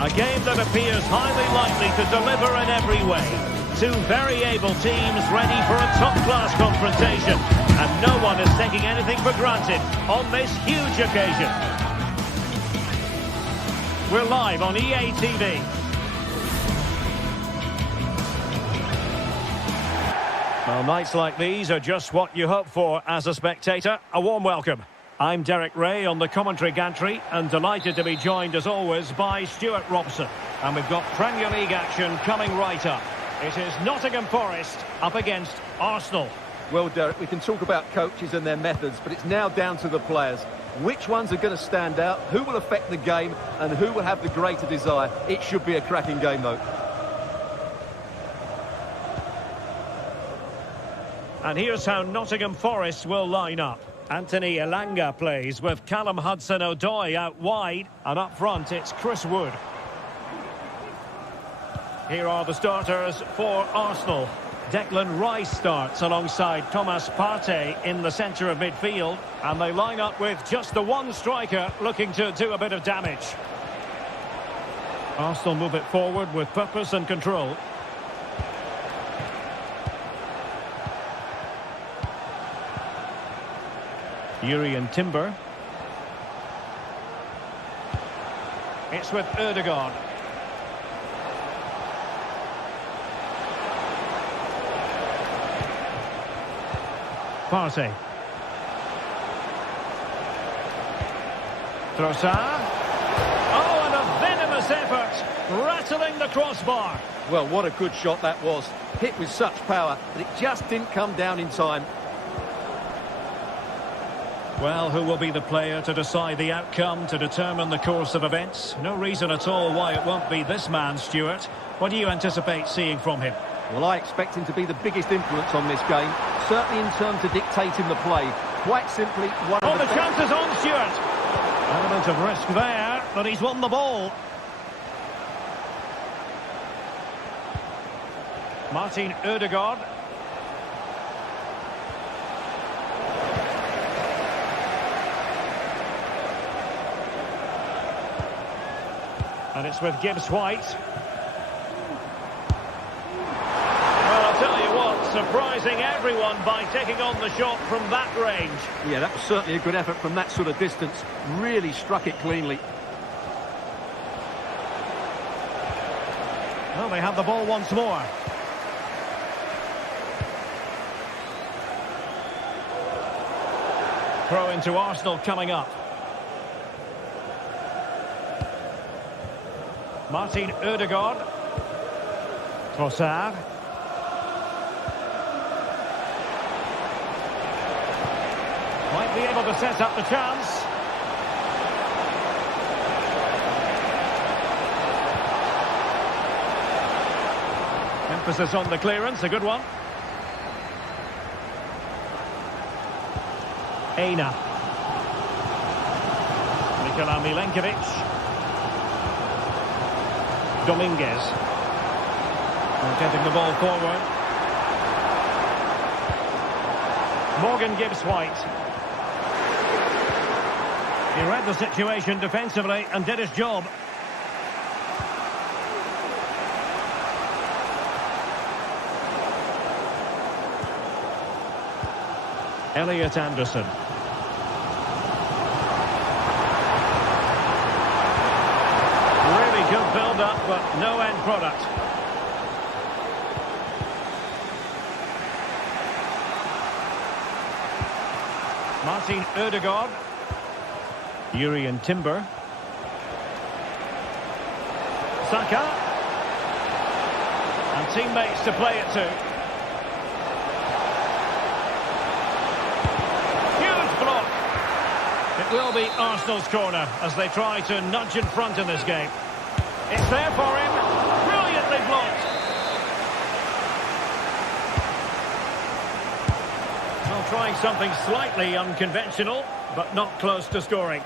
A game that appears highly likely to deliver in every way. Two very able teams ready for a top-class confrontation. And no one is taking anything for granted on this huge occasion. We're live on EA TV. Well, nights like these are just what you hope for as a spectator. A warm welcome. I'm Derek Ray on the commentary gantry and delighted to be joined as always by Stuart Robson. And we've got Premier League action coming right up. It is Nottingham Forest up against Arsenal. Well, Derek, we can talk about coaches and their methods, but it's now down to the players. Which ones are going to stand out, who will affect the game, and who will have the greater desire? It should be a cracking game, though. And here's how Nottingham Forest will line up. Anthony Elanga plays with Callum Hudson-Odoi out wide, and up front it's Chris Wood. Here are the starters for Arsenal. Declan Rice starts alongside Thomas Partey in the centre of midfield, and they line up with just the one striker looking to do a bit of damage. Arsenal move it forward with purpose and control. Jurriën Timber. It's with Ødegaard. Partey. Trossard. Oh, and a venomous effort, rattling the crossbar. Well, what a good shot that was. Hit with such power, but it just didn't come down in time. Well, who will be the player to decide the outcome, to determine the course of events? No reason at all why it won't be this man, Stuart. What do you anticipate seeing from him? Well, I expect him to be the biggest influence on this game, certainly in terms of dictating the play. Quite simply, one of the chance is on, Stuart. Element of risk there, but he's won the ball. Martin Ødegaard. And it's with Gibbs-White. Well, I'll tell you what, surprising everyone by taking on the shot from that range. Yeah, that was certainly a good effort from that sort of distance. Really struck it cleanly. Well, they have the ball once more. Throw into Arsenal coming up. Martin Ødegaard. Trossard. Might be able to set up the chance. Emphasis on the clearance, a good one. Aina. Nikola Milenkovic. Dominguez. Getting the ball forward. Morgan Gibbs-White. He read the situation defensively and did his job. Elliot Anderson. Good build-up, but no end product. Martin Ødegaard. Jurriën Timber. Saka. And teammates to play it to. Huge block. It will be Arsenal's corner as they try to nudge in front in this game. It's there for him. Brilliantly blocked. Well, trying something slightly unconventional, but not close to scoring.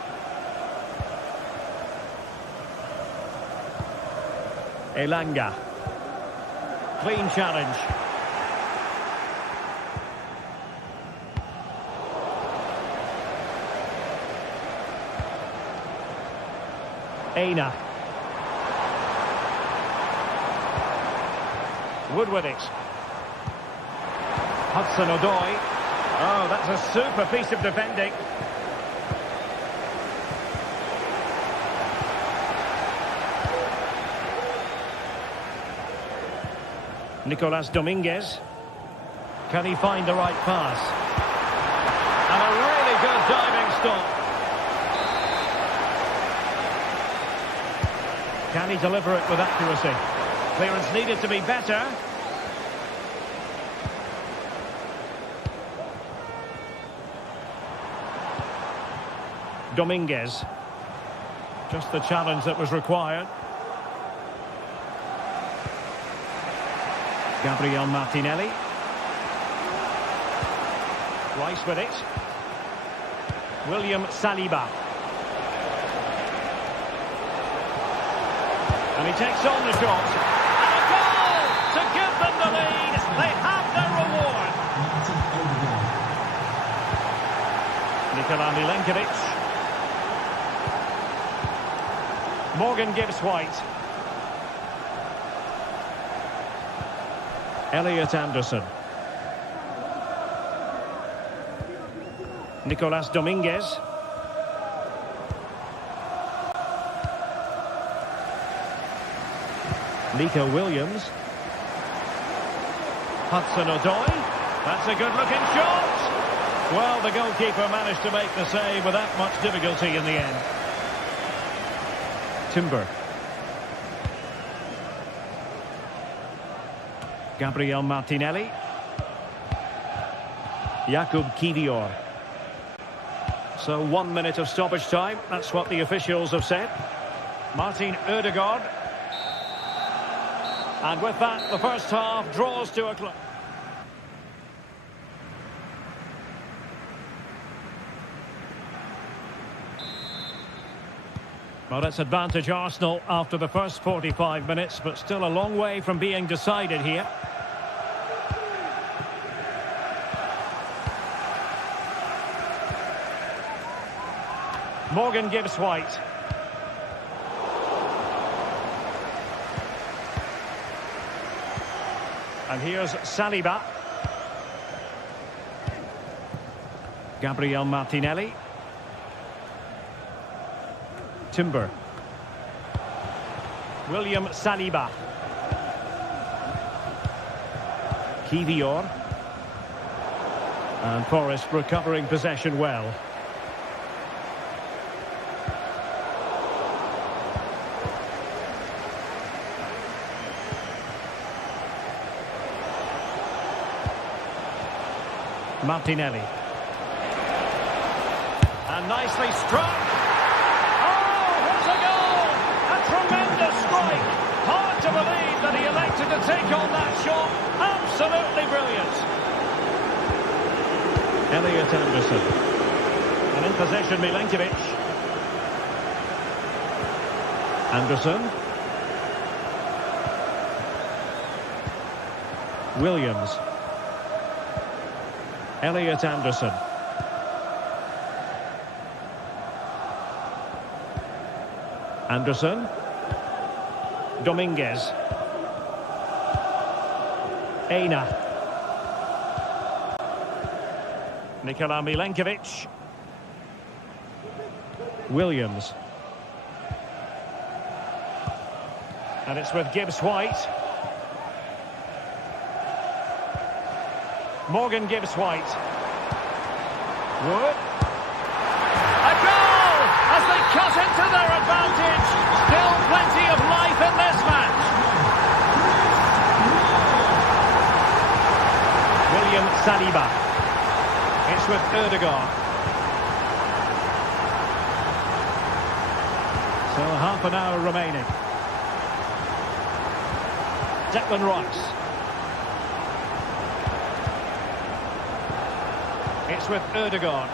Elanga. Clean challenge. Aina. Wood with it. Hudson-Odoi. Oh, that's a super piece of defending. Nicolas Dominguez. Can he find the right pass? And a really good diving stop. Can he deliver it with accuracy? Clearance needed to be better. Dominguez. Just the challenge that was required. Gabriel Martinelli. Rice with it. William Saliba. And he takes on the shot. And a goal to give them the lead. They have their reward. Nikola Milenkovic. Morgan Gibbs-White. Elliot Anderson. Nicolas Dominguez. Nico Williams. Hudson-Odoi. That's a good-looking shot. Well, the goalkeeper managed to make the save without much difficulty in the end. Timber. Gabriel Martinelli. Jakub Kivior. So 1 minute of stoppage time. That's what the officials have said. Martin Ødegaard. And with that, the first half draws to a close. Well, it's advantage Arsenal after the first 45 minutes, but still a long way from being decided here. Morgan Gibbs-White. And here's Saliba. Gabriel Martinelli. Timber. William Saliba. Kivior. And Forest recovering possession well. Martinelli. And nicely struck. Oh, what a goal! A tremendous strike. Hard to believe that he elected to take on that shot. Absolutely brilliant. Elliot Anderson. And in possession, Milenkovic. Anderson. Williams. Elliot Anderson. Anderson. Dominguez. Aina. Nikola Milenkovic. Williams. And it's with Gibbs-White. Morgan Gibbs-White. Wood. A goal as they cut into their advantage. Still plenty of life in this match. William Saliba. It's with Ødegaard. So half an hour remaining. Declan Rice. It's with Ødegaard.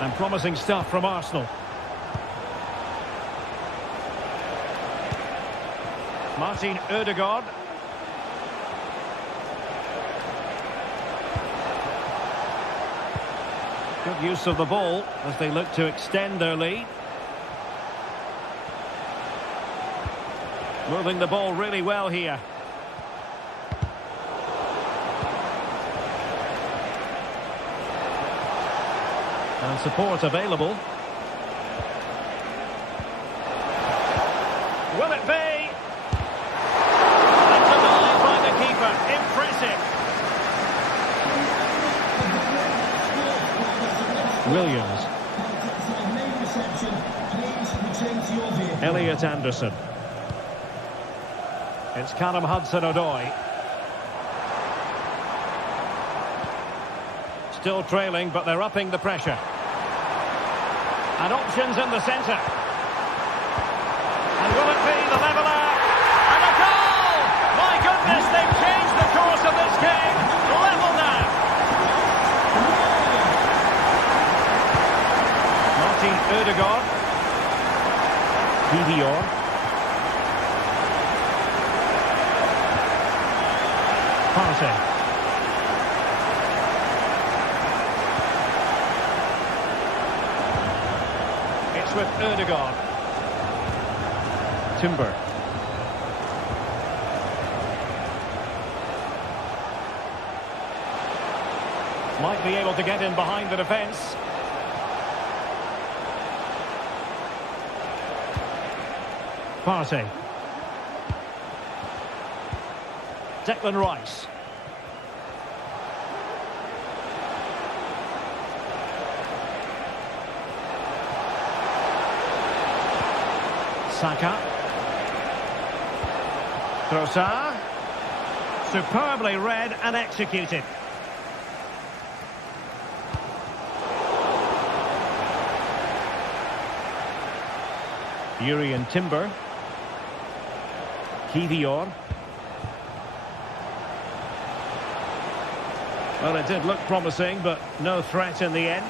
And promising stuff from Arsenal. Martin Ødegaard. Good use of the ball as they look to extend their lead. Moving the ball really well here. And support available. Will it be? And denied by the keeper. Impressive. Williams. Elliot Anderson. It's Callum Hudson-Odoi. Still trailing, but they're upping the pressure. And options in the centre. And will it be the leveller? And a goal! My goodness, they've changed the course of this game. Level now. Martin Ødegaard. Kivior. Partey. It's with Ødegaard. Timber. Might be able to get in behind the defence. Partey. Declan Rice. Saka. Trossard. Superbly read and executed. Yuri and Timber. Kivior. Well, it did look promising, but no threat in the end.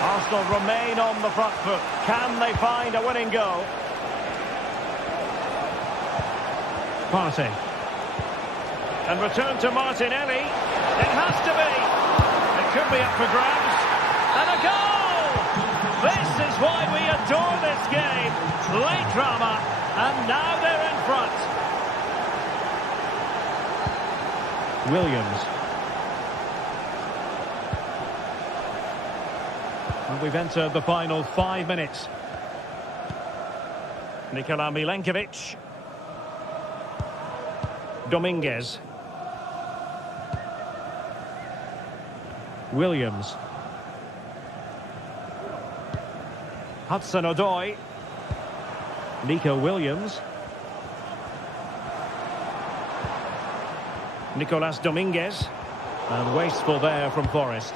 Arsenal remain on the front foot. Can they find a winning goal? Partey. And return to Martinelli. It has to be. It could be up for grabs. And a goal! This is why we adore this game. Late drama, and now they're in front. Williams. And we've entered the final 5 minutes. Nikola Milenkovic. Dominguez. Williams. Hudson-Odoi. Nico Williams. Nicolas Dominguez. And wasteful there from Forest.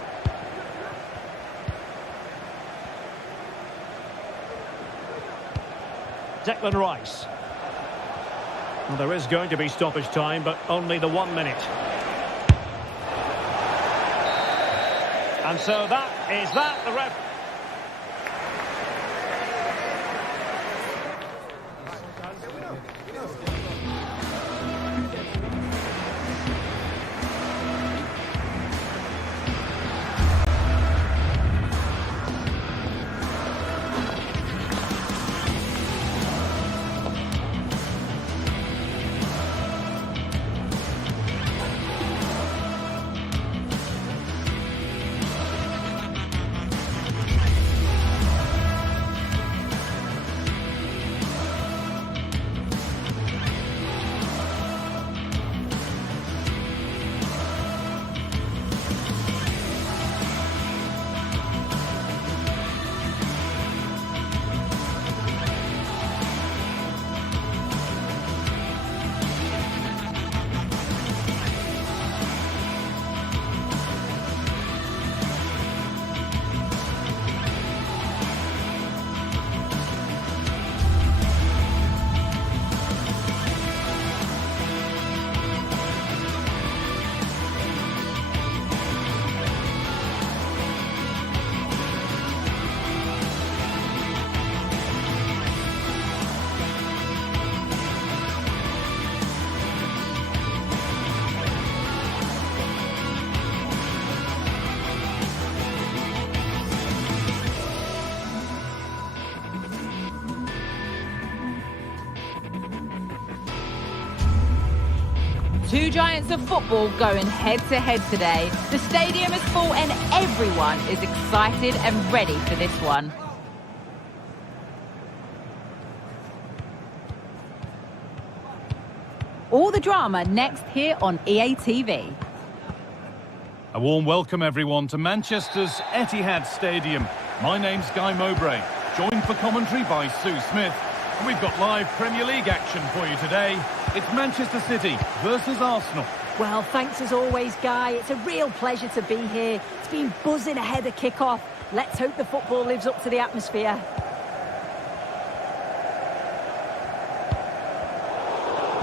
Declan Rice. Well, there is going to be stoppage time, but only the 1 minute. And so that is that. The ref. Two giants of football going head-to-head today. The stadium is full and everyone is excited and ready for this one. All the drama next here on EA TV. A warm welcome, everyone, to Manchester's Etihad Stadium. My name's Guy Mowbray, joined for commentary by Sue Smith. And we've got live Premier League action for you today. It's Manchester City versus Arsenal. Well, thanks as always, Guy. It's a real pleasure to be here. It's been buzzing ahead of kick-off. Let's hope the football lives up to the atmosphere.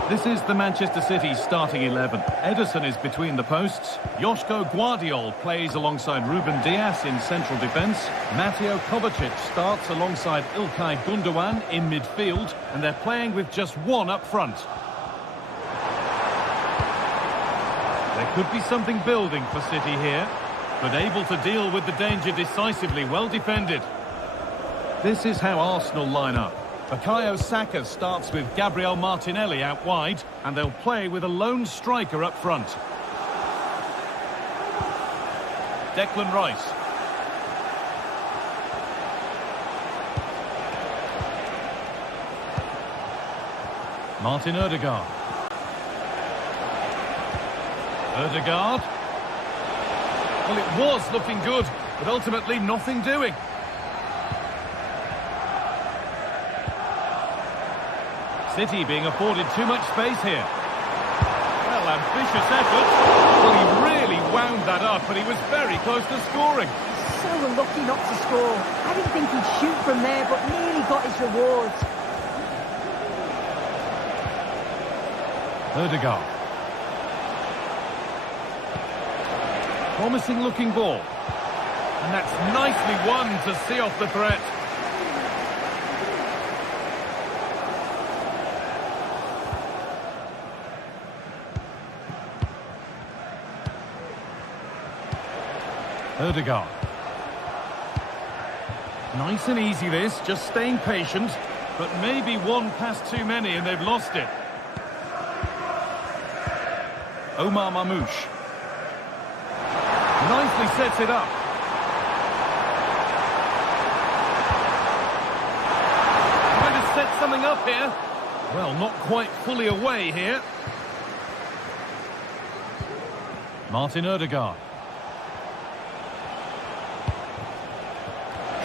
This is the Manchester City starting 11. Ederson is between the posts. Joško Gvardiol plays alongside Ruben Dias in central defence. Mateo Kovacic starts alongside Ilkay Gundogan in midfield. And they're playing with just one up front. There could be something building for City here, but able to deal with the danger decisively, well defended. This is how Arsenal line up. Bukayo Saka starts with Gabriel Martinelli out wide, and they'll play with a lone striker up front. Declan Rice. Martin Ødegaard. Ødegaard. Well, it was looking good, but ultimately nothing doing. City being afforded too much space here. Well, ambitious effort. Well, he really wound that up, but he was very close to scoring. So unlucky not to score. I didn't think he'd shoot from there, but nearly got his rewards. Ødegaard. Promising looking ball. And that's nicely won to see off the threat. Ødegaard. Nice and easy this, just staying patient, but maybe one pass too many and they've lost it. Omar Mamouche. Nicely sets it up. Trying to set something up here. Well, not quite fully away here. Martin Ødegaard.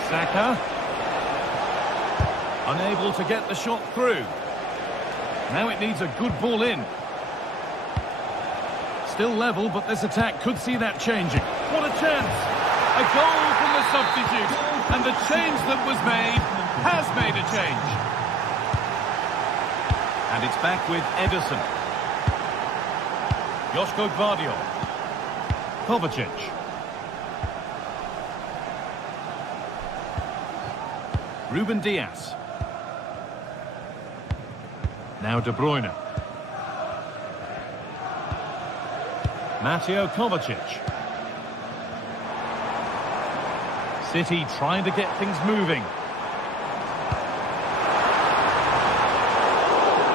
Saka. Unable to get the shot through. Now it needs a good ball in. Still level, but this attack could see that changing. What a chance! A goal from the substitute. And the change that was made has made a change. And it's back with Ederson. Joško Gvardiol. Kovacic. Ruben Dias. Now De Bruyne. Mateo Kovacic. City trying to get things moving.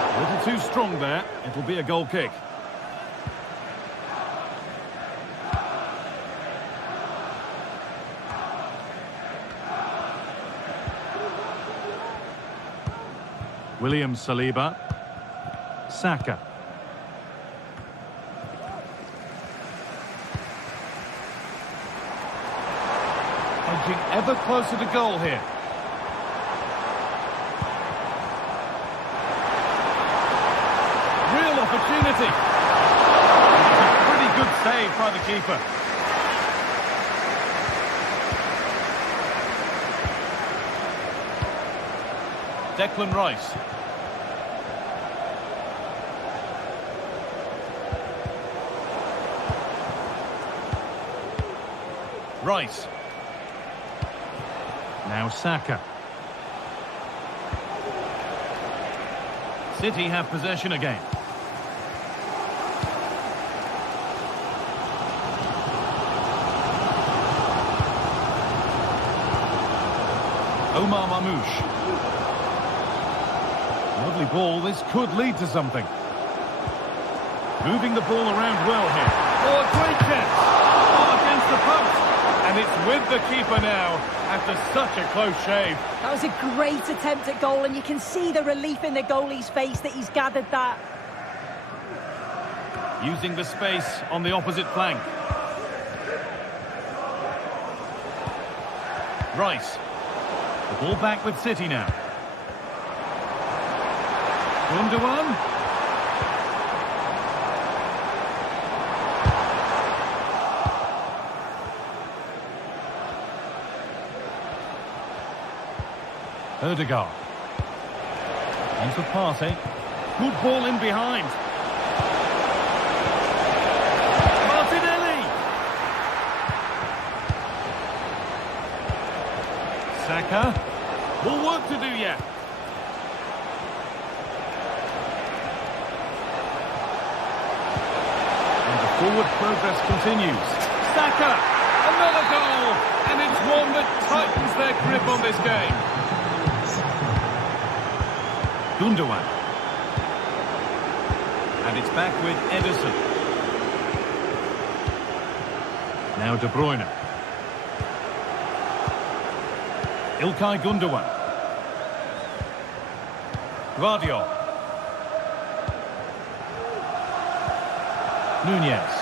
A little too strong there. It'll be a goal kick. William Saliba. Saka. Edging ever closer to goal here. Real opportunity. A pretty good save by the keeper. Declan Rice. Rice. Now Saka. City have possession again. Omar Mamouche. Lovely ball, this could lead to something. Moving the ball around well here. Oh, a great chance. Oh, against the post. And it's with the keeper now, after such a close shave. That was a great attempt at goal, and you can see the relief in the goalie's face that he's gathered that. Using the space on the opposite flank. Rice. The ball back with City now. Gundogan. Odegaard. Onto Partey. Good ball in behind. Martinelli. Saka. More work to do yet. And the forward progress continues. Saka. Another goal. And it's one that tightens their grip on this game. Gundogan. And it's back with Ederson. Now De Bruyne. Ilkay Gundogan. Guardiola. Nunez.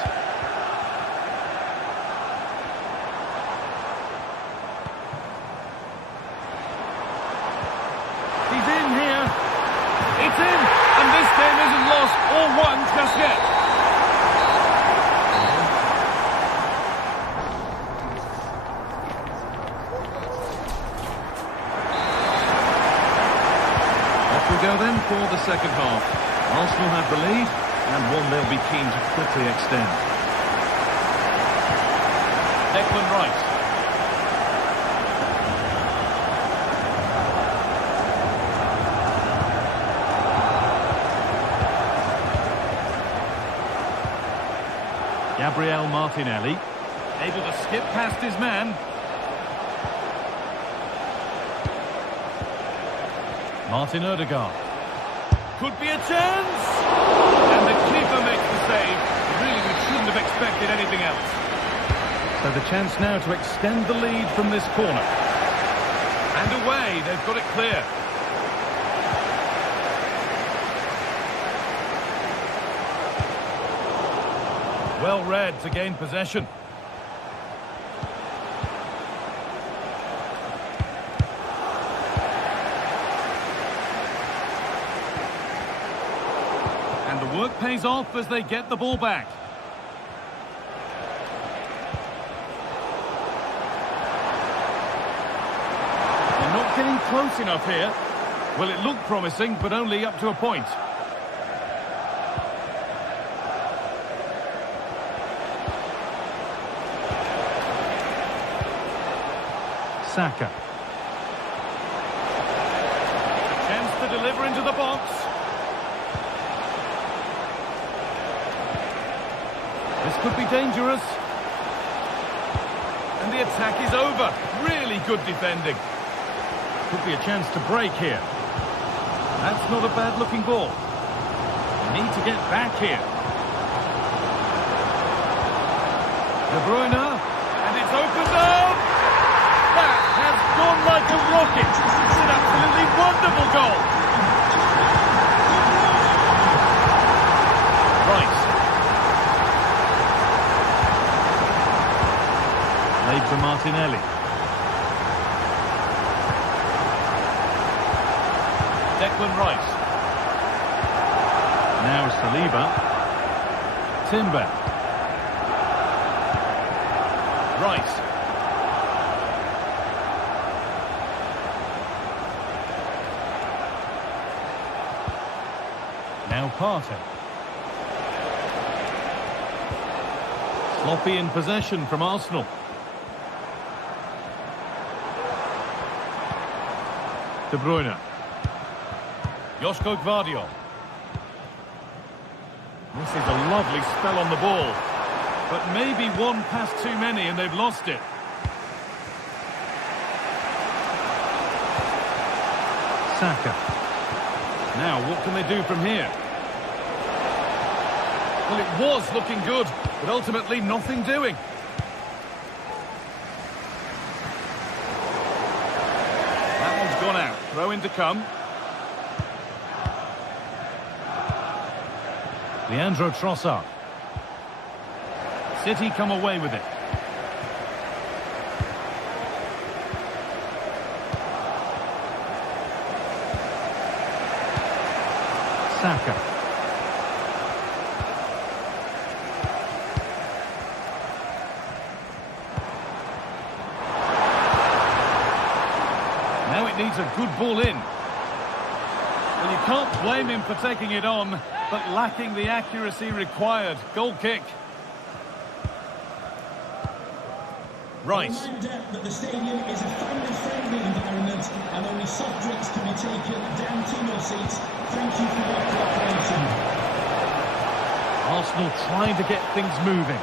He's in here. It's in, and this game isn't lost or won just yet. Off we go then for the second half. Arsenal have the lead, and one they'll be keen to quickly extend. Declan Rice. Gabriel Martinelli, able to skip past his man. Martin Odegaard. Could be a chance! And the keeper makes the save. Really, we shouldn't have expected anything else. So the chance now to extend the lead from this corner. And away, they've got it clear. Well read to gain possession. And the work pays off as they get the ball back. They're not getting close enough here. Well, it looked promising, but only up to a point. Saka. Chance to deliver into the box. This could be dangerous. And the attack is over. Really good defending. Could be a chance to break here. That's not a bad-looking ball. They need to get back here. De Bruyne. And it's opened up. That has gone like a rocket. It's an absolutely wonderful goal. Rice. Played for Martinelli. Declan Rice. Now Saliba. Timber. Rice. Now Partey. Sloppy in possession from Arsenal. De Bruyne. Josko Gvardiol. This is a lovely spell on the ball. But maybe one pass too many and they've lost it. Saka. Now, what can they do from here? Well, it was looking good, but ultimately nothing doing. That one's gone out. Throw in to come. Leandro Trossard. City come away with it. Saka. Now it needs a good ball in. Well, you can't blame him for taking it on, but lacking the accuracy required. Goal kick. Rice. Reminder that the stadium is a family-friendly environment and only soft drinks can be taken down to your seats. Thank you for your cooperation. Arsenal trying to get things moving.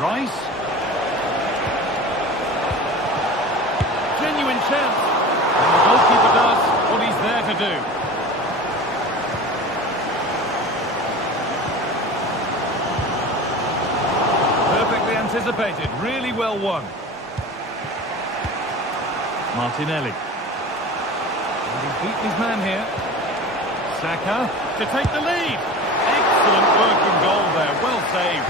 Rice. Genuine chance. And the goalkeeper does what he's there to do. Anticipated, really well won. Martinelli. And he's beaten his man here. Saka to take the lead. Excellent working goal there, well saved.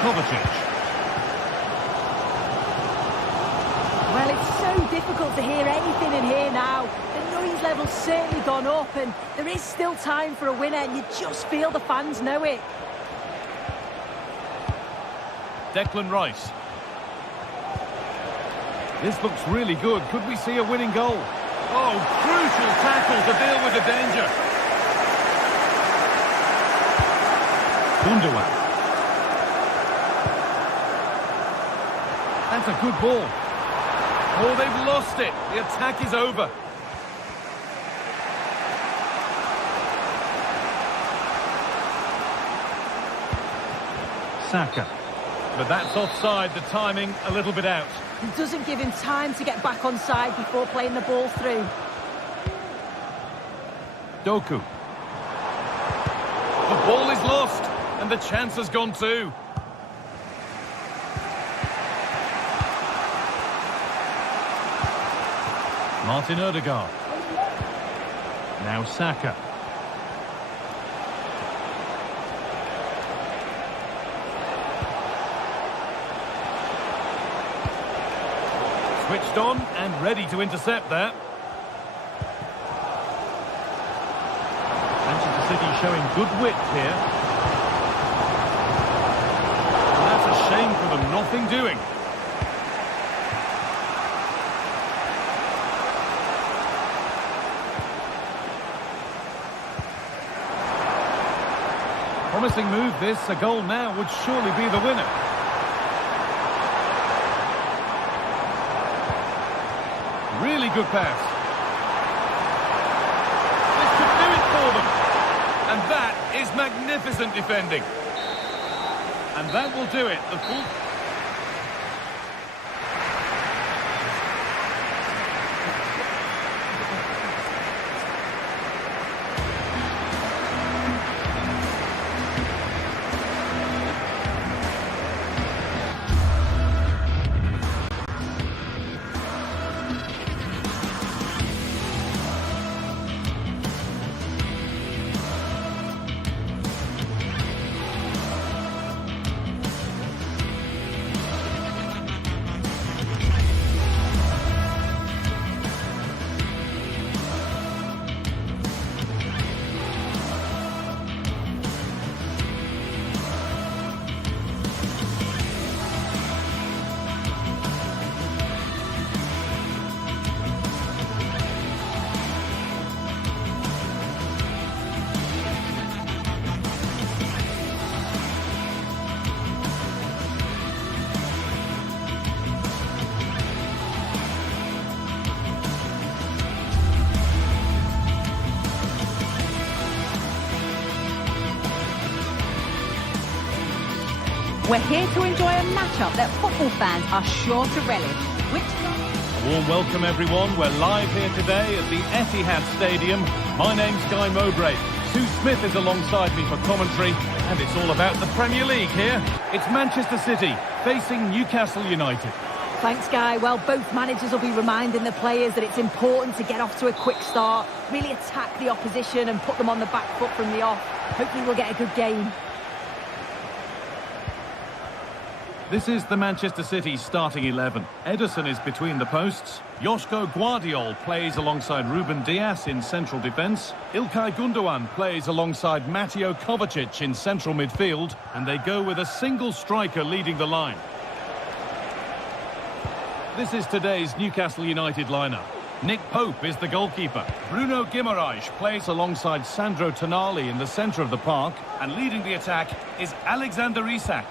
Kovacic. Well, it's so difficult to hear anything in here now. The noise level's certainly gone up and there is still time for a winner and you just feel the fans know it. Declan Rice. This looks really good. Could we see a winning goal? Oh, crucial tackle to deal with the danger. Gundogan. That's a good ball. Oh, they've lost it. The attack is over. Saka. But that's offside, the timing a little bit out. It doesn't give him time to get back on side before playing the ball through. Doku. The ball is lost, and the chance has gone too. Martin Odegaard. Now Saka. Switched on and ready to intercept there. Manchester City showing good width here. And that's a shame for them, nothing doing. Promising move this, a goal now would surely be the winner. Really good pass. This could do it for them. And that is magnificent defending. And that will do it. The full... We're here to enjoy a matchup that football fans are sure to relish. Which... A Warm welcome, everyone. We're live here today at the Etihad Stadium. My name's Guy Mowbray. Sue Smith is alongside me for commentary, and it's all about the Premier League here. It's Manchester City facing Newcastle United. Thanks, Guy. Well, both managers will be reminding the players that it's important to get off to a quick start, really attack the opposition and put them on the back foot from the off. Hopefully we'll get a good game. This is the Manchester City starting 11. Ederson is between the posts. Joško Guardiol plays alongside Ruben Dias in central defence. Ilkay Gundogan plays alongside Mateo Kovacic in central midfield. And they go with a single striker leading the line. This is today's Newcastle United lineup. Nick Pope is the goalkeeper. Bruno Guimaraes plays alongside Sandro Tonali in the centre of the park. And leading the attack is Alexander Isak.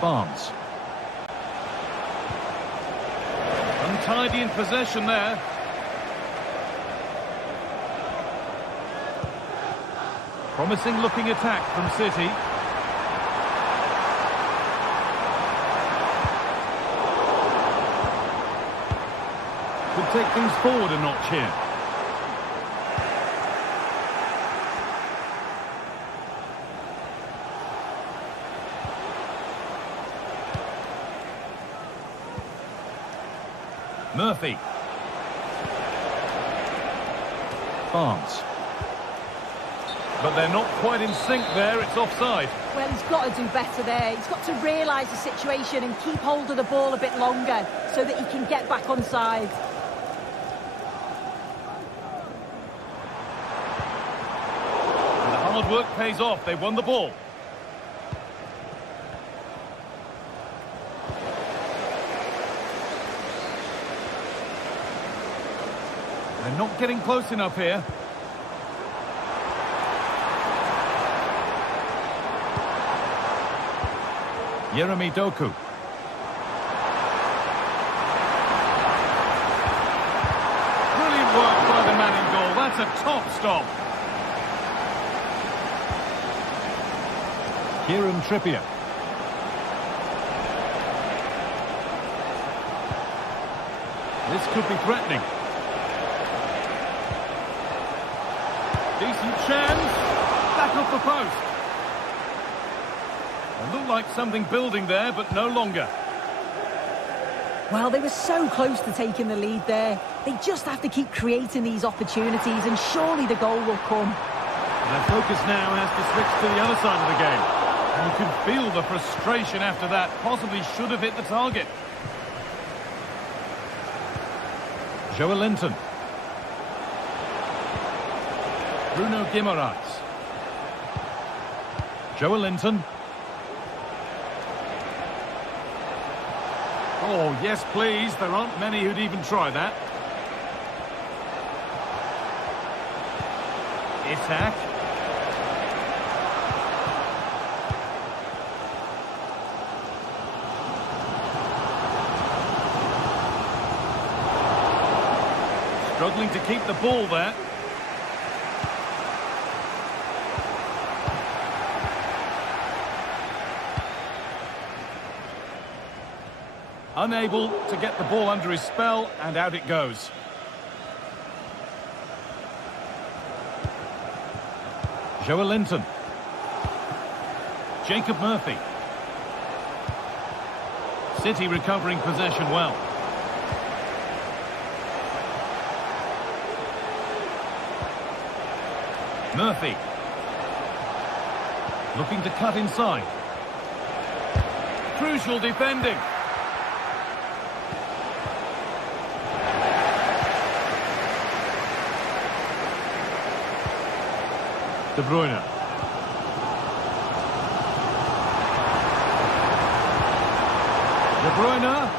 Barnes. Untidy in possession there. Promising looking attack from City. Could take things forward a notch here. Murphy. Barnes. But they're not quite in sync there, it's offside. Well, he's got to do better there. He's got to realise the situation and keep hold of the ball a bit longer so that he can get back on side. And the hard work pays off, they won the ball. They're not getting close enough here. Jeremy Doku. Brilliant work by the man in goal. That's a top stop. Kieran Trippier. This could be threatening. Decent chance. Back off the post. It looked like something building there, but no longer. Well, they were so close to taking the lead there. They just have to keep creating these opportunities and surely the goal will come. Their focus now has to switch to the other side of the game. And you can feel the frustration after that. Possibly should have hit the target. Joe Linton. Bruno Guimaraes. Joe Linton. Oh, yes, please. There aren't many who'd even try that. Isak. Struggling to keep the ball there. Unable to get the ball under his spell, and out it goes. Joe Linton. Jacob Murphy. City recovering possession well. Murphy. Looking to cut inside. Crucial defending. De Bruyne. De Bruyne.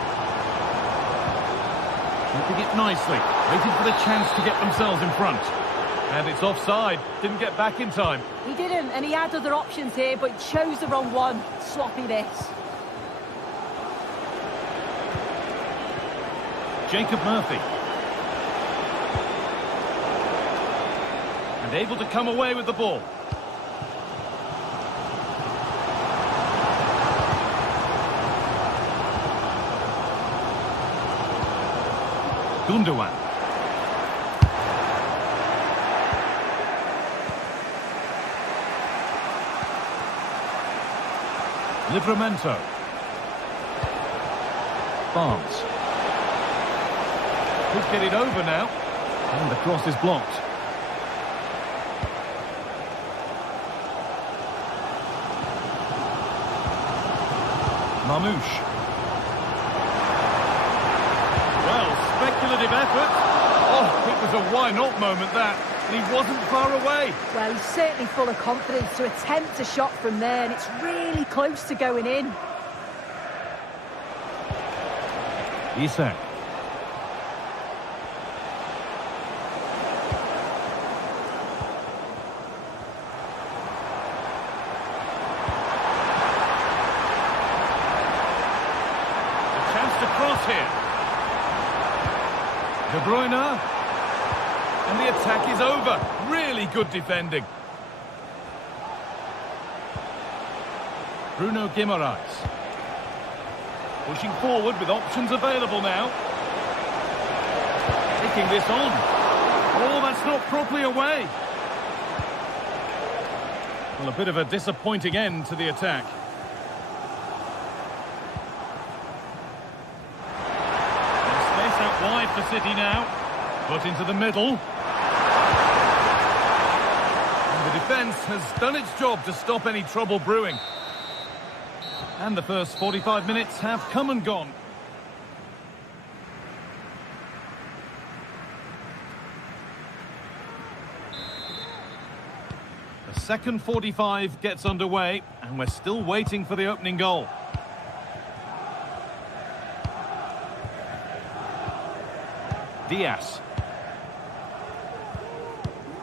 Keeping it nicely. Waiting for the chance to get themselves in front. And it's offside. Didn't get back in time. He didn't, and he had other options here, but he chose the wrong one. Sloppiness. Jacob Murphy. And able to come away with the ball. Gundogan. Livramento. Barnes. Could get it over now. And the cross is blocked. Mamouche. Well, speculative effort. Oh, it was a why-not moment, that. And he wasn't far away. Well, he's certainly full of confidence to attempt a shot from there, and it's really close to going in. Isak. Cross here. De Bruyne. And the attack is over. Really good defending. Bruno Guimaraes. Pushing forward with options available now. Taking this on. Oh, that's not properly away. Well, a bit of a disappointing end to the attack. Wide for City now. Put into the middle. And the defence has done its job to stop any trouble brewing. And the first 45 minutes have come and gone. The second 45 gets underway, and we're still waiting for the opening goal. Diaz.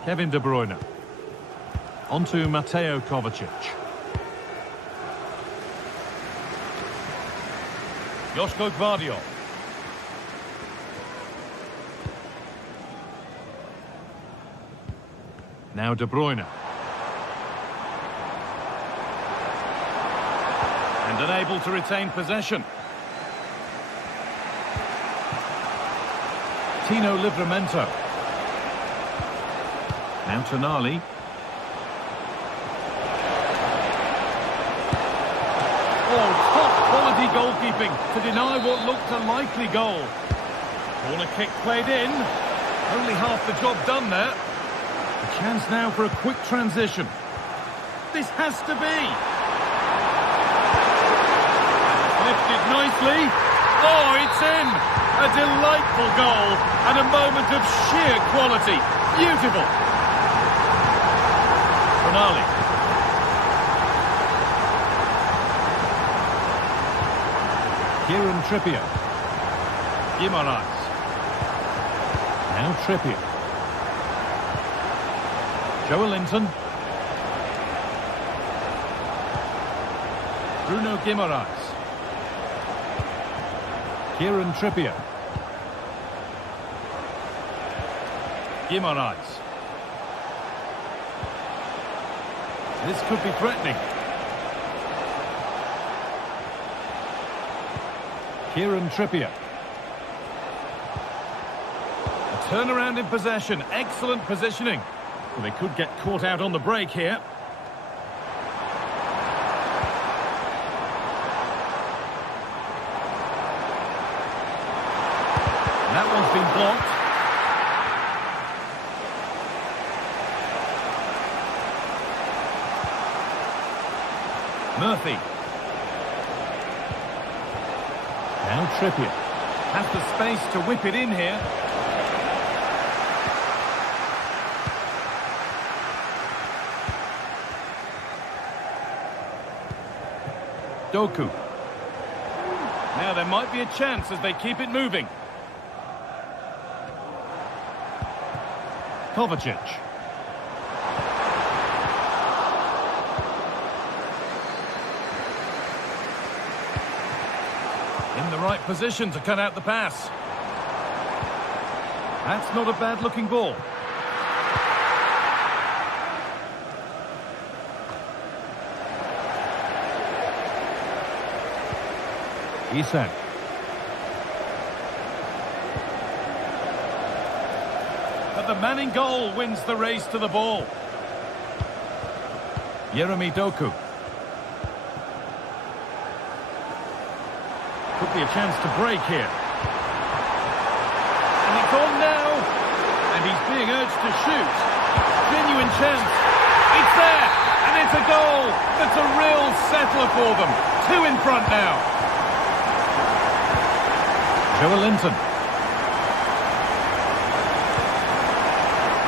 Kevin De Bruyne. On to Mateo Kovacic. Joško Gvardiol. Now De Bruyne. And unable to retain possession. Tino Livramento. Now Tonali. Oh, top quality goalkeeping to deny what looked a likely goal. Corner kick played in. Only half the job done there. A chance now for a quick transition. This has to be. Lifted nicely. Oh, it's in. A delightful goal and a moment of sheer quality. Beautiful. Tonali. Kieran Trippier. Guimaraes. Now Trippier. Joelinton. Bruno Guimaraes. Kieran Trippier. Guimaraes. This could be threatening. Kieran Trippier. A turnaround in possession. Excellent positioning. Well, they could get caught out on the break here. That one's been blocked. Murphy. Now Trippier. Has the space to whip it in here. Doku. Now there might be a chance as they keep it moving. Kovacic. In the right position to cut out the pass. That's not a bad-looking ball. Isak. but the man in goal wins the race to the ball. Jeremy Doku. Could be a chance to break here. And it's on now. And he's being urged to shoot. Genuine chance. It's there. And it's a goal. That's a real settler for them. 2 in front now. Joelinton.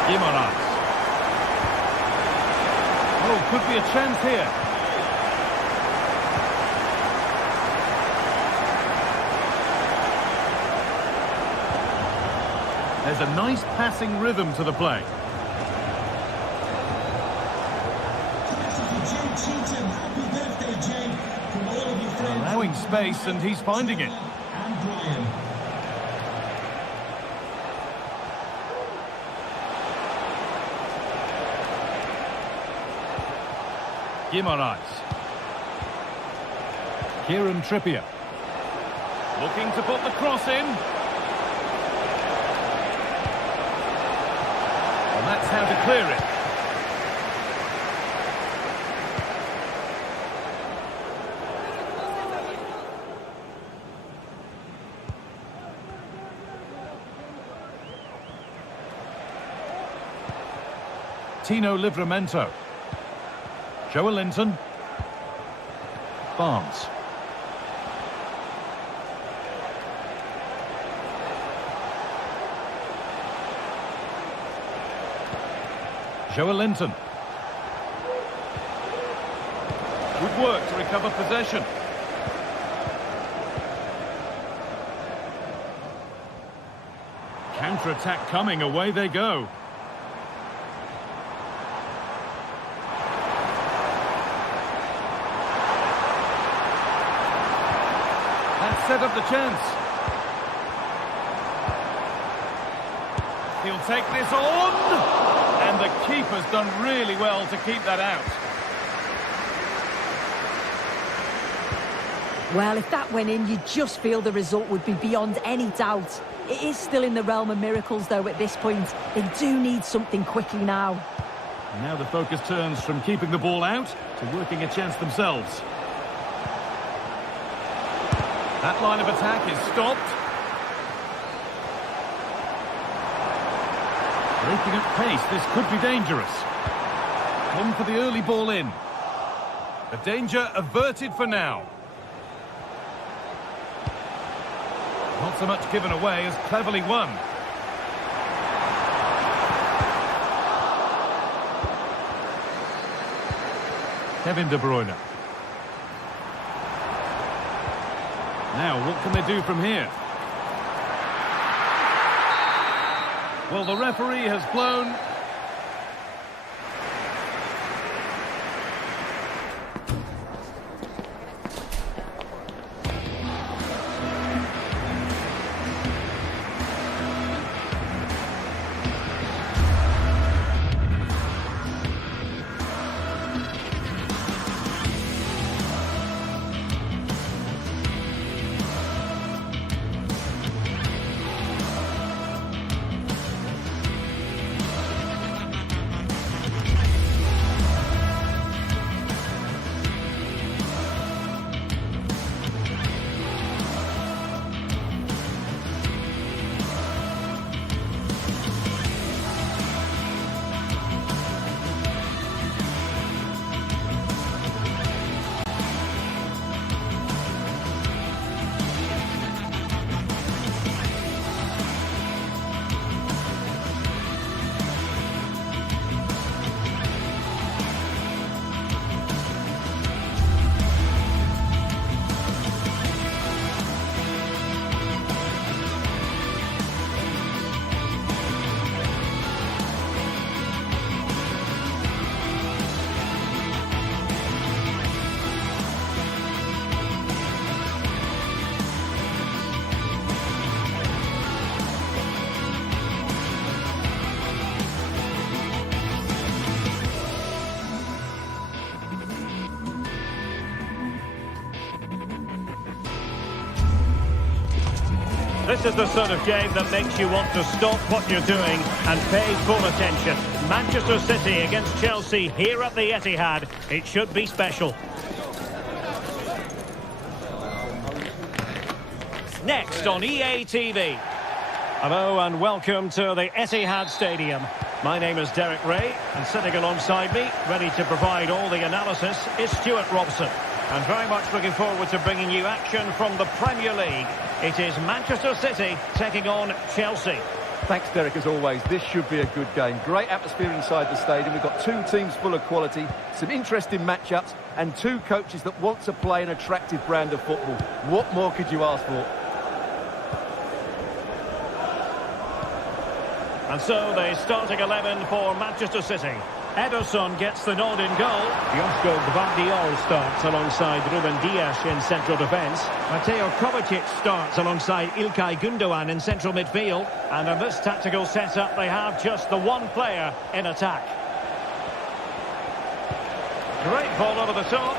Guimaraes. Oh, could be a chance here. There's a nice passing rhythm to the play. Happy birthday, Jay, from all of your friends. Allowing space, and he's finding it. And Brian. Guimaraes. Kieran Trippier. Looking to put the cross in. And that's how to clear it. Tino Livramento. Joelinton. Barnes. Joelinton. Good work to recover possession. Counter-attack coming, away they go. That set up the chance. He'll take this on. And the keeper's done really well to keep that out. Well, if that went in, you just feel the result would be beyond any doubt. It is still in the realm of miracles, though, at this point. They do need something quickly now. Now the focus turns from keeping the ball out to working a chance themselves. That line of attack is stopped. Breaking at pace, this could be dangerous. Come for the early ball in. The danger averted for now. Not so much given away as cleverly won. Kevin De Bruyne. Now, what can they do from here? Well, the referee has blown. This is the sort of game that makes you want to stop what you're doing and pay full attention. Manchester City against Chelsea here at the Etihad. It should be special. Next on EA TV. Hello and welcome to the Etihad Stadium. My name is Derek Ray, and sitting alongside me, ready to provide all the analysis, is Stuart Robson. And very much looking forward to bringing you action from the Premier League. It is Manchester City taking on Chelsea. Thanks, Derek, as always. This should be a good game. Great atmosphere inside the stadium. We've got two teams full of quality, some interesting matchups, and two coaches that want to play an attractive brand of football. What more could you ask for? And so the starting 11 for Manchester City. Ederson gets the nod in goal. Josko Gvardiol starts alongside Ruben Dias in central defence. Mateo Kovacic starts alongside İlkay Gündoğan in central midfield. And in this tactical setup, they have just the one player in attack. Great ball over the top.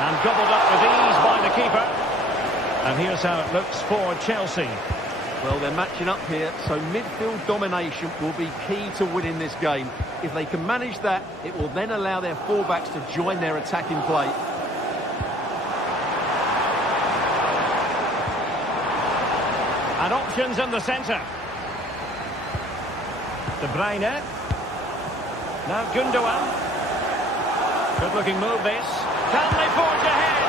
And gobbled up with ease by the keeper. And here's how it looks for Chelsea. Well, they're matching up here, so midfield domination will be key to winning this game. If they can manage that, it will then allow their fullbacks to join their attacking play. And options in the centre. De Bruyne. Now Gündoğan. Good-looking move, this. Can they forge ahead?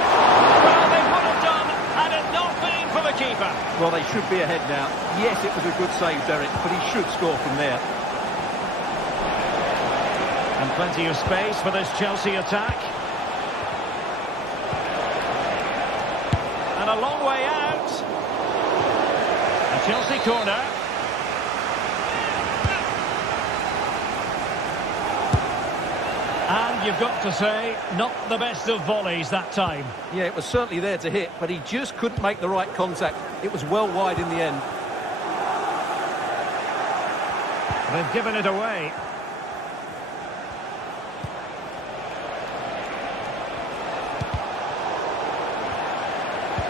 Well, they would have done had it not been for the keeper. Well, they should be ahead now. Yes, it was a good save, Derek, but he should score from there. And plenty of space for this Chelsea attack. And a long way out. A Chelsea corner. And you've got to say, not the best of volleys that time. Yeah, it was certainly there to hit, but he just couldn't make the right contact. It was well wide in the end. They've given it away.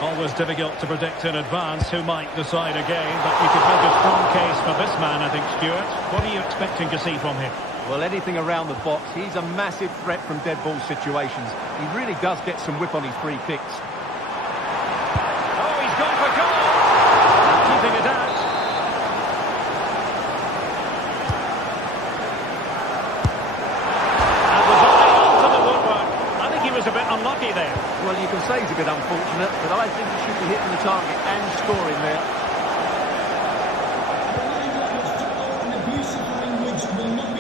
Always difficult to predict in advance who might decide a game, but you could make a strong case for this man, I think, Stuart. What are you expecting to see from him? Well, anything around the box. He's a massive threat from dead ball situations. He really does get some whip on his free kicks. Oh, he's gone for goal! Keeping it out. And was only onto the woodwork. I think he was a bit unlucky there. Well, you can say he's a bit unfortunate, but I think he should be hitting the target and scoring there.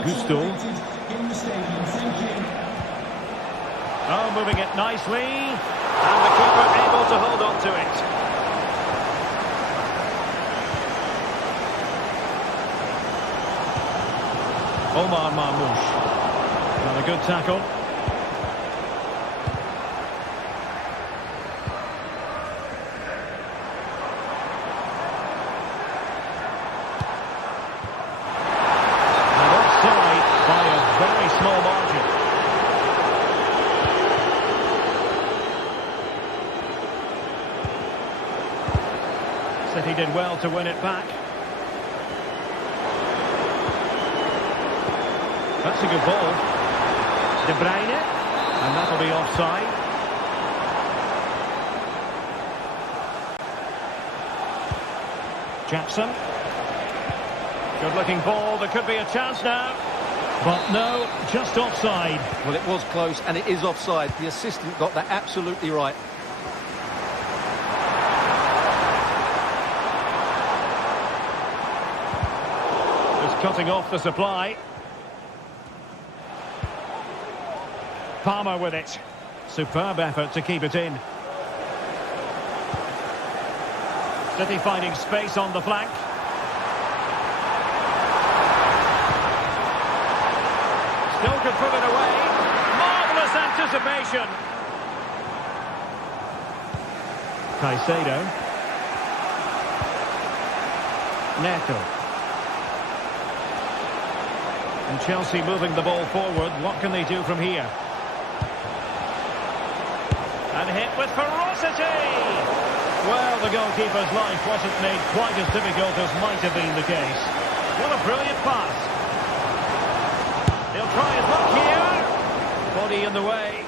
Gusto. Oh, moving it nicely. And the keeper able to hold on to it. Omar Marmoush. And a good tackle. He did well to win it back. That's a good ball. De Bruyne. And that'll be offside. Jackson. Good looking ball. There could be a chance now. But no, just offside. Well, it was close and it is offside. The assistant got that absolutely right. Cutting off the supply. Palmer with it. Superb effort to keep it in. City finding space on the flank. Still could put it away. Marvellous anticipation. Caicedo. Neto. And Chelsea moving the ball forward. What can they do from here? And hit with ferocity! Well, the goalkeeper's life wasn't made quite as difficult as might have been the case. What a brilliant pass. He'll try his luck here. Body in the way.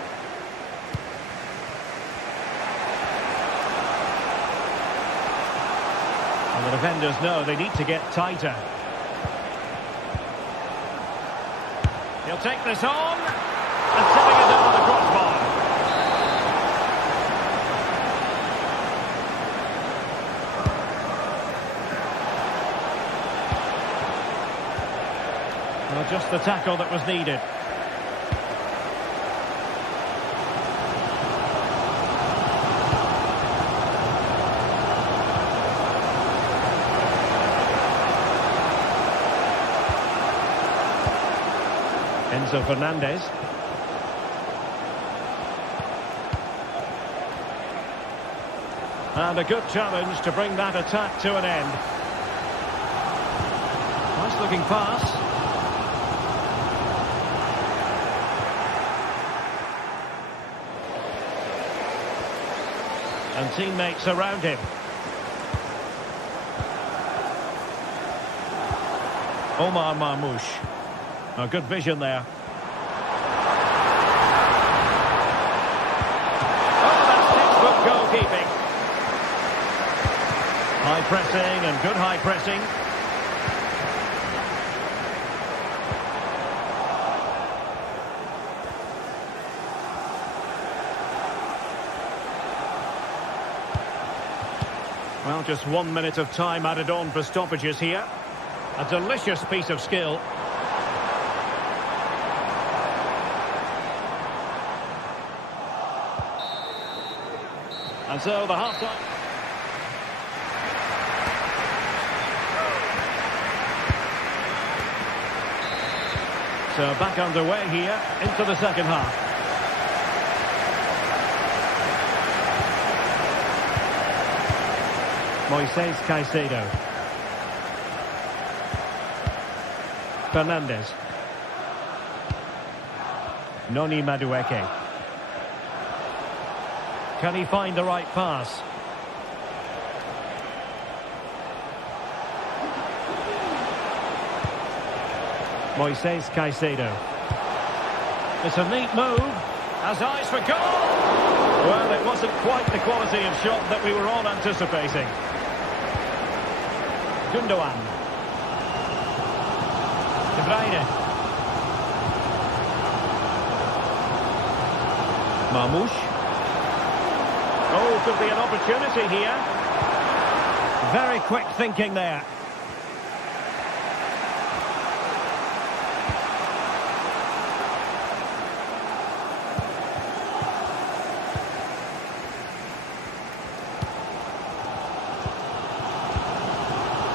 And the defenders know they need to get tighter. He'll take this on and tipping it over the crossbar. Well, just the tackle that was needed. Enzo Fernandez. And a good challenge to bring that attack to an end. Nice looking pass. And teammates around him. Omar Marmoush. Oh, good vision there. Oh, that's textbook goalkeeping. High pressing and good high pressing. Well, just 1 minute of time added on for stoppages here. A delicious piece of skill. And so the half-time. So back underway here into the second half. Moises Caicedo. Fernandez. Noni Madueke. Can he find the right pass? Moises Caicedo. It's a neat move. Has eyes for goal. Well, it wasn't quite the quality of shot that we were all anticipating. Gundogan. De Bruyne. Marmoush. Oh, could be an opportunity here. Very quick thinking there.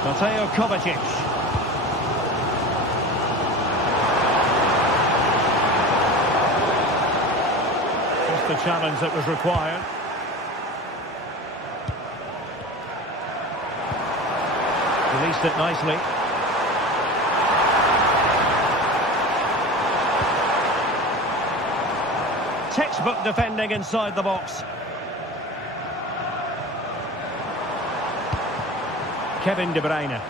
Mateo Kovacic. Just the challenge that was required. Released it nicely. Textbook defending inside the box. Kevin De Bruyne.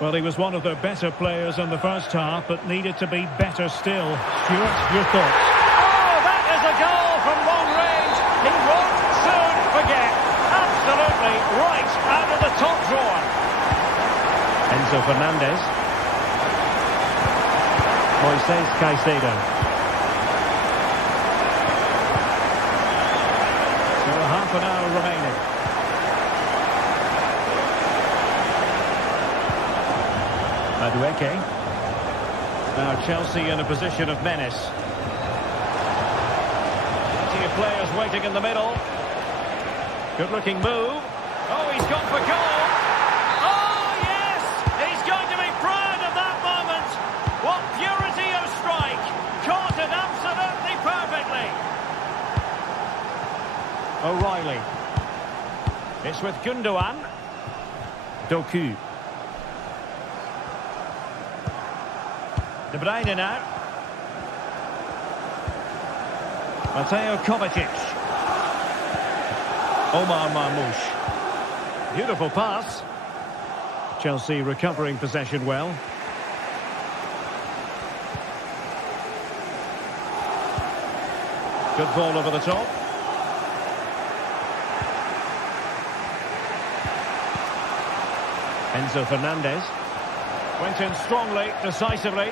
Well, he was one of the better players in the first half, but needed to be better still. Stuart, your thoughts? Oh, that is a goal from long range. He won't soon forget. Absolutely right out of the top drawer. Enzo Fernandez. Moises Caicedo. So half an hour remaining. Madueke. Now Chelsea in a position of menace. Plenty of players waiting in the middle. Good looking move. Oh, he's gone for goal. Oh, yes! He's going to be proud of that moment. What purity of strike. Caught it absolutely perfectly. O'Reilly. It's with Gundogan. Doku. De Bruyne now. Mateo Kovacic. Omar Marmoush. Beautiful pass. Chelsea recovering possession well. Good ball over the top. Enzo Fernandez. Went in strongly, decisively.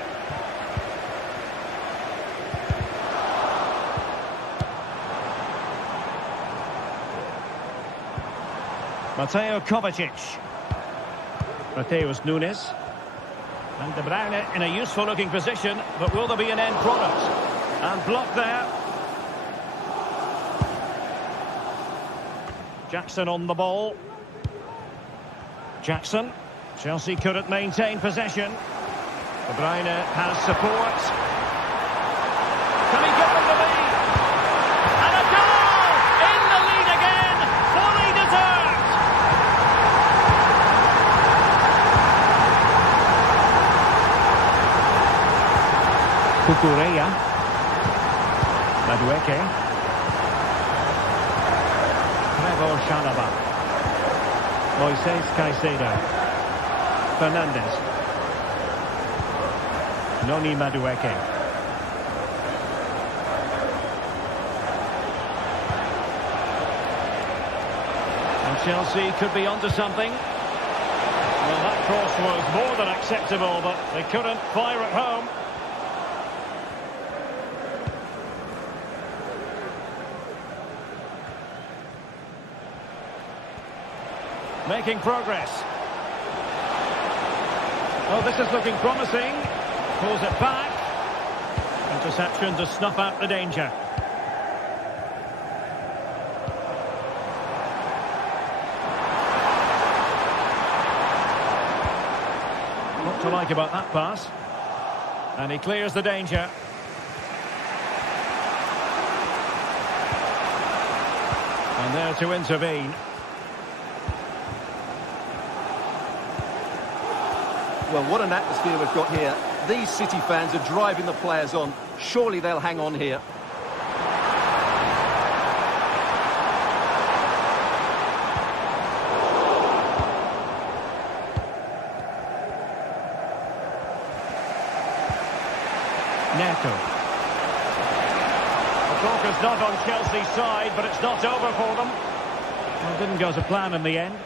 Mateo Kovacic. Mateus Nunes. And De Bruyne in a useful looking position, but will there be an end product? And blocked there. Jackson on the ball. Jackson. Chelsea couldn't maintain possession. De Bruyne has support. Can he get them the lead? And a goal! In the lead again! Fully deserved! Cucurella. Madueke. Trevor Chalobah. Moises Caicedo. Fernandez. Noni Madueke. And Chelsea could be onto something. Well, that cross was more than acceptable, but they couldn't fire at home. Making progress. Oh, this is looking promising. Pulls it back. Interception to snuff out the danger. What to like about that pass. And he clears the danger. And there to intervene. Well, what an atmosphere we've got here. These City fans are driving the players on. Surely they'll hang on here. Neto. The talk is not on Chelsea's side, but it's not over for them. Well, didn't go to plan in the end.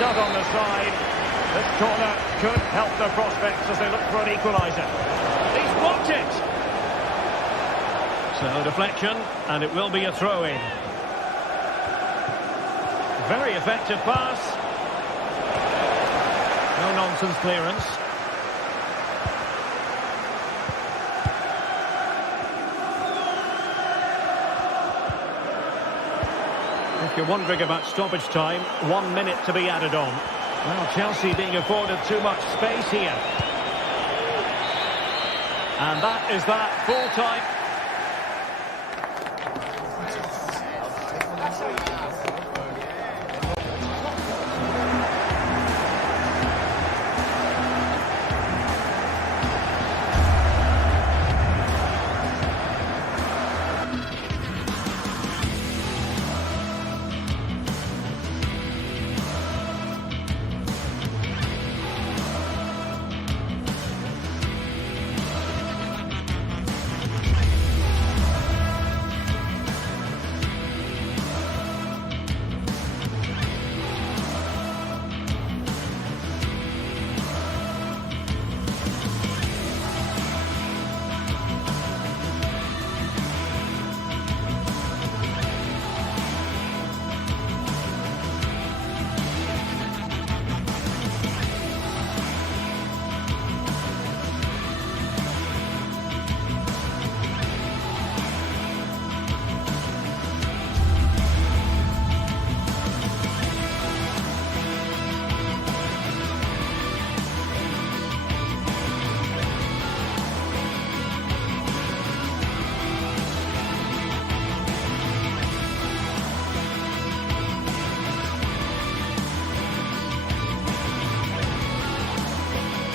Not on the side. This corner could help their prospects as they look for an equaliser. He's blocked it. So deflection, and it will be a throw-in. Very effective pass. No nonsense clearance. If you're wondering about stoppage time, 1 minute to be added on. Well, Chelsea being afforded too much space here. And that is that, full time.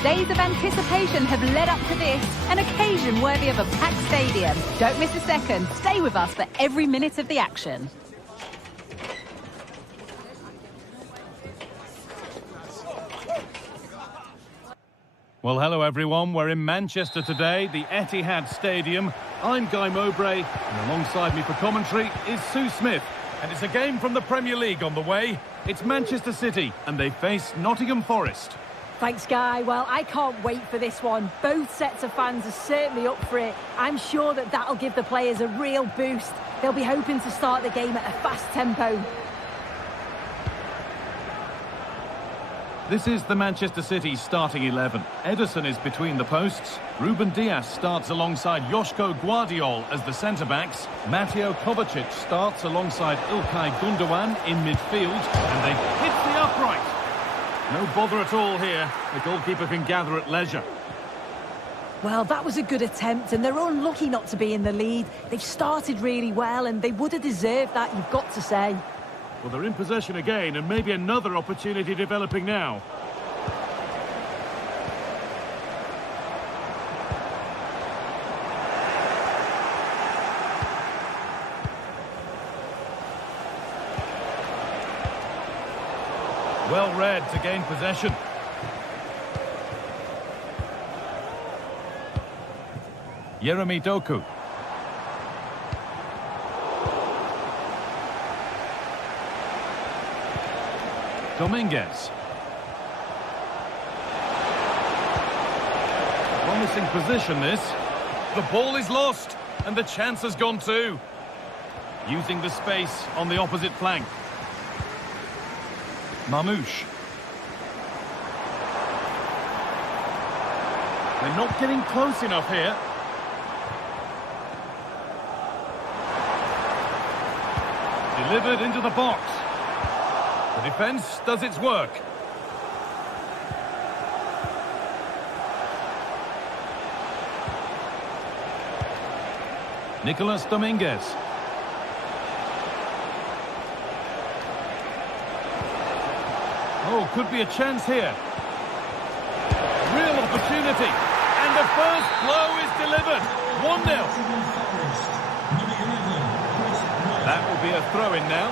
Days of anticipation have led up to this, an occasion worthy of a packed stadium. Don't miss a second. Stay with us for every minute of the action. Well, hello everyone. We're in Manchester today, the Etihad Stadium. I'm Guy Mowbray, and alongside me for commentary is Sue Smith. And it's a game from the Premier League on the way. It's Manchester City, and they face Nottingham Forest. Thanks, Guy. Well, I can't wait for this one. Both sets of fans are certainly up for it. I'm sure that that'll give the players a real boost. They'll be hoping to start the game at a fast tempo. This is the Manchester City starting 11. Ederson is between the posts. Ruben Dias starts alongside Joško Guardiol as the centre-backs. Mateo Kovacic starts alongside Ilkay Gundogan in midfield. And they hit the upright. No bother at all here. The goalkeeper can gather at leisure. Well, that was a good attempt, and they're unlucky not to be in the lead. They've started really well, and they would have deserved that, you've got to say. Well, they're in possession again, and maybe another opportunity developing now. Well read to gain possession. Jeremy Doku. Dominguez. Promising position this. The ball is lost and the chance has gone too. Using the space on the opposite flank. Mamouche. They're not getting close enough here. Delivered into the box. The defence does its work. Nicolas Dominguez. Oh, could be a chance here. Real opportunity. And the first blow is delivered. 1-0. That will be a throw-in now.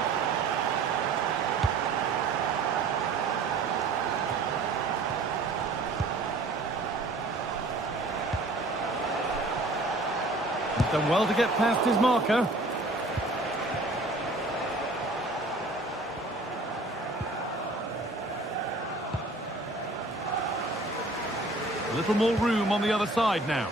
Done well to get past his marker. A little more room on the other side now.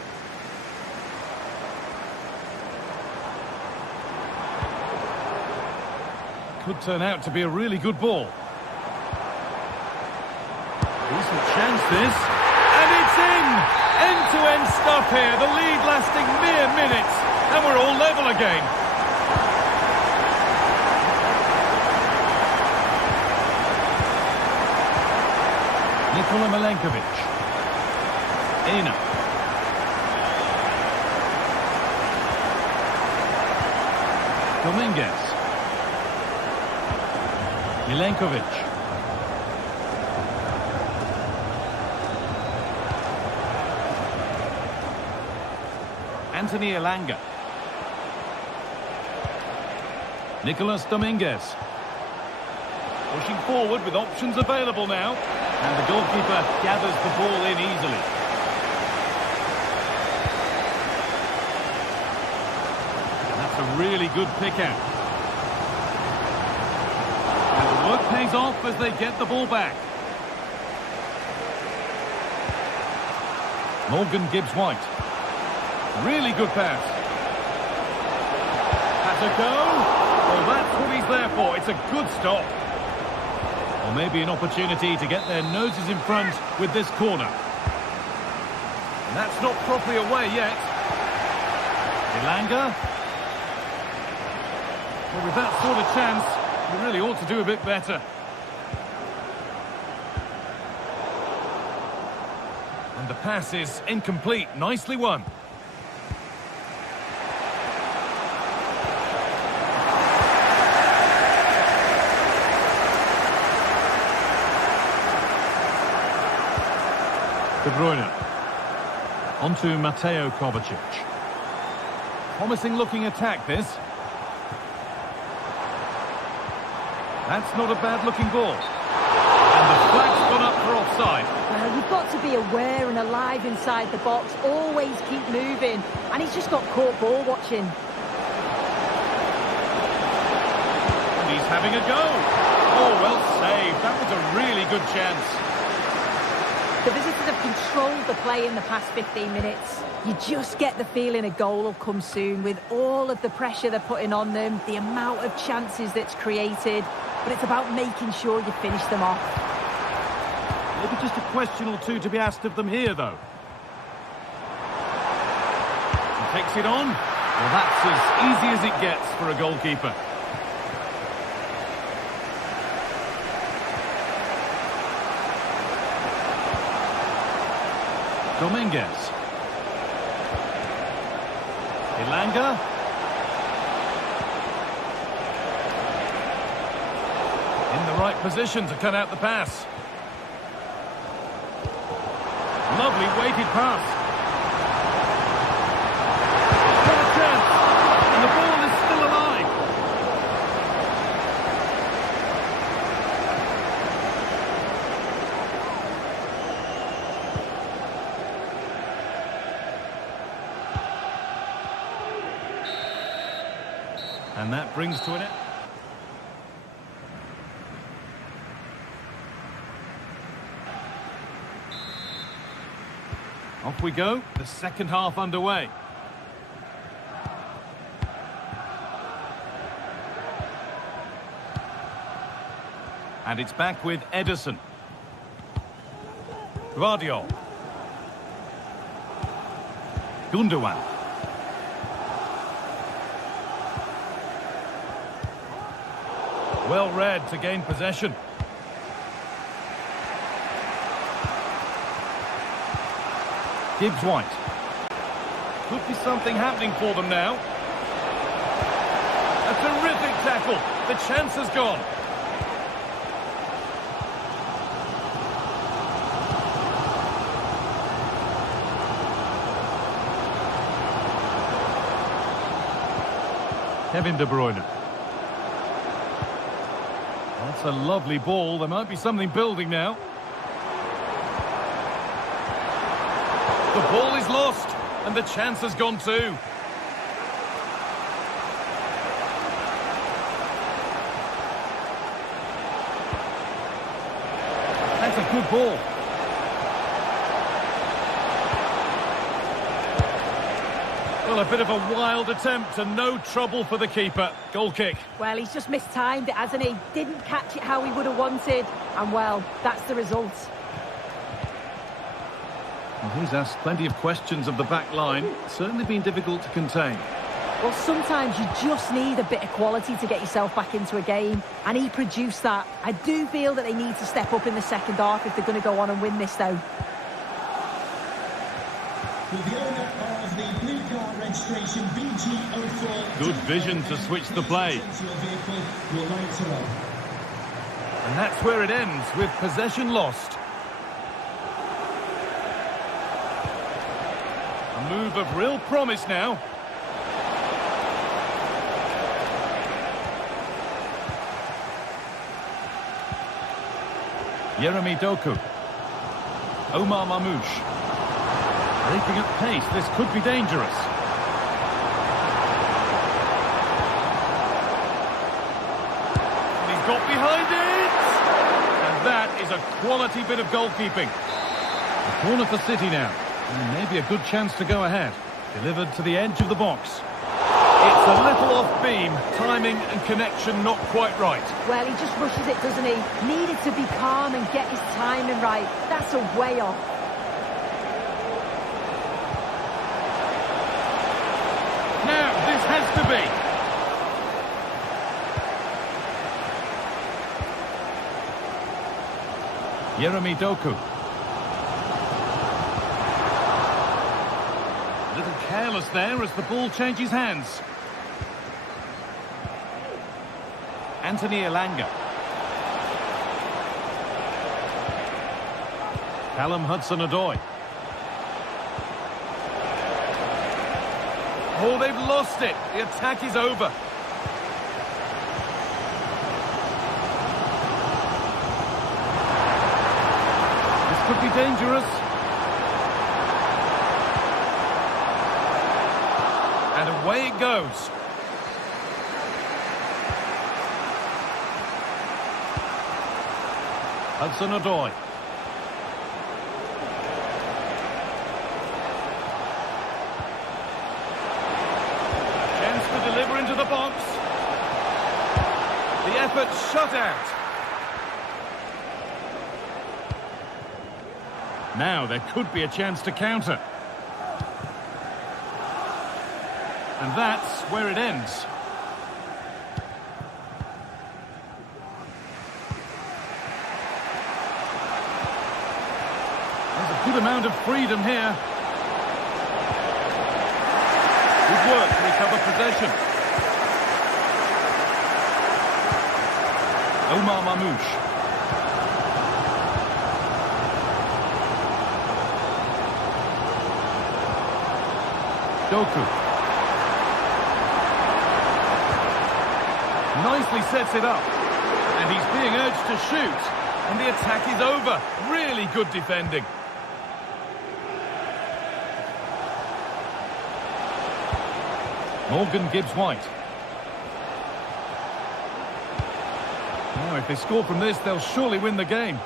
Could turn out to be a really good ball. Decent chance this. And it's in! End-to-end stuff here, the lead lasting mere minutes, and we're all level again. Nikola Milenkovic. Ena. Dominguez. Milenkovic. Anthony Elanga. Nicolas Dominguez. Pushing forward with options available now. And the goalkeeper gathers the ball in easily. And that's a really good pick out. And the work pays off as they get the ball back. Morgan Gibbs-White. Really good pass. That's a go. Well, that's what he's there for. It's a good stop. Or maybe an opportunity to get their noses in front with this corner. And that's not properly away yet. Elanga. Well, with that sort of chance, you really ought to do a bit better. And the pass is incomplete. Nicely won. De Bruyne. On to Mateo Kovacic. Promising looking attack, this. That's not a bad looking ball. And the flag's gone up for offside. Well, you've got to be aware and alive inside the box. Always keep moving. And he's just got caught ball watching. And he's having a go. Oh, well saved. That was a really good chance. The visitors have controlled the play in the past 15 minutes. You just get the feeling a goal will come soon with all of the pressure they're putting on them, the amount of chances that's created. But it's about making sure you finish them off. Maybe just a question or two to be asked of them here, though. He takes it on. Well, that's as easy as it gets for a goalkeeper. Dominguez. Elanga. In the right position to cut out the pass. Lovely weighted pass. What a chance! And the ball is still alive. And that brings to an end. Off we go, the second half underway. And it's back with Ederson. Guardiola. Gundogan. Well read to gain possession. Gibbs White. Could be something happening for them now. A terrific tackle. The chance has gone. Kevin De Bruyne. That's a lovely ball. There might be something building now. The ball is lost, and the chance has gone too. That's a good ball. Well, a bit of a wild attempt and no trouble for the keeper. Goal kick. Well, he's just mistimed it, hasn't he? Didn't catch it how he would have wanted. And, well, that's the result. Well, he's asked plenty of questions of the back line. It's certainly been difficult to contain. Well, sometimes you just need a bit of quality to get yourself back into a game. And he produced that. I do feel that they need to step up in the second half if they're going to go on and win this, though. With the owner of the blue car registration BG04. Good vision to switch the play. And that's where it ends, with possession lost. A move of real promise now. Yeremy Doku. Omar Mamouche. Breaking at pace, this could be dangerous. And he's got behind it! And that is a quality bit of goalkeeping. A corner for City now. And maybe a good chance to go ahead. Delivered to the edge of the box. It's a little off beam. Timing and connection not quite right. Well, he just rushes it, doesn't he? Needed to be calm and get his timing right. That's a way off. Now, this has to be. Yeremy Doku. A little careless there as the ball changes hands. Anthony Elanga. Callum Hudson-Odoi. Oh, they've lost it. The attack is over. This could be dangerous. And away it goes. Hudson-Odoi. Chance to deliver into the box. The effort shut out. Now there could be a chance to counter. And that's where it ends. Good amount of freedom here. Good work to recover possession. Omar Mamouche. Doku. Nicely sets it up. And he's being urged to shoot. And the attack is over. Really good defending. Morgan Gibbs-White. Oh, if they score from this, they'll surely win the game.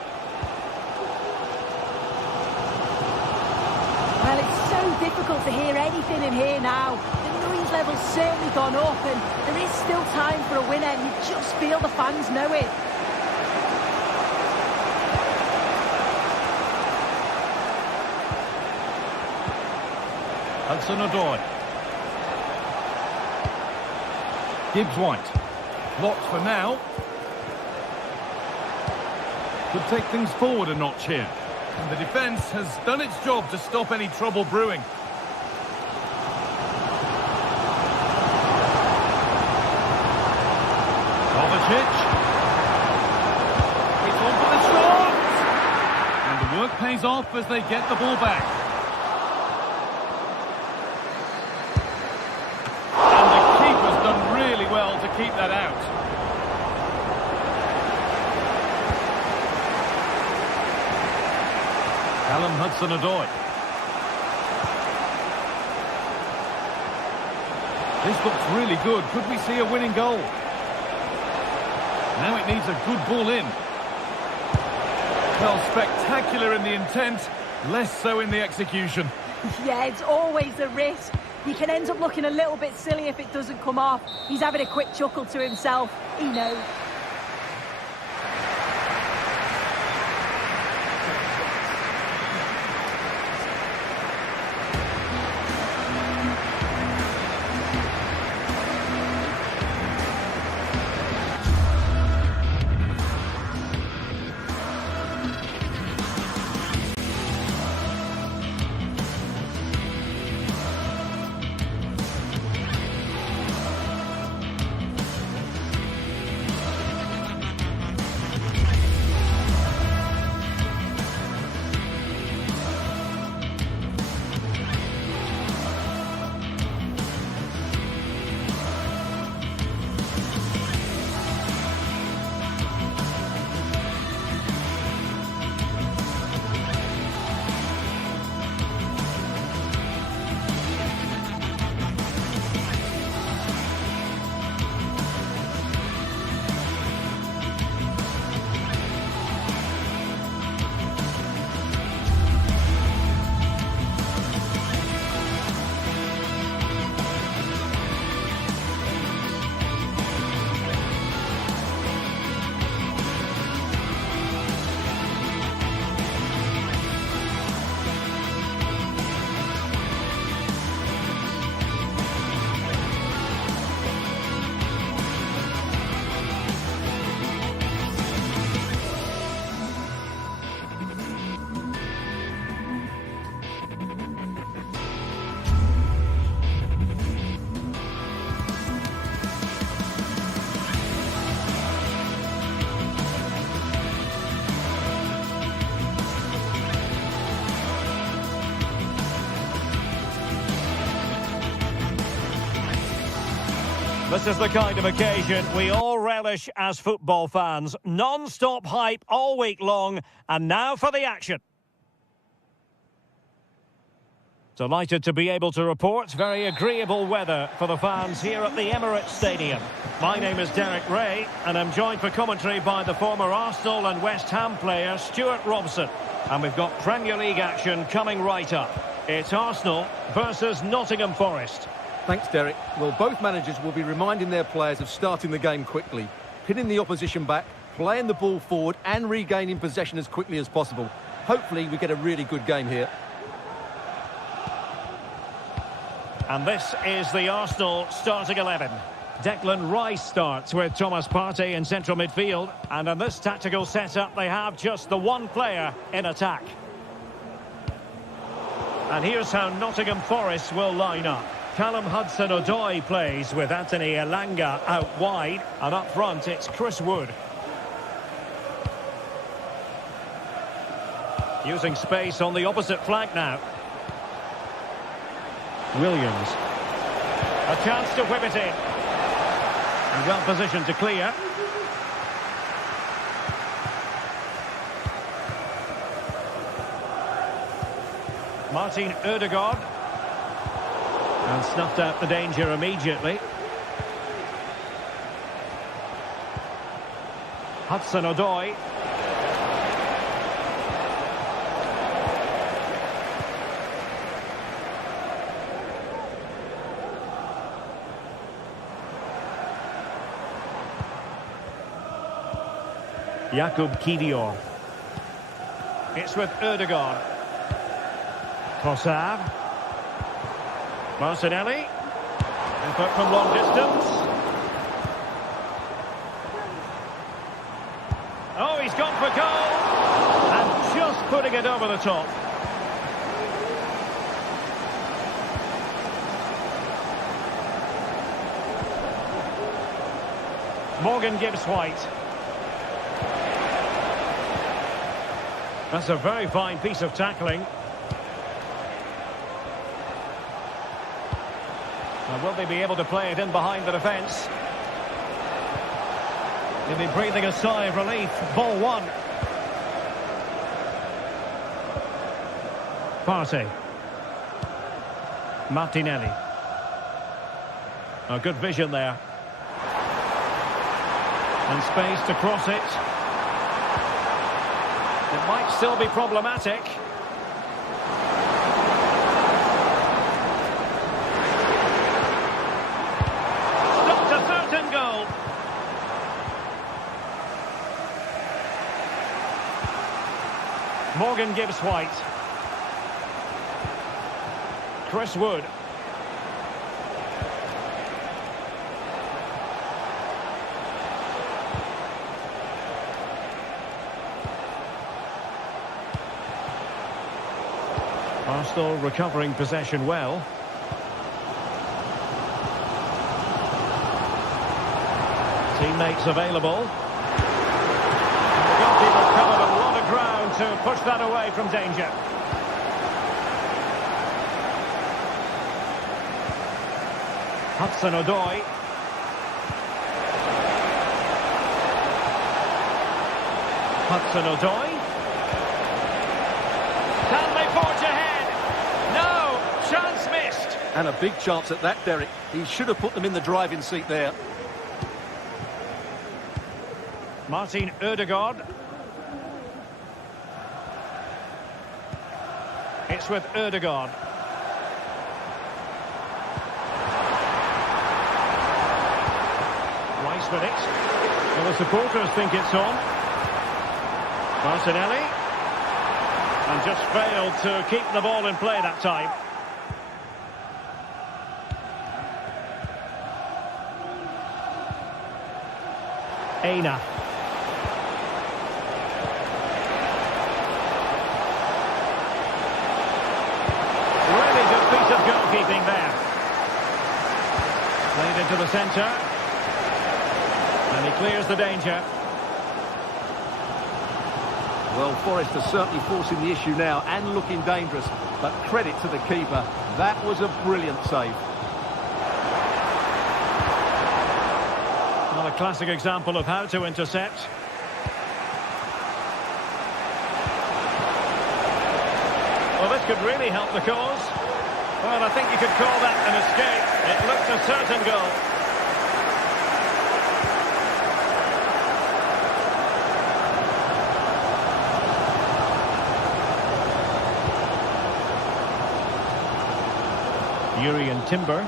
Well, it's so difficult to hear anything in here now. The noise level's certainly gone up, and there is still time for a winner. You just feel the fans know it. Hudson-Odoi. Gibbs-White. Blocked for now. Could take things forward a notch here. And the defence has done its job to stop any trouble brewing. Kovacic. It's on for the shot! And the work pays off as they get the ball back. Well to keep that out. Callum Hudson-Odoi. This looks really good. Could we see a winning goal? Now it needs a good ball in. Well, spectacular in the intent, less so in the execution. Yeah, it's always a risk. You can end up looking a little bit silly if it doesn't come off. He's having a quick chuckle to himself. He knows. This is the kind of occasion we all relish as football fans. Non-stop hype all week long, and now for the action. Delighted to be able to report very agreeable weather for the fans here at the Emirates Stadium. My name is Derek Ray, and I'm joined for commentary by the former Arsenal and West Ham player Stuart Robson. And we've got Premier League action coming right up. It's Arsenal versus Nottingham Forest. Thanks, Derek. Well, both managers will be reminding their players of starting the game quickly, pinning the opposition back, playing the ball forward and regaining possession as quickly as possible. Hopefully we get a really good game here. And this is the Arsenal starting 11. Declan Rice starts with Thomas Partey in central midfield. And in this tactical setup, they have just the one player in attack. And here's how Nottingham Forest will line up. Callum Hudson-Odoi plays with Anthony Elanga out wide. And up front, it's Chris Wood. Using space on the opposite flank now. Williams. A chance to whip it in. And well positioned to clear. Martin Ødegaard. And snuffed out the danger immediately. Hudson-Odoi. Jakub Kivior. It's with Ødegaard. Trossard. Martinelli. Effort from long distance. Oh, he's gone for goal. And just putting it over the top. Morgan Gibbs-White. That's a very fine piece of tackling. And will they be able to play it in behind the defence? He'll be breathing a sigh of relief. Ball one. Partey. Martinelli. A good vision there. And space to cross it. It might still be problematic. Stopped a certain goal. Morgan Gibbs-White. Chris Wood. Arsenal recovering possession well. Teammates available. And the goalkeeper covered a lot of ground to push that away from danger. Hudson-Odoi. Hudson-Odoi. Can they forge ahead? No, chance missed. And a big chance at that, Derek. He should have put them in the driving seat there. Martin Ødegaard. It's with Ødegaard. Rice with it. Well, the supporters think it's on. Martinelli. And just failed to keep the ball in play that time. Aina. Really good piece of goalkeeping there. Played into the centre. And he clears the danger. Well, Forest are certainly forcing the issue now and looking dangerous. But credit to the keeper. That was a brilliant save. classic example of how to intercept. Well, this could really help the cause. Well, I think you could call that an escape. It looked a certain goal. Jurrien Timber.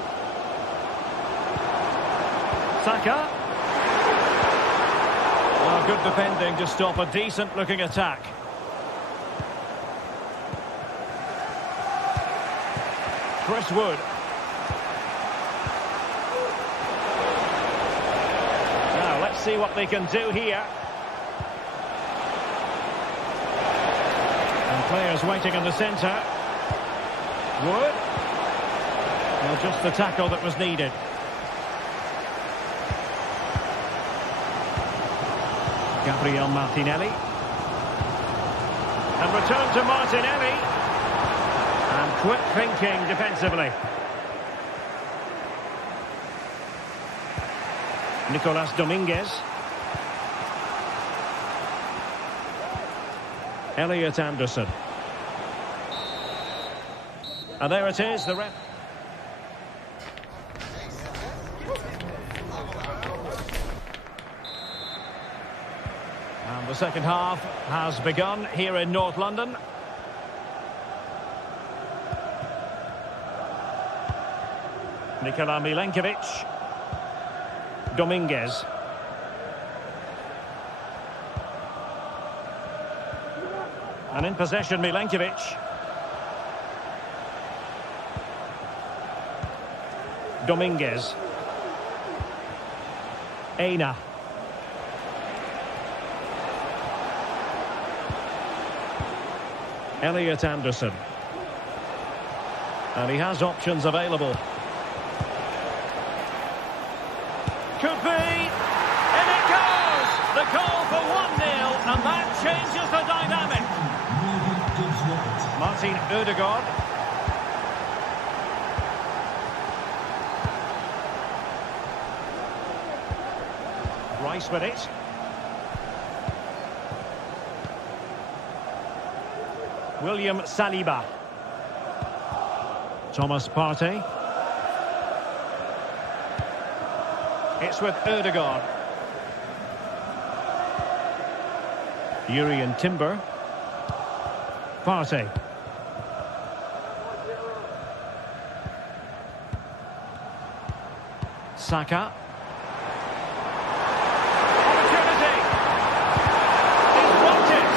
Saka. Oh, good defending to stop a decent-looking attack. Chris Wood. Now, let's see what they can do here. And players waiting in the centre. Wood. Well, just the tackle that was needed. Gabriel Martinelli. And return to Martinelli. And quick thinking defensively. Nicolas Dominguez. Elliot Anderson. And there it is, the ref. And the second half has begun here in North London. Nikola Milenkovic. Dominguez. And in possession, Milenkovic. Dominguez. Aina. Elliot Anderson. And he has options available. Could be. In it goes! The goal for 1-0, and that changes the dynamic. Martin Ødegaard. Rice with it. William Saliba. Thomas Partey. It's with Ødegaard. Jurrien Timber. Partey. Saka. Opportunity. He's blocked it.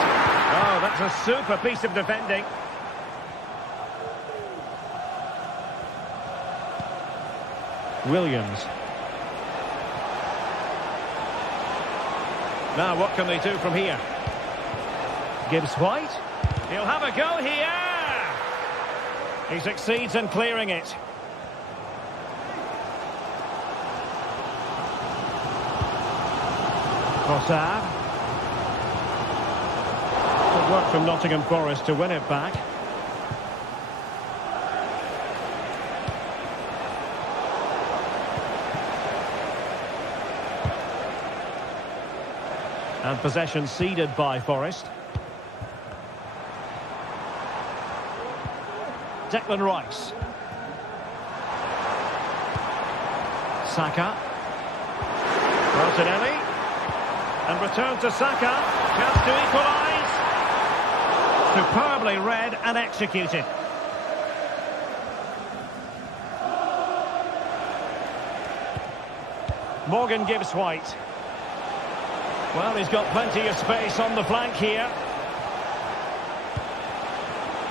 Oh, that's a super piece of defending. Williams. Now, what can they do from here? Gibbs White. He'll have a go here. He succeeds in clearing it. Trossard. Good work from Nottingham Forest to win it back. And possession ceded by Forest. Declan Rice. Saka. Martinelli. And return to Saka. Chance to equalise. Superbly read and executed. Morgan Gibbs White. Well, he's got plenty of space on the flank here.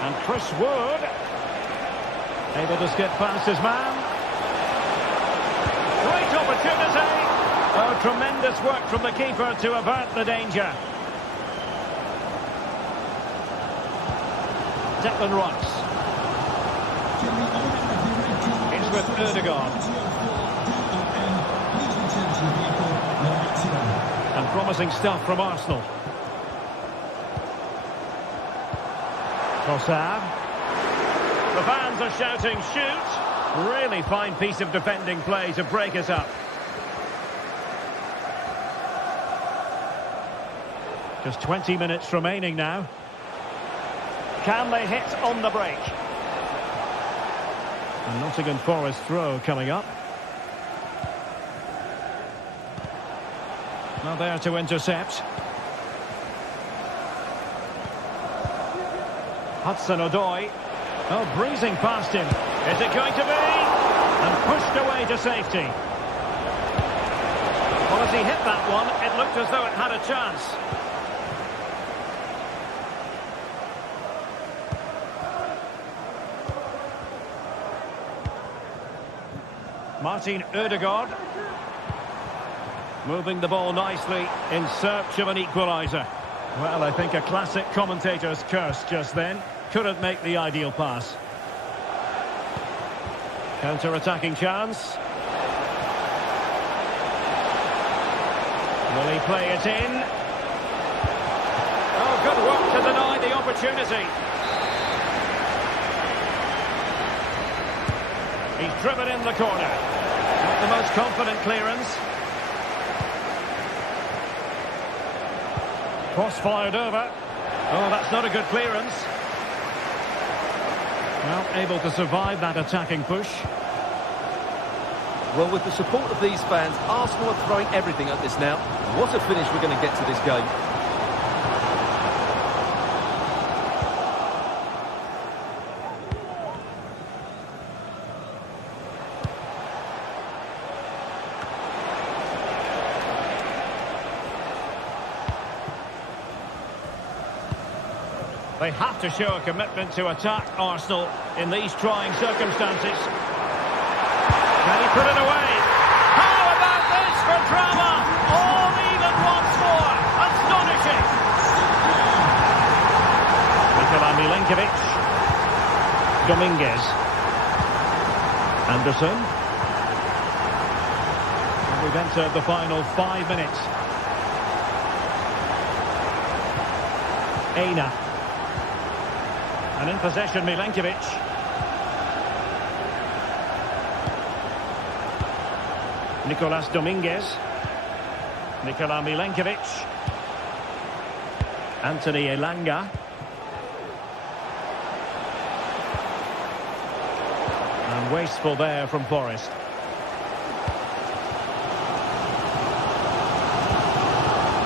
And Chris Wood. Able to skip past his man. Great opportunity. Oh, tremendous work from the keeper to avert the danger. Declan Rice. It's with Ødegaard. And promising stuff from Arsenal. Trossard. The fans are shouting, shoot! Really fine piece of defending play to break it up. Just 20 minutes remaining now. Can they hit on the break? And Nottingham Forest throw coming up. Now there to intercept. Hudson-Odoi. Oh, breezing past him. Is it going to be? And pushed away to safety. Well, as he hit that one, it looked as though it had a chance. Martin Ødegaard. Moving the ball nicely in search of an equaliser. Well, I think a classic commentator's curse just then. Couldn't make the ideal pass. Counter-attacking chance. Will he play it in? Oh, good work to deny the opportunity. He's driven in the corner. Not the most confident clearance. Cross fired over. Oh, that's not a good clearance. Well, able to survive that attacking push. Well, with the support of these fans, Arsenal are throwing everything at this now. What a finish we're going to get to this game. They have to show a commitment to attack Arsenal in these trying circumstances. Can he put it away? How about this for drama? All even once more. Astonishing. Nikola Milenkovic. Dominguez. Anderson. And we've entered the final 5 minutes. Aina. And in possession, Milenkovic. Nicolas Dominguez. Nikola Milenkovic. Anthony Elanga. And wasteful there from Forest.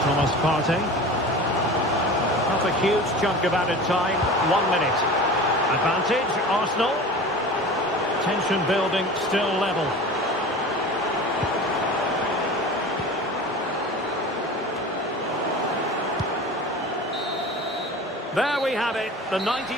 Thomas Partey. Not a huge chunk of added time. 1 minute. Advantage, Arsenal. Tension building, still level. There we have it, the 90...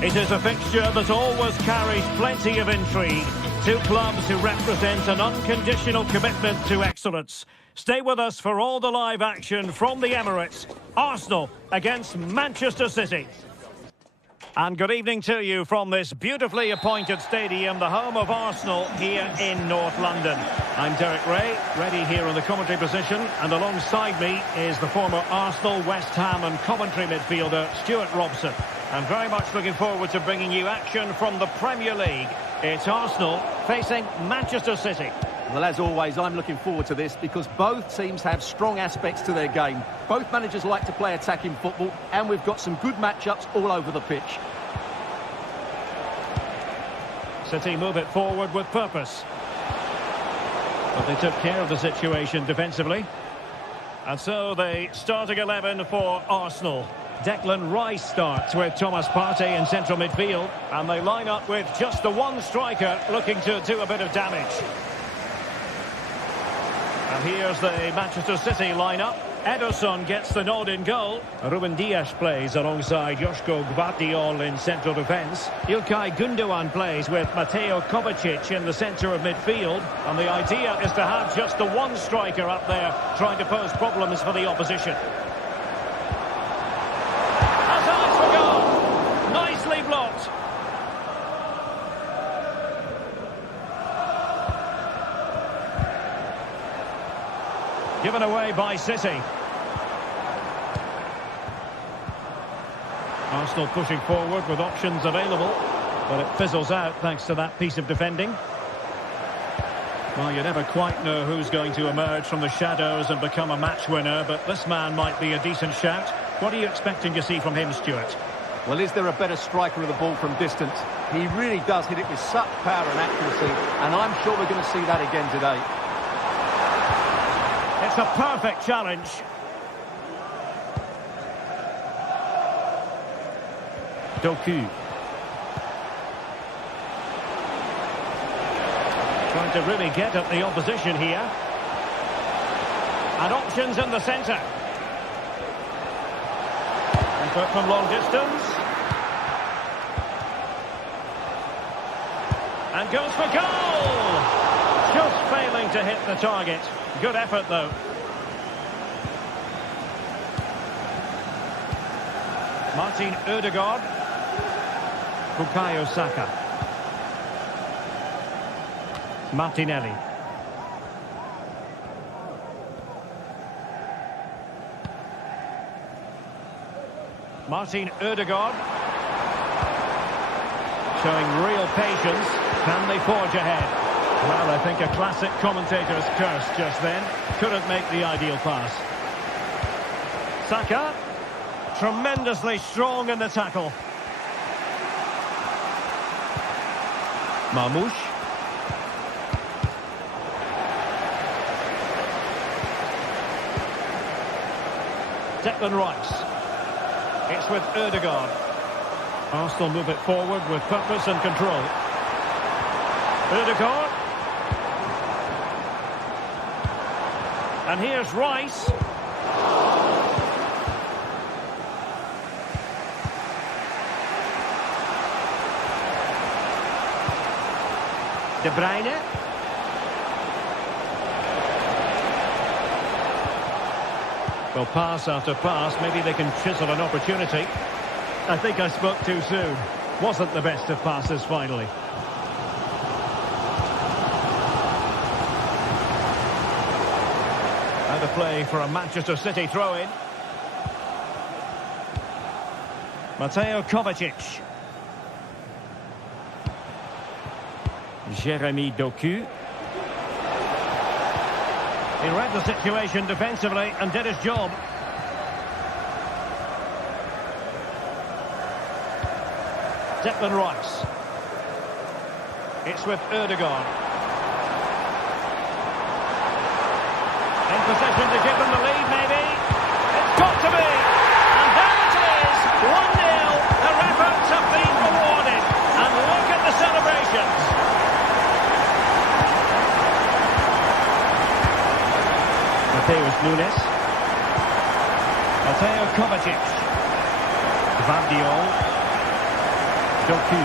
It is a fixture that always carries plenty of intrigue. Two clubs who represent an unconditional commitment to excellence. Stay with us for all the live action from the Emirates. Arsenal against Manchester City. And good evening to you from this beautifully appointed stadium, the home of Arsenal here in North London. I'm Derek Ray, ready here in the commentary position, and alongside me is the former Arsenal, West Ham and Coventry midfielder, Stuart Robson. I'm very much looking forward to bringing you action from the Premier League. It's Arsenal facing Manchester City. Well, as always, I'm looking forward to this because both teams have strong aspects to their game. Both managers like to play attacking football, and we've got some good matchups all over the pitch. City move it forward with purpose. But they took care of the situation defensively. And so the starting 11 for Arsenal. Declan Rice starts with Thomas Partey in central midfield. And they line up with just the one striker looking to do a bit of damage. And here's the Manchester City lineup. Ederson gets the nod in goal. Ruben Dias plays alongside Joško Gvardiol in central defence. Ilkay Gundogan plays with Mateo Kovacic in the centre of midfield. And the idea is to have just the one striker up there trying to pose problems for the opposition. That's eyes for goal. Nicely blocked. Given away by City. Arsenal pushing forward with options available, but it fizzles out thanks to that piece of defending. Well, you never quite know who's going to emerge from the shadows and become a match winner, but this man might be a decent shout. What are you expecting to see from him, Stuart? Well, is there a better striker of the ball from distance? He really does hit it with such power and accuracy, and I'm sure we're going to see that again today. It's a perfect challenge. Doku. Trying to really get at the opposition here. And options in the centre. Effort from long distance. And goes for goal! Just failing to hit the target. Good effort, though. Martin Ødegaard. Bukayo Saka. Martinelli. Martin Ødegaard. Showing real patience. Can they forge ahead? Well, I think a classic commentator's curse just then. Couldn't make the ideal pass. Saka. Tremendously strong in the tackle. Marmoush. Declan Rice. It's with Ødegaard. Arsenal move it forward with purpose and control. Ødegaard. And here's Rice. De Bruyne. Well, pass after pass, maybe they can chisel an opportunity. I think I spoke too soon. Wasn't the best of passes finally. Out of play for a Manchester City throw-in. Mateo Kovacic. Jeremy Doku. He read the situation defensively and did his job. Declan Rice. It's with Ødegaard. In possession to give them the lead, maybe. It's got to be. And there it is. 1-0. Their efforts have been rewarded. And look at the celebrations. Mateus Nunes. Mateo Kovacic. Gvardiol. Doku.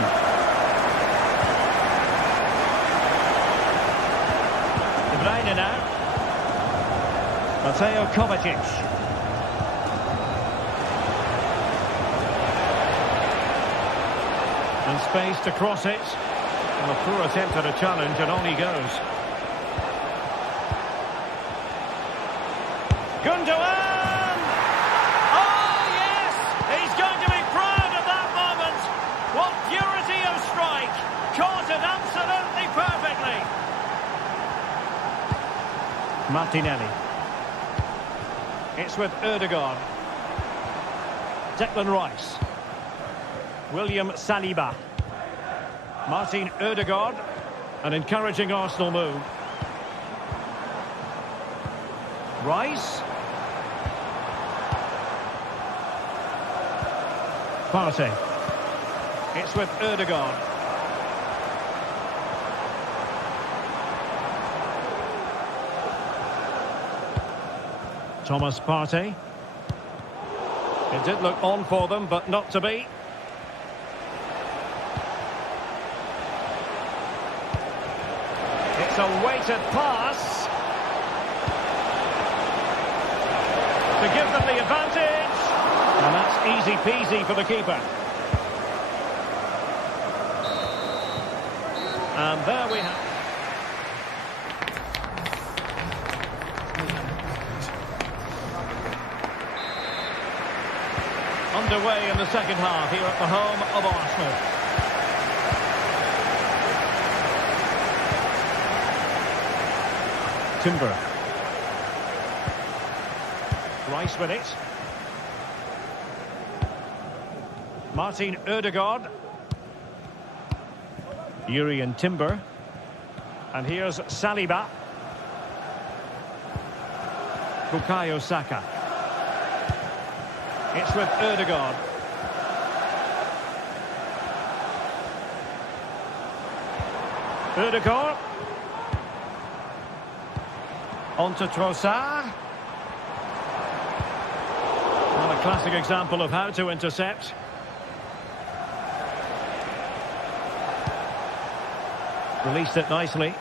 here now. Mateo Kovacic. And space to cross it. Well, a poor attempt at a challenge, and on he goes. Gundogan! Oh, yes! He's going to be proud of that moment. What purity of strike. Caught it absolutely perfectly. Martinelli. It's with Ødegaard. Declan Rice. William Saliba. Martin Ødegaard. An encouraging Arsenal move. Rice. Partey. It's with Ødegaard. Thomas Partey. It did look on for them, but not to be. It's a weighted pass to give them the advantage, and that's easy peasy for the keeper. And there we have. Underway in the second half here at the home of Arsenal. Timber. Rice with it. Martin Ødegaard. Jurriën Timber. And here's Saliba. Bukayo Saka. It's with Ødegaard. Ødegaard. On to Trossard. Well, a classic example of how to intercept. Released it nicely.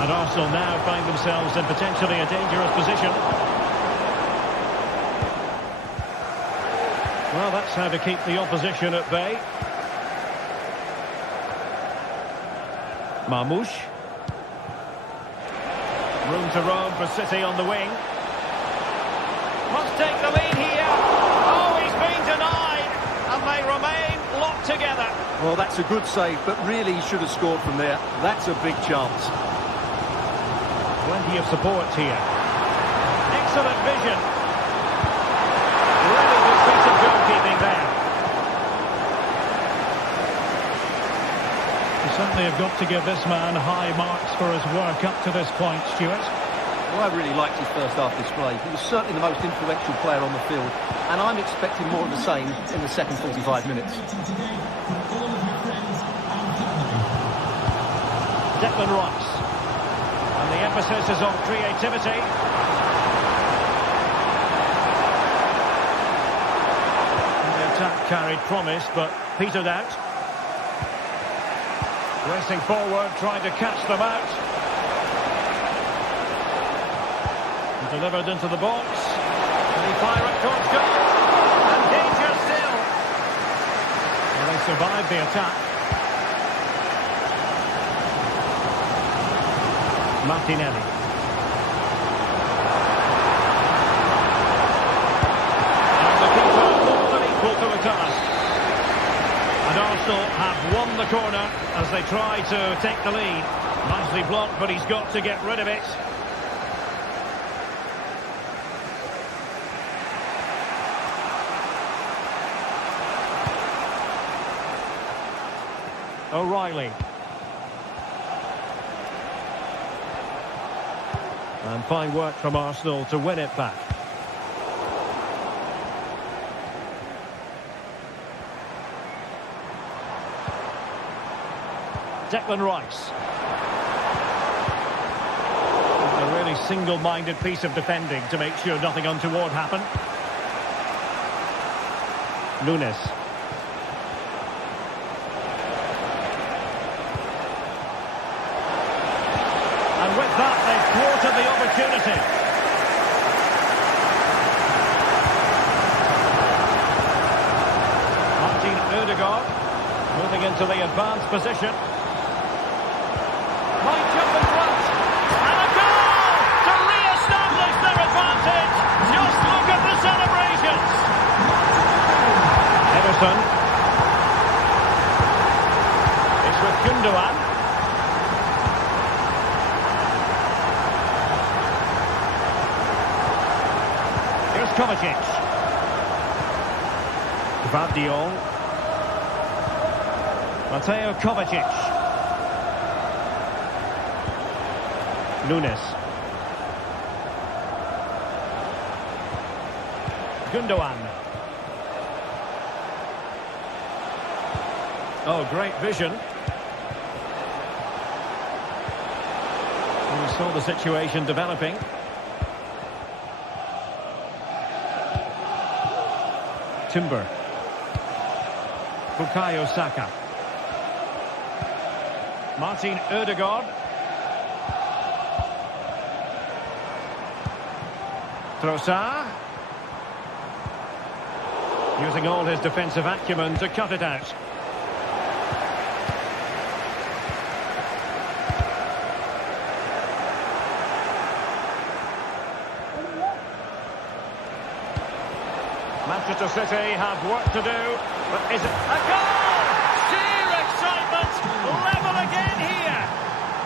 And Arsenal now find themselves in potentially a dangerous position. Well, that's how to keep the opposition at bay. Marmoush. Room to roam for City on the wing. Must take the lead here. Oh, he's been denied. And they remain locked together. Well, that's a good save, but really he should have scored from there. That's a big chance. Plenty of support here. Excellent vision. Really good piece of goalkeeping there. You certainly have got to give this man high marks for his work up to this point, Stuart. Well, I really liked his first half display. He was certainly the most influential player on the field, and I'm expecting more of the same in the second 45 minutes. Declan Rice. And the emphasis is on creativity. And the attack carried promise, but petered out. Racing forward, trying to catch them out. And delivered into the box. And he fire it towards goal. And danger still. Well, they survived the attack. Martinelli. And the keeper more than equal to the task. And Arsenal have won the corner as they try to take the lead. Nicely blocked, but he's got to get rid of it. O'Reilly. And fine work from Arsenal to win it back. Declan Rice. A really single-minded piece of defending to make sure nothing untoward happened. Nunes. opportunity. Martin Ødegaard moving into the advanced position. Might jump in front. And a goal to re-establish their advantage. Just look at the celebrations. Ederson. It's with Gundogan. Here's Kovacic. Gvardiol. Mateo Kovacic. Nunes. Gundogan. Oh, great vision. We saw the situation developing. Timber. Bukayo Saka. Martin Ødegaard. Trossard. Using all his defensive acumen to cut it out. Manchester City have work to do, but is it a goal? Sheer excitement, level again here.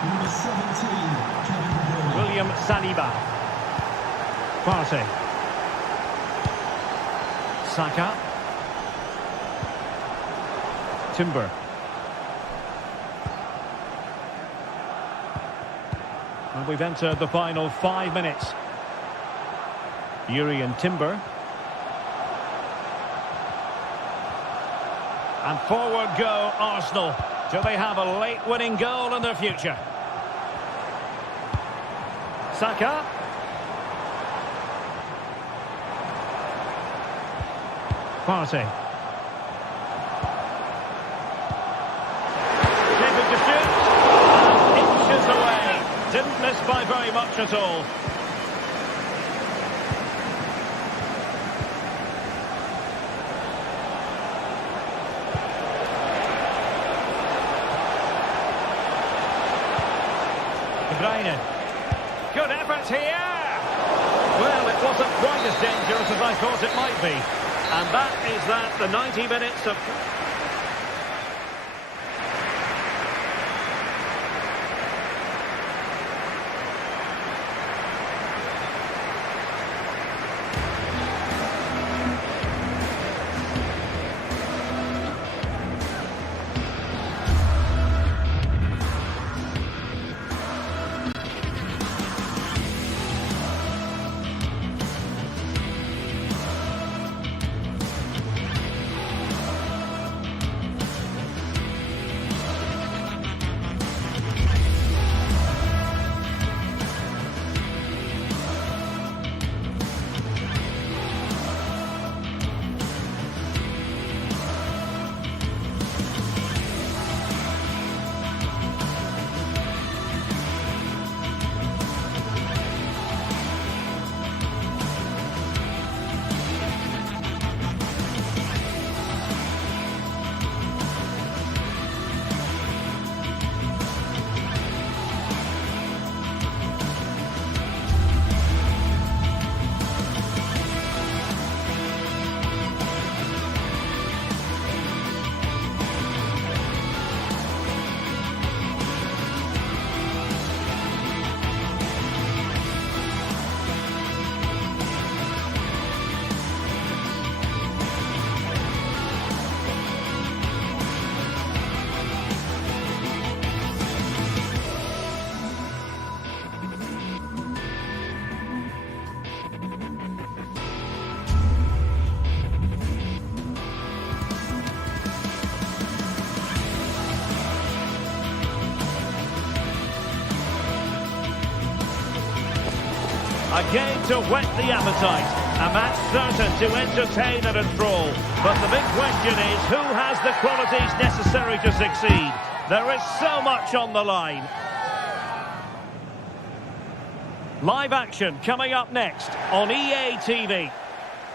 Number 17, Kevin De Bruyne. William Saliba. Partey. Saka. Timber. And we've entered the final 5 minutes. Yuri and Timber. And forward go Arsenal. Do they have a late winning goal in their future? Saka. Partey. Able to shoot. Inches away. Didn't miss by very much at all. Good effort here. Well, it wasn't quite as dangerous as I thought it might be. And that is that, the 90 minutes of... Again to whet the appetite. A match certain to entertain and enthrall. But the big question is, who has the qualities necessary to succeed? There is so much on the line. Live action coming up next on EA TV.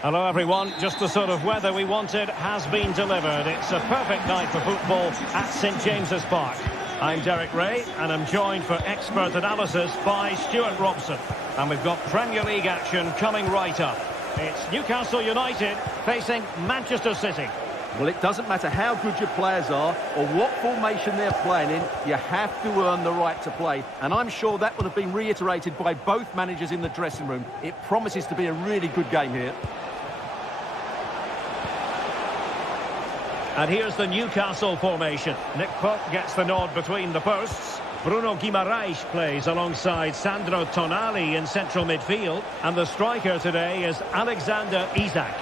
Hello everyone, just the sort of weather we wanted has been delivered. It's a perfect night for football at St James's Park. I'm Derek Ray and I'm joined for expert analysis by Stuart Robson. And we've got Premier League action coming right up. It's Newcastle United facing Manchester City. Well, it doesn't matter how good your players are or what formation they're playing in, you have to earn the right to play. And I'm sure that would have been reiterated by both managers in the dressing room. It promises to be a really good game here. And here's the Newcastle formation. Nick Pope gets the nod between the posts. Bruno Guimaraes plays alongside Sandro Tonali in central midfield. And the striker today is Alexander Isak.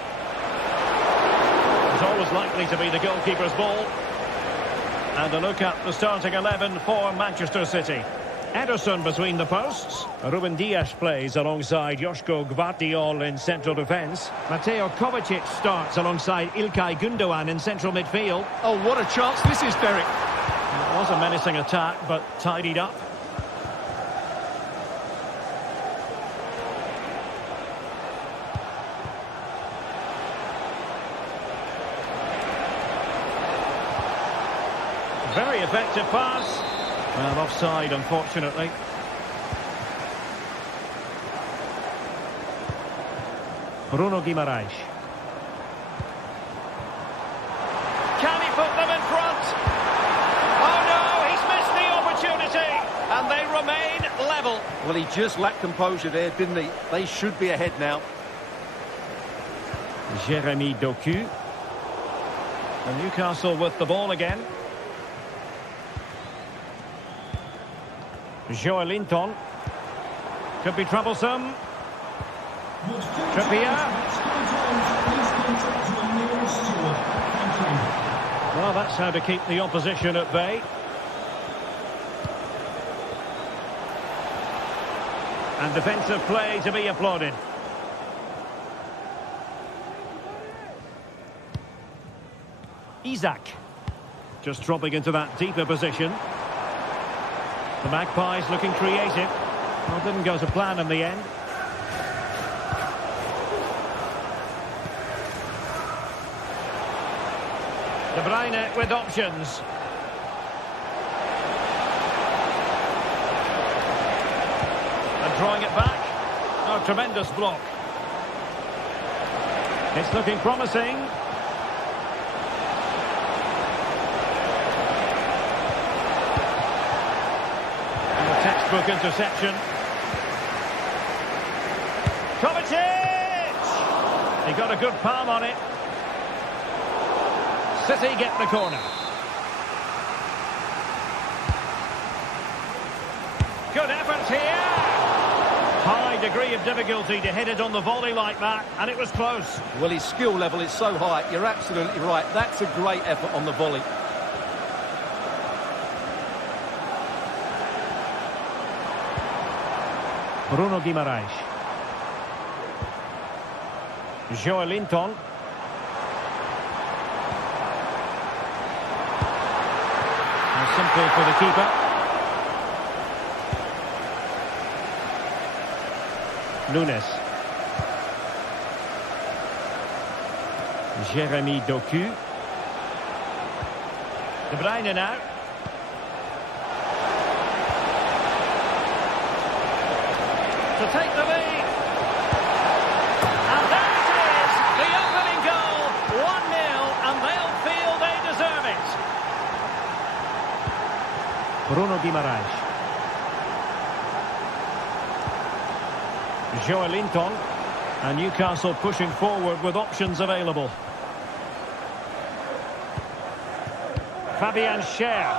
It's always likely to be the goalkeeper's ball. And a look at the starting 11 for Manchester City. Ederson between the posts. Ruben Dias plays alongside Joško Gvardiol in central defence. Mateo Kovacic starts alongside Ilkay Gundogan in central midfield. Oh, what a chance this is, Derek. It was a menacing attack, but tidied up. Very effective pass. Well, offside, unfortunately. Bruno Guimaraes. Can he put them in front? Oh no, he's missed the opportunity. And they remain level. Well, he just lacked composure there, didn't he? They should be ahead now. Jeremy Doku. And Newcastle with the ball again. Joelinton. Could be troublesome. Trippier. Well, that's how to keep the opposition at bay. And defensive play to be applauded. Isak. Just dropping into that deeper position. The Magpies looking creative. Well, didn't go to plan in the end. De Bruyne with options. And drawing it back. Oh, tremendous block. It's looking promising. Textbook interception. Kovacic! He got a good palm on it. City get the corner. Good effort here. High degree of difficulty to hit it on the volley like that, and it was close. Well, his skill level is so high. You're absolutely right. That's a great effort on the volley. Bruno Guimaraes. Joelinton. Simple for the keeper. Nunes. Jeremy Doku. De Bruyne now. To take the lead. And there it is, the opening goal, 1-0, and they'll feel they deserve it. Bruno Guimaraes. Joelinton. And Newcastle pushing forward with options available. Fabian Schär.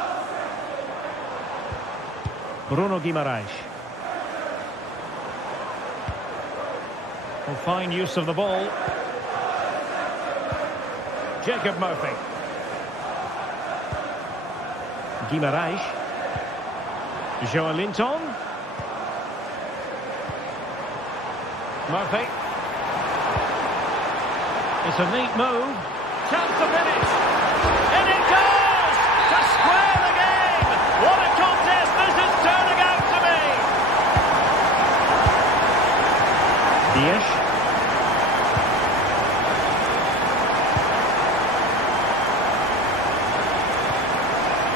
Bruno Guimaraes. Well, fine use of the ball. Jacob Murphy. Guimaraes. Joelinton. Murphy. It's a neat move. Chance to finish. And it goes! To square the game! What a contest this is turning out to be! Dias.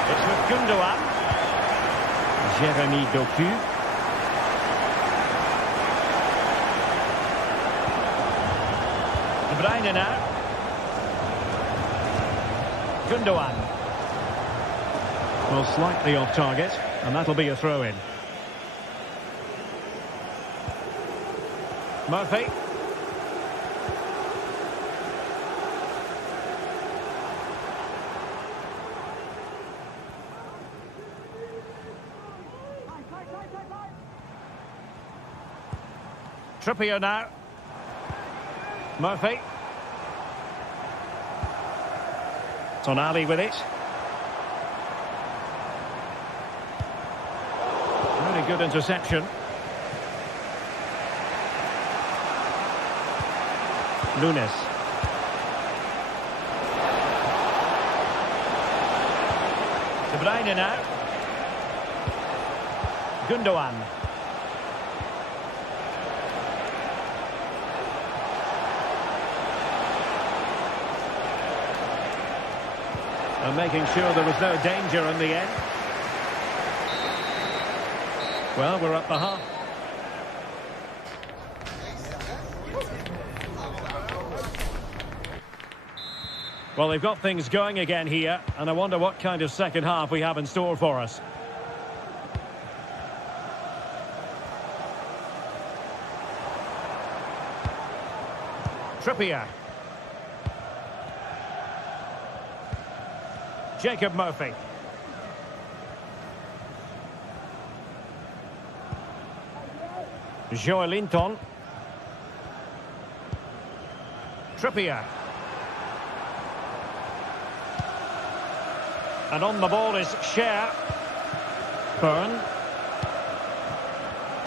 It's with Gundogan. Jeremy Doku. De Bruyne now. Gundogan. Well, slightly off target, and that'll be a throw-in. Murphy. Trippier now. Murphy. Tonali with it. Really good interception. Nunes. De Bruyne now. Gundogan. And making sure there was no danger in the end. Well, we're at the half. Well, they've got things going again here, and I wonder what kind of second half we have in store for us. Trippier. Jacob Murphy. Joelinton. Trippier. And on the ball is Cher. Byrne.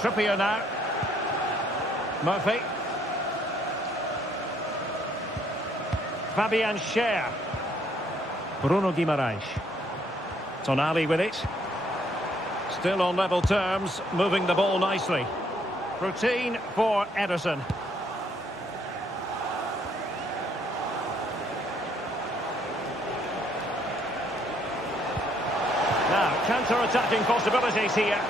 Trippier now. Murphy. Fabian Cher. Bruno Guimaraes. Tonali with it. Still on level terms, moving the ball nicely. Routine for Ederson. Now, counter-attacking possibilities here.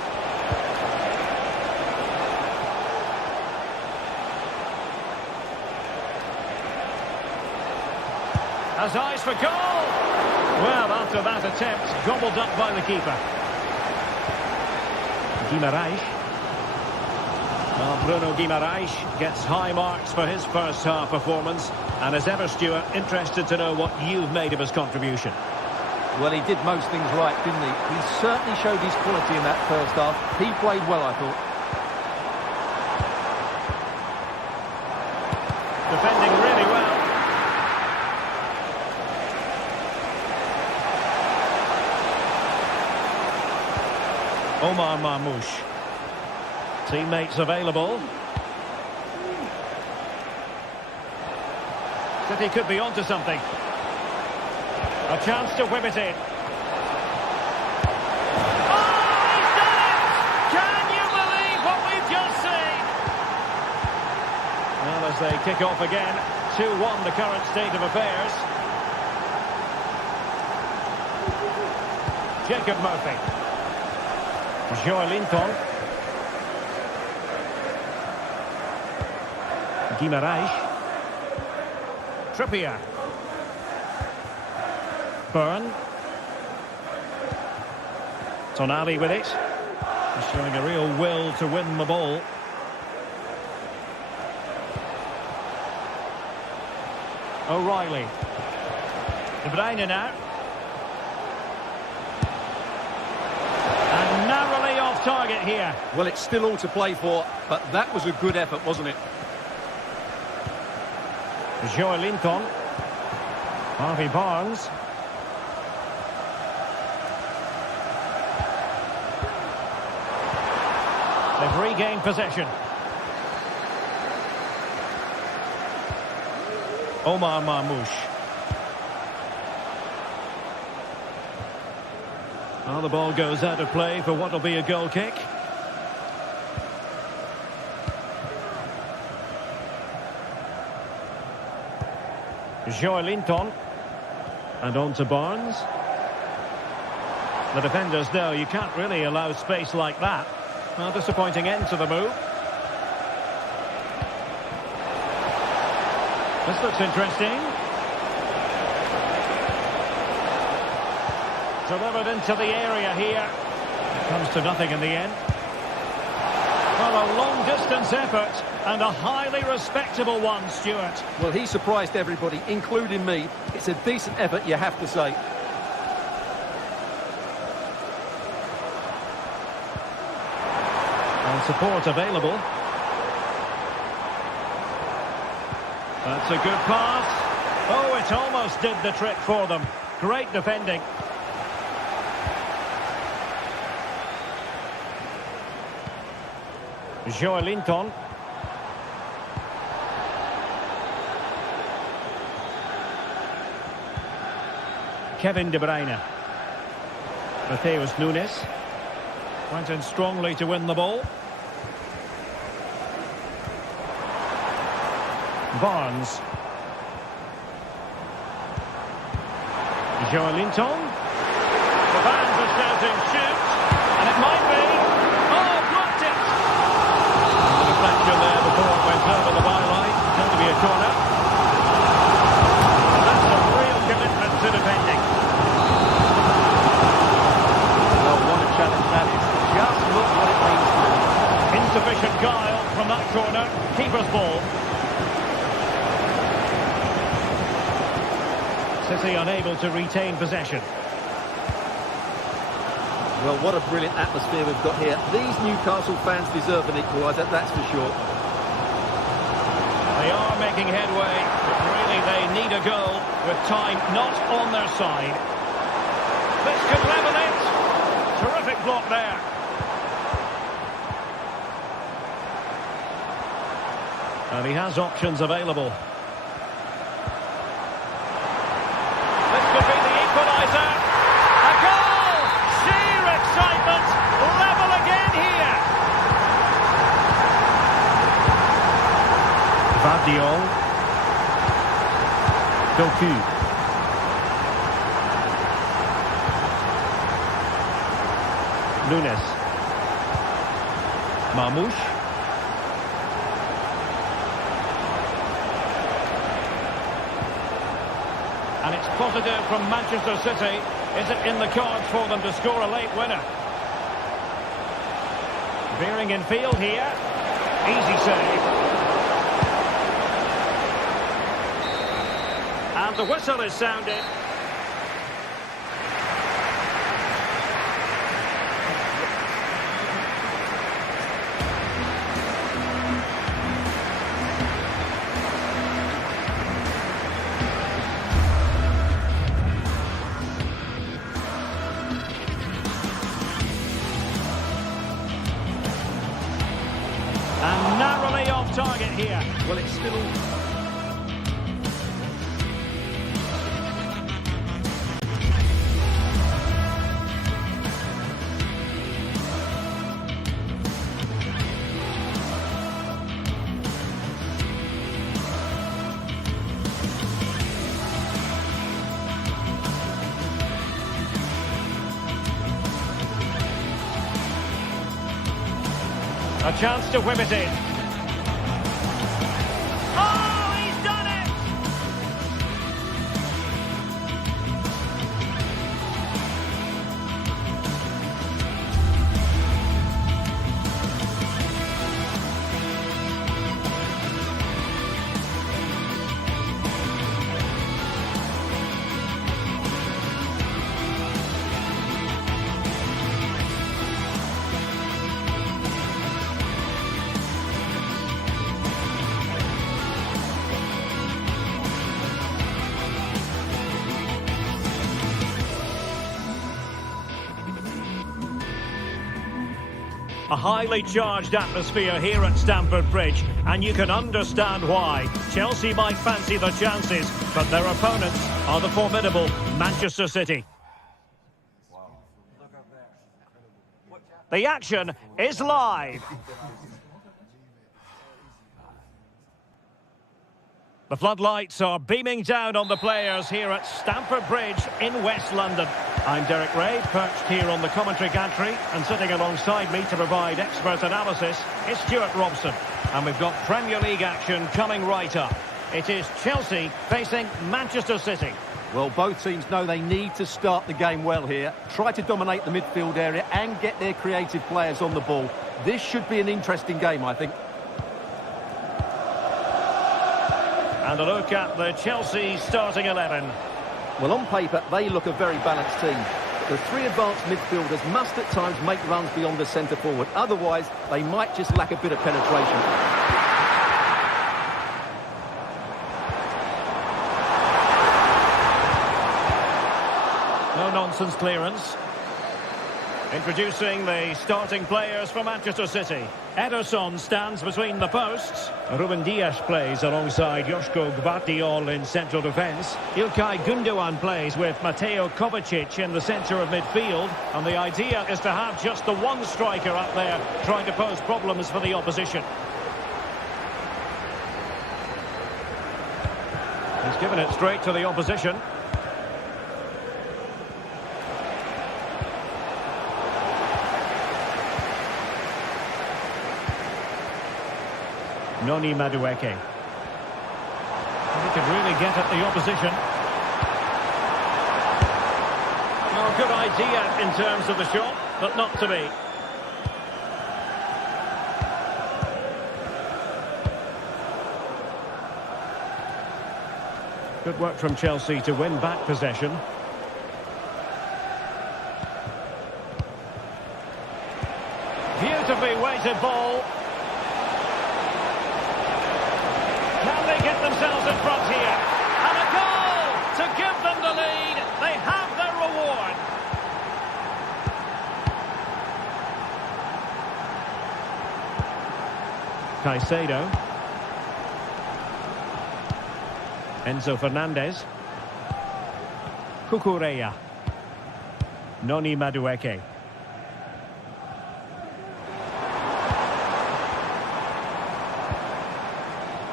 Has eyes for goal! Well, after that attempt, gobbled up by the keeper. Guimaraes. Well, Bruno Guimaraes gets high marks for his first half performance. And as ever, Stuart, interested to know what you've made of his contribution. Well, he did most things right, didn't he? He certainly showed his quality in that first half. He played well, I thought. Defending really well. Omar Marmoush. Teammates available. City could be onto something. A chance to whip it in. Oh, he's done it! Can you believe what we've just seen? Well, as they kick off again, 2-1 the current state of affairs. Jacob Murphy. Joelinton. Guimaraes. Trippier. Byrne. Tonali with it. He's showing a real will to win the ball. O'Reilly. De Bruyne now. And narrowly off target here. Well, it's still all to play for, but that was a good effort, wasn't it? Joelinton. Harvey Barnes. They've regained possession. Omar Marmoush. Well, the ball goes out of play for what will be a goal kick. Joelinton. And on to Barnes. The defenders know you can't really allow space like that. A disappointing end to the move. This looks interesting. Delivered into the area here. Comes to nothing in the end. Well, a long-distance effort and a highly respectable one, Stuart. Well, he surprised everybody, including me. It's a decent effort, you have to say. And support available. That's a good pass. Oh, it almost did the trick for them. Great defending. Joelinton. Kevin De Bruyne. Mateus Nunes. Went in strongly to win the ball. Barnes. Joelinton. The fans are shouting shoot. And it might be. Oh, blocked it. The deflection there before it went over the byline. Going to be a corner. And that's a real commitment to defending. Well, what a challenge that is. Just look what it means to him. Insufficient guile from that corner. Keeper's ball. City unable to retain possession. Well, what a brilliant atmosphere we've got here. These Newcastle fans deserve an equaliser, that's for sure. They are making headway, but really they need a goal with time not on their side. This could level it. Terrific block there. And he has options available. This could be the equaliser. A goal! Sheer excitement. Level again here. Vardiol. Doku. Nunes. Marmouche. And it's positive from Manchester City. Is it in the cards for them to score a late winner? Veering in field here. Easy save. And the whistle is sounded. And narrowly off target here. Well, it's still... A chance to whip it in. Oh, he's done it! A highly charged atmosphere here at Stamford Bridge, and you can understand why. Chelsea might fancy the chances, but their opponents are the formidable Manchester City. The action is live. The floodlights are beaming down on the players here at Stamford Bridge in West London. I'm Derek Ray, perched here on the commentary gantry, and sitting alongside me to provide expert analysis is Stuart Robson. And we've got Premier League action coming right up. It is Chelsea facing Manchester City. Well, both teams know they need to start the game well here. Try to dominate the midfield area and get their creative players on the ball. This should be an interesting game, I think. And a look at the Chelsea starting 11. Well, on paper, they look a very balanced team. But the three advanced midfielders must at times make runs beyond the centre-forward. Otherwise, they might just lack a bit of penetration. No-nonsense clearance. Introducing the starting players for Manchester City. Ederson stands between the posts. Ruben Dias plays alongside Joško Gvardiol in central defence. İlkay Gündoğan plays with Mateo Kovacic in the centre of midfield. And the idea is to have just the one striker up there trying to pose problems for the opposition. He's given it straight to the opposition. Noni Madueke. He could really get at the opposition. Well, good idea in terms of the shot, but not to be. Good work from Chelsea to win back possession. Beautifully weighted ball. Can they get themselves in front here? And a goal to give them the lead. They have their reward. Caicedo. Enzo Fernandez. Cucurella. Noni Madueke.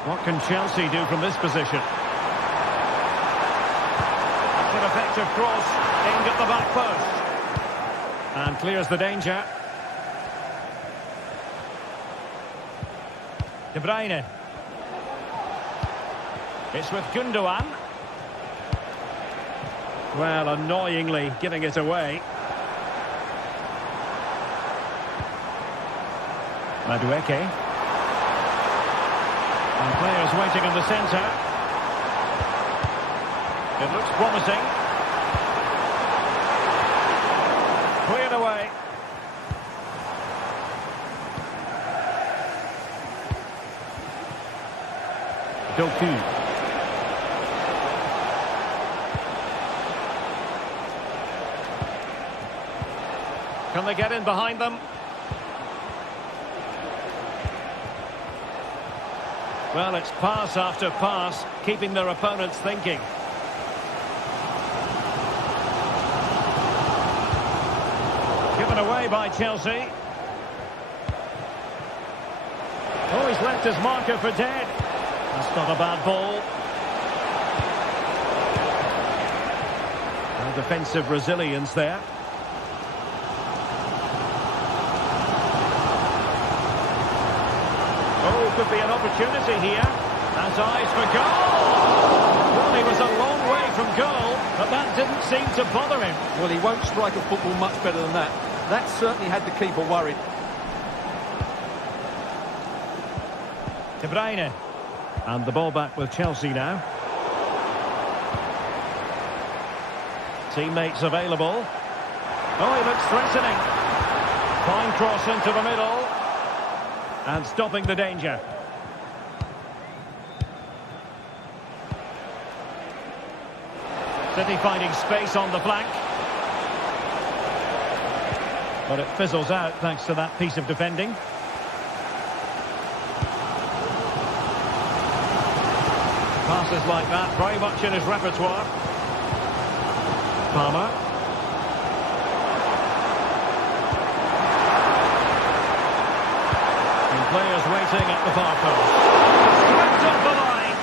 What can Chelsea do from this position? That's an effective cross aimed at the back post. And clears the danger. De Bruyne. It's with Gündoğan. Well, annoyingly giving it away. Madueke. And players waiting in the centre. It looks promising. Cleared away. Doku. Can they get in behind them? Well, it's pass after pass, keeping their opponents thinking. Given away by Chelsea. Oh, he's left his marker for dead. That's not a bad ball. And defensive resilience there. Oh, could be an opportunity here. Has eyes for goal. Well, he was a long way from goal, but that didn't seem to bother him. Well, he won't strike a football much better than that. That certainly had the keeper worried. De Bruyne. And the ball back with Chelsea now. Teammates available. Oh, he looks threatening. Fine cross into the middle. And stopping the danger. City finding space on the flank. But it fizzles out thanks to that piece of defending. Passes like that, very much in his repertoire. Palmer. And players waiting at the far post. Stripped off the line.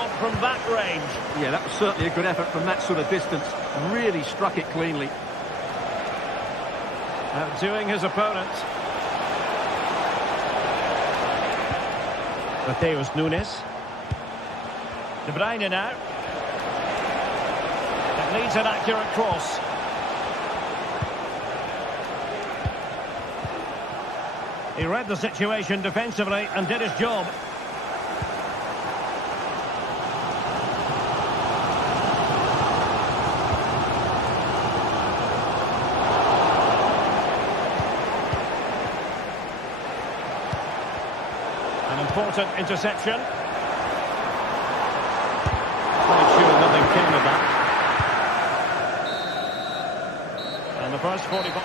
shot from that range. Yeah, that was certainly a good effort from that sort of distance. Really struck it cleanly. Outdoing his opponent. Mateus Nunes. De Bruyne now. It needs an accurate cross. He read the situation defensively and did his job. An important interception. Quite sure nothing came of that. And the first 45...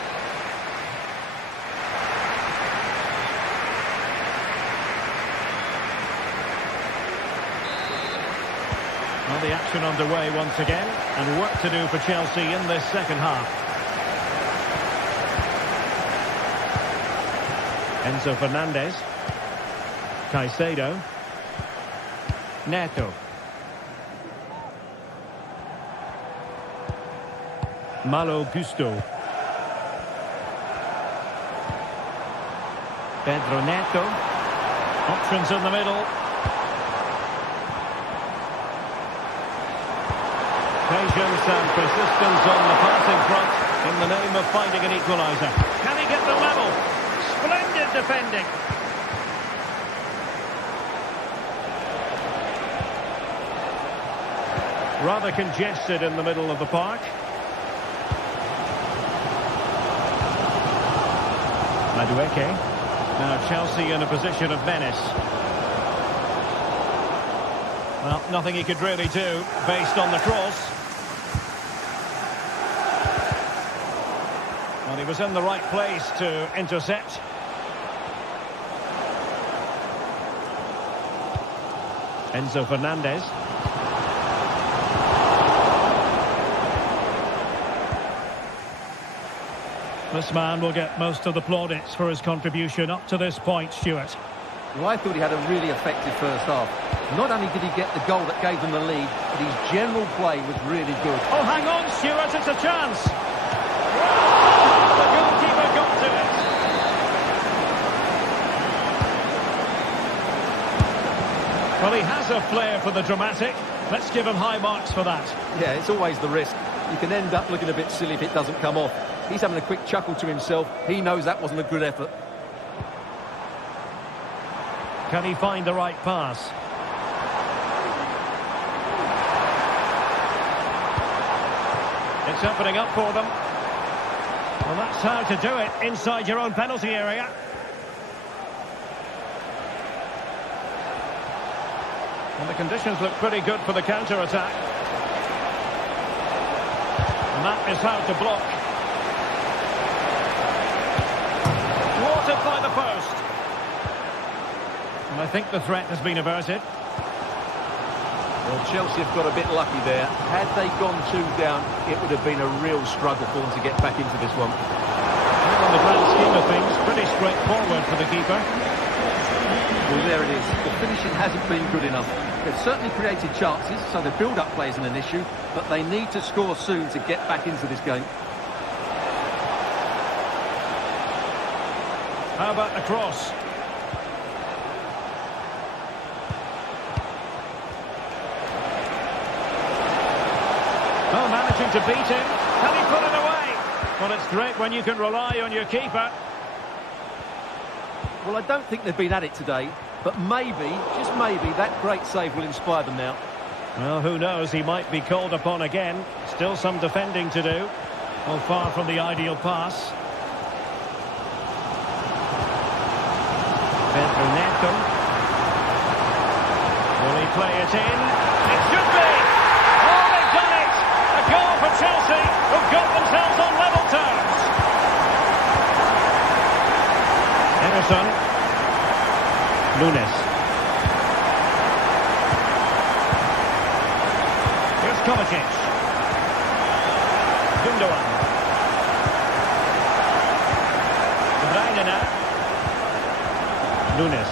Well, the action underway once again, and work to do for Chelsea in this second half. Enzo Fernandez. Caicedo. Neto. Malo Gusto. Pedro Neto. Options in the middle. Patience and persistence on the passing front in the name of finding an equaliser. Can he get the level? Splendid defending. Rather congested in the middle of the park. Madueke. Now Chelsea in a position of menace. Well, nothing he could really do based on the cross. Well, he was in the right place to intercept. Enzo Fernandez. This man will get most of the plaudits for his contribution up to this point, Stuart. Well, I thought he had a really effective first half. Not only did he get the goal that gave them the lead, but his general play was really good. Oh, hang on, Stuart, it's a chance. The goalkeeper got to it. Well, he has a flair for the dramatic. Let's give him high marks for that. Yeah, it's always the risk. You can end up looking a bit silly if it doesn't come off. He's having a quick chuckle to himself. He knows that wasn't a good effort. Can he find the right pass? It's opening up for them. Well, that's how to do it inside your own penalty area. And the conditions look pretty good for the counter-attack. And that is how to block. Thwarted by the post. And I think the threat has been averted. Well, Chelsea have got a bit lucky there. Had they gone 2 down, it would have been a real struggle for them to get back into this one. And on the grand scheme of things, pretty straightforward for the keeper. Well, there it is. The finishing hasn't been good enough. They've certainly created chances, so the build-up play isn't an issue, but they need to score soon to get back into this game. How about the cross? Oh, managing to beat him. Can he put it away? Well, it's great when you can rely on your keeper. Well, I don't think they've been at it today, but maybe, just maybe, that great save will inspire them now. Well, who knows? He might be called upon again. Still some defending to do. Well, far from the ideal pass. Pedro Neto. Will he play it in? It should be! Oh, they've done it! A goal for Chelsea, who've got themselves on level terms. Ederson. Nunes. Here's Kovacic. Gundogan. De Bruyne now. Nunes.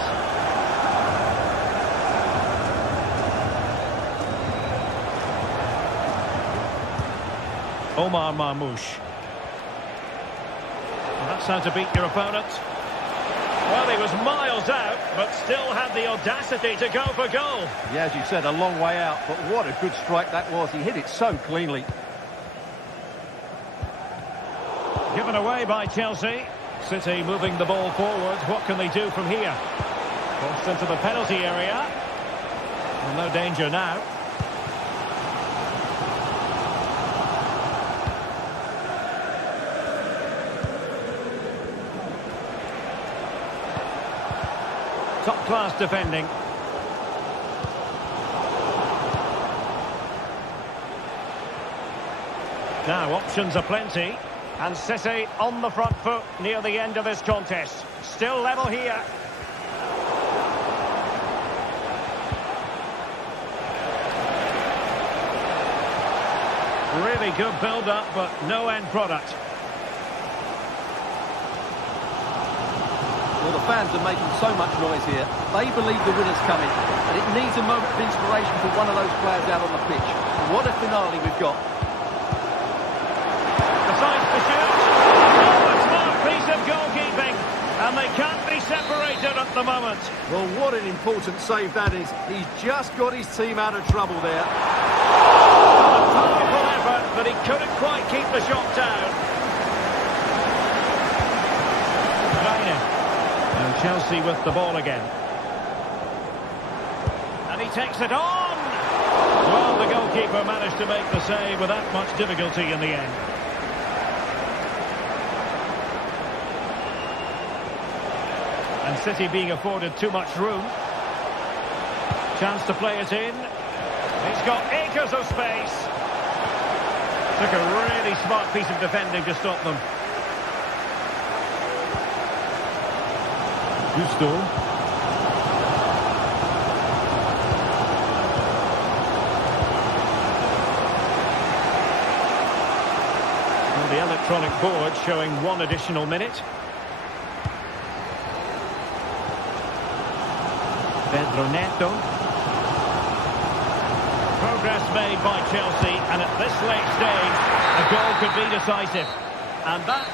Omar Marmoush. And that's how to beat your opponent. Well, he was miles out, but still had the audacity to go for goal. Yeah, as you said, a long way out, but what a good strike that was. He hit it so cleanly. Given away by Chelsea. City moving the ball forward. What can they do from here? Crossed into the penalty area. Well, no danger now. Top-class defending. Now, options are plenty. And City on the front foot near the end of this contest. Still level here. Really good build-up, but no end product. Well, the fans are making so much noise here. They believe the winner's coming, and it needs a moment of inspiration for one of those players out on the pitch. And what a finale we've got. Decides to shoot. Oh, a smart piece of goalkeeping. And they can't be separated at the moment. Well, what an important save that is. He's just got his team out of trouble there. A powerful effort, but he couldn't quite keep the shot down. And Chelsea with the ball again. And he takes it on. Well, the goalkeeper managed to make the save without much difficulty in the end. And City being afforded too much room. Chance to play it in. He's got acres of space. Took a really smart piece of defending to stop them. Gusto. Well, the electronic board showing 1 additional minute. Pedro Neto. Progress made by Chelsea, and at this late stage, a goal could be decisive. And that...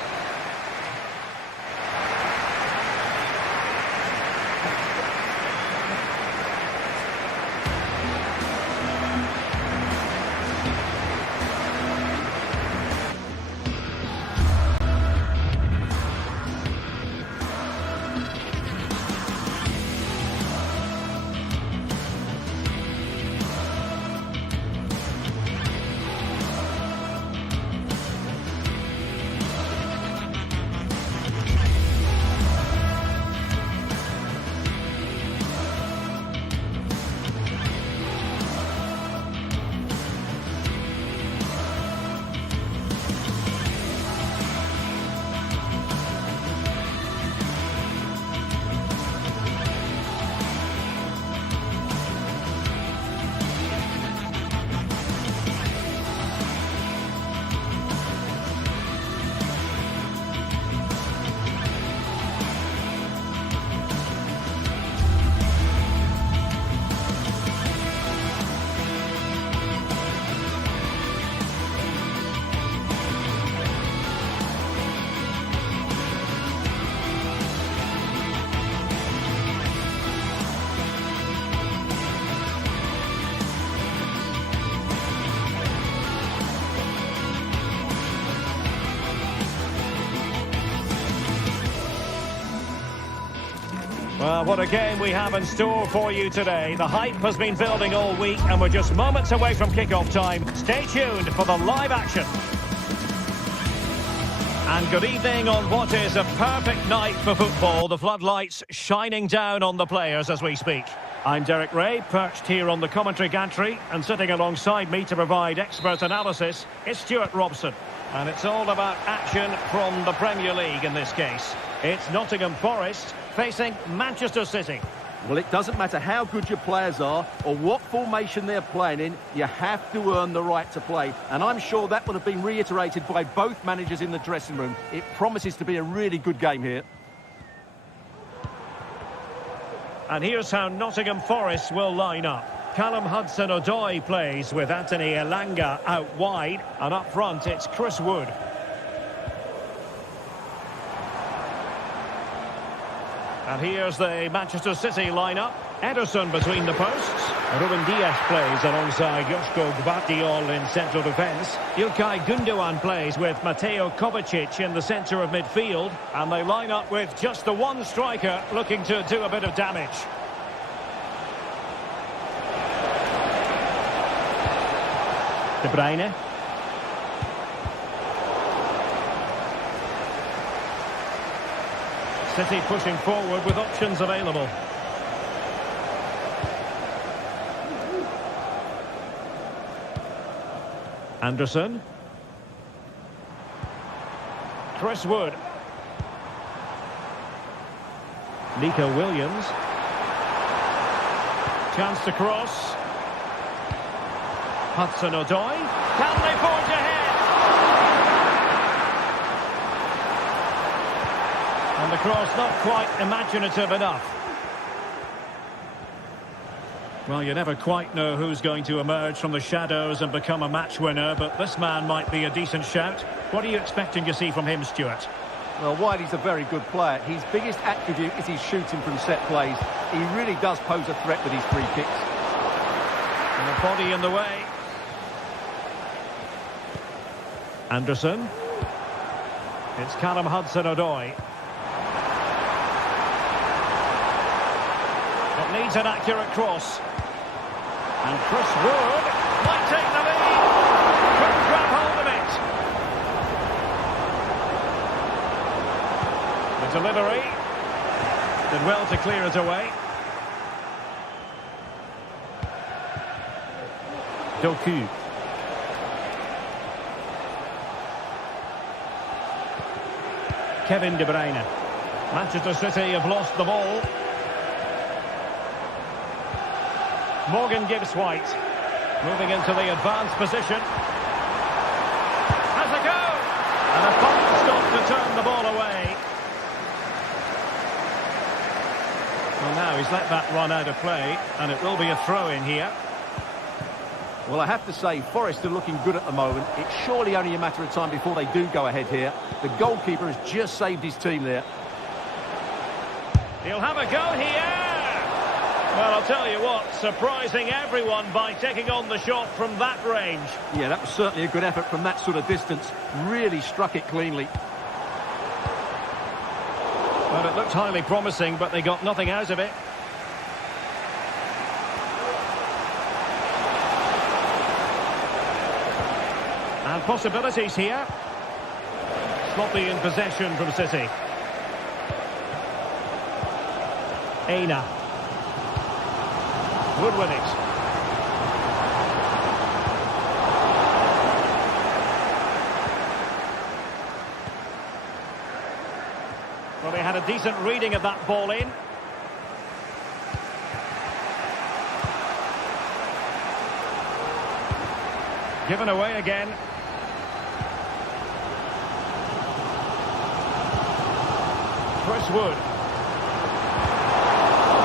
Well, what a game we have in store for you today. The hype has been building all week, and we're just moments away from kick-off time. Stay tuned for the live action. And good evening on what is a perfect night for football. The floodlights shining down on the players as we speak. I'm Derek Ray, perched here on the commentary gantry, and sitting alongside me to provide expert analysis is Stuart Robson. And it's all about action from the Premier League in this case. It's Nottingham Forest facing Manchester City. Well, it doesn't matter how good your players are or what formation they're playing in, you have to earn the right to play. And I'm sure that would have been reiterated by both managers in the dressing room. It promises to be a really good game here. And here's how Nottingham Forest will line up. Callum Hudson-Odoi plays with Anthony Elanga out wide. And up front, it's Chris Wood. And here's the Manchester City lineup. Ederson between the posts. Ruben Dias plays alongside Joško Gvardiol in central defence. Ilkay Gundogan plays with Mateo Kovacic in the centre of midfield. And they line up with just the one striker looking to do a bit of damage. De Bruyne. City pushing forward with options available. Anderson. Chris Wood. Nico Williams. Chance to cross. Hudson-Odoi. Can they forge ahead? And the cross not quite imaginative enough. Well, you never quite know who's going to emerge from the shadows and become a match winner, but this man might be a decent shout. What are you expecting to see from him, Stuart? Well, Wiley's a very good player. His biggest attribute is his shooting from set plays. He really does pose a threat with his free kicks. And the body in the way. Anderson. It's Callum Hudson-Odoi. It needs an accurate cross. And Chris Wood might take the lead. Couldn't grab hold of it. The delivery. Did well to clear it away. Doku. Kevin De Bruyne. Manchester City have lost the ball. Morgan Gibbs-White moving into the advanced position. Has a go! And a fine stop to turn the ball away. Well, now he's let that run out of play, and it will be a throw-in here. Well, I have to say, Forest are looking good at the moment. It's surely only a matter of time before they do go ahead here. The goalkeeper has just saved his team there. He'll have a go here! Well, I'll tell you what, surprising everyone by taking on the shot from that range. Yeah, that was certainly a good effort from that sort of distance. Really struck it cleanly. Well, it looked highly promising, but they got nothing out of it. And possibilities here. Sloppy in possession from City. Aina. Wood with it. Well, they had a decent reading of that ball in. Given away again. Chris Wood.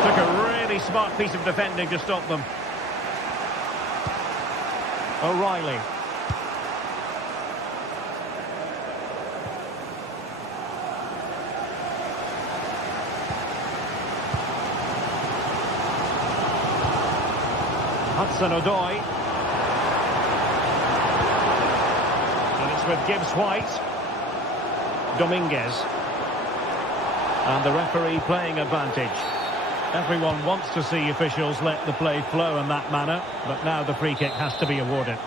Took a really smart piece of defending to stop them. O'Reilly. Hudson-Odoi. And it's with Gibbs-White. Dominguez. And the referee playing advantage. Everyone wants to see officials let the play flow in that manner, but now the free kick has to be awarded.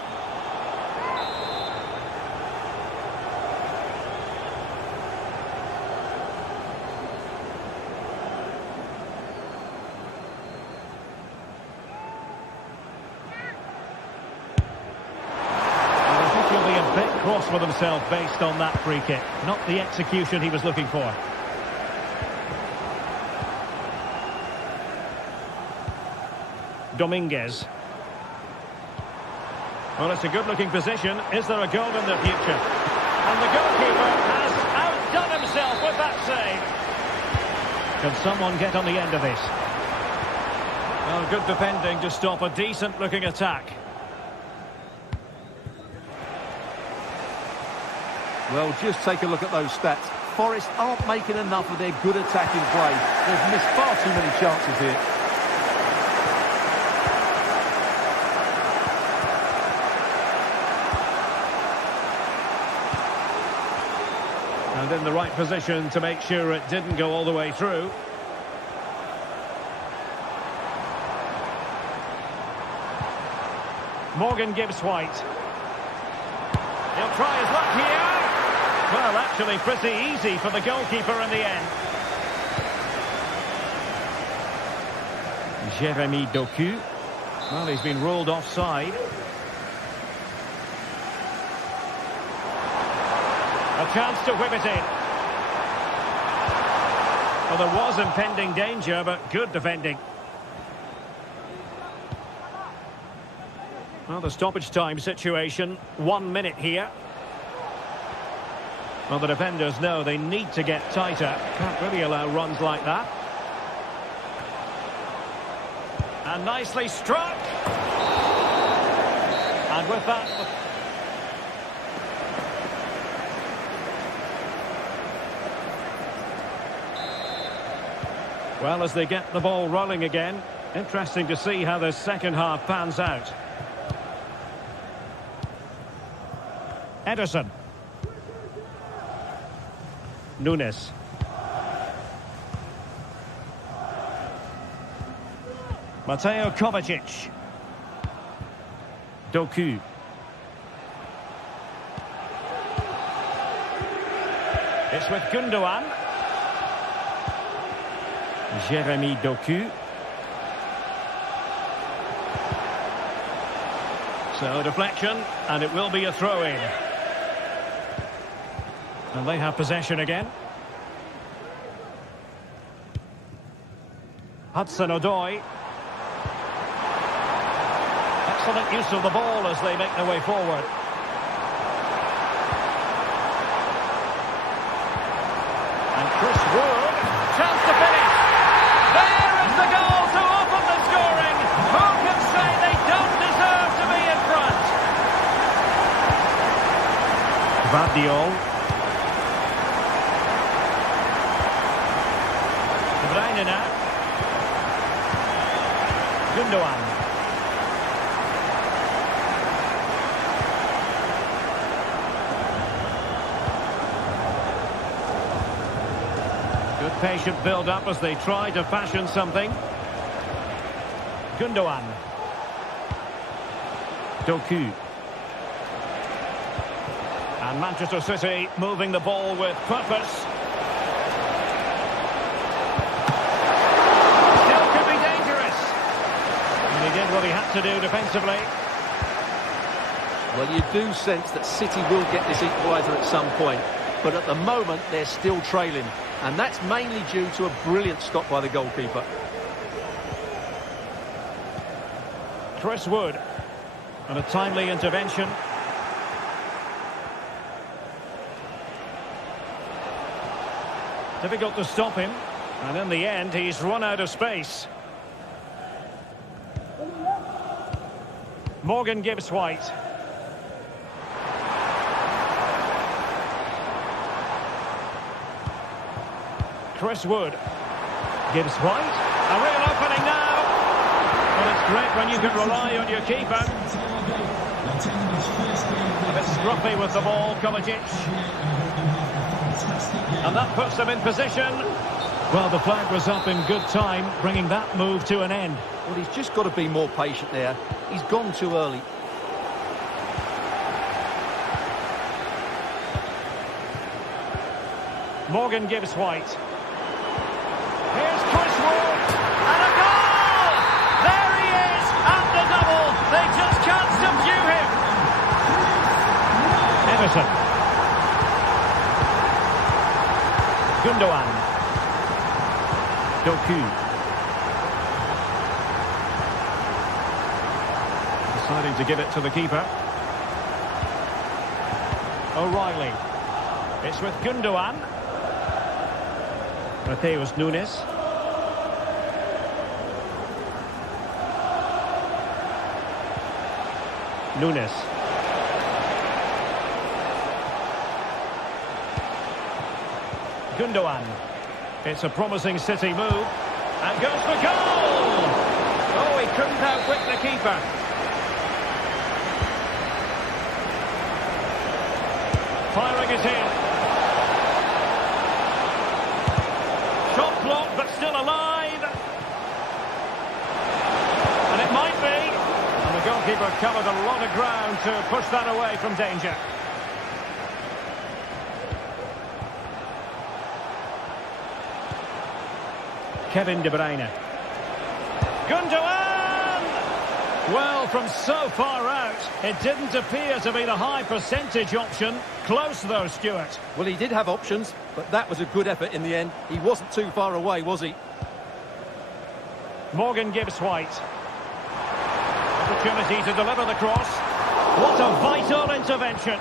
I think he'll be a bit cross with himself based on that free kick. Not the execution he was looking for. Dominguez. Well, it's a good-looking position. Is there a goal in the future? And the goalkeeper has outdone himself with that save. Can someone get on the end of this? Well, good defending to stop a decent-looking attack. Well, just take a look at those stats. Forest aren't making enough of their good attacking play. They've missed far too many chances here. And in the right position to make sure it didn't go all the way through. Morgan Gibbs White. He'll try his luck here. Well, actually pretty easy for the goalkeeper in the end. Jeremy Doku. Well, he's been ruled offside. A chance to whip it in. Well, there was impending danger, but good defending. Well, the stoppage time situation, 1 minute here. Well, the defenders know they need to get tighter. Can't really allow runs like that. And nicely struck. And with that... Well, as they get the ball rolling again, interesting to see how the second half pans out. Ederson. Nunes. Mateo Kovacic. Doku. It's with Gundogan. Jeremy Doku. So deflection, and it will be a throw-in. And they have possession again. Hudson-Odoi. Excellent use of the ball as they make their way forward. And Chris Wood, chance to finish. There is the goal to open the scoring. Who can say they don't deserve to be in front? Gvardiol. Gundogan. Good patient build-up as they try to fashion something. Gundogan. Doku. And Manchester City moving the ball with purpose. He did what he had to do defensively. Well, you do sense that City will get this equaliser at some point, but at the moment they're still trailing, and that's mainly due to a brilliant stop by the goalkeeper. Chris Wood, and a timely intervention. Difficult to stop him, and in the end he's run out of space. Morgan Gibbs White. Chris Wood. Gibbs White. A real opening now. Well, it's great when you can rely on your keeper. A bit scruffy with the ball, Kovacic. And that puts them in position. Well, the flag was up in good time, bringing that move to an end. Well, he's just got to be more patient there. He's gone too early. Morgan Gibbs White. Here's Chris Wood. And a goal! There he is at the double. They just can't subdue him. Everton. Gundogan. Doku. Deciding to give it to the keeper. O'Reilly. It's with Gundogan. Mateus Nunes. Nunes. Gundogan. It's a promising City move. And goes for goal! Oh, he couldn't outwit the keeper. Firing it in. Shot blocked, but still alive. And it might be. And the goalkeeper covered a lot of ground to push that away from danger. Kevin De Bruyne. Gundogan! Well, from so far out, it didn't appear to be the high percentage option. Close though, Stuart. Well, he did have options, but that was a good effort in the end. He wasn't too far away, was he? Morgan Gibbs-White. Opportunity to deliver the cross. What a vital intervention.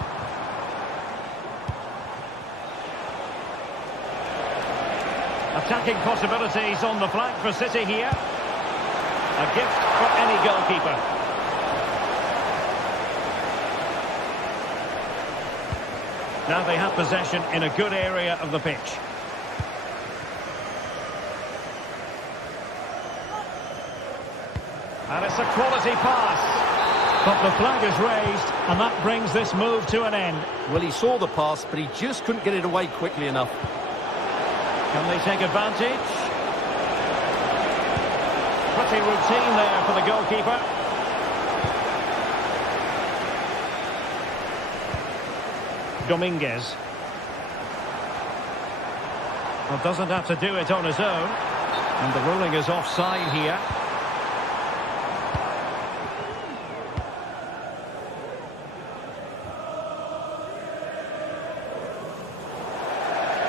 Attacking possibilities on the flank for City here. A gift for any goalkeeper. Now they have possession in a good area of the pitch. And it's a quality pass. But the flag is raised, and that brings this move to an end. Well, he saw the pass, but he just couldn't get it away quickly enough. Can they take advantage? Pretty routine there for the goalkeeper. Dominguez. Well, doesn't have to do it on his own. And the ruling is offside here.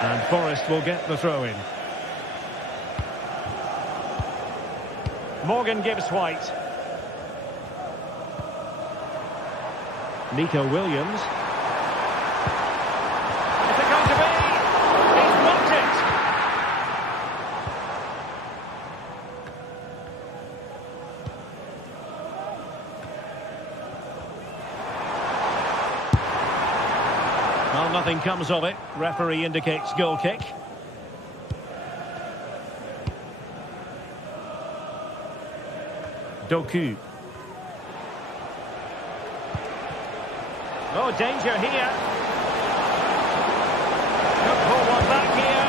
And Forest will get the throw-in. Morgan Gibbs-White. Nico Williams. Is it going to be? He's blocked it! Well, nothing comes of it. Referee indicates goal kick. Doku. Oh, danger here. Could pull one back here.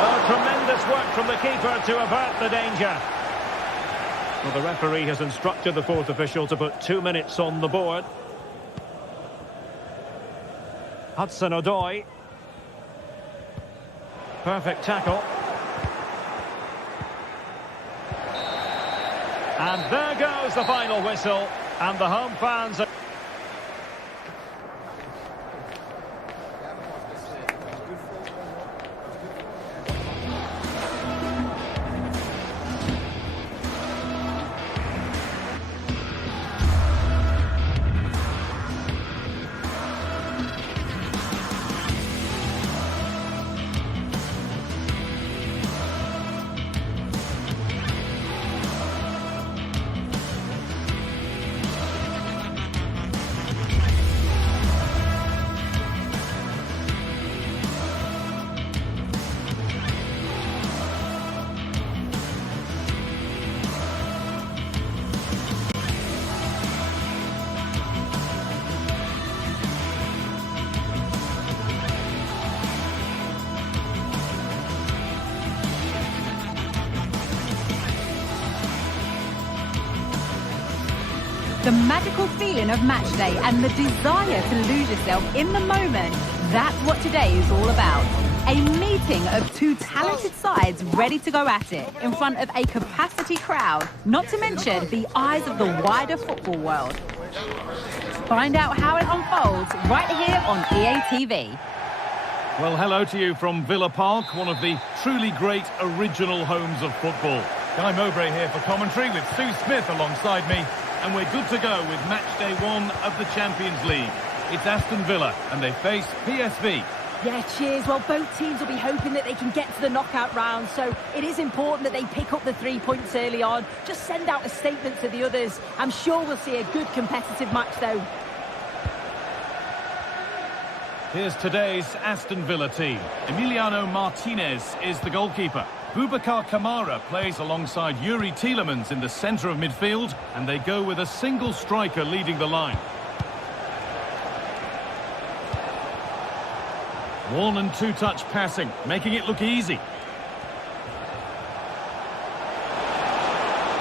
Oh, tremendous work from the keeper to avert the danger. Well, the referee has instructed the fourth official to put 2 minutes on the board. Hudson-Odoi. Perfect tackle. And there goes the final whistle. And the home fans are... The magical feeling of match day and the desire to lose yourself in the moment, that's what today is all about. A meeting of two talented sides ready to go at it in front of a capacity crowd, not to mention the eyes of the wider football world. Find out how it unfolds right here on EA TV. Well, hello to you from Villa Park, one of the truly great original homes of football. Guy Mowbray here for commentary with Sue Smith alongside me. And we're good to go with match day 1 of the Champions League. It's Aston Villa and they face PSV. Yeah, cheers. Well, both teams will be hoping that they can get to the knockout round, so it is important that they pick up the 3 points early on. Just send out a statement to the others. I'm sure we'll see a good competitive match, though. Here's today's Aston Villa team. Emiliano Martinez is the goalkeeper. Boubacar Kamara plays alongside Yuri Tielemans in the centre of midfield, and they go with a single striker leading the line. One and two-touch passing, making it look easy.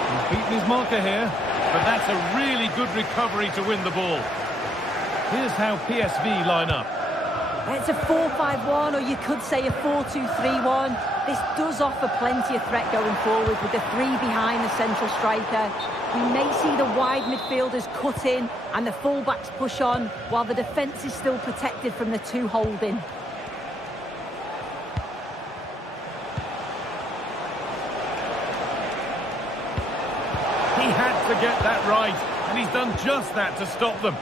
He's beaten his marker here, but that's a really good recovery to win the ball. Here's how PSV line up. It's a 4-5-1, or you could say a 4-2-3-1. This does offer plenty of threat going forward with the three behind the central striker. We may see the wide midfielders cut in and the fullbacks push on, while the defence is still protected from the two holding. He had to get that right, and he's done just that to stop them.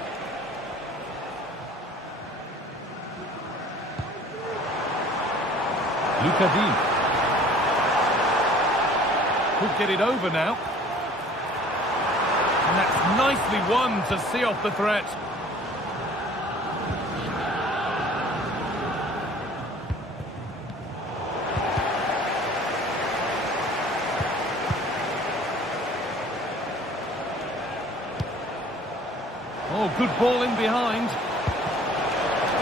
Lucadine. Could get it over now. And that's nicely won to see off the threat. Oh, good ball in behind.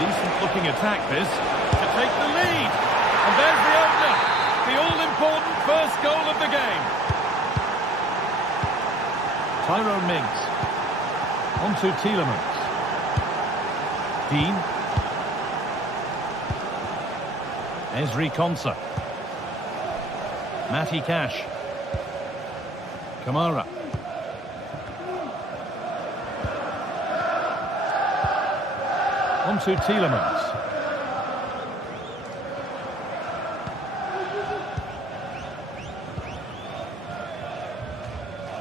Decent looking attack this, to take the lead. And there's the opener, the all-important first goal of the game. Tyrone Mings. On to Tielemans. Dean. Ezri Konsa. Matty Cash. Kamara. On to Tielemans.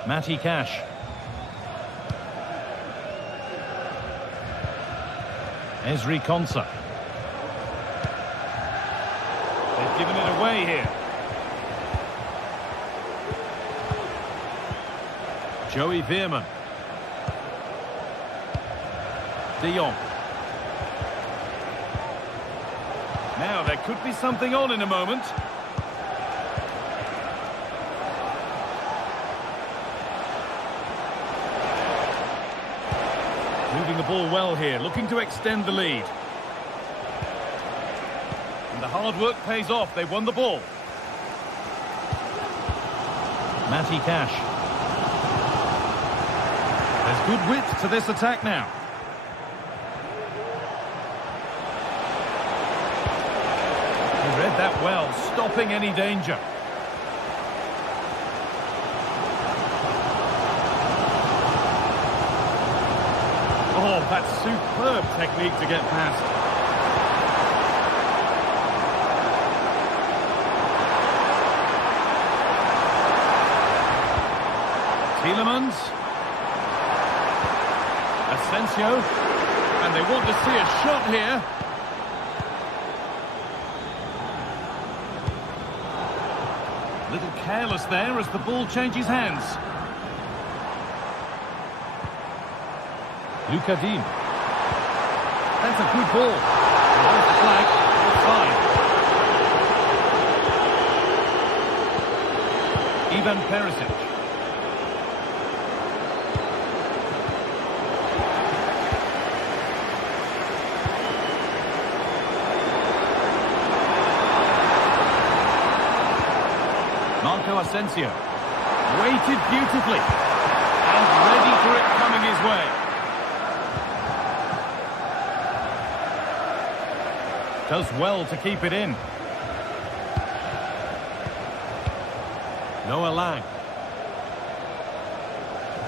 Matty Cash. Ezri Konsa. They've given it away here. Joey Veerman. De Jong. Now there could be something on in a moment. Moving the ball well here, looking to extend the lead. And the hard work pays off, they won the ball. Matty Cash. There's good width to this attack now. He read that well, stopping any danger. Oh, that's superb technique to get past. Tielemans. Asensio. And they want to see a shot here. A little careless there as the ball changes hands. Lucadine. That's a good ball. There's the flag. Offside. Ivan Perisic. Marco Asensio. Weighted beautifully. And ready for it coming his way. Does well to keep it in. Noah Lang.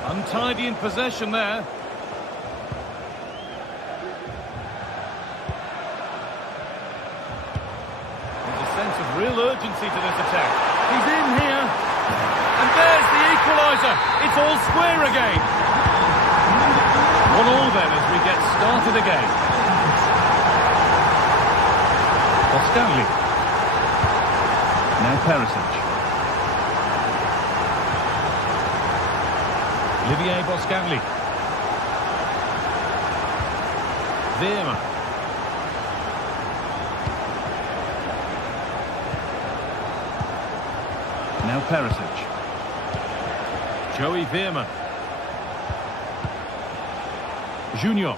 Untidy in possession there. There's a sense of real urgency to this attack. He's in here. And there's the equaliser. It's all square again. 1-1 then as we get started again. Boscagli. Now Perisic. Olivier Boscagli. Veerman. Now Perisic. Joey Veerman. Junior.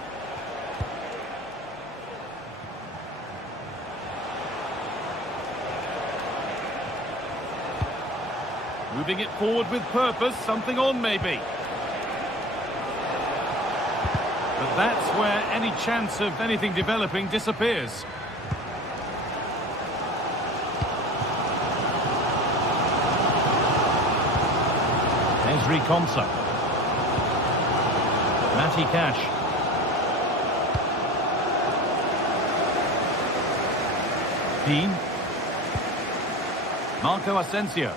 Moving it forward with purpose, something on maybe. But that's where any chance of anything developing disappears. Ezri Konsa. Matty Cash. Dean. Marco Asensio.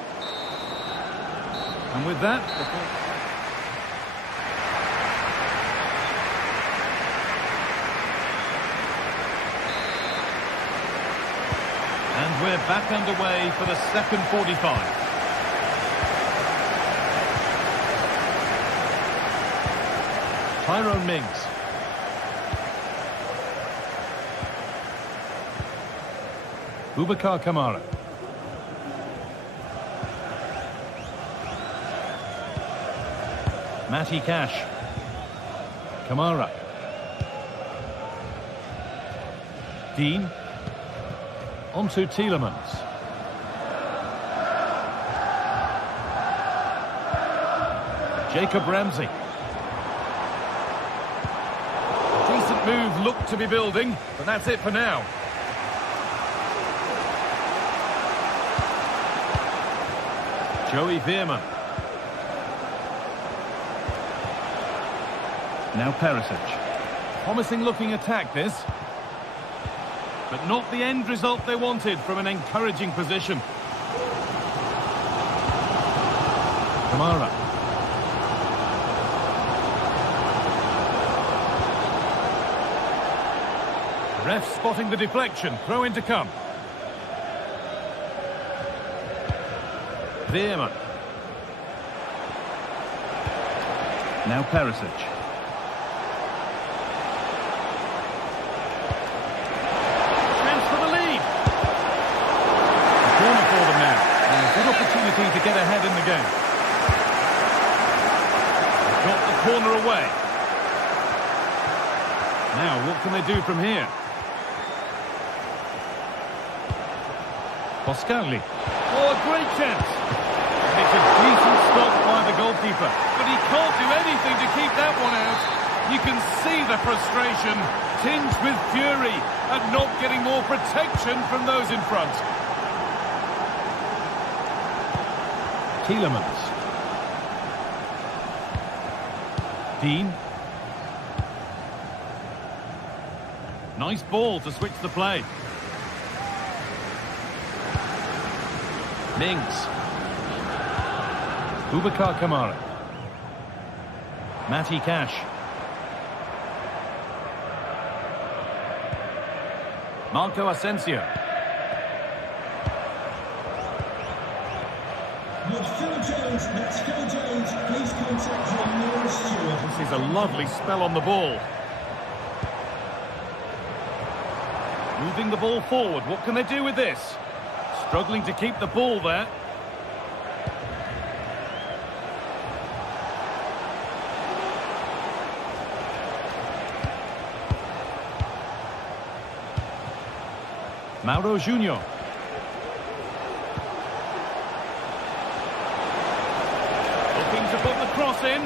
And with that... And we're back underway for the second 45. Tyrone Mings. Boubacar Kamara. Matty Cash. Kamara. Dean. On to Tielemans. Jacob Ramsey. Decent move looked to be building, but that's it for now. Joey Veerman. Now Perisic. Promising looking attack this. But not the end result they wanted from an encouraging position. Kamara. Ref spotting the deflection. Throw in to come. Veerman. Now Perisic. To get ahead in the game. Got the corner away. Now, what can they do from here? Boscagli. Oh, a great chance. It's a decent stop by the goalkeeper, but he can't do anything to keep that one out. You can see the frustration, tinged with fury at not getting more protection from those in front. Tielemans. Dean. Nice ball to switch the play. Mings. Boubacar Kamara. Matty Cash. Marco Asensio. That's Phil Jones. Please contact your nearest steward. This is a lovely spell on the ball. Moving the ball forward. What can they do with this? Struggling to keep the ball there. Mauro Junior. Looking to put the cross in.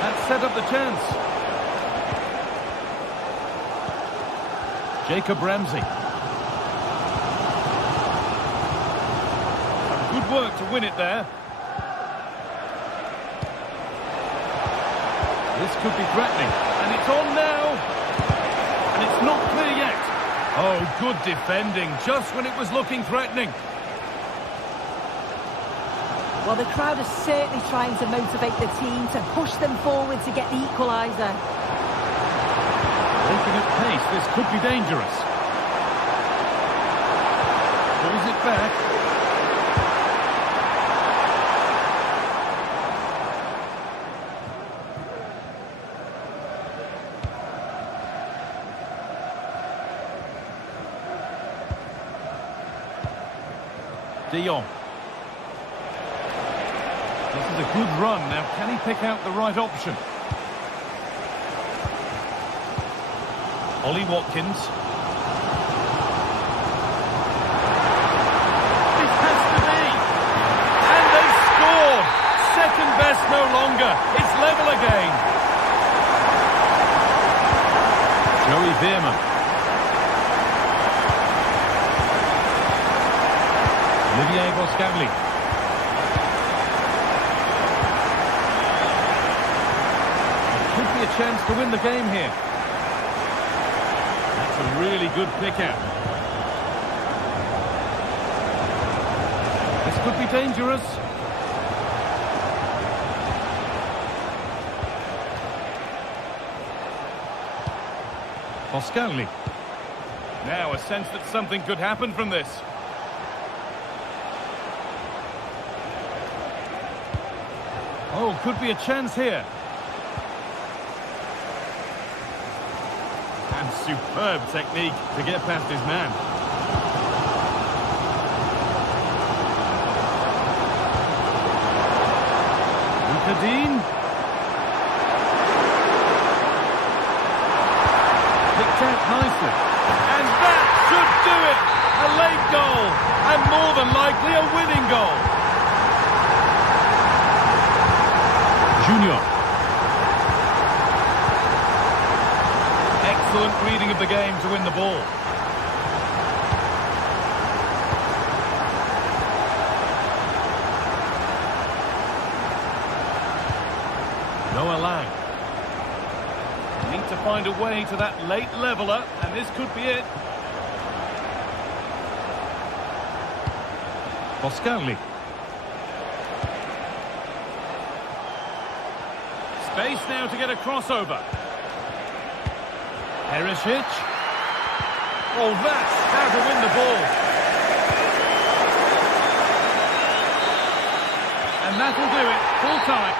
That set up the chance. Jacob Ramsey. Good work to win it there. This could be threatening. And it's on now. And it's not clear yet. Oh, good defending, just when it was looking threatening. Well, the crowd are certainly trying to motivate the team to push them forward to get the equaliser. Looking at pace, this could be dangerous. Pulls it back. De Jong. This is a good run. Now, can he pick out the right option? Ollie Watkins. This has to be. And they scored. Second best no longer. It's level again. Joey Veerman. Olivier Boscagli. It could be a chance to win the game here. That's a really good pick out. This could be dangerous. Boscagli. Now a sense that something could happen from this. Oh, could be a chance here. And superb technique to get past his man. Luca Dean. Picked out nicely. And that should do it! A late goal. And more than likely a winning goal. Junior. Excellent reading of the game to win the ball. Noah Lang. Need to find a way to that late leveller, and this could be it. Boscagli. Space now to get a crossover. Perisic. Oh, that's how to win the ball. And that'll do it. Full time.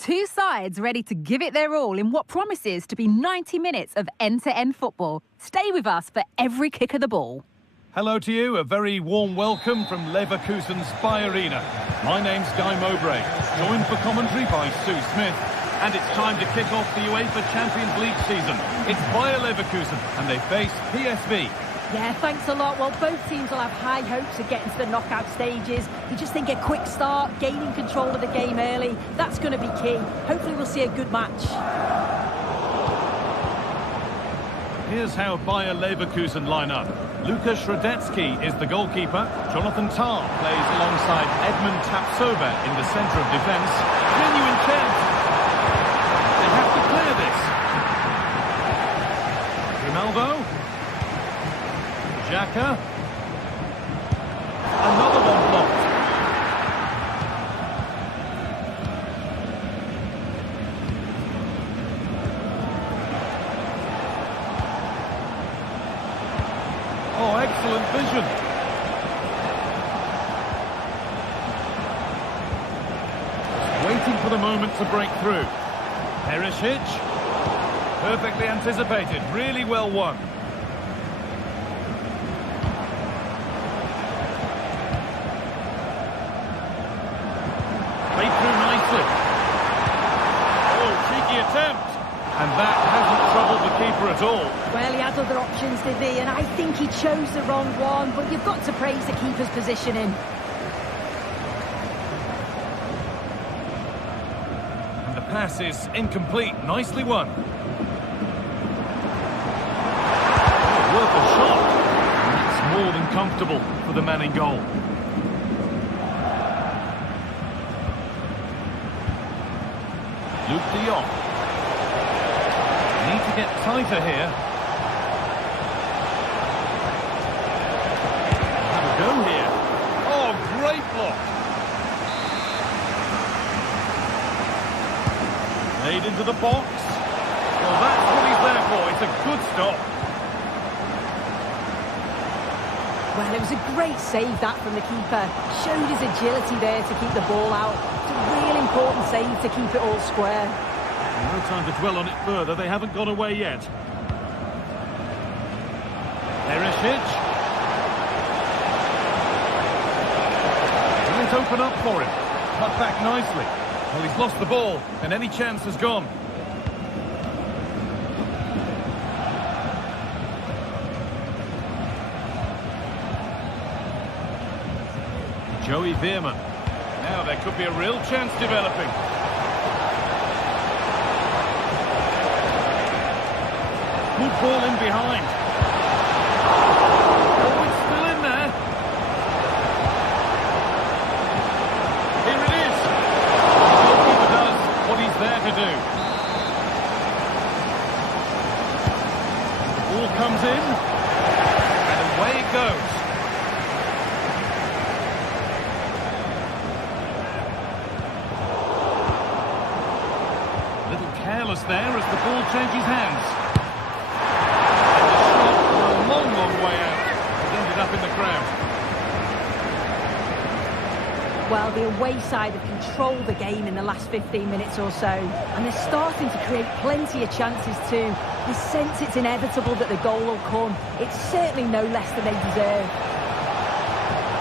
Two sides ready to give it their all in what promises to be 90 minutes of end-to-end football. Stay with us for every kick of the ball. Hello to you, a very warm welcome from Leverkusen's Spy Arena. My name's Guy Mowbray, joined for commentary by Sue Smith. And it's time to kick off the UEFA Champions League season. It's Bayer Leverkusen, and they face PSV. Yeah, thanks a lot. Well, both teams will have high hopes of getting to the knockout stages. You just think a quick start, gaining control of the game early, that's going to be key. Hopefully we'll see a good match. Here's how Bayer Leverkusen line up. Lukas Radetzky is the goalkeeper. Jonathan Tah plays alongside Edmund Tapsoba in the centre of defence. Genuine chance. They have to clear this. Ronaldo. Xhaka. Another one blocked. Oh, excellent vision. Just waiting for the moment to break through. Perisic. Perfectly anticipated. Really well won. Played through nicely. Oh, cheeky attempt. And that hasn't troubled the keeper at all. Well, he had other options, did he? And I think he chose the wrong one, but you've got to praise the keeper's positioning. And the pass is incomplete. Nicely won. Oh, worth a shot. And that's more than comfortable for the man in goal. Luke de Jong. Need to get tighter here. Have a go here. Oh, great block. Laid into the box. Well, that's what he's there for. It's a good stop. Well, it was a great save, that, from the keeper. Showed his agility there to keep the ball out. It's a real important save to keep it all square. No time to dwell on it further. They haven't gone away yet. Perisic. Will it open up for him? Cut back nicely. Well, he's lost the ball, and any chance has gone. Joey Veerman. Now there could be a real chance developing. Good ball in behind. Oh, it's still in there. Here it is. The goalkeeper does what he's there to do. The ball comes in, and away it goes. A little careless there as the ball changes hands. Long way out. It ended up in the crowd. Well, the away side have controlled the game in the last 15 minutes or so, and they're starting to create plenty of chances too. They sense it's inevitable that the goal will come. It's certainly no less than they deserve.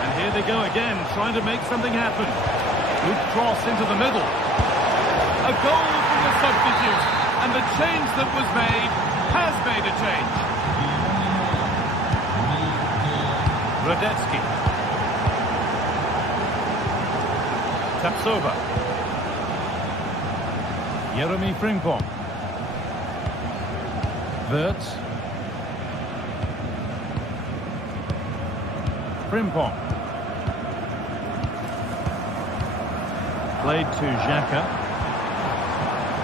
And here they go again, trying to make something happen. Good cross into the middle. A goal from the substitute, and the change that was made has made a change. Radetzky. Tapsoba. Jeremy Frimpong. Wirtz. Frimpong. Played to Xhaka.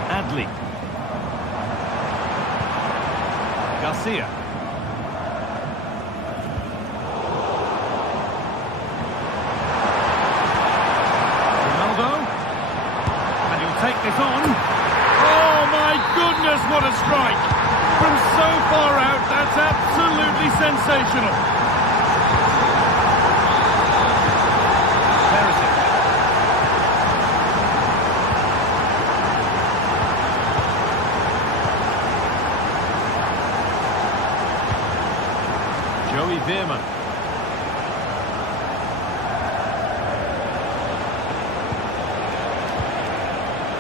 Adli. Garcia. Take this on. Oh my goodness, what a strike! From so far out, that's absolutely sensational. Perisic. Joey Veerman.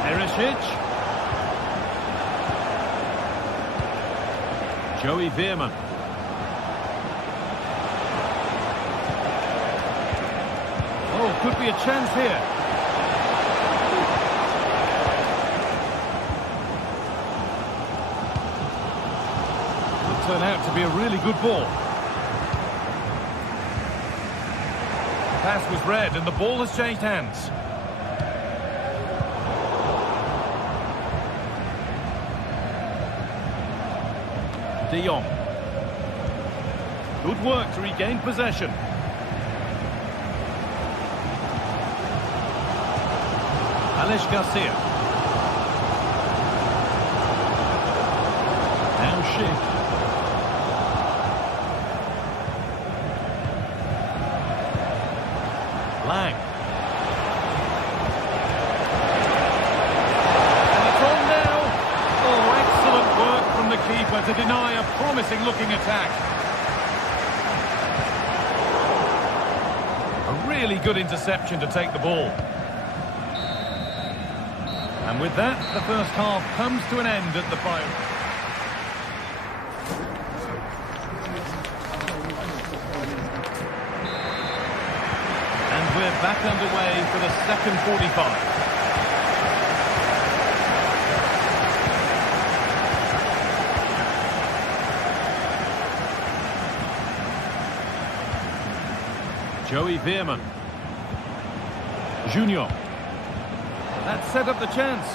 Perisic. Joey Veerman. Oh, could be a chance here. Could turn out to be a really good ball. Pass was read and the ball has changed hands. De Jong. Good work to regain possession. Alex Garcia. Now Schick. Lang. And it's on now. Oh, excellent work from the keeper to deny a promising-looking attack. A really good interception to take the ball. And with that, the first half comes to an end at the final. And we're back underway for the second 45. Joey Veerman. Junior. That set up the chance.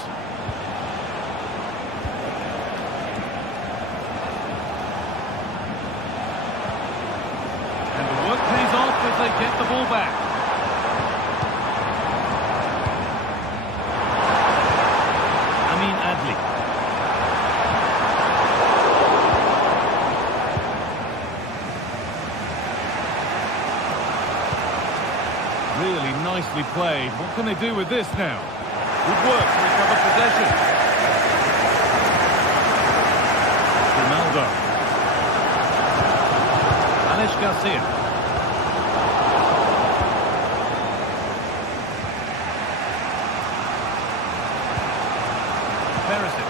And the work pays off as they get the ball back. Amin Adli. Really nicely played. What can they do with this now? Good work to recover possession. Ronaldo. Alex Garcia. Perisic.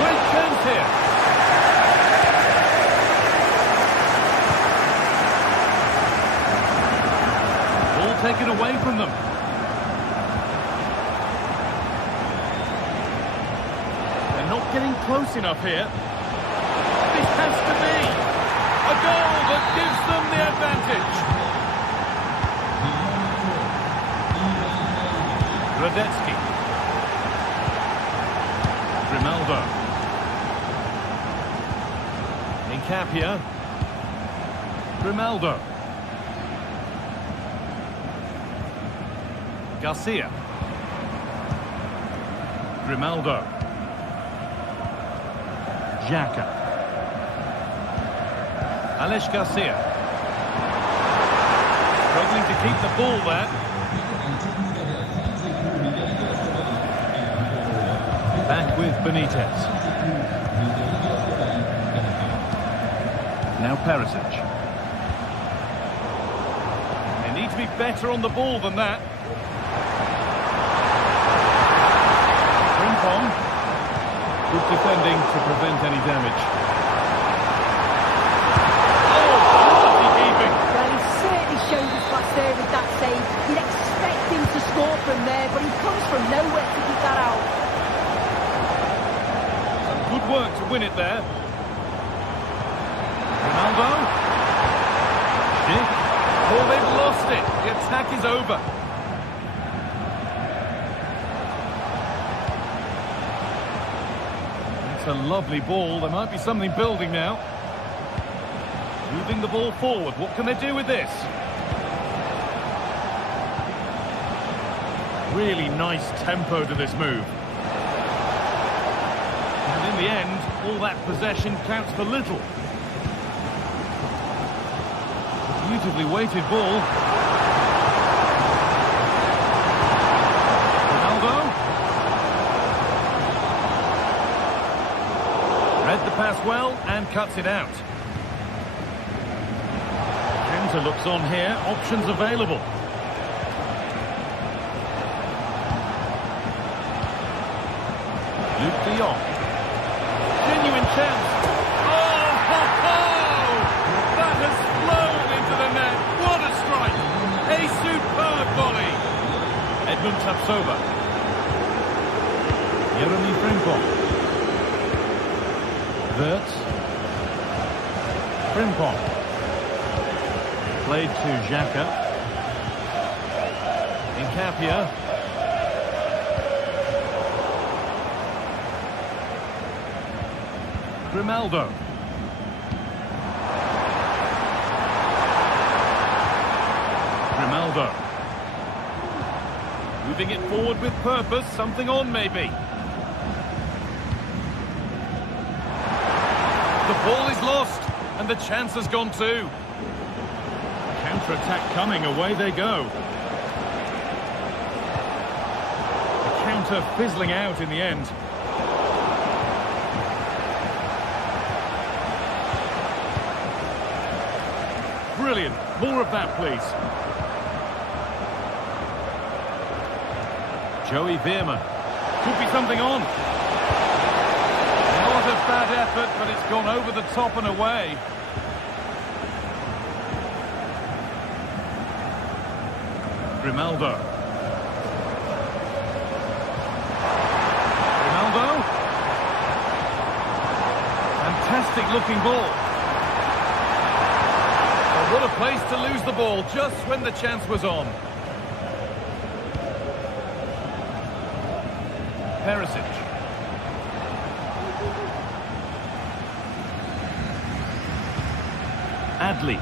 Great chance here. Ball taken away from them. They're not getting close enough here. This has to be a goal that gives them the advantage. Radetzky. Ronaldo. Incapia. Ronaldo. Garcia. Grimaldo. Xhaka. Alex Garcia. Struggling to keep the ball there. Back with Benitez. Now Perisic. They need to be better on the ball than that. Good defending to prevent any damage. Oh, quality keeping. Well, he certainly showed his class there with that save. You'd expect him to score from there, but he comes from nowhere to keep that out. Some good work to win it there. Ronaldo. Schick. Oh, they've lost it. The attack is over. It's a lovely ball. There might be something building now. Moving the ball forward. What can they do with this? Really nice tempo to this move. And in the end, all that possession counts for little. Beautifully weighted ball. Read the pass well and cuts it out. Counter looks on here. Options available. Luke de Jong. chance. Oh, ho, ho! That has flown into the net. What a strike! A superb volley. Edmund Tapsoba. Jeremy Frimpong. Wirtz. Frimpong. Played to Xhaka. Nkapia. Grimaldo. Grimaldo. Moving it forward with purpose, something on maybe. The ball is lost, and the chance has gone too. Counter-attack coming, away they go. The counter fizzling out in the end. Brilliant. More of that, please. Joey Veerman. Could be something on. Not a bad effort, but it's gone over the top and away. Grimaldo. Grimaldo. Fantastic looking ball. What a place to lose the ball just when the chance was on. Perisic. Adli.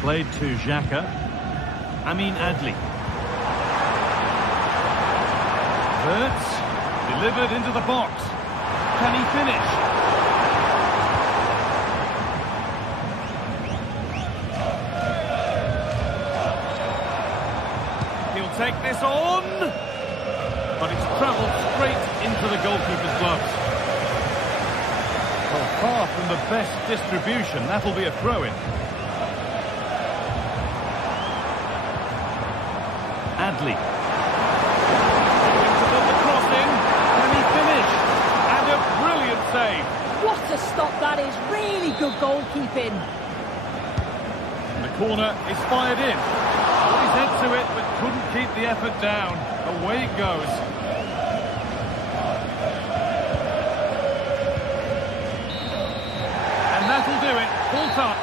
Played to Xhaka. Amin Adli. Wirtz. Delivered into the box. Can he finish? Take this on, but it's travelled straight into the goalkeeper's gloves. Well, far from the best distribution. That'll be a throw-in. Adli. The crossing. Can he finish? And a brilliant save. What a stop that is. Really good goalkeeping. And the corner is fired in. He's head to it, but couldn't keep the effort down. Away it goes. And that'll do it. Full time.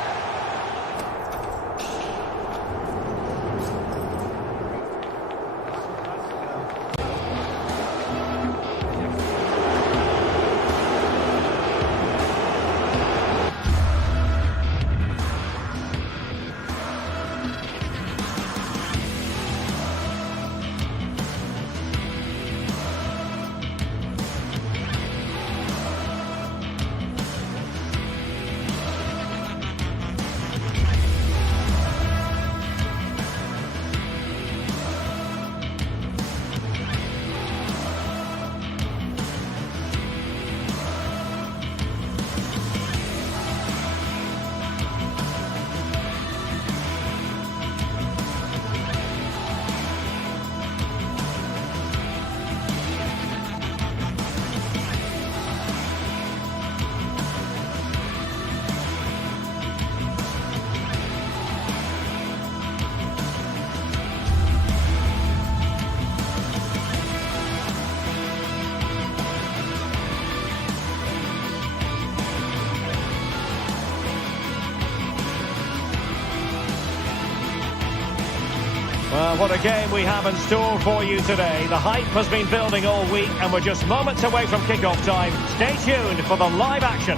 Well, what a game we have in store for you today. The hype has been building all week and we're just moments away from kick-off time. Stay tuned for the live action.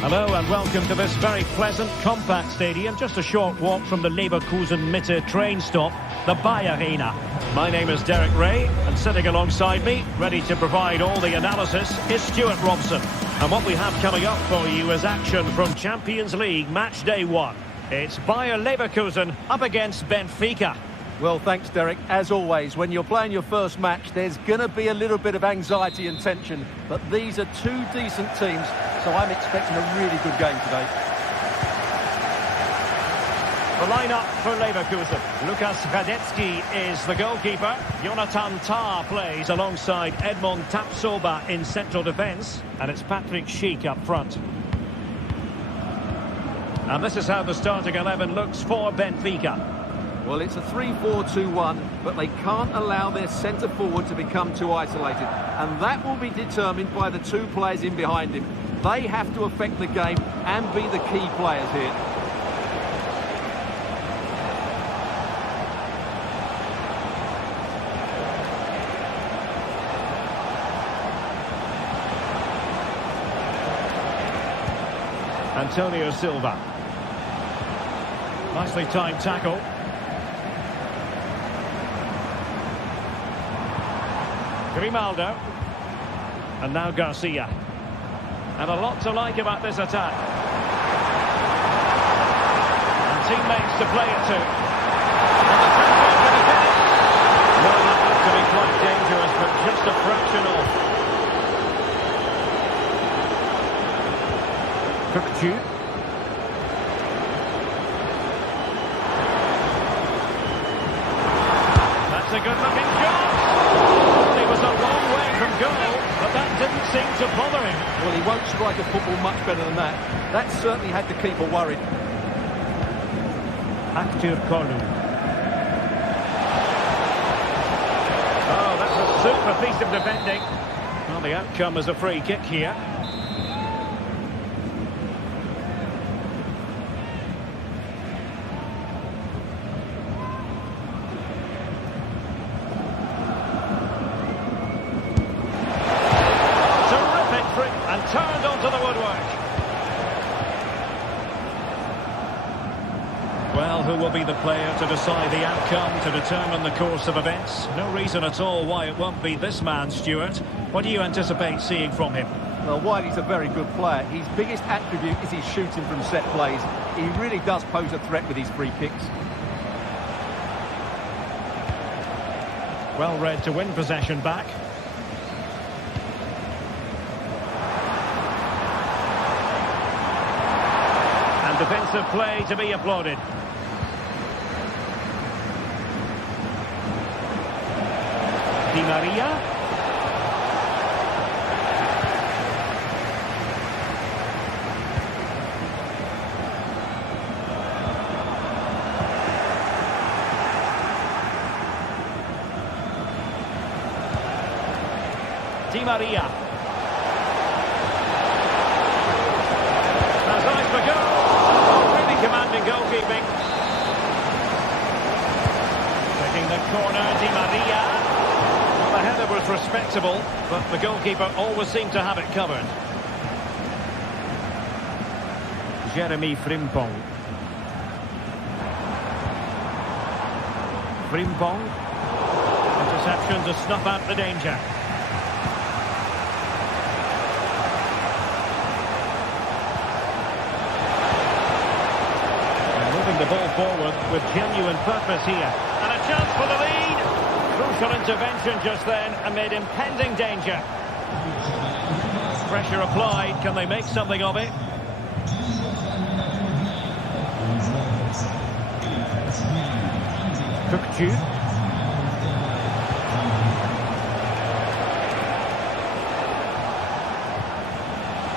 Hello and welcome to this very pleasant, compact stadium, just a short walk from the Leverkusen-Mitte train stop, the Bayer Arena. My name is Derek Ray, and sitting alongside me, ready to provide all the analysis, is Stuart Robson. And what we have coming up for you is action from Champions League Match Day 1. It's Bayer Leverkusen up against Benfica. Well, thanks, Derek. As always, when you're playing your first match, there's going to be a little bit of anxiety and tension. But these are two decent teams, so I'm expecting a really good game today. The lineup for Leverkusen. Lukas Radetzky is the goalkeeper. Jonathan Tah plays alongside Edmond Tapsoba in central defence. And it's Patrick Schick up front. And this is how the starting 11 looks for Benfica. Well, it's a 3-4-2-1, but they can't allow their centre-forward to become too isolated. And that will be determined by the two players in behind him. They have to affect the game and be the key players here. Antonio Silva. Nicely timed tackle. Grimaldo. And now Garcia. And a lot to like about this attack. And teammates to play it to. And the pressure is going to finish. Well, that looked to be quite dangerous, but just a fraction off. Cookju. That's a good-looking shot. He was a long way from goal, but that didn't seem to bother him. Well, he won't strike a football much better than that. That certainly had the keeper worried. Aktür Kolu. Oh, that's a super piece of defending. Well, the outcome is a free kick here. And turned onto the woodwork. Well, who will be the player to decide the outcome, to determine the course of events? No reason at all why it won't be this man, Stuart. What do you anticipate seeing from him? Well, while he's a very good player, his biggest attribute is his shooting from set plays. He really does pose a threat with his free kicks. Well read to win possession back. Defensive play to be applauded. Di Maria. Di Maria. Has eyes for goal. Commanding goalkeeping. Taking the corner, Di Maria. Well, the header was respectable, but the goalkeeper always seemed to have it covered. Jeremy Frimpong. Frimpong. Interception to snuff out the danger. The ball forward with genuine purpose here. And a chance for the lead. Crucial intervention just then amid impending danger. Pressure applied. Can they make something of it? Cookju.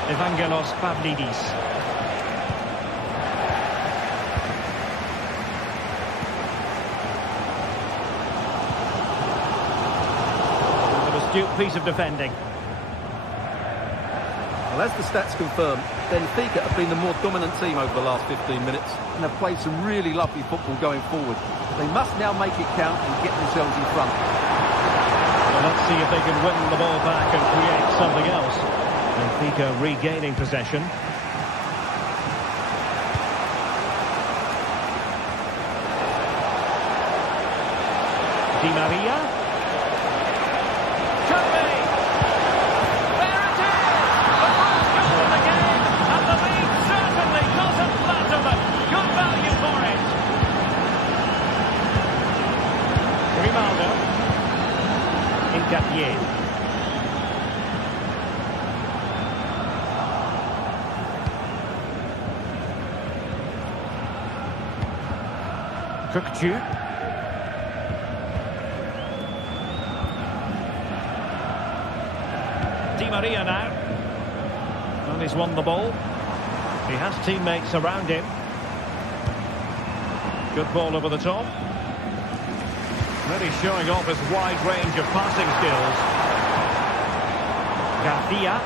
Evangelos Pavlidis. Piece of defending. Well, as the stats confirm, Benfica have been the more dominant team over the last 15 minutes and have played some really lovely football going forward. They must now make it count and get themselves in front. Well, let's see if they can win the ball back and create something else. Benfica regaining possession. Di Maria. Cookchu. Di Maria now. And he's won the ball. He has teammates around him. Good ball over the top. Really showing off his wide range of passing skills. Garcia.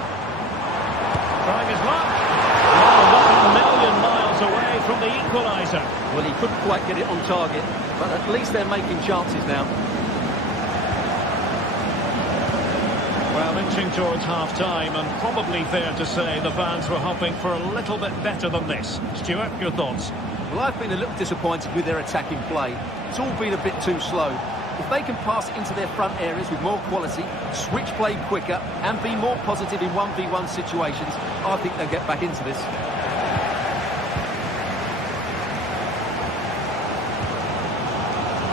Trying his luck. Oh, not a million miles away from the equaliser. Well, he couldn't quite get it on target, but at least they're making chances now. Well, inching towards half-time, and probably fair to say the fans were hoping for a little bit better than this. Stuart, your thoughts? Well, I've been a little disappointed with their attacking play. It's all been a bit too slow. If they can pass it into their front areas with more quality, switch play quicker, and be more positive in 1v1 situations, I think they'll get back into this.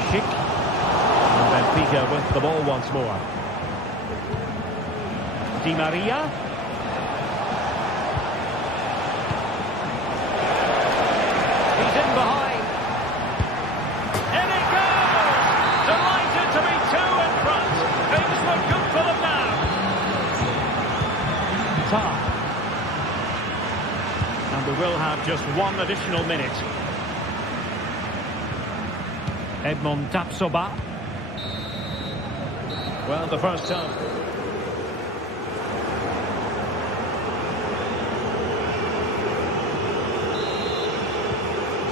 Schick. And Benfica with the ball once more. Di Maria. He's in behind. In it goes! Delighted to be two in front. Things look good for them now. Tar. And we will have just one additional minute. Edmond Tapsoba. Well, the first time.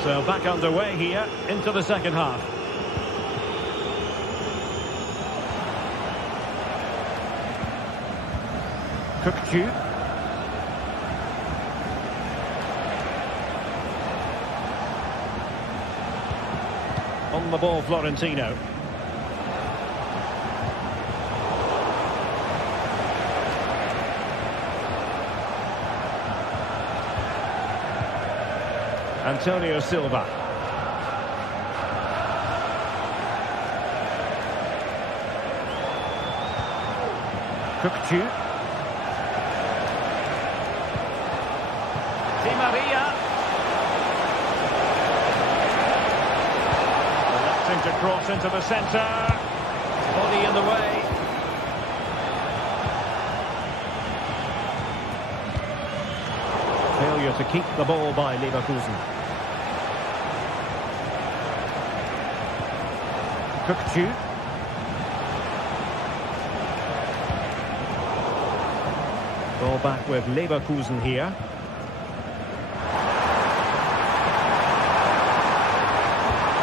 So back underway here into the second half. Cookchu. On the ball, Florentino. Antonio Silva. Cookchu. Di Maria. Electing to cross into the centre. Body in the way. Failure to keep the ball by Leverkusen. Cookchu. Ball back with Leverkusen here.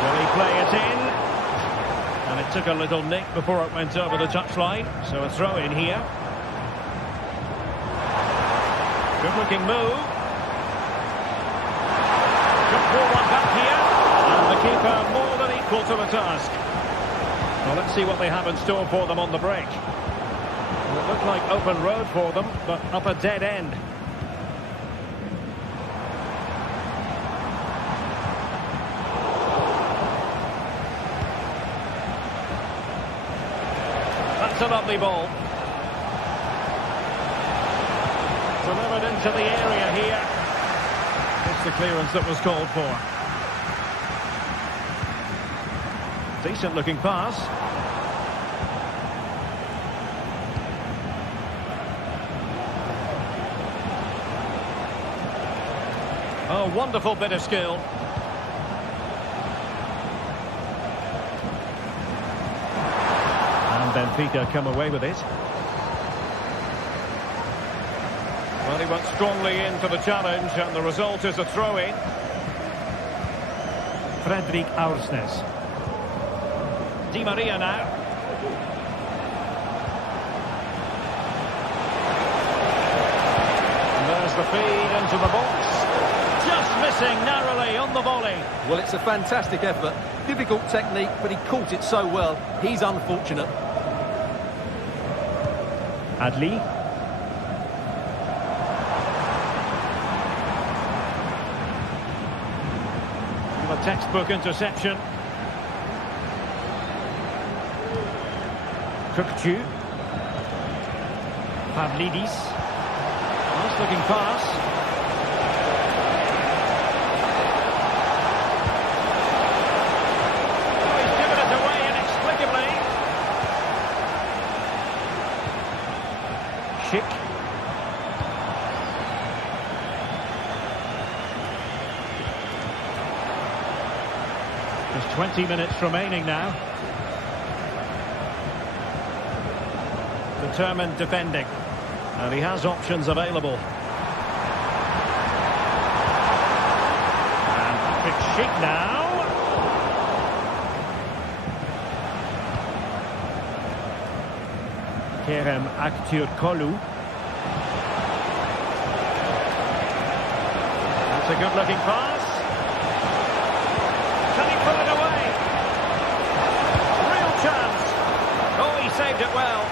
Will he play it in? And it took a little nick before it went over the touchline. So a throw in here. Good looking move. Good forward back here. And the keeper more than equal to the task. Well, let's see what they have in store for them on the break. Well, it looked like open road for them, but up a dead end. That's a lovely ball. Delivered into the area here. It's the clearance that was called for. Decent looking pass. Oh, wonderful bit of skill. And Benfica come away with it. Well, he went strongly into the challenge, and the result is a throw-in. Fredrik Aursnes. Di Maria now. And there's the feed into the box. Just missing narrowly on the volley. Well, it's a fantastic effort. Difficult technique, but he caught it so well. He's unfortunate. Adli. A textbook interception. Cookchu. Pavlidis. Nice looking pass. Schick. There's 20 minutes remaining now. Determined defending. And he has options available. And Patrick Schick now. Kerem Aktürkoğlu. That's a good-looking pass. Can he put it away? Real chance. Oh, he saved it well.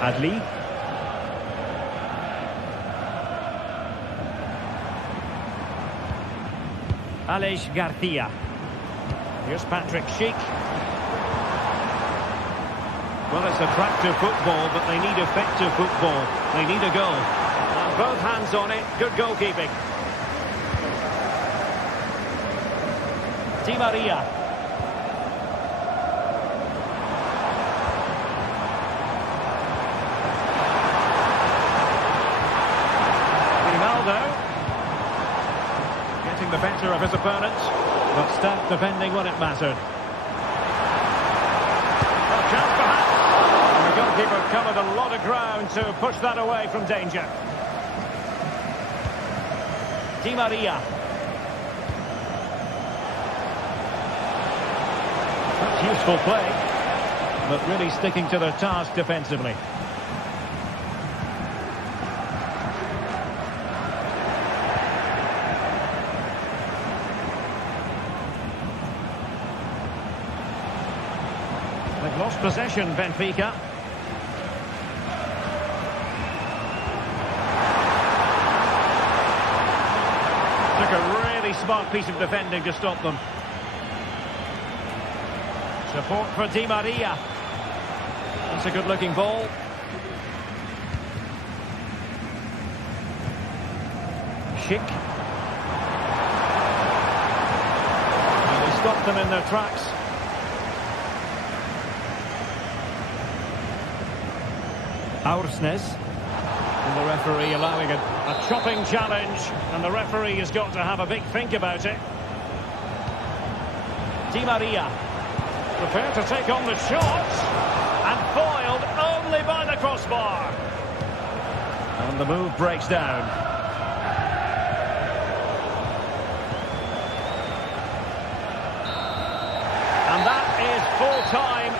Adli. Aleix Garcia. Here's Patrick Schick. Well, it's attractive football, but they need effective football. They need a goal. And both hands on it. Good goalkeeping. Di Maria. Ronaldo. Getting the better of his opponent, but stout defending when it mattered. Chance perhaps. The goalkeeper covered a lot of ground to push that away from danger. Di Maria. That's useful play, but really sticking to their task defensively. They've lost possession, Benfica. Took a really smart piece of defending to stop them. Support for Di Maria. That's a good-looking ball. Schick. And they stopped them in their tracks. Aursnes. And the referee allowing a chopping challenge, and the referee has got to have a big think about it. Di Maria prepared to take on the shot, and foiled only by the crossbar. And the move breaks down. And that is full time.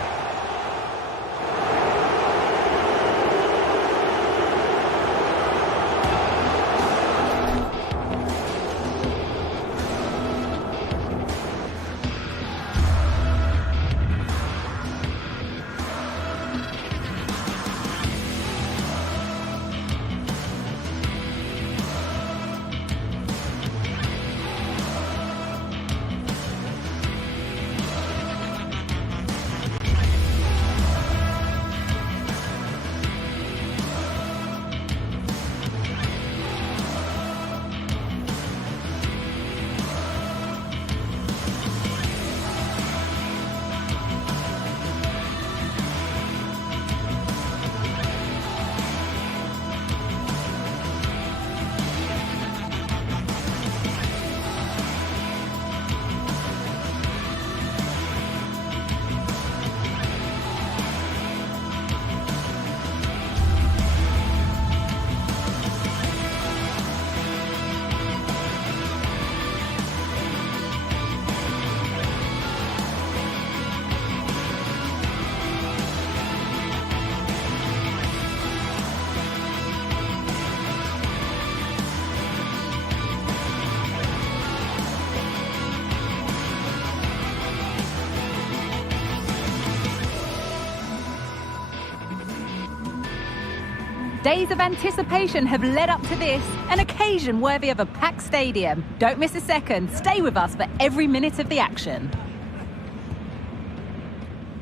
Days of anticipation have led up to this, an occasion worthy of a packed stadium. Don't miss a second. Stay with us for every minute of the action.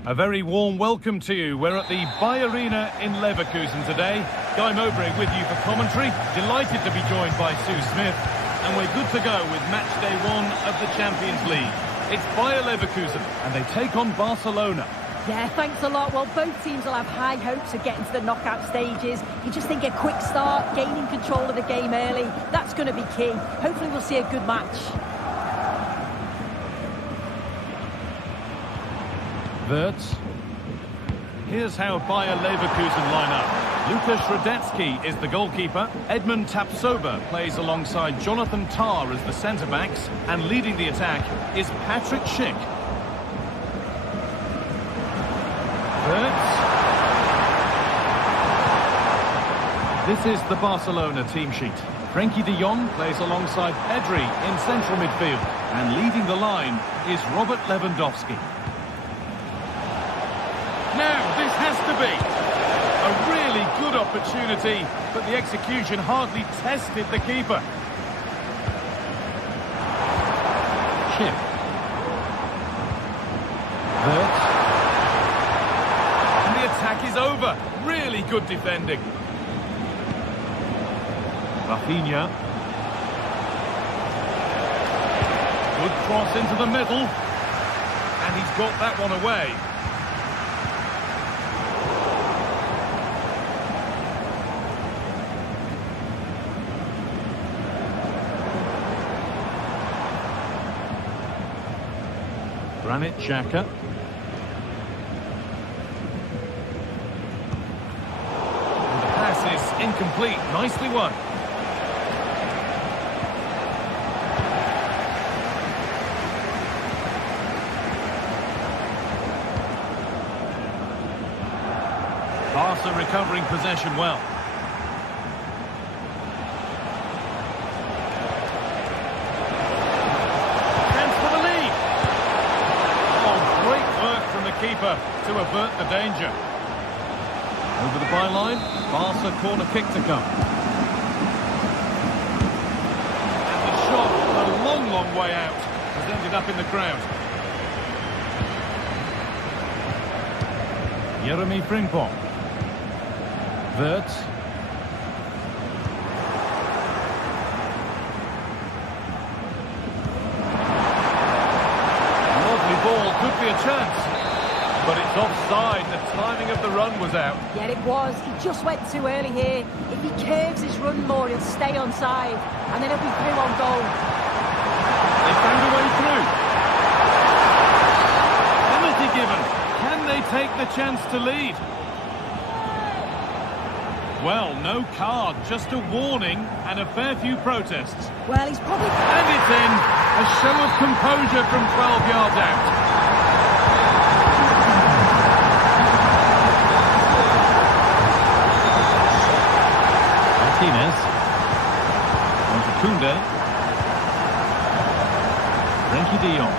A very warm welcome to you. We're at the Bay Arena in Leverkusen today. Guy Mowbray with you for commentary. Delighted to be joined by Sue Smith. And we're good to go with match day 1 of the Champions League. It's Bayer Leverkusen and they take on Barcelona. Yeah, thanks a lot. Well, both teams will have high hopes of getting to the knockout stages. You just think a quick start, gaining control of the game early, that's going to be key. Hopefully we'll see a good match. Wirtz. Here's how Bayer Leverkusen line up. Lukas Radetzky is the goalkeeper. Edmund Tapsoba plays alongside Jonathan Tah as the centre-backs. And leading the attack is Patrick Schick. Wirtz. This is the Barcelona team sheet. Frenkie de Jong plays alongside Pedri in central midfield. And leading the line is Robert Lewandowski. Now, this has to be a really good opportunity, but the execution hardly tested the keeper. Chip. Wirtz. And the attack is over. Really good defending. Rafinha. Good cross into the middle. And he's got that one away. Granit Xhaka. And the pass is incomplete. Nicely won. Barca recovering possession well. Keeper to avert the danger. Over the byline, Barca corner kick to come. And the shot, a long, long way out, has ended up in the crowd. Jeremy Frimpong. Wirtz. Lovely ball, could be a chance. But it's offside. The timing of the run was out. Yeah, it was. He just went too early here. If he curves his run more, he'll stay onside. And then he'll be through on goal. They found a way through. Penalty given. Can they take the chance to lead? Well, no card. Just a warning and a fair few protests. Well, he's probably... And it's in. A show of composure from 12 yards out. Martinez. On to Koundé. Frenkie de Jong.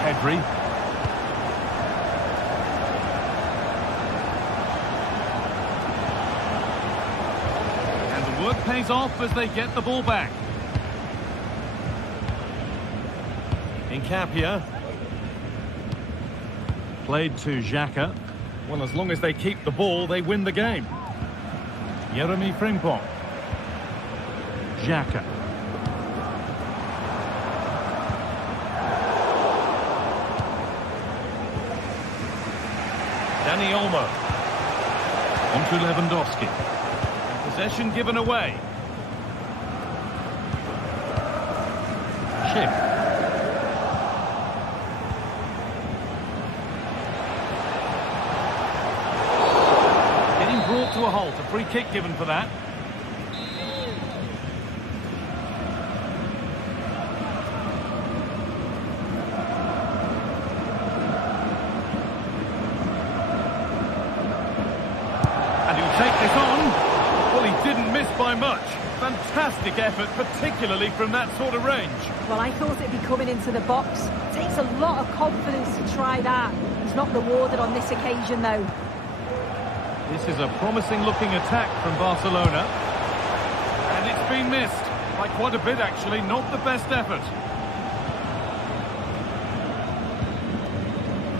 Pedri. And the work pays off as they get the ball back. Nkapia. Played to Xhaka. Well, as long as they keep the ball, they win the game. Jeremy Frimpong. Xhaka. Dani Olmo. On to Lewandowski. Possession given away. Schick. Brought to a halt, a free kick given for that. And he'll take this on. Well, he didn't miss by much. Fantastic effort, particularly from that sort of range. Well, I thought it'd be coming into the box. It takes a lot of confidence to try that. He's not rewarded on this occasion, though. This is a promising-looking attack from Barcelona. And it's been missed. By quite a bit, actually. Not the best effort.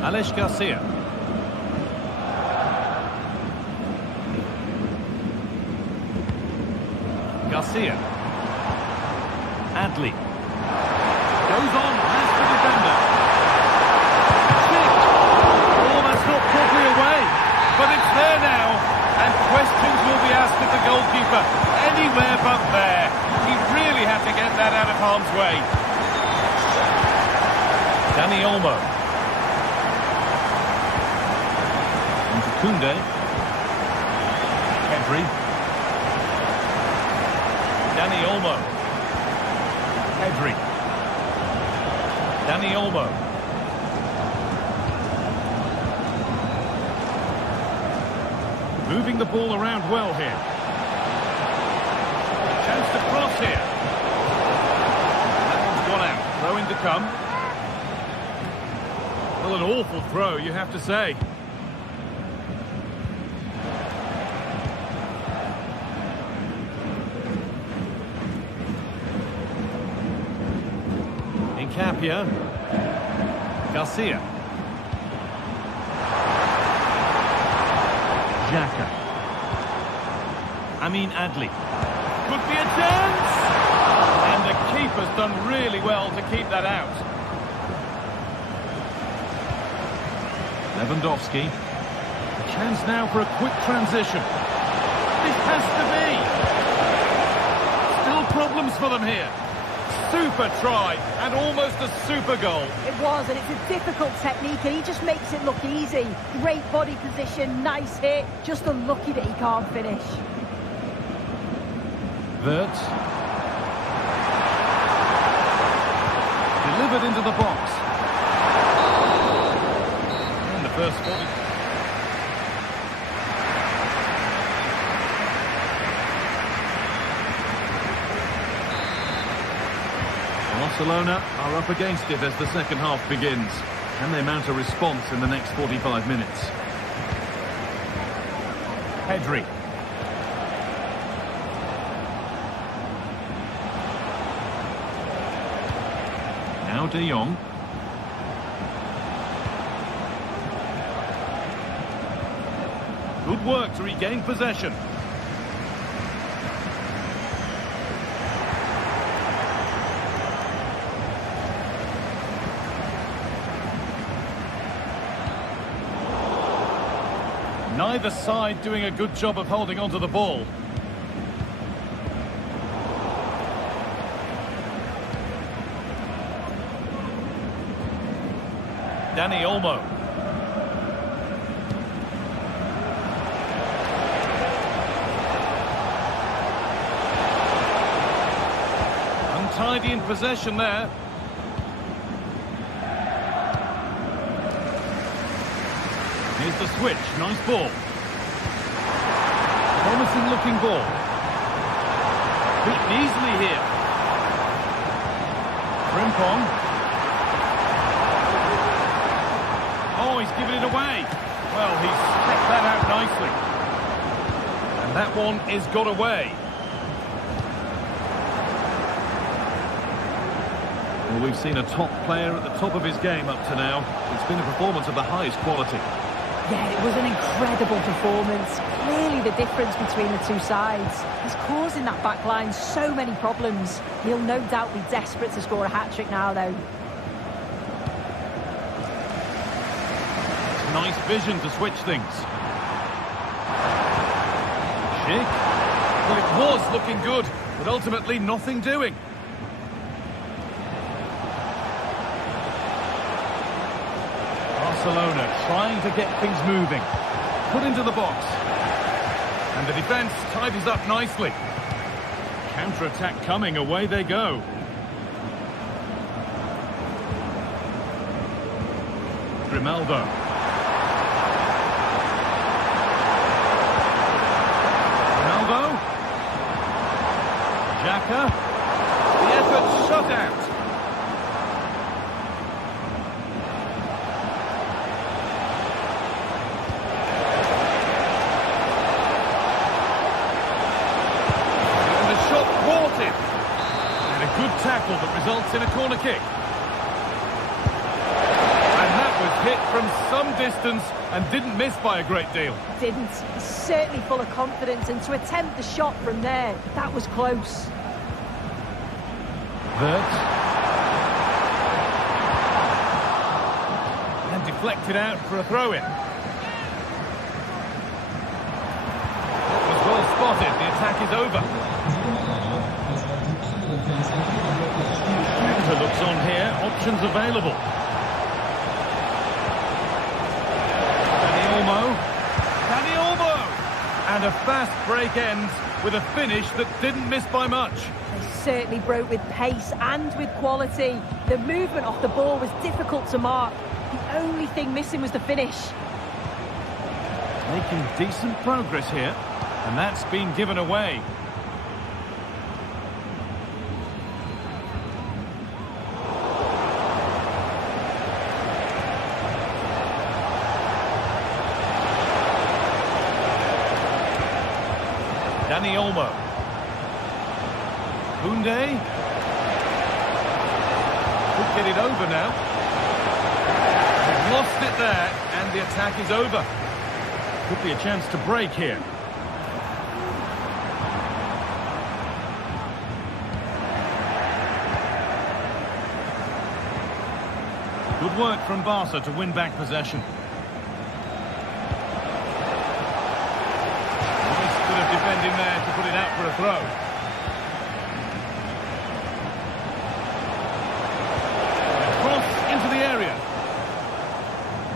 Aleix Garcia. Garcia. Adli. Goes on, has the defender. Oh, that's not properly away. But it's there now. And questions will be asked of the goalkeeper. Anywhere but there. He really had to get that out of harm's way. Danny Olmo. Into Koundé. Pedri. Danny Olmo. Pedri. Danny Olmo. Moving the ball around well here. Chance to cross here. That one's gone out. Throw in to come. Well, an awful throw, you have to say. Incapia. Garcia. Xhaka. Amin Adli. Could be a chance! And the keeper's done really well to keep that out. Lewandowski. A chance now for a quick transition. This has to be! Still problems for them here. Super try and almost a super goal. It was, and it's a difficult technique, and he just makes it look easy. Great body position, nice hit. Just unlucky that he can't finish. Wirtz. Delivered into the box. And the first 40. Barcelona are up against it as the second half begins. Can they mount a response in the next 45 minutes? Pedri. Now De Jong. Good work to regain possession. Neither side doing a good job of holding onto the ball. Danny Olmo. Untidy in possession there. Here's the switch, nice ball. Promising looking ball. Beaten easily here. Frimpong. Oh, he's given it away. Well, he's struck that out nicely. And that one is got away. Well, we've seen a top player at the top of his game up to now. It's been a performance of the highest quality. Yeah, it was an incredible performance. Clearly the difference between the two sides. He's causing that back line so many problems. He'll no doubt be desperate to score a hat-trick now, though. Nice vision to switch things. Schick. Well, it was looking good, but ultimately nothing doing. Barcelona trying to get things moving. Put into the box. And the defence tidies up nicely. Counter-attack coming, away they go. Grimaldo. Ronaldo. Xhaka. The effort shut out. Good tackle that results in a corner kick. And that was hit from some distance and didn't miss by a great deal. Didn't. He's certainly full of confidence, and to attempt the shot from there, that was close. Wirtz. deflected out for a throw-in. Was well spotted. The attack is over. Counter looks on here. Options available. Dani Olmo! And a fast break ends with a finish that didn't miss by much. They certainly broke with pace and with quality. The movement off the ball was difficult to mark. The only thing missing was the finish. Making decent progress here, and that's been given away. Dani Olmo. Koundé. Could get it over now. He's lost it there, and the attack is over. Could be a chance to break here. Good work from Barca to win back possession. Defending there to put it out for a throw. Cross into the area.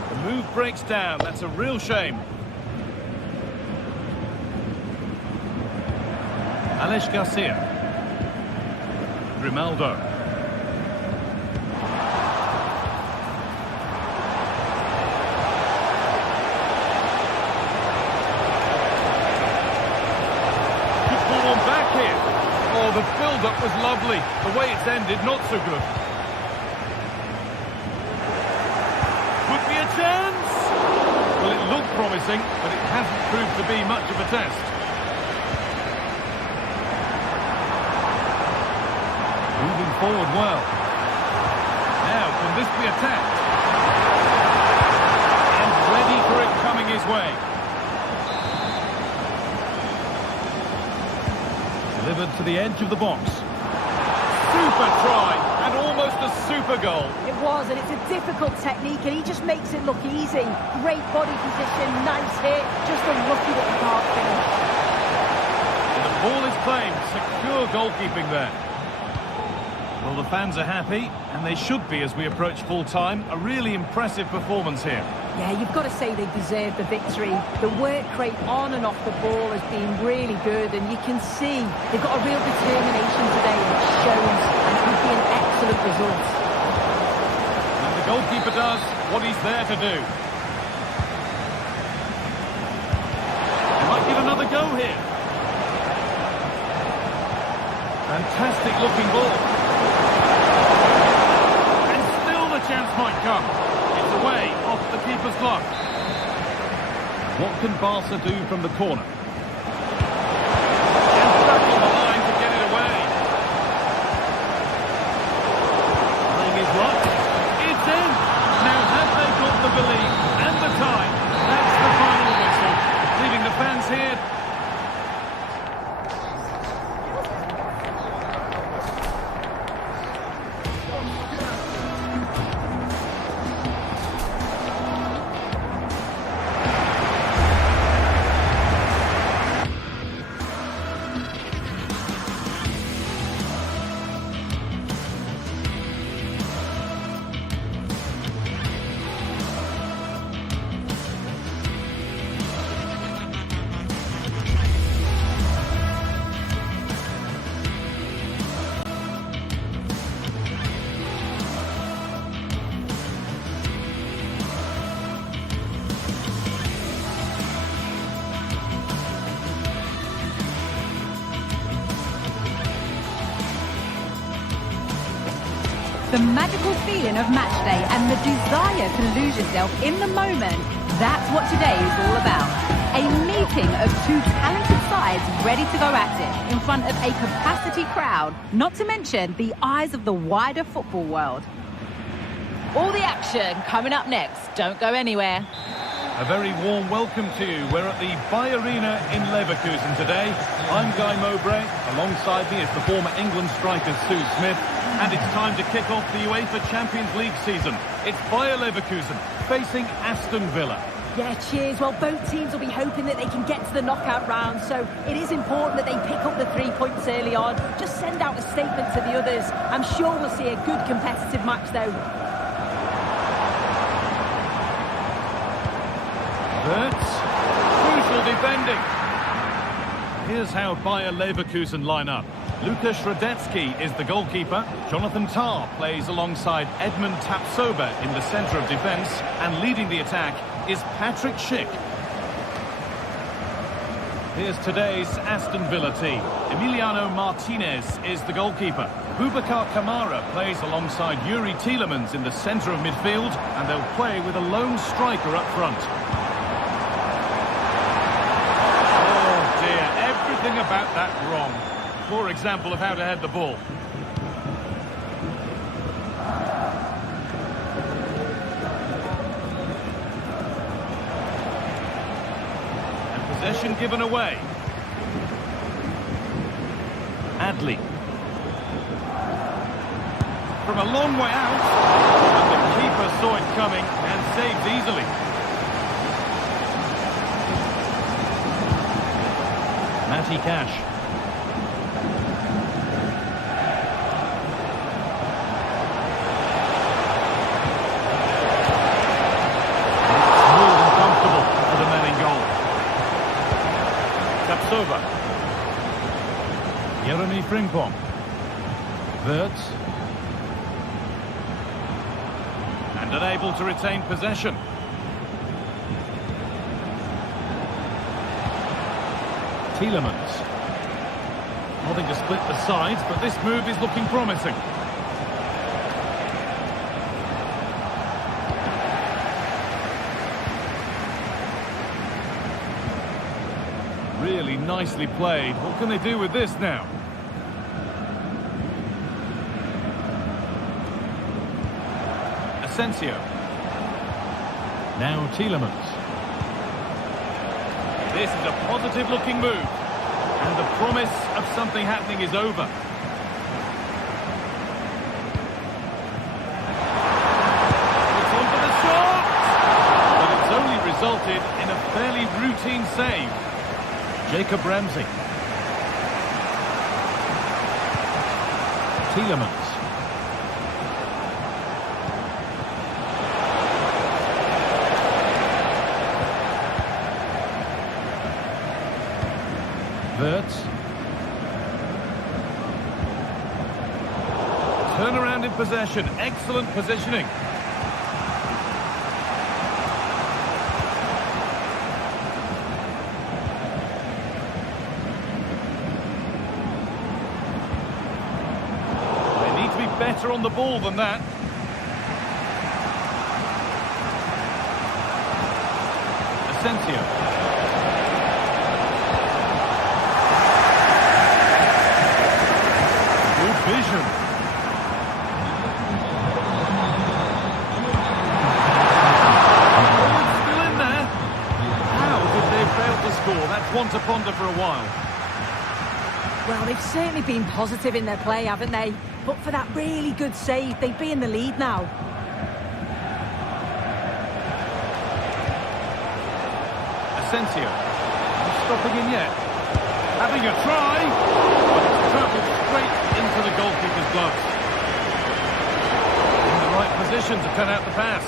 The move breaks down. That's a real shame. Alex Garcia. Grimaldo. Oh, the build-up was lovely. The way it's ended, not so good. Could be a chance. Well, it looked promising, but it hasn't proved to be much of a test. Moving forward well. Now, can this be attacked? And ready for it coming his way. Delivered to the edge of the box. Super try, and almost a super goal. It was, and it's a difficult technique, and he just makes it look easy. Great body position, nice hit, just unlucky that he can't finish. And the ball is claimed, secure goalkeeping there. Well, the fans are happy, and they should be as we approach full-time. A really impressive performance here. Yeah, you've got to say they deserve the victory. The work rate on and off the ball has been really good, and you can see they've got a real determination today, and it shows, and it would be an excellent result. And the goalkeeper does what he's there to do. They might give another go here. Fantastic looking ball. And still the chance might come. It's away off the keeper's glove. What can Barca do from the corner? And back on the line to get it away. Playing his luck. It's in. Now have they got the belief and the time? That's the final whistle. Leaving the fans here. The magical feeling of match day and the desire to lose yourself in the moment, that's what today is all about. A meeting of two talented sides ready to go at it in front of a capacity crowd, not to mention the eyes of the wider football world. All the action coming up next. Don't go anywhere. A very warm welcome to you. We're at the Bay Arena in Leverkusen today. I'm Guy Mowbray. Alongside me is the former England striker Sue Smith. And it's time to kick off the UEFA Champions League season. It's Bayer Leverkusen facing Aston Villa. Yeah, cheers. Well, both teams will be hoping that they can get to the knockout round, so it is important that they pick up the 3 points early on. Just send out a statement to the others. I'm sure we'll see a good competitive match, though. Wirtz. Crucial defending. Here's how Bayer Leverkusen line up. Lukas Radetzky is the goalkeeper. Jonathan Tah plays alongside Edmund Tapsoba in the centre of defence. And leading the attack is Patrick Schick. Here's today's Aston Villa team. Emiliano Martinez is the goalkeeper. Boubacar Kamara plays alongside Yuri Tielemans in the centre of midfield. And they'll play with a lone striker up front. Oh dear, everything about that wrong. Poor example of how to head the ball. And possession given away. Adli. From a long way out. And the keeper saw it coming and saved easily. Matty Cash. Over. Jeremy Frimpong. Wirtz. And unable to retain possession. Tielemans. Nothing to split the sides, but this move is looking promising. Really nicely played. What can they do with this now? Asensio. Now Tielemans. This is a positive-looking move. And the promise of something happening is over. It's on for the shot! But it's only resulted in a fairly routine save. Jacob Ramsey. Tielemans. Wirtz. Turn around in possession. Excellent positioning. Better on the ball than that. Asensio. Good vision. Oh, it's still in there. How did they fail to score? That's one to ponder for a while. Well, they've certainly been positive in their play, haven't they? But for that really good save, they'd be in the lead now. Asensio. Not stopping him yet. Having a try. But it's travelled straight into the goalkeeper's gloves. In the right position to cut out the pass.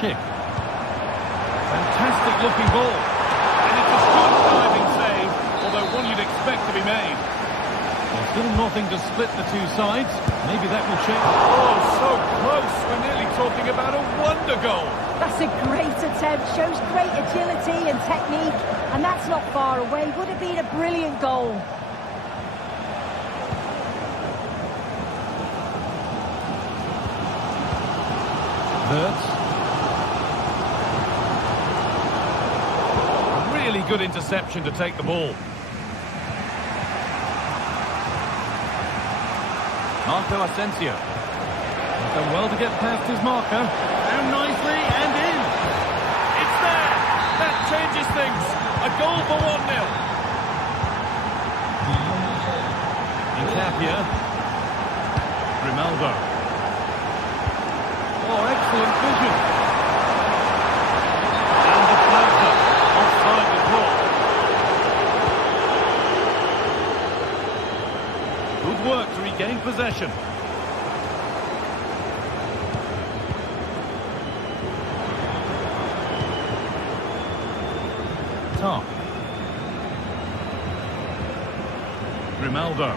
Schick. Fantastic looking ball. And it's a good diving save, although one you'd expect to be made. There's still nothing to split the two sides. Maybe that will change. Oh, so close. We're nearly talking about a wonder goal. That's a great attempt. Shows great agility and technique. And that's not far away. Would have been a brilliant goal. Wirtz. Really good interception to take the ball. Marco Asensio. He's done well to get past his marker. Down nicely and in. It's there. That changes things. A goal for 1-0. Incapia. Grimaldo. Oh, excellent vision. And the floater. Offside the call. Good work to regain possession. Top. Grimaldo.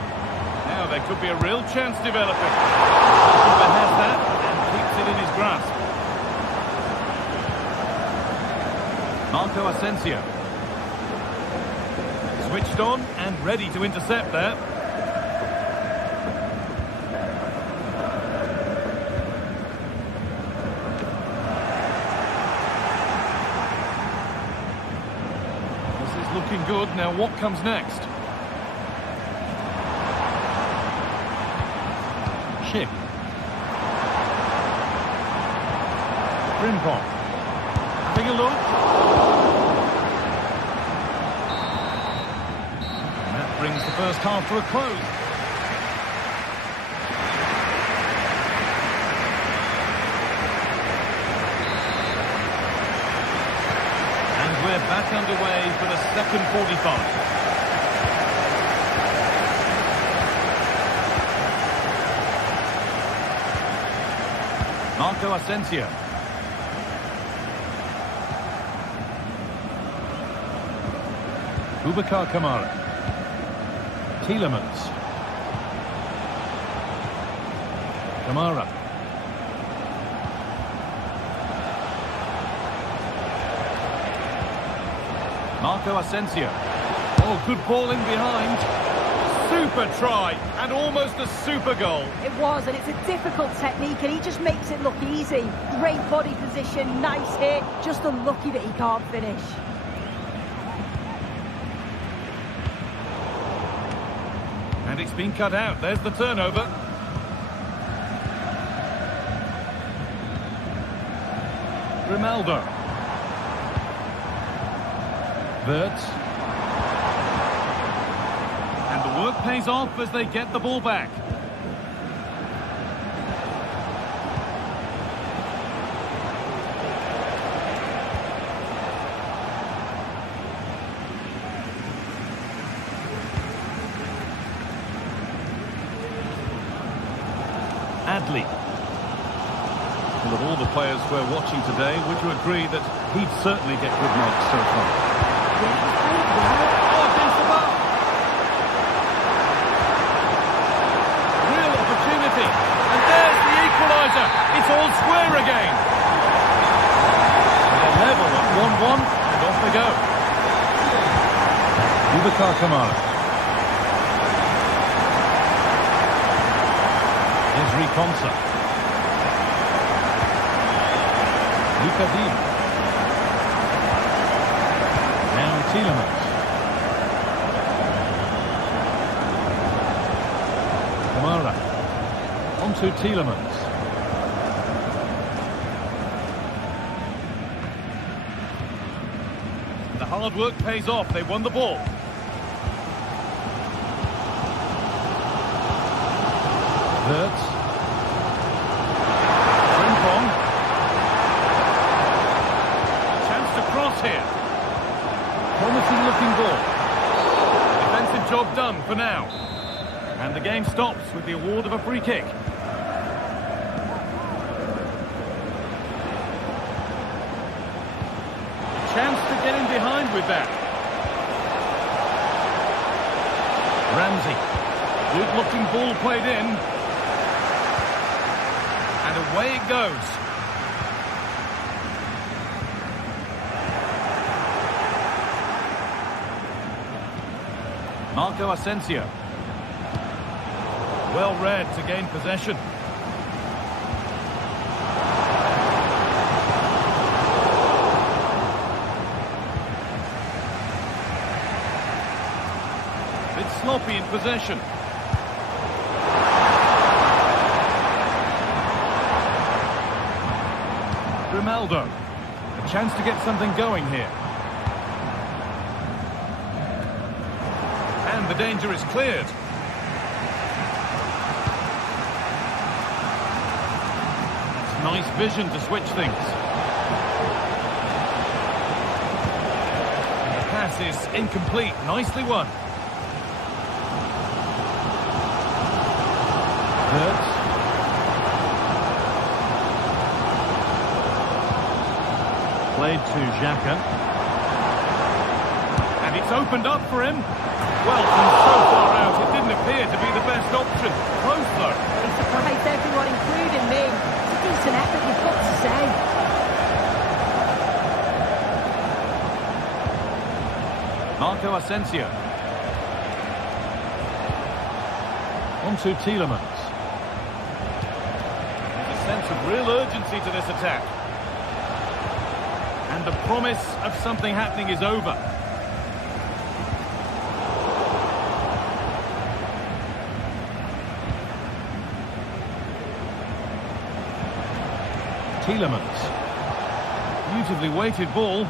Now there could be a real chance developing. Keeper has that and keeps it in his grasp. Marco Asensio. Switched on and ready to intercept there. This is looking good. Now what comes next? Chip. Frimpong. Having a look. And that brings the first half to a close. And we're back underway for the second 45. Marco Asensio. Boubacar Kamara. Tielemans. Kamara. Marco Asensio. Oh, good ball in behind. Super try and almost a super goal. It was, and it's a difficult technique, and he just makes it look easy. Great body position, nice hit, just unlucky that he can't finish. And it's been cut out. There's the turnover. Grimaldo. Wirtz. And the work pays off as they get the ball back. Adley. Well, of all the players we're watching today, would you agree that he'd certainly get good marks so far? Oh, against the bar! Real opportunity. And there's the equaliser. It's all square again. And they're level at 1-1, and off they go. Boubacar Kamara. Here's Riconsa. Luka Dean. Now Tielemans. Kamara. On to Tielemans. The hard work pays off. They won the ball. Wirtz. Frimpong. Chance to cross here. Promising looking ball. Defensive job done for now. And the game stops with the award of a free kick. Chance to get in behind with that. Ramsey. Good looking ball played in. And away it goes. Marco Asensio. Well read to gain possession. Bit sloppy in possession. Grimaldo. A chance to get something going here. And the danger is cleared. nice vision to switch things. The pass is incomplete. Nicely won. Hurts. Played to Xhaka. And it's opened up for him. Well, from so far out, it didn't appear to be the best option. Close, though. He surprised everyone, including me. It's a decent effort, you've got to say. Marco Asensio. On to Tielemans. There's a sense of real urgency to this attack. And the promise of something happening is over. Tielemans. Beautifully weighted ball.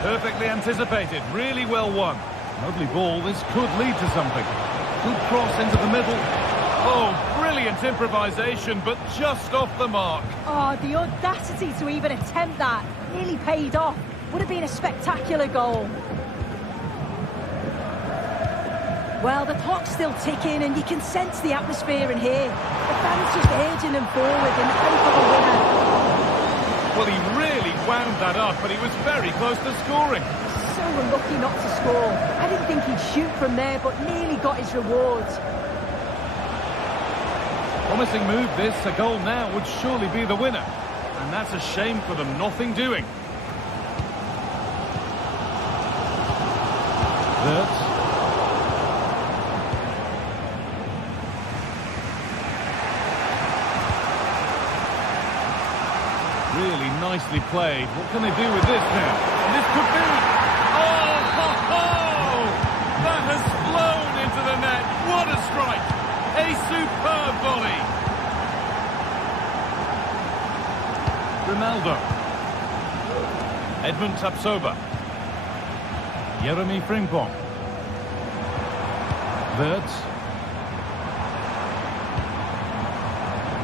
Perfectly anticipated. Really well won. Lovely ball. This could lead to something. Good cross into the middle. Oh, brilliant improvisation, but just off the mark. Oh, the audacity to even attempt that nearly paid off. Would have been a spectacular goal. Well, the clock's still ticking and you can sense the atmosphere in here. The fans just urging them forward in the hope of a winner. Well, he really wound that up, but he was very close to scoring. So unlucky not to score. I didn't think he'd shoot from there, but nearly got his rewards. Promising move this. A goal now would surely be the winner. And that's a shame for them. Nothing doing. Hurts. Really nicely played. What can they do with this now? And this could be... Oh, ho, ho! That has flown into the net. What a strike! A superb volley. Ronaldo. Edmund Tapsoba. Jeremy Frimpong. Wirtz.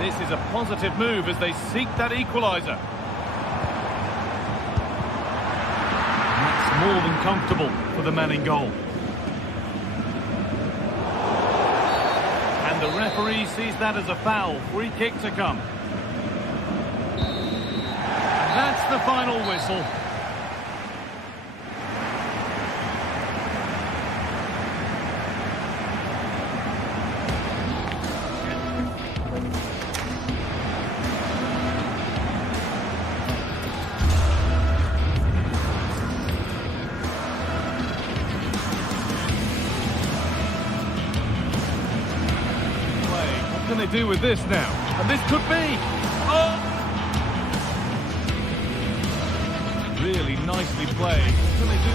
This is a positive move as they seek that equaliser. That's more than comfortable for the man in goal. And the referee sees that as a foul. Free kick to come. And that's the final whistle. What can they do with this now? And this could be... Oh! Really nicely played. What can they do?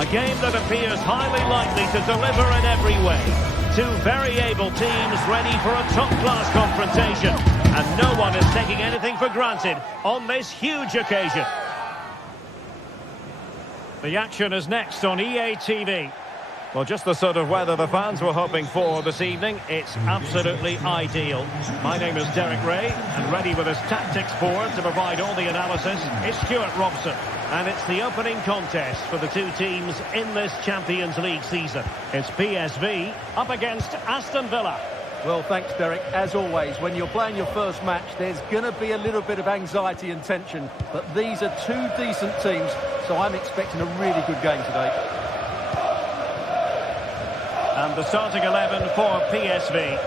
A game that appears highly likely to deliver in every way. Two very able teams ready for a top-class confrontation. And no one is taking anything for granted on this huge occasion. The action is next on EA TV. Well, just the sort of weather the fans were hoping for this evening. It's absolutely ideal. My name is Derek Ray, and ready with his tactics board to provide all the analysis is Stuart Robson. And it's the opening contest for the two teams in this Champions League season. It's PSV up against Aston Villa. Well, thanks, Derek. As always, when you're playing your first match, there's going to be a little bit of anxiety and tension. But these are two decent teams, so I'm expecting a really good game today. And the starting 11 for PSV.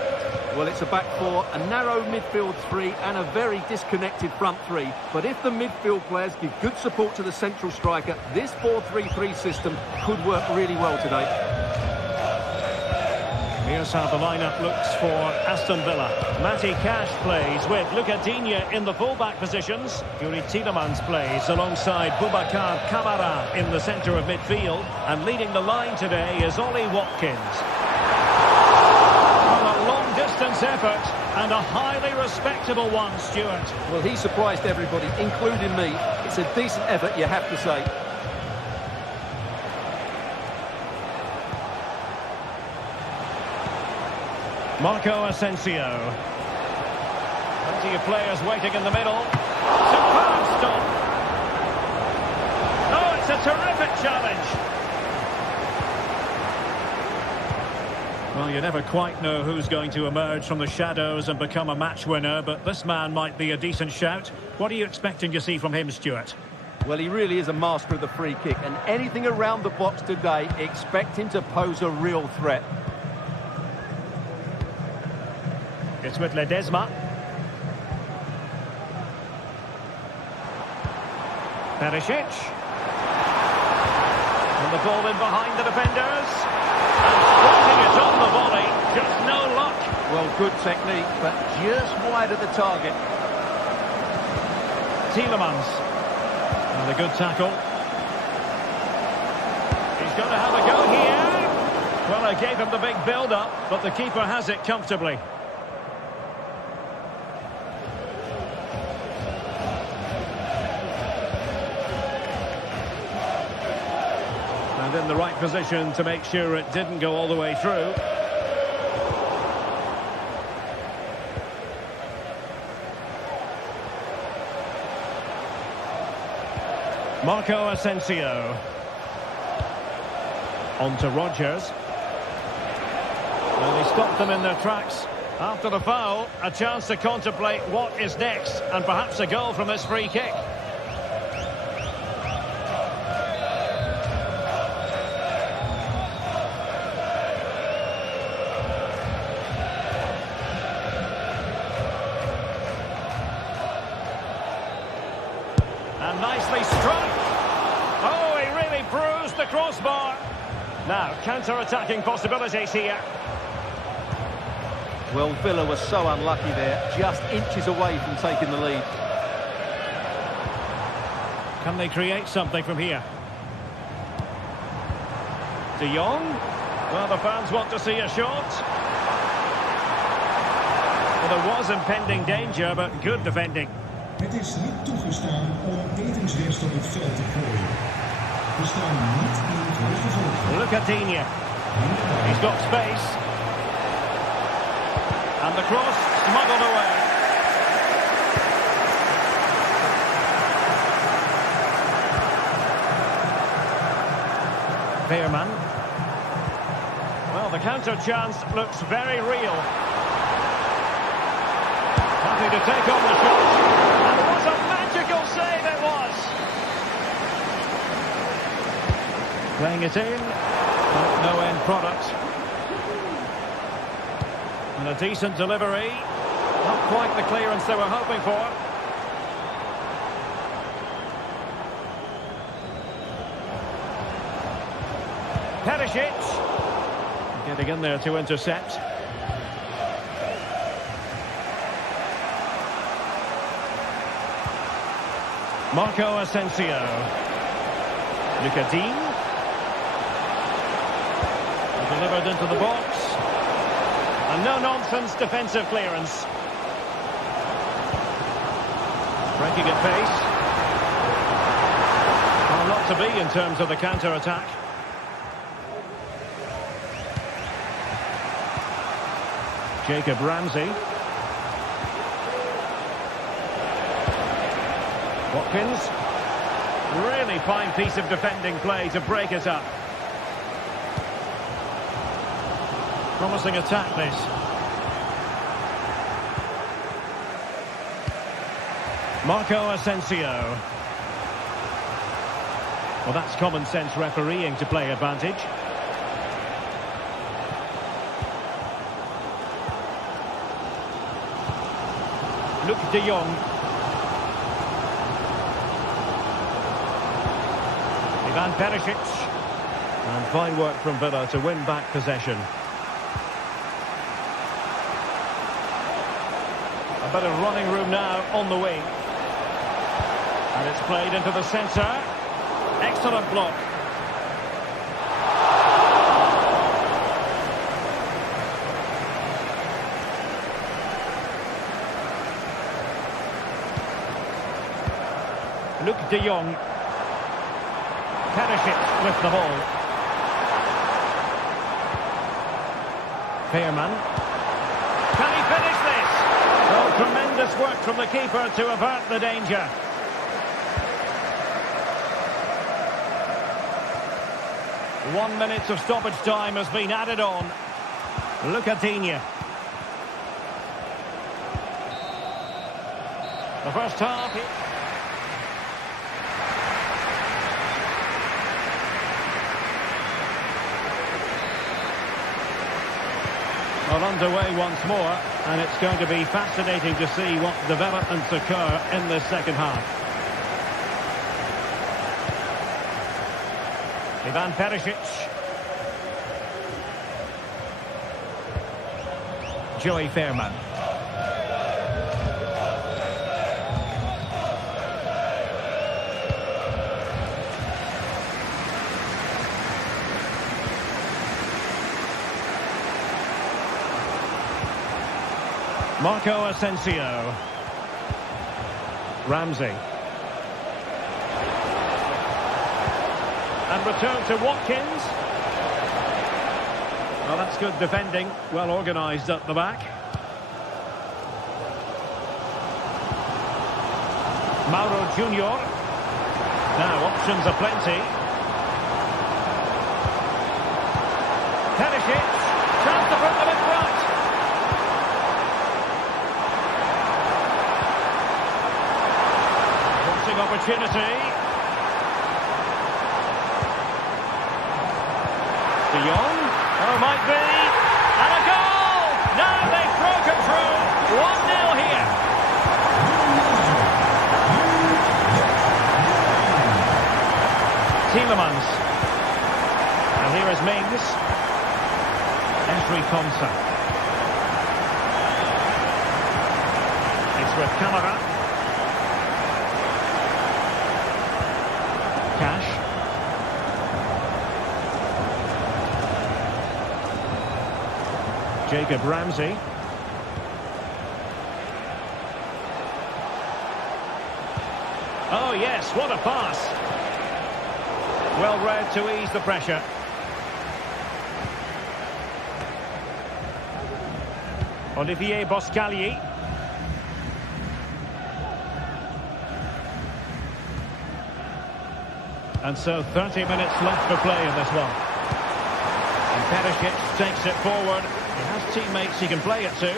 Well, it's a back four, a narrow midfield three and a very disconnected front three. But if the midfield players give good support to the central striker, this 4-3-3 system could work really well today. Here's how the lineup looks for Aston Villa. Matty Cash plays with Luca Digne in the full-back positions. Yuri Tielemans plays alongside Boubacar Kamara in the centre of midfield. And leading the line today is Ollie Watkins. Well, a long-distance effort and a highly respectable one, Stuart. Well, he surprised everybody, including me. It's a decent effort, you have to say. Marco Asensio. Plenty of players waiting in the middle. Superb stop. Oh, it's a terrific challenge. Well, you never quite know who's going to emerge from the shadows and become a match winner, but this man might be a decent shout. What are you expecting to see from him, Stuart? Well, he really is a master of the free kick, and anything around the box today, expect him to pose a real threat. It's with Ledesma. Perisic. And the ball in behind the defenders. And spotting it on the volley. Just no luck. Well, good technique, but just wide of the target. Tielemans. And a good tackle. He's going to have a go here. Well, I gave him the big build-up, but the keeper has it comfortably. And in the right position to make sure it didn't go all the way through. Marco Asensio. On to Rodgers. Well, he stopped them in their tracks. After the foul, a chance to contemplate what is next, and perhaps a goal from this free kick. And nicely struck. Oh, he really bruised the crossbar. Now, counter-attacking possibilities here. Well, Villa was so unlucky there, just inches away from taking the lead. Can they create something from here? De Jong. Well, the fans want to see a shot. Well, there was impending danger, but good defending. Het is niet toegestaan om etensrest op het veld te gooien. We staan niet in het hoofdgevolg. Look at Digne. He's got space. And the cross smuggled away. Veerman. Well, the counter chance looks very real. Happy to take on the shot. And what a magical save it was! Playing it in. No end product. And a decent delivery. Not quite the clearance they were hoping for. Perisic. Getting in there to intercept. Marco Asensio. Luca Digne. Delivered into the box. And no-nonsense defensive clearance. Breaking at pace. Well, not to be in terms of the counter-attack. Jacob Ramsey. Watkins. Really fine piece of defending play to break it up. Promising attack, this. Marco Asensio. Well, that's common sense refereeing to play advantage. Luc de Jong. Ivan Perisic. And fine work from Villa to win back possession. A bit of running room now on the wing. And it's played into the centre. Excellent block. Luc de Jong. Perisic with the ball. Pearman. Can he finish this? Oh, tremendous work from the keeper to avert the danger. One minute of stoppage time has been added on. Lucatinha. The first half. Well, underway once more, and it's going to be fascinating to see what developments occur in this second half. Ivan Perisic. Joey Fairman. Marco Asensio. Ramsey. And return to Watkins. Well, that's good defending. Well organised at the back. Mauro Junior. Now, options are plenty. Perisic. Chance to put them in front. Opportunity. De Jong. Oh, might be. And a goal! Now they've broken through. 1-0 here. Tielemans. And here is Mings. Esri Konsa. It's with Camara. Cash. Jacob Ramsey. Oh yes, what a pass. Well read to ease the pressure. Olivier Boscagli. And so 30 minutes left to play in this one. And Perisic takes it forward. He has teammates he can play it to.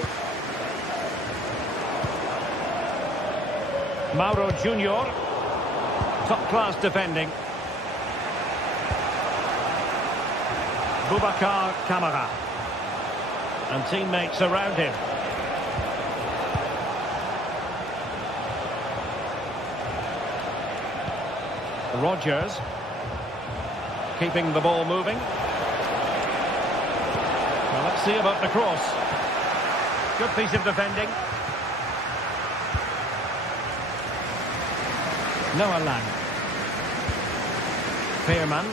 Mauro Junior. Top-class defending. Boubacar Kamara. And teammates around him. Rodgers keeping the ball moving. Well, let's see about the cross. Good piece of defending. Noah Lang. Pearman.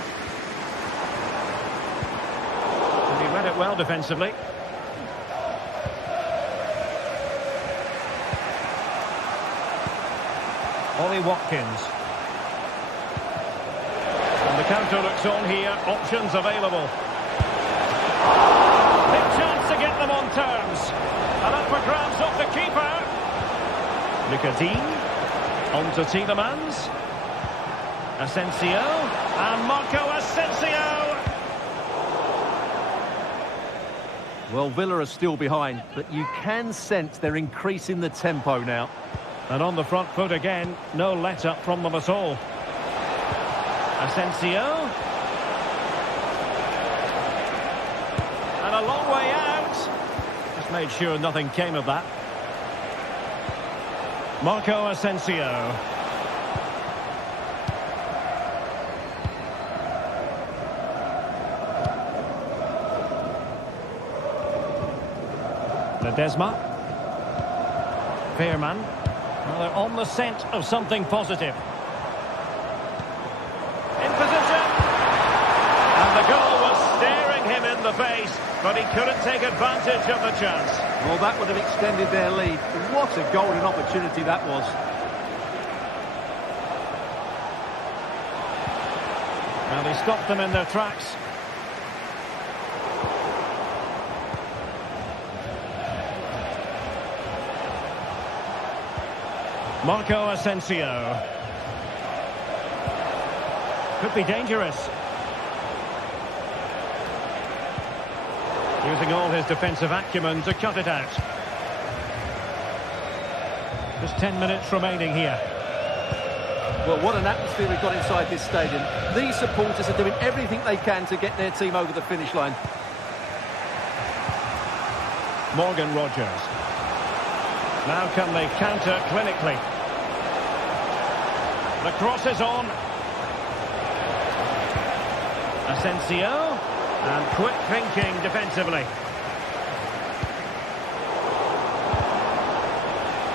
And he it well defensively. Ollie Watkins. And the counter looks on here. Options available. Big chance to get them on terms. And up for grabs off the keeper. Nicodine. On to Tielemans. Asensio. And Marco Asensio. Well, Villa are still behind, but you can sense they're increasing the tempo now. And on the front foot again, no let-up from them at all. Asensio. And a long way out. Just made sure nothing came of that. Marco Asensio. Ledesma. Veerman. Well, they're on the scent of something positive. In position. And the goal was staring him in the face, but he couldn't take advantage of the chance. Well, that would have extended their lead. What a golden opportunity that was. Well, he stopped them in their tracks. Marco Asensio. Could be dangerous. Using all his defensive acumen to cut it out. Just 10 minutes remaining here. Well, what an atmosphere we've got inside this stadium. These supporters are doing everything they can to get their team over the finish line. Morgan Rogers. Now can they counter clinically? The cross is on. Asensio. And quick thinking defensively.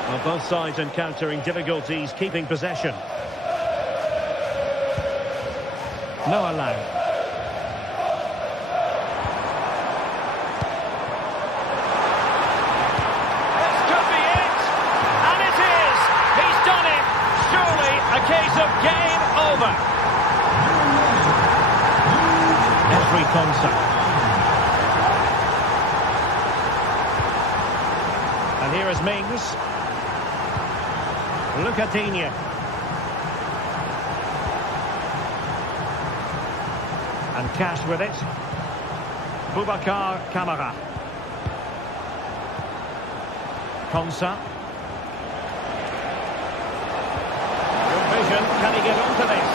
Well, both sides encountering difficulties keeping possession. No allowed. This could be it. And it is. He's done it. Surely a case of game over. Every concept. And here is Mings. Lucadinha. And Cash with it. Boubacar Kamara. Konsa. Good vision. Can he get onto this?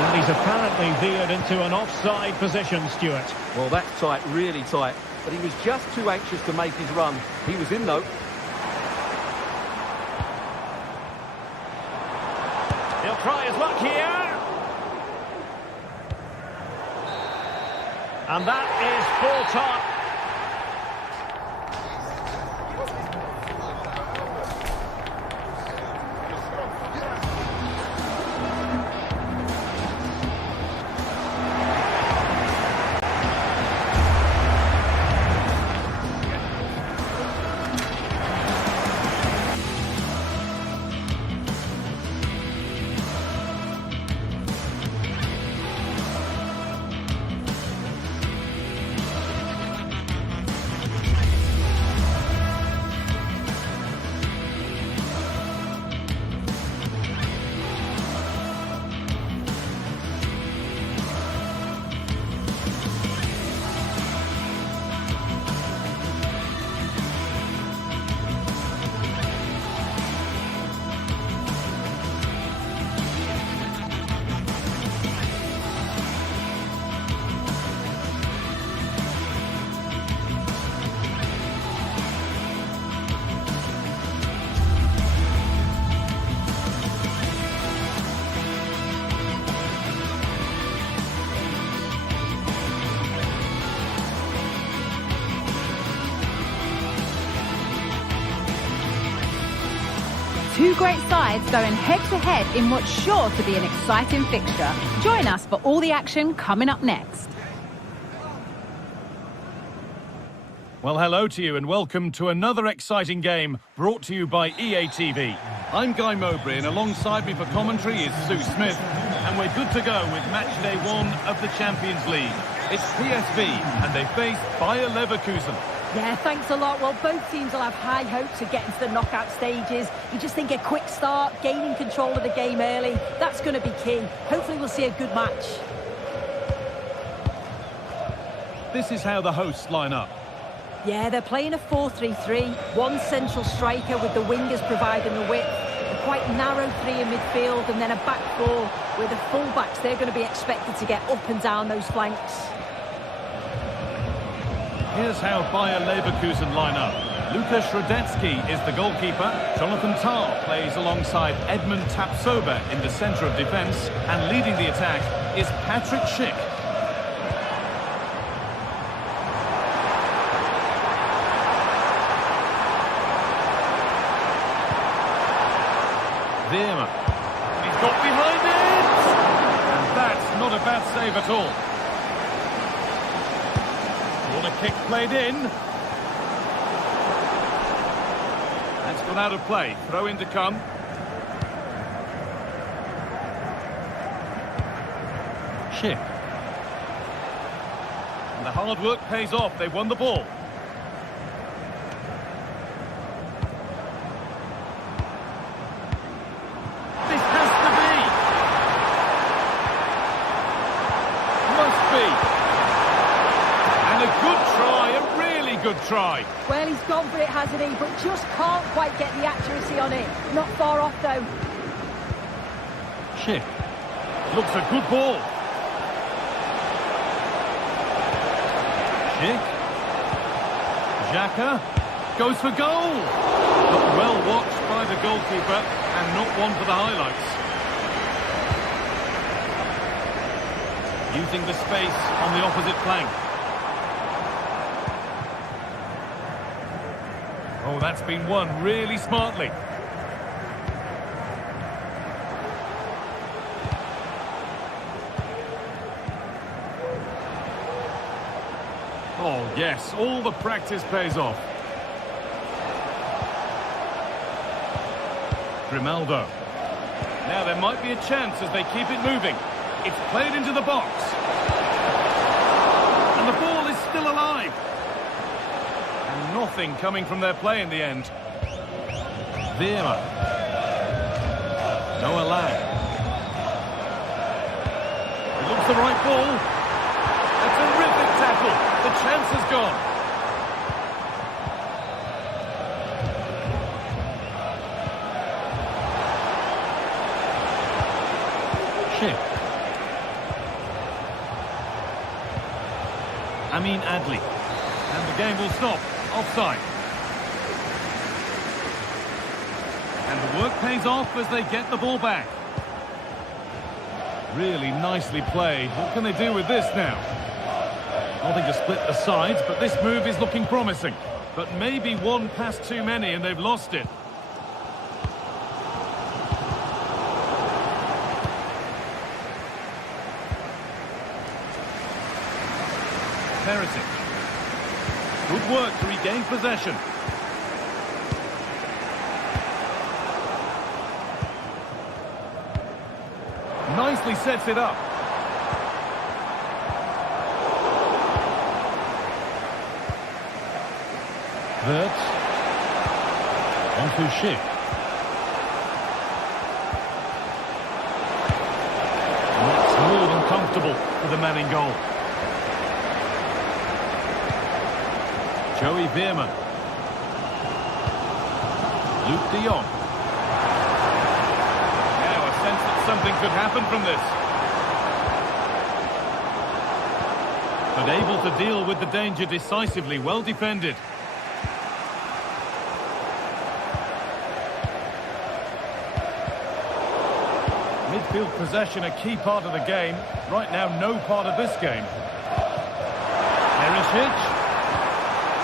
And he's apparently veered into an offside position, Stuart. Well, that's tight, really tight. But he was just too anxious to make his run. He was in, though. He'll try his luck here. And that is full time. Two great sides going head-to-head in what's sure to be an exciting fixture. Join us for all the action coming up next. Well, hello to you and welcome to another exciting game brought to you by EA TV. I'm Guy Mowbray and alongside me for commentary is Sue Smith. And we're good to go with match day 1 of the Champions League. It's PSV and they face Bayer Leverkusen. Yeah, thanks a lot. Well, both teams will have high hopes of getting to the knockout stages. You just think a quick start, gaining control of the game early, that's going to be key. Hopefully we'll see a good match. This is how the hosts line up. Yeah, they're playing a 4-3-3. One central striker with the wingers providing the width. A quite narrow three in midfield and then a back four where the full-backs, they're going to be expected to get up and down those flanks. Here's how Bayer Leverkusen line up. Lukas Radetzky is the goalkeeper. Jonathan Tah plays alongside Edmund Tapsoba in the centre of defence. And leading the attack is Patrick Schick. Veerman. He's got behind it! And that's not a bad save at all. Corner kick played in. That's gone out of play. Throw in to come. Schick. And the hard work pays off. They've won the ball. This has to be. Must be. And a good try, a really good try. Well, he's gone for it, hasn't he? But just can't quite get the accuracy on it. Not far off, though. Schick. Looks a good ball. Schick. Xhaka goes for goal. But well watched by the goalkeeper and not one for the highlights. Using the space on the opposite flank. Oh, that's been won really smartly. Oh, yes, all the practice pays off. Grimaldo. Now there might be a chance as they keep it moving. It's played into the box. And the ball is still alive. And nothing coming from their play in the end. Veerman. Noah Lang. It looks the right ball. A terrific tackle. The chance has gone. Schick. Amin Adli. And the game will stop. Offside. And the work pays off as they get the ball back. Really nicely played. What can they do with this now? Nothing to split the sides, but this move is looking promising. But maybe one pass too many and they've lost it. Perisic. Good work to regain possession. Nicely sets it up. Wirtz. On to Schick. That's more than comfortable for the man in goal. Joey Veerman. Luke de Jong. Now a sense that something could happen from this. But able to deal with the danger decisively, well defended. Midfield possession a key part of the game. Right now, no part of this game. Perisic.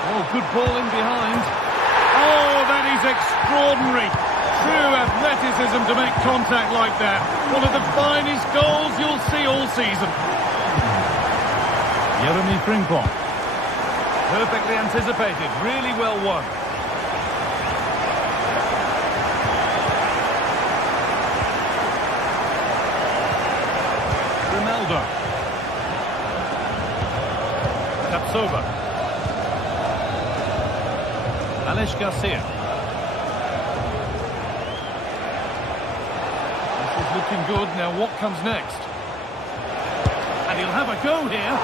Oh, good ball in behind. Oh, that is extraordinary. True athleticism to make contact like that. One of the finest goals you'll see all season. Jeremy Frimpong. Perfectly anticipated, really well won. Ronaldo. Tapsoba. Alex Garcia. This is looking good. Now what comes next? And he'll have a go here.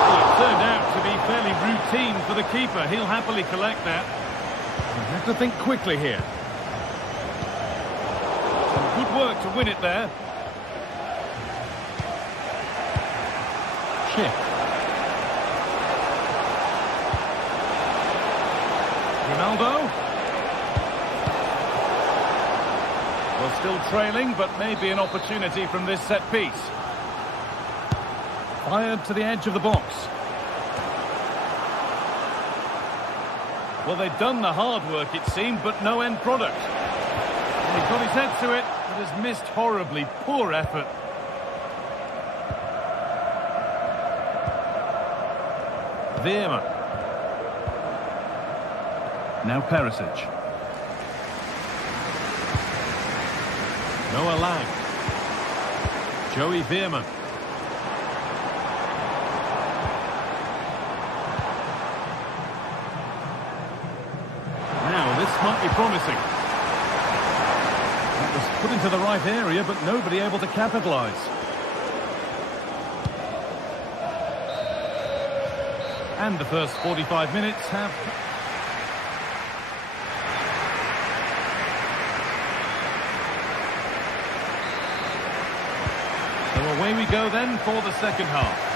Well, it turned out to be fairly routine for the keeper. He'll happily collect that. You have to think quickly here. Some good work to win it there. Chip. Ronaldo. Well, still trailing, but maybe an opportunity from this set piece. Fired to the edge of the box. Well, they've done the hard work, it seemed, but no end product. And he got his head to it, but has missed horribly. Poor effort. Veerman. Now Perisic. Noah Lang. Joey Veerman. Now, this might be promising. It was put into the right area, but nobody able to capitalise. And the first 45 minutes have... So away we go then for the second half.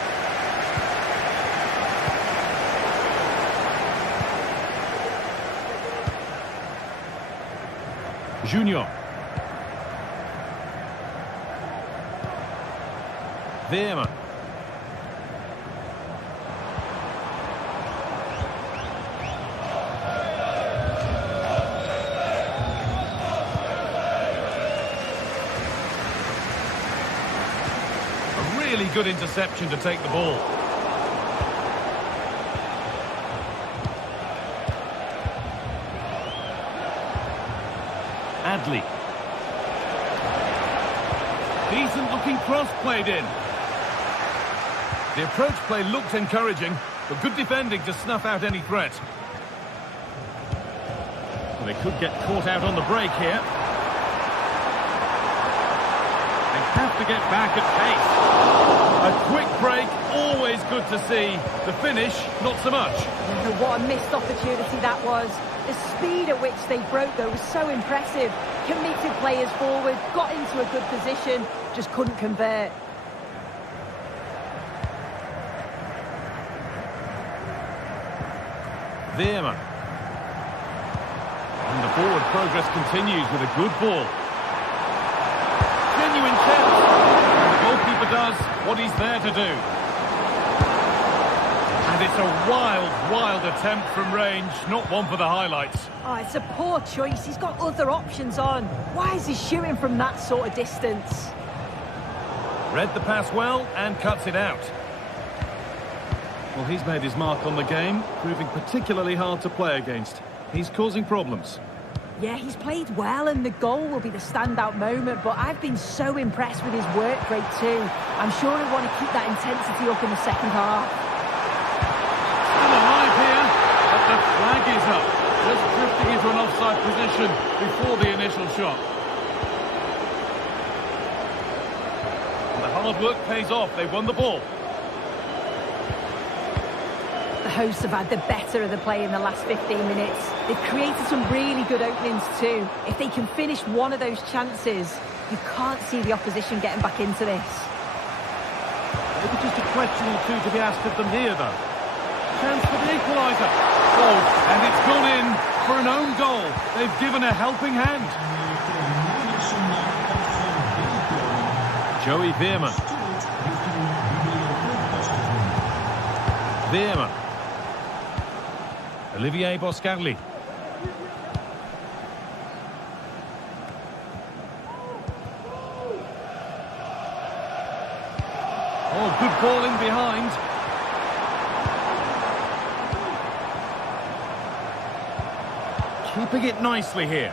Junior. Veerman. A really good interception to take the ball. Adley. Decent looking cross played in. The approach play looked encouraging, but good defending to snuff out any threat. Well, they could get caught out on the break here. They have to get back at pace. A quick break, always good to see. The finish, not so much. What a missed opportunity that was. The speed at which they broke, though, was so impressive. Committed players forward, got into a good position, just couldn't convert. Veerman. And the forward progress continues with a good ball. Genuine chance. And the goalkeeper does what he's there to do. And it's a wild, wild attempt from range, not one for the highlights. Oh, it's a poor choice. He's got other options on. Why is he shooting from that sort of distance? Read the pass well and cuts it out. Well, he's made his mark on the game, proving particularly hard to play against. He's causing problems. Yeah, he's played well, and the goal will be the standout moment, but I've been so impressed with his work rate too. I'm sure he'll want to keep that intensity up in the second half. Still alive here, but the flag is up. Just drifting into an offside position before the initial shot. And the hard work pays off. They won the ball. The hosts have had the better of the play in the last 15 minutes. They've created some really good openings too. If they can finish one of those chances, you can't see the opposition getting back into this. Maybe just a question or two to be asked of them here, though. Chance for the equaliser. Oh, and it's gone in for an own goal. They've given a helping hand. Joey Veerman. Veerman. Olivier Boscarli. Oh, good ball in behind. Keeping it nicely here.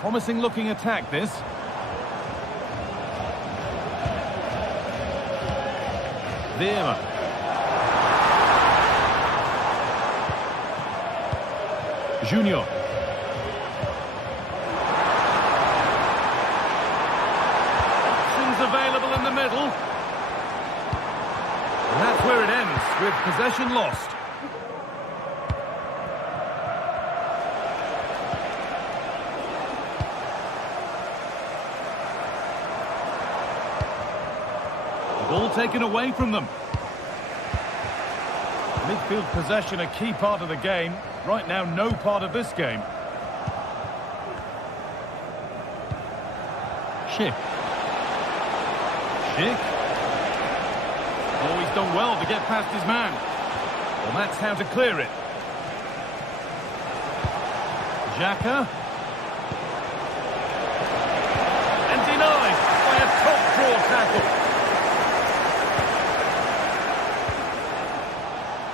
Promising looking attack, this. Vieira. Junior. Options available in the middle. And that's where it ends, with possession lost. The ball taken away from them. Midfield possession a key part of the game. Right now, no part of this game. Schick. Oh, he's done well to get past his man. Well, that's how to clear it. Xhaka. And denied by a top-draw tackle.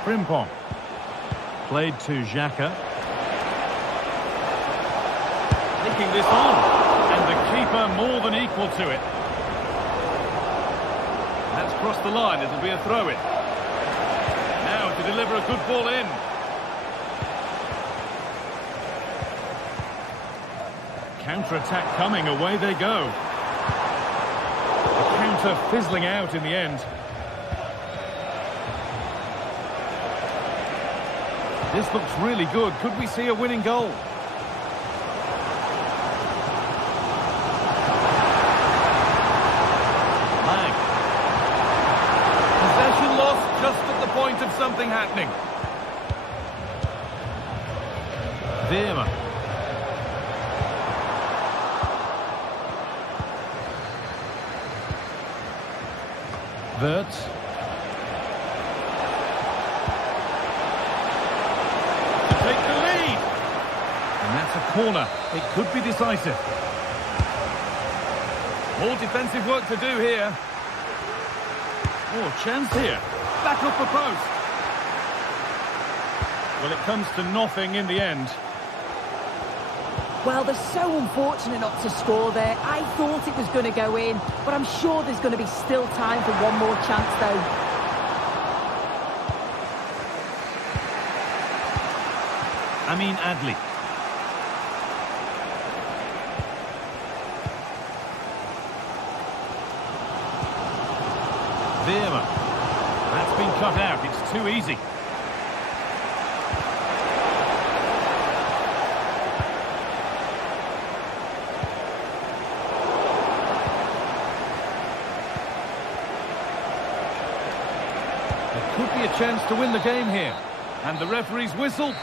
Frimpong. Played to Xhaka. Taking this on. And the keeper more than equal to it. That's crossed the line. It'll be a throw-in. Now to deliver a good ball in. Counter-attack coming. Away they go. The counter fizzling out in the end. This looks really good. Could we see a winning goal? Lang. Possession lost just at the point of something happening. Vieira. Wirtz. Take the lead. And that's a corner. It could be decisive. More defensive work to do here. Oh, chance here. Back up the post. Well, it comes to nothing in the end. Well, they're so unfortunate not to score there. I thought it was going to go in, but I'm sure there's going to be still time for one more chance, though. Adli. Vieira. That's been cut out. It's too easy. There could be a chance to win the game here. And the referee's whistle.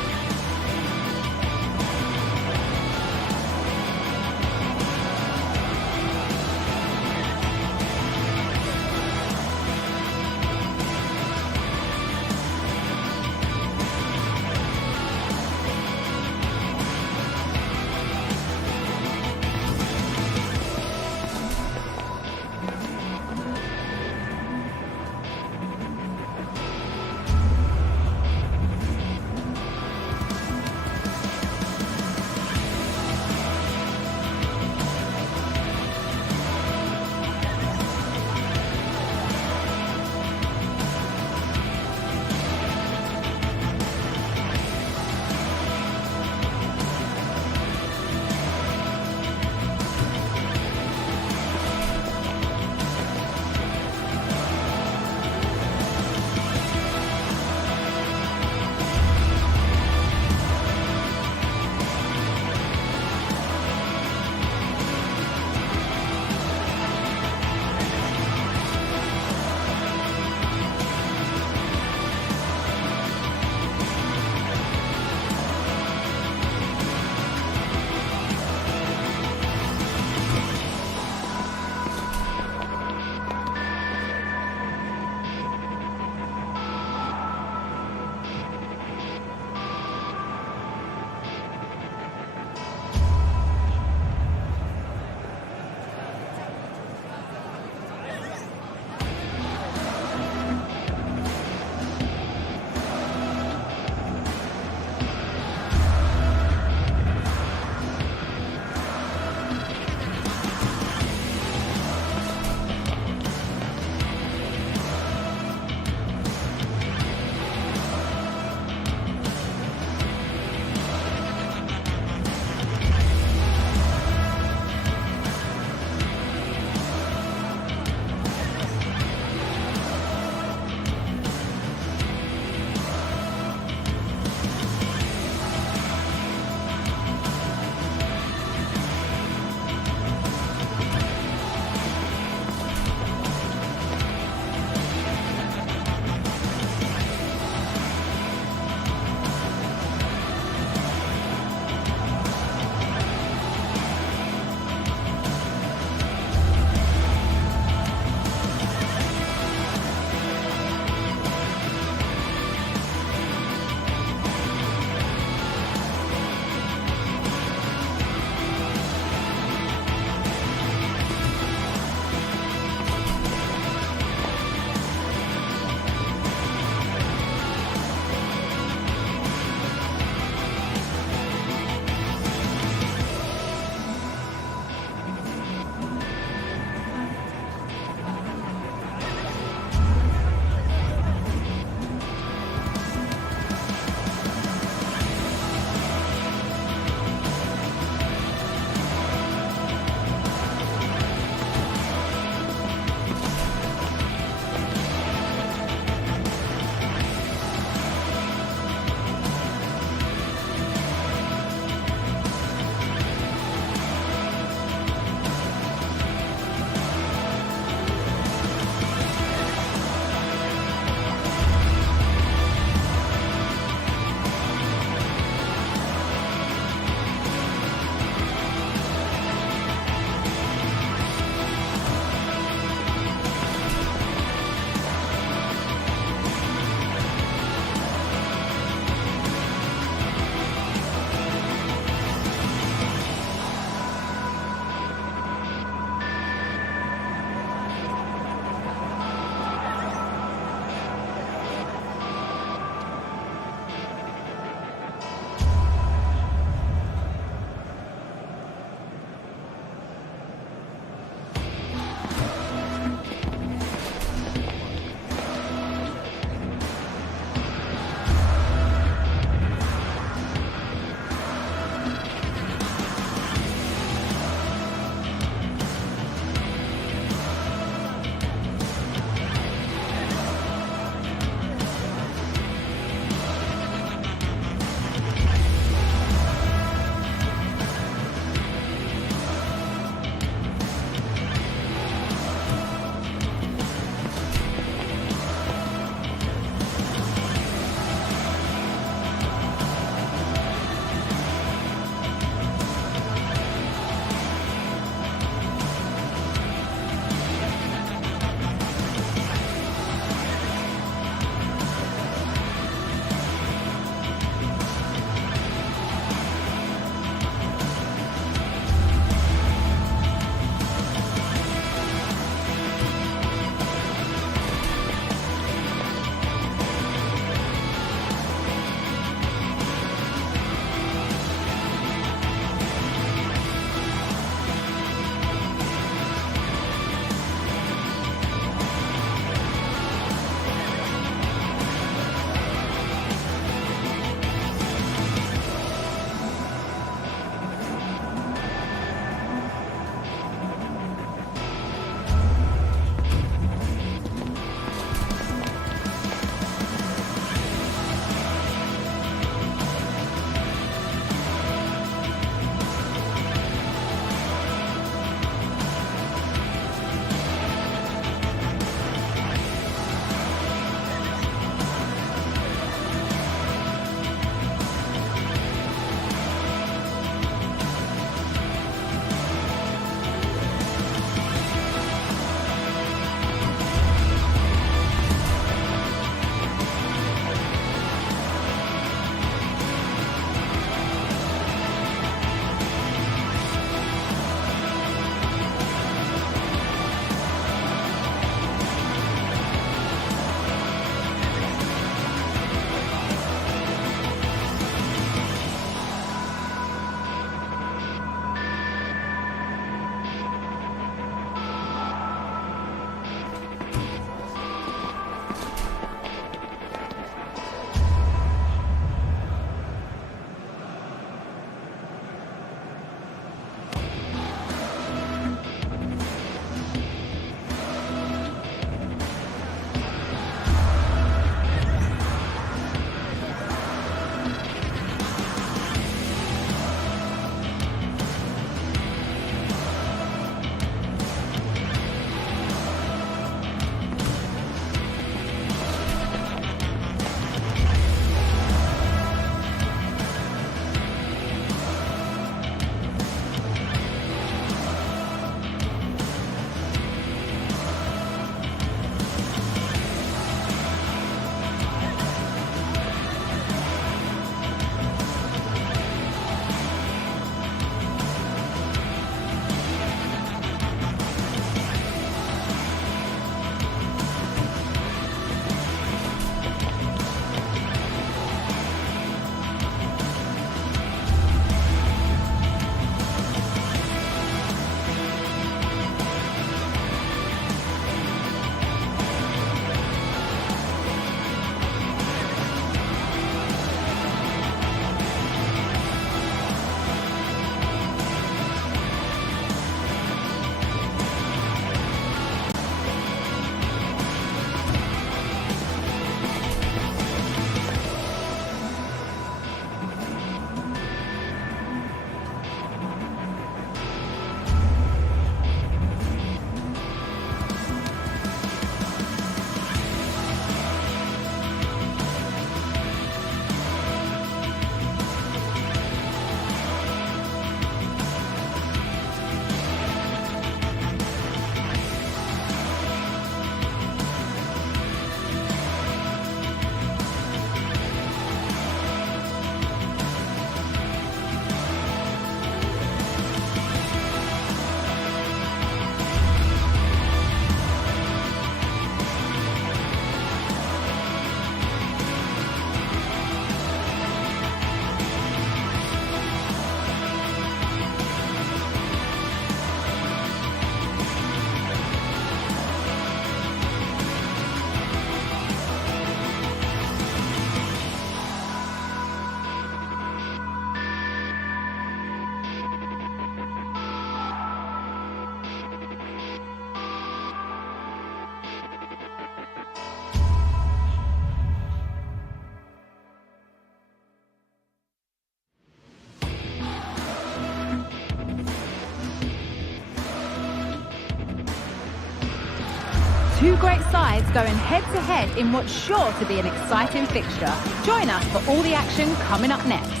Two great sides going head-to-head in what's sure to be an exciting fixture. Join us for all the action coming up next.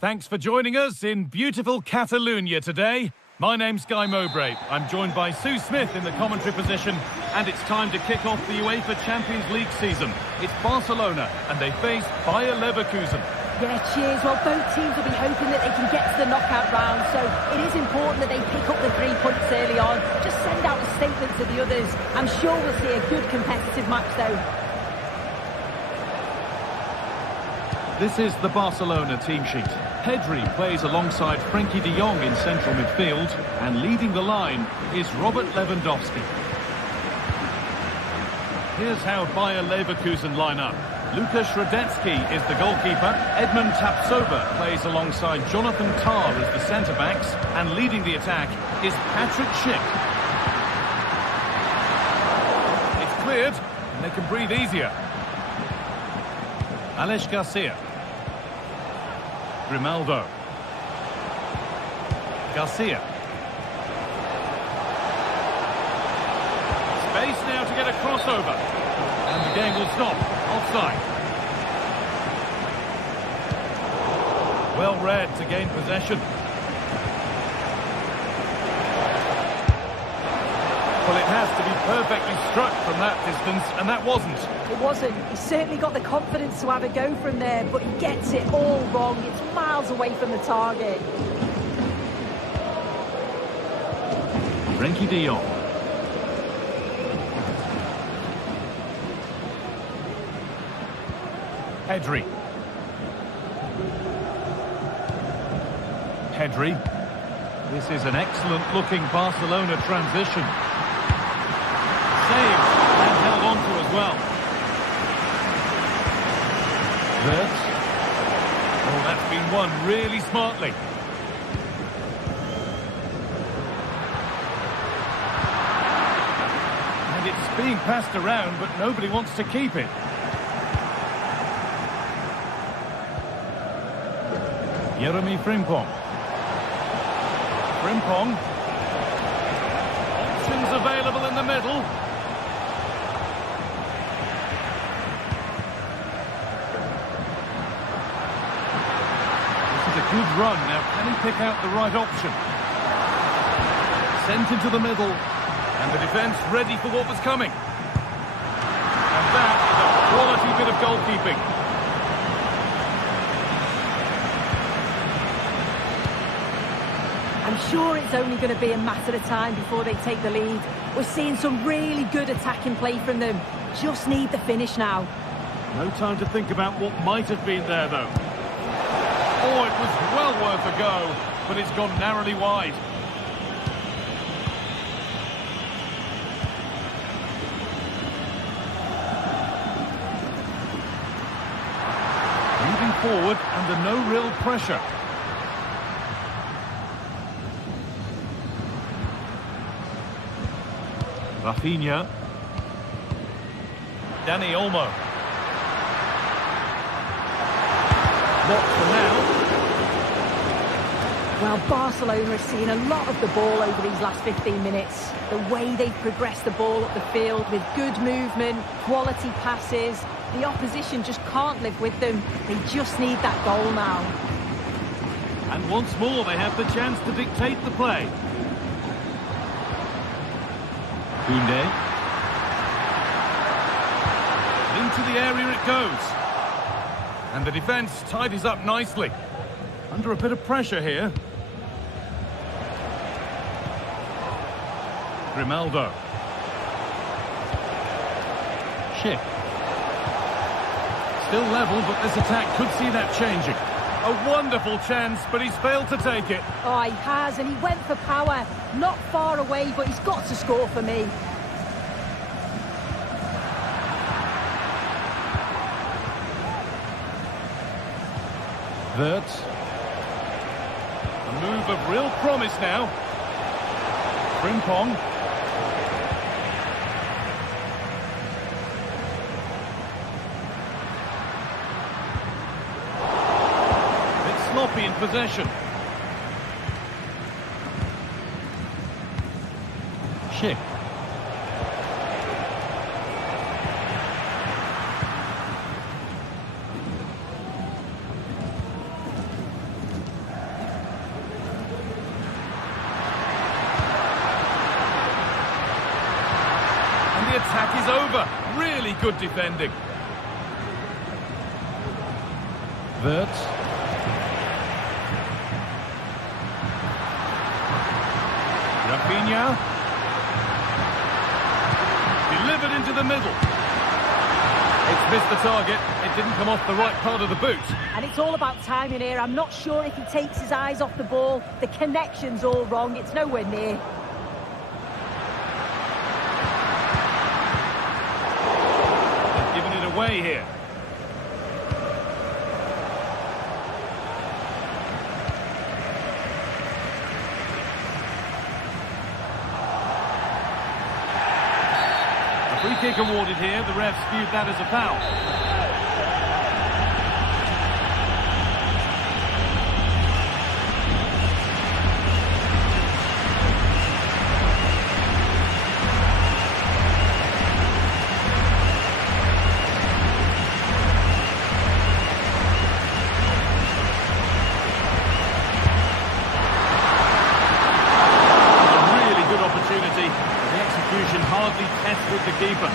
Thanks for joining us in beautiful Catalonia today. My name's Guy Mowbray. I'm joined by Sue Smith in the commentary position, and it's time to kick off the UEFA Champions League season. It's Barcelona, and they face Bayer Leverkusen. Yeah, cheers. Well, both teams will be hoping that they can get to the knockout round, so it is important that they pick up the 3 points early on. Just send out a statement to the others. I'm sure we'll see a good competitive match, though. This is the Barcelona team sheet. Pedri plays alongside Frenkie de Jong in central midfield, and leading the line is Robert Lewandowski. Here's how Bayer Leverkusen line up. Lukas Radetzky is the goalkeeper. Edmund Tapsoba plays alongside Jonathan Tah as the centre-backs, and leading the attack is Patrick Schick. It's cleared, and they can breathe easier. Aleix Garcia. Grimaldo. Garcia. Space now to get a crossover. And the game will stop. Offside. Well read to gain possession. Well, it has to be perfectly struck from that distance, and that wasn't. It wasn't. He's certainly got the confidence to have a go from there, but he gets it all wrong. It's miles away from the target. Frenkie de Jong. Pedri. Pedri. This is an excellent-looking Barcelona transition. Saved and held on to as well. Wirtz. Oh, that's been won really smartly. And it's being passed around, but nobody wants to keep it. Jeremy Frimpong. Frimpong. Options available in the middle. This is a good run. Now, can he pick out the right option? Sent into the middle. And the defence ready for what was coming. And that is a quality bit of goalkeeping. I'm sure it's only going to be a matter of time before they take the lead. We're seeing some really good attacking play from them. Just need the finish now. No time to think about what might have been there, though. Oh, it was well worth a go, but it's gone narrowly wide. Moving forward under no real pressure. Rafinha. Dani Olmo. Not for now. Well, Barcelona are seeing a lot of the ball over these last 15 minutes. The way they've progressed the ball up the field with good movement, quality passes. The opposition just can't live with them. They just need that goal now. And once more they have the chance to dictate the play. Koundé. Into the area it goes. And the defence tidies up nicely. Under a bit of pressure here. Grimaldo. Schick. Still level, but this attack could see that changing. A wonderful chance, but he's failed to take it. Oh, he has, and he went for power. Not far away, but he's got to score for me. Wirtz. A move of real promise now. Frimpong. Bit sloppy in possession. Schick. And the attack is over. Really good defending. Wirtz. Rafinha. Delivered into the middle. It's missed the target. It didn't come off the right part of the boot. And it's all about timing here. I'm not sure if he takes his eyes off the ball. The connection's all wrong. It's nowhere near. They've given it away here. Free kick awarded here. The refs viewed that as a foul. A really good opportunity. The execution hardly tested the keeper.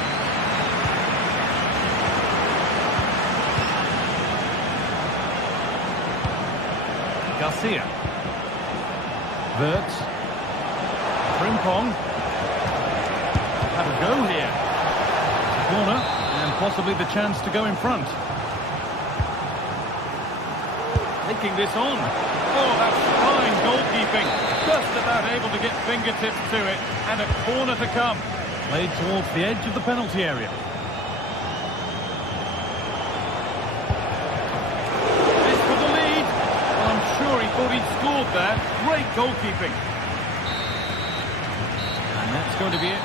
Garcia. Wirtz. Frimpong. Have a go here. Corner, and possibly the chance to go in front. Taking this on. Oh, that's fine goalkeeping. Just about able to get fingertips to it, and a corner to come. Played towards the edge of the penalty area. This for the lead. Well, I'm sure he thought he'd scored there. Great goalkeeping. And that's going to be it.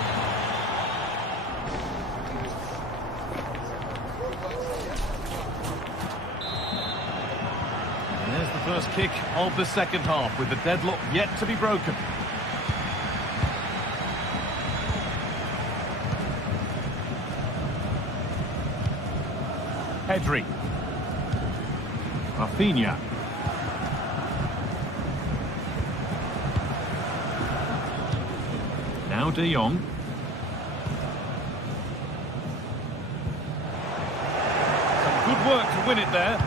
And there's the first kick of the second half, with the deadlock yet to be broken. Pedri. Rafinha. Now De Jong. Some good work to win it there.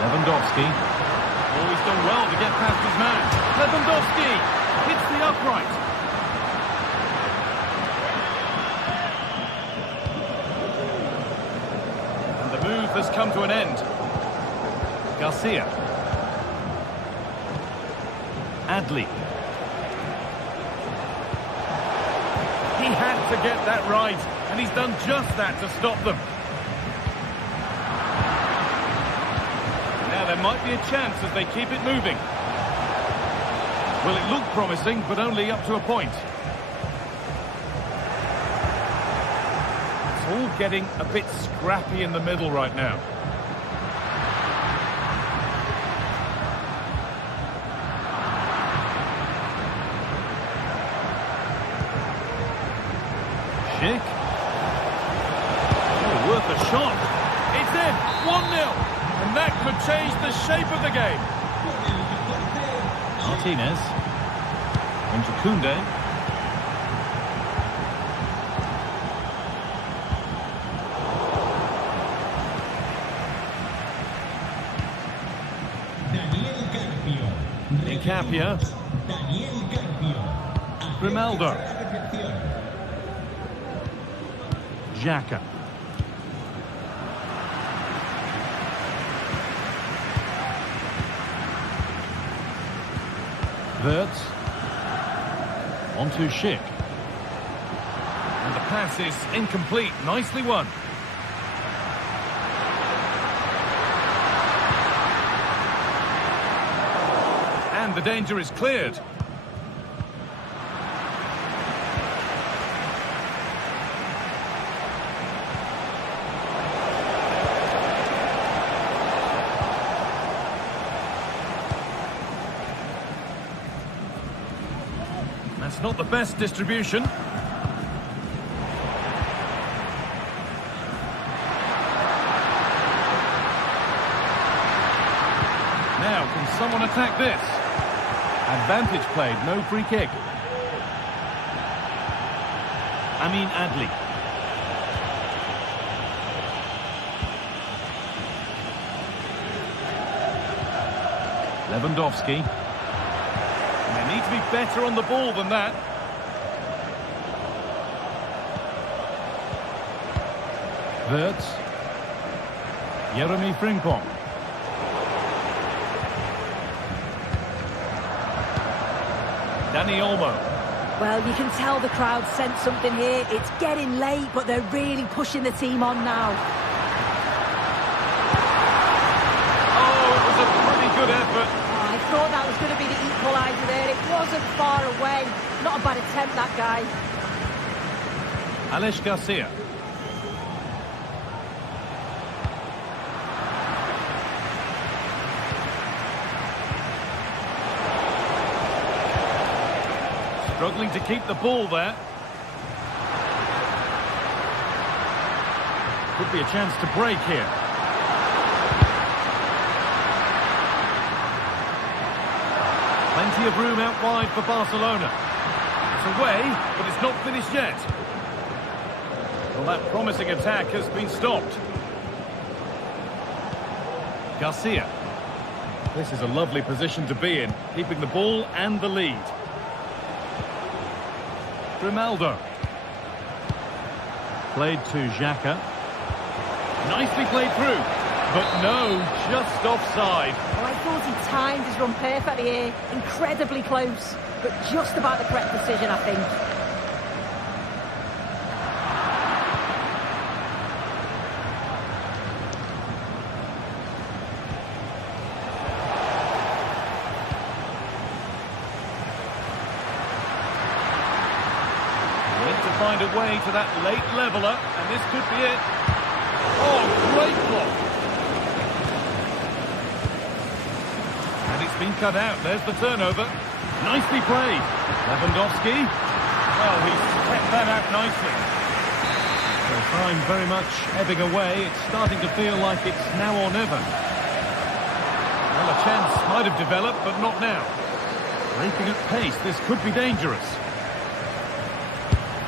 Lewandowski. Oh, he's done well to get past his man. Lewandowski hits the upright. And the move has come to an end. Garcia. Adli. He had to get that right, and he's done just that to stop them. There might be a chance as they keep it moving. Well, it looked promising, but only up to a point. It's all getting a bit scrappy in the middle right now. Schick. Oh, worth a shot. It's in. 1-0. And that could change the shape of the game. Martinez. Into Koundé. Incapia. Grimaldo. Xhaka. Wirtz. On to Schick. And the pass is incomplete. Nicely won. And the danger is cleared. It's not the best distribution. Now, can someone attack this? Advantage played, no free kick. Amin Adli. Lewandowski. And they need to be better on the ball than that. Wirtz. Jeremy Frimpong. Dani Olmo. Well, you can tell the crowd sense something here. It's getting late, but they're really pushing the team on now. Oh, it was a pretty good effort. Oh, I thought that was going to be the equaliser there. It wasn't far away. Not a bad attempt, that guy. Alex Garcia. Struggling to keep the ball there. Could be a chance to break here. Plenty of room out wide for Barcelona. It's away, but it's not finished yet. Well, that promising attack has been stopped. Garcia. This is a lovely position to be in, keeping the ball and the lead. Grimaldo. Played to Xhaka. Nicely played through, but no, just offside. Well, I thought he timed his run perfectly here. Incredibly close, but just about the correct decision, I think. Find a way to that late leveller, and this could be it. Oh, great block. And it's been cut out. There's the turnover. Nicely played. Lewandowski. Well, he's kept that out nicely. The time very much ebbing away. It's starting to feel like it's now or never. Well, a chance might have developed, but not now. Breaking at pace, this could be dangerous.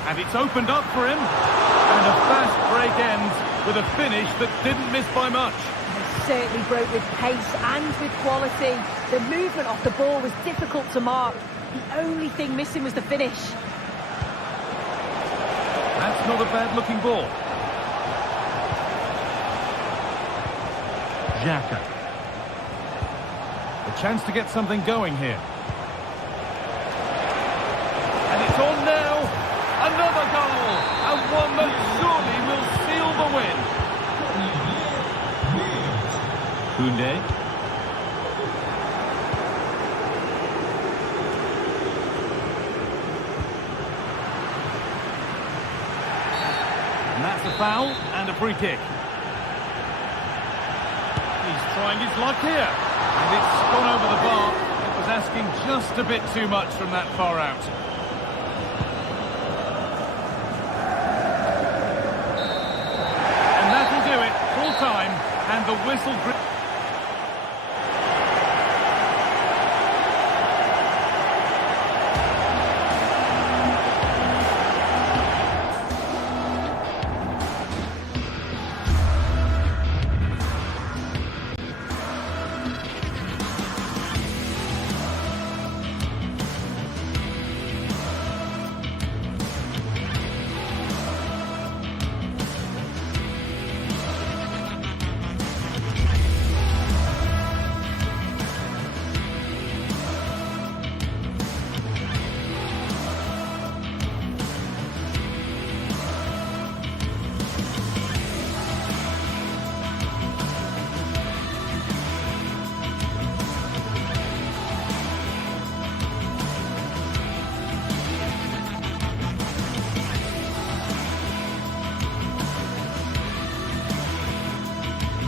And it's opened up for him. And a fast break ends with a finish that didn't miss by much. He certainly broke with pace and with quality. The movement off the ball was difficult to mark. The only thing missing was the finish. That's not a bad-looking ball. Xhaka. A chance to get something going here. And it's on now. Another goal, and one that surely will seal the win. Koundé. And that's a foul and a free kick. He's trying his luck here. And it's gone over the bar. It was asking just a bit too much from that far out. Time and the whistle.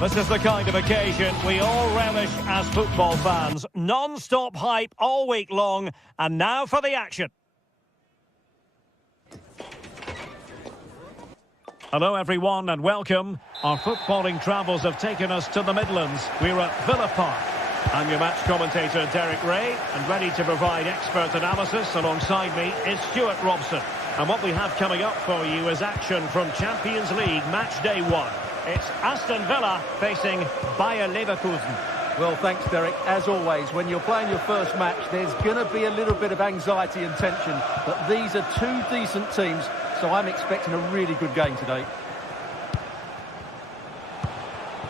This is the kind of occasion we all relish as football fans. Non-stop hype all week long, and now for the action. Hello everyone and welcome. Our footballing travels have taken us to the Midlands. We're at Villa Park. I'm your match commentator Derek Ray, and ready to provide expert analysis alongside me is Stuart Robson. And what we have coming up for you is action from Champions League match day 1. It's Aston Villa facing Bayer Leverkusen. Well, thanks, Derek. As always, when you're playing your first match, there's going to be a little bit of anxiety and tension. But these are two decent teams, so I'm expecting a really good game today.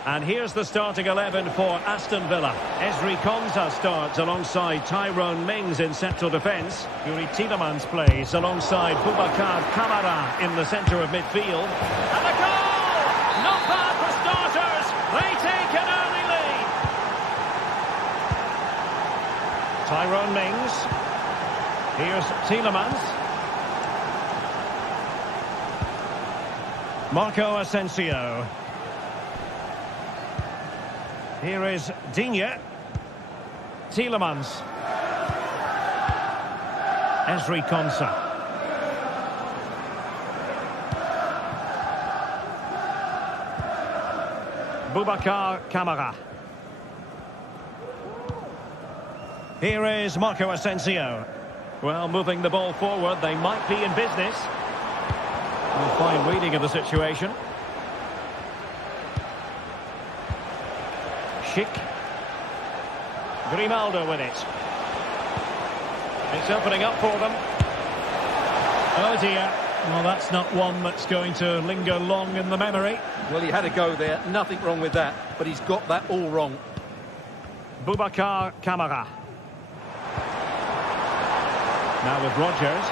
And here's the starting 11 for Aston Villa. Ezri Konsa starts alongside Tyrone Mings in central defence. Yuri Tielemans plays alongside Boubacar Kamara in the centre of midfield. And the goal! Not bad for starters. They take an early lead. Tyrone Mings. Here's Tielemans. Marco Asensio. Here is Digne. Tielemans. Ezri Konsa. Boubacar Kamara. Here is Marco Asensio. Well, moving the ball forward, they might be in business. A fine reading of the situation. Schick. Grimaldo with it. It's opening up for them. Oh dear. Well, that's not one that's going to linger long in the memory. Well, he had a go there. Nothing wrong with that. But he's got that all wrong. Boubacar Kamara. Now with Rodgers.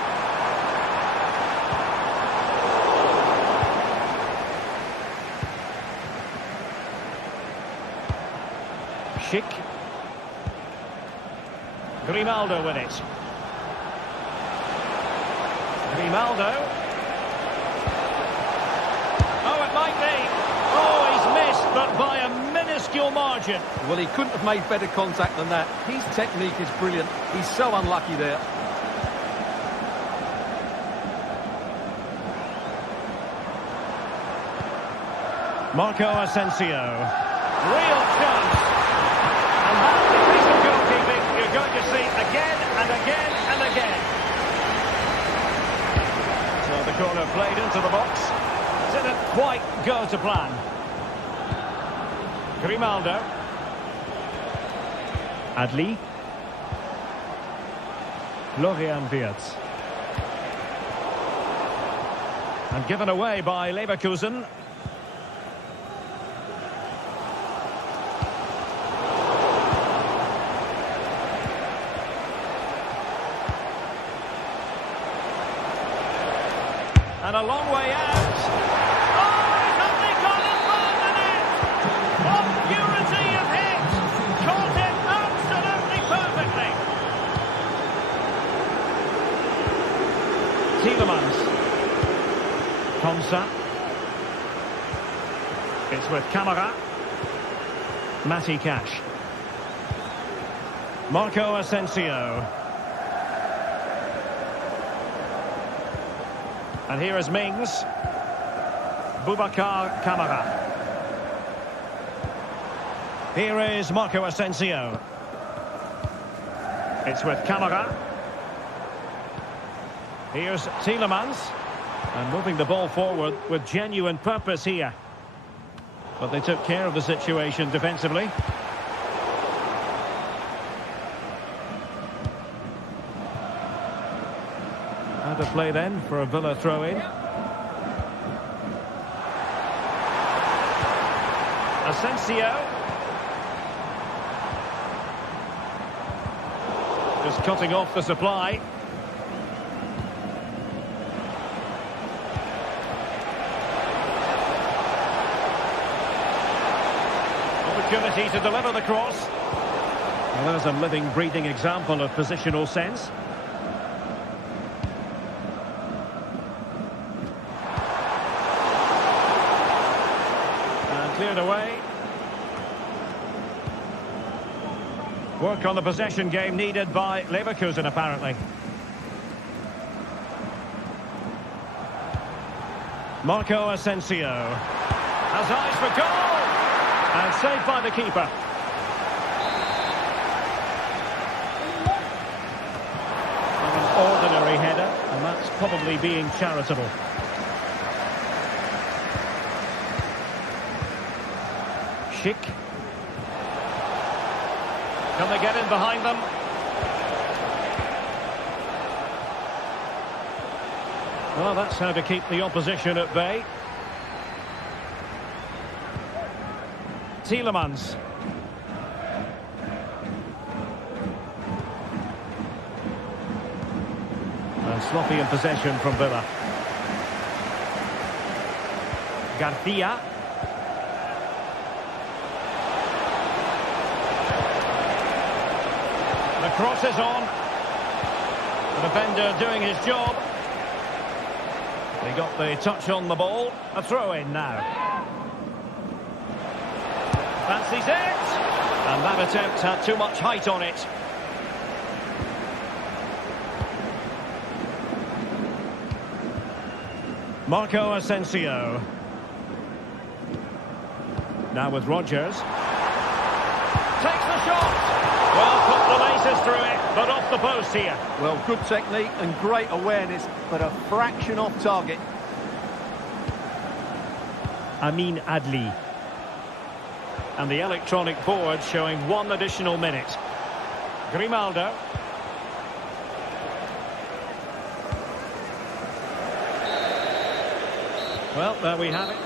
Schick. Grimaldo with it. Grimaldo. Oh, it might be. Oh, he's missed, but by a minuscule margin. Well, he couldn't have made better contact than that. His technique is brilliant. He's so unlucky there. Marco Asensio. Real chance. And that decent goalkeeping you're going to see again and again and again. So the corner played into the box. Didn't quite go to plan. Grimaldo. Adli. Florian Wirtz. And given away by Leverkusen. And a long way out. Oh, he's only gone and found the net. What purity of hit. Caught it absolutely perfectly. Tielemans. Konsa. It's with Kamara. Matty Cash. Marco Asensio. And here is Mings. Boubacar Kamara. Here is Marco Asensio. It's with Kamara. Here's Tielemans. And moving the ball forward with genuine purpose here. But they took care of the situation defensively. Out of play then for a Villa throw-in. Asensio. Just cutting off the supply. Opportunity to deliver the cross. Well, there's a living, breathing example of positional sense. Cleared away. Work on the possession game needed by Leverkusen, apparently. Marco Asensio has eyes for goal, and saved by the keeper. An ordinary header, and that's probably being charitable. Schick. Can they get in behind them? Well, that's how to keep the opposition at bay. Tielemans. And sloppy in possession from Villa. Garcia. The cross is on. The defender doing his job. He got the touch on the ball. A throw-in now. Fancies it. And that attempt had too much height on it. Marco Asensio. Now with Rodgers. Takes the shot. Well, put the laces through it, but off the post here. Well, good technique and great awareness, but a fraction off target. Amin Adli. And the electronic board showing 1 additional minute. Grimaldo. Well, there we have it.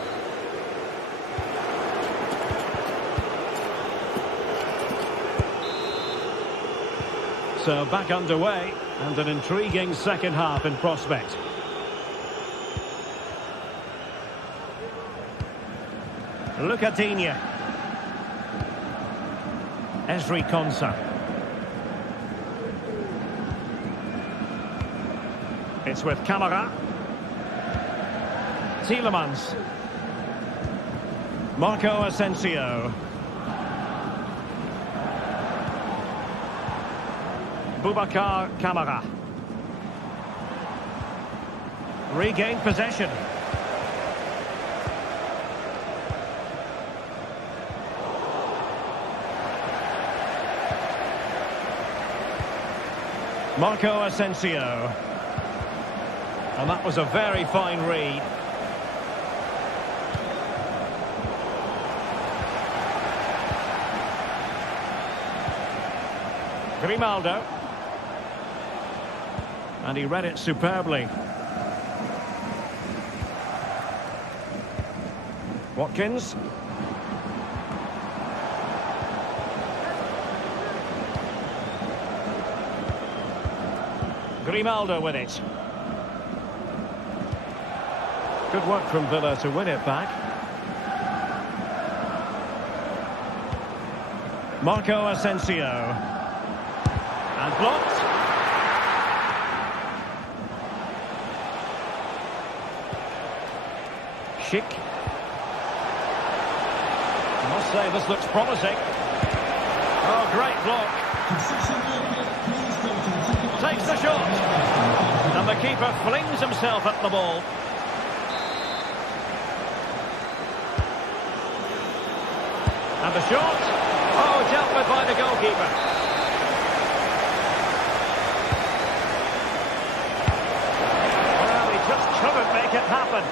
So back underway, and an intriguing second half in prospect. Lucadinha. Ezri Konsa. It's with Camara. Tielemans. Marco Asensio. Boubacar Camara. Regained possession. Marco Asensio. And that was a very fine read. Grimaldo. And he read it superbly. Watkins. Grimaldo with it. Good work from Villa to win it back. Marco Asensio. And blocked. Schick. I must say this looks promising. Oh, great block. Takes the shot. And the keeper flings himself at the ball. And the shot. Oh, dealt with by the goalkeeper. Well, he just couldn't make it happen.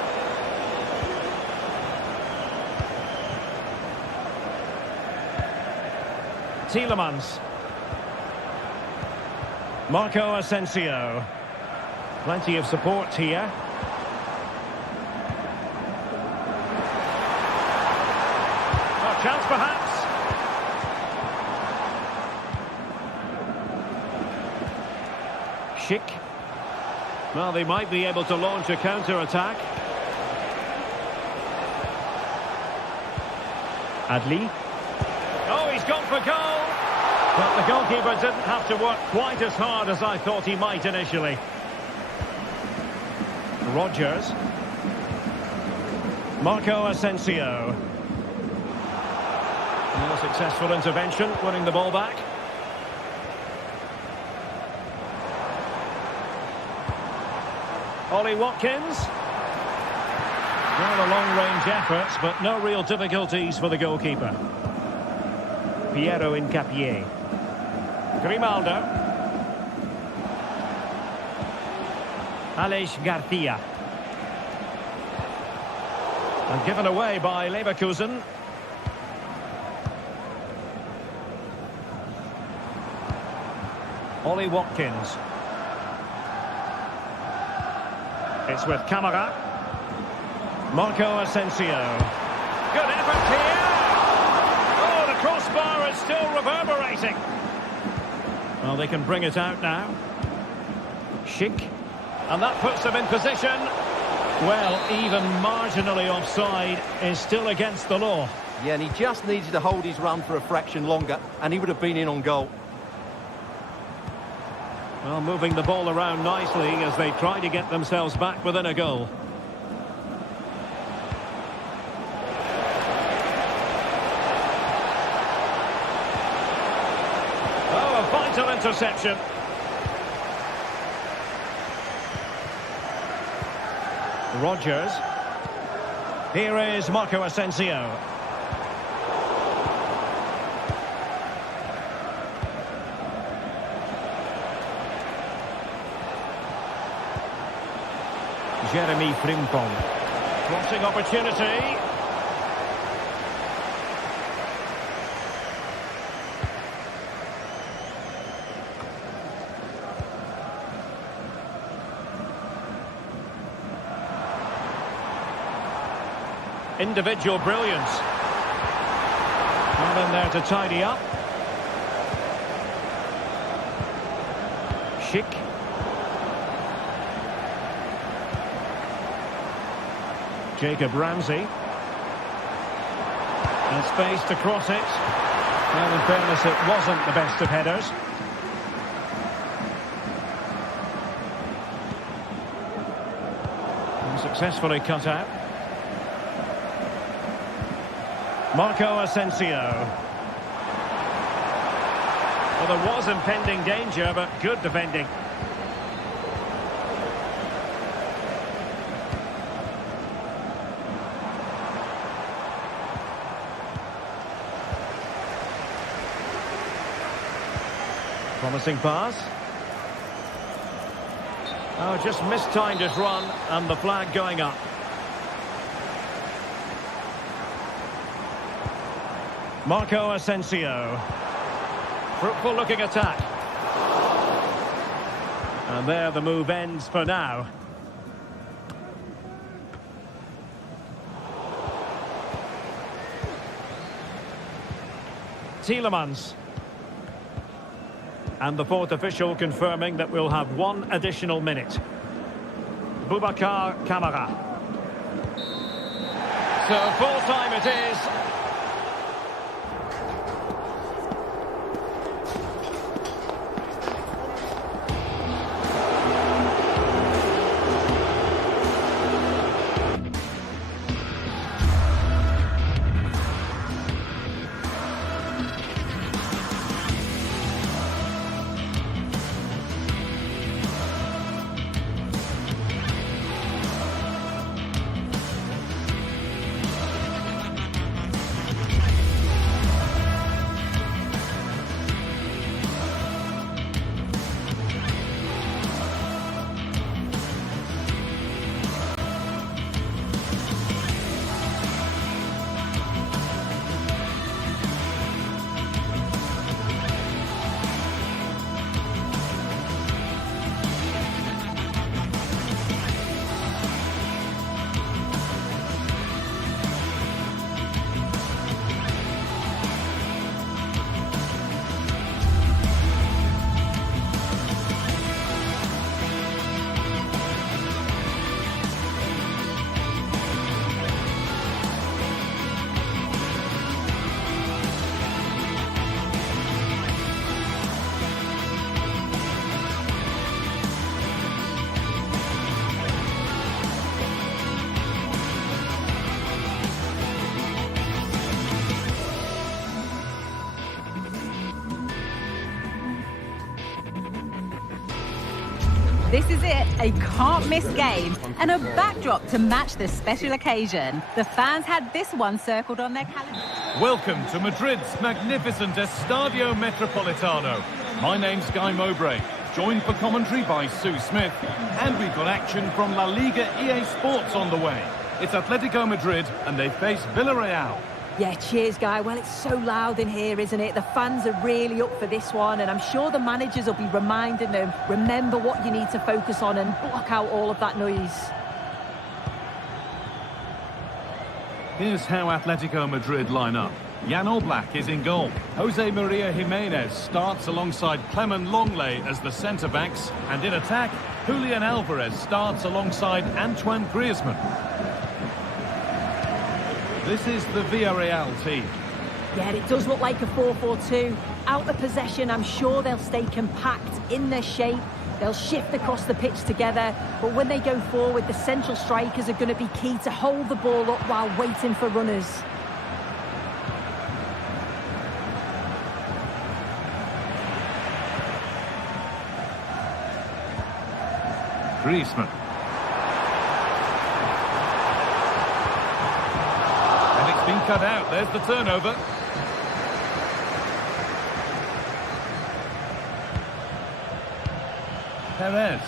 Tielemans. Marco Asensio. Plenty of support here. Oh, chance perhaps. Schick. Well, they might be able to launch a counter-attack. Adli. Oh, he's gone for goal. But the goalkeeper didn't have to work quite as hard as I thought he might initially. Rodgers. Marco Asensio. And a successful intervention, winning the ball back. Ollie Watkins. Well, a long-range efforts, but no real difficulties for the goalkeeper. Piero Incapié. Grimaldo. Aleix Garcia. And given away by Leverkusen. Ollie Watkins. It's with Camara. Marco Asensio. Good effort here. Oh, the crossbar is still reverberating. Well, they can bring it out now. Schick. And that puts them in position. Well, even marginally offside is still against the law. Yeah, and he just needed to hold his run for a fraction longer, and he would have been in on goal. Well, moving the ball around nicely as they try to get themselves back within a goal. Oh, a vital interception. Rodgers. Here is Marco Asensio. Jeremy Frimpong. Crossing opportunity. Individual brilliance. Not in there to tidy up. Schick. Jacob Ramsey. And space to cross it. Well, in fairness, it wasn't the best of headers. And successfully cut out. Marco Asensio. Well, there was impending danger, but good defending. Promising pass. Oh, just mistimed his run, and the flag going up. Marco Asensio. Fruitful looking attack. And there the move ends for now. Tielemans. And the fourth official confirming that we'll have one additional minute. Boubacar Kamara. So full time it is. This is it, a can't-miss game and a backdrop to match the special occasion. The fans had this one circled on their calendar. Welcome to Madrid's magnificent Estadio Metropolitano. My name's Guy Mowbray, joined for commentary by Sue Smith, and we've got action from La Liga EA Sports on the way. It's Atletico Madrid, and they face Villarreal. Yeah, cheers, Guy. Well, it's so loud in here, isn't it? The fans are really up for this one, and I'm sure the managers will be reminding them, remember what you need to focus on and block out all of that noise. Here's how Atletico Madrid line up. Jan Oblak is in goal. Jose Maria Jimenez starts alongside Clement Longley as the centre-backs, and in attack, Julian Alvarez starts alongside Antoine Griezmann. This is the Villarreal team. Yeah, it does look like a 4-4-2. Out of possession, I'm sure they'll stay compact in their shape. They'll shift across the pitch together. But when they go forward, the central strikers are going to be key to hold the ball up while waiting for runners. Griezmann. Been cut out. There's the turnover. Perez.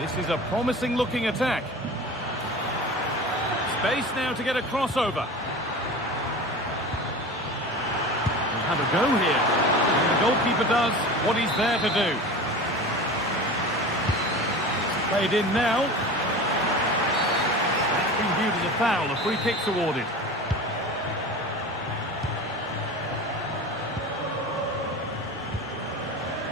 This is a promising looking attack. Space now to get a crossover. We'll have a go here. And the goalkeeper does what he's there to do. Played in now. Viewed as a foul, a free kick's awarded.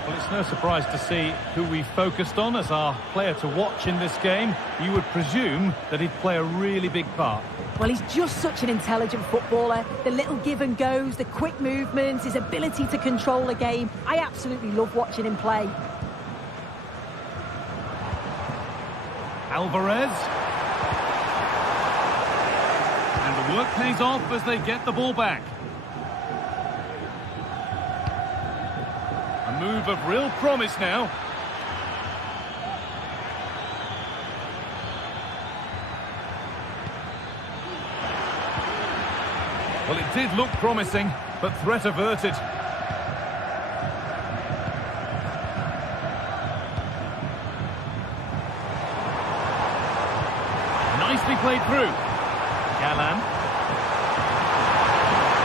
Well, it's no surprise to see who we focused on as our player to watch in this game. You would presume that he'd play a really big part. Well, he's just such an intelligent footballer. The little give and goes, the quick movements, his ability to control a game. I absolutely love watching him play. Alvarez. And the work pays off as they get the ball back. A move of real promise now. Well, it did look promising, but threat averted. Nicely played through. Galán.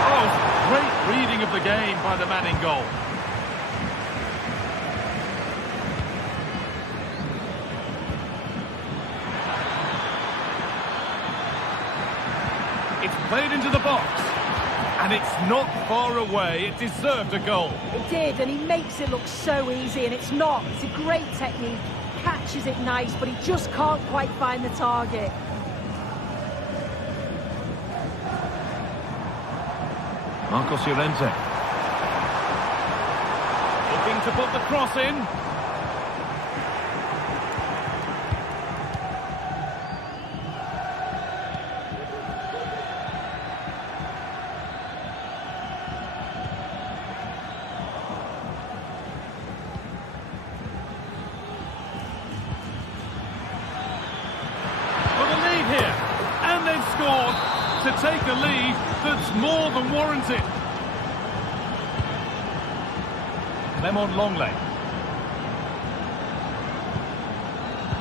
Oh, great reading of the game by the man in goal. It's played into the box. And it's not far away. It deserved a goal. It did, and he makes it look so easy, and it's not. It's a great technique. Catches it nice, but he just can't quite find the target. Marcos Llorente. Looking to put the cross in. For the lead here. And they've scored to take a lead that's more than warranted. Clement Longley.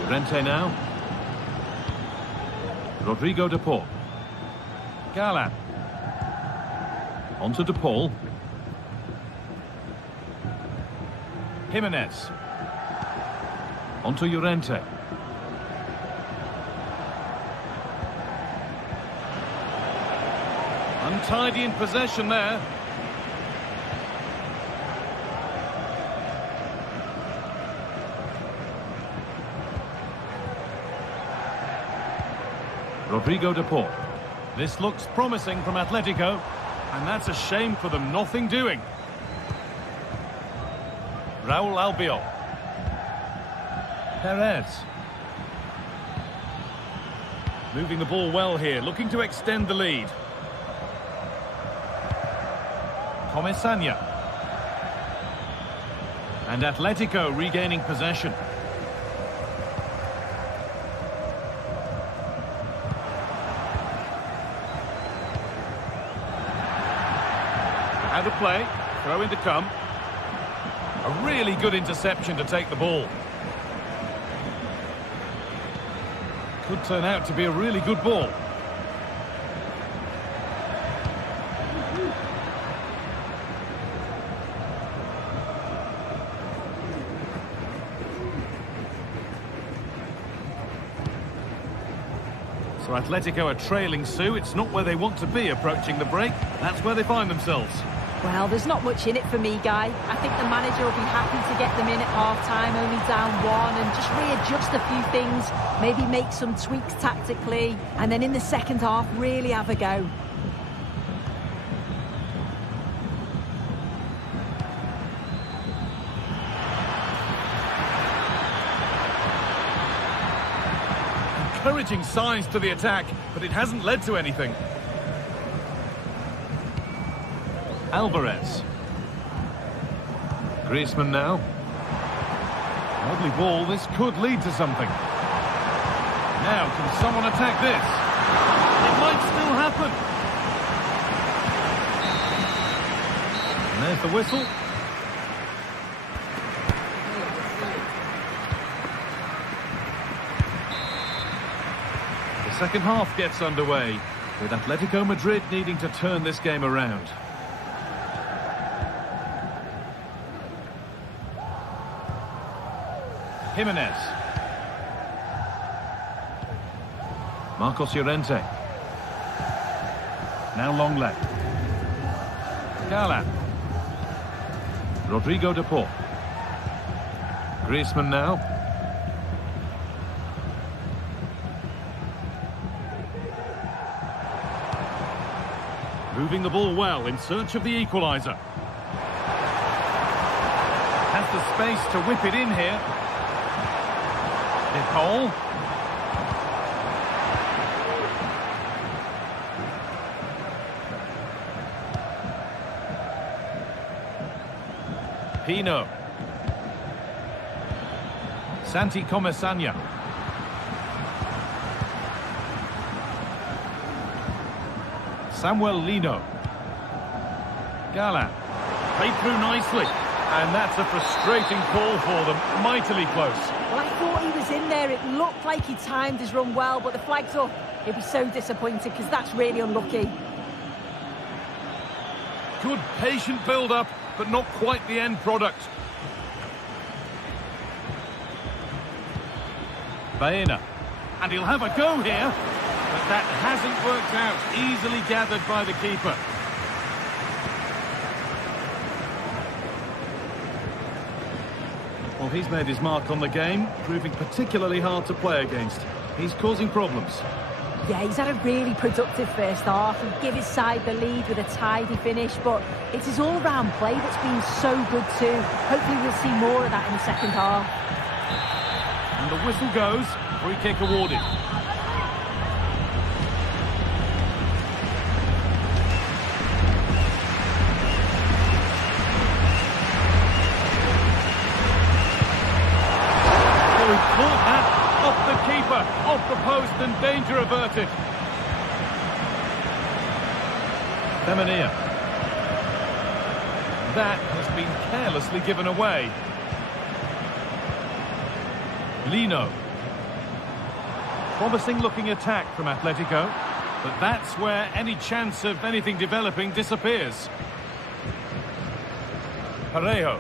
Llorente now. Rodrigo de Paul. Galán. On to de Paul. Jimenez. On to Llorente. Untidy in possession there. Rodrigo de Paul. This looks promising from Atletico, and that's a shame for them. Nothing doing. Raúl Albiol. Perez. Moving the ball well here, looking to extend the lead. Comesaña. And Atletico regaining possession. Out of play, throw in to come. A really good interception to take the ball. Could turn out to be a really good ball. So Atletico are trailing Sue. It's not where they want to be approaching the break. That's where they find themselves. Well, there's not much in it for me, Guy. I think the manager will be happy to get them in at half-time, only down 1, and just readjust a few things, maybe make some tweaks tactically, and then in the second half, really have a go. Encouraging signs to the attack, but it hasn't led to anything. Alvarez. Griezmann now. Lovely ball, this could lead to something. Now, can someone attack this? It might still happen. And there's the whistle. The second half gets underway, with Atletico Madrid needing to turn this game around. Jimenez. Marcos Llorente. Now long left. Gala. Rodrigo de Paul. Griezmann now. Moving the ball well in search of the equaliser. Has the space to whip it in here. Nicole. Pino. Santi Comesania. Samuel Lino. Gala. Played through nicely. And that's a frustrating call for them. Mightily close. Well, I thought he was in there. It looked like he timed his run well, but the flag's up. He'll be so disappointed because that's really unlucky. Good patient build-up, but not quite the end product. Baena. And he'll have a go here. But that hasn't worked out. Easily gathered by the keeper. Well, he's made his mark on the game, proving particularly hard to play against. He's causing problems. Yeah, he's had a really productive first half and give his side the lead with a tidy finish, but it's his all-round play that's been so good too. Hopefully we'll see more of that in the second half. And the whistle goes, free kick awarded. Caught that off the keeper, off the post, and danger averted. Femenia. That has been carelessly given away. Lino. Promising looking attack from Atletico, but that's where any chance of anything developing disappears. Parejo.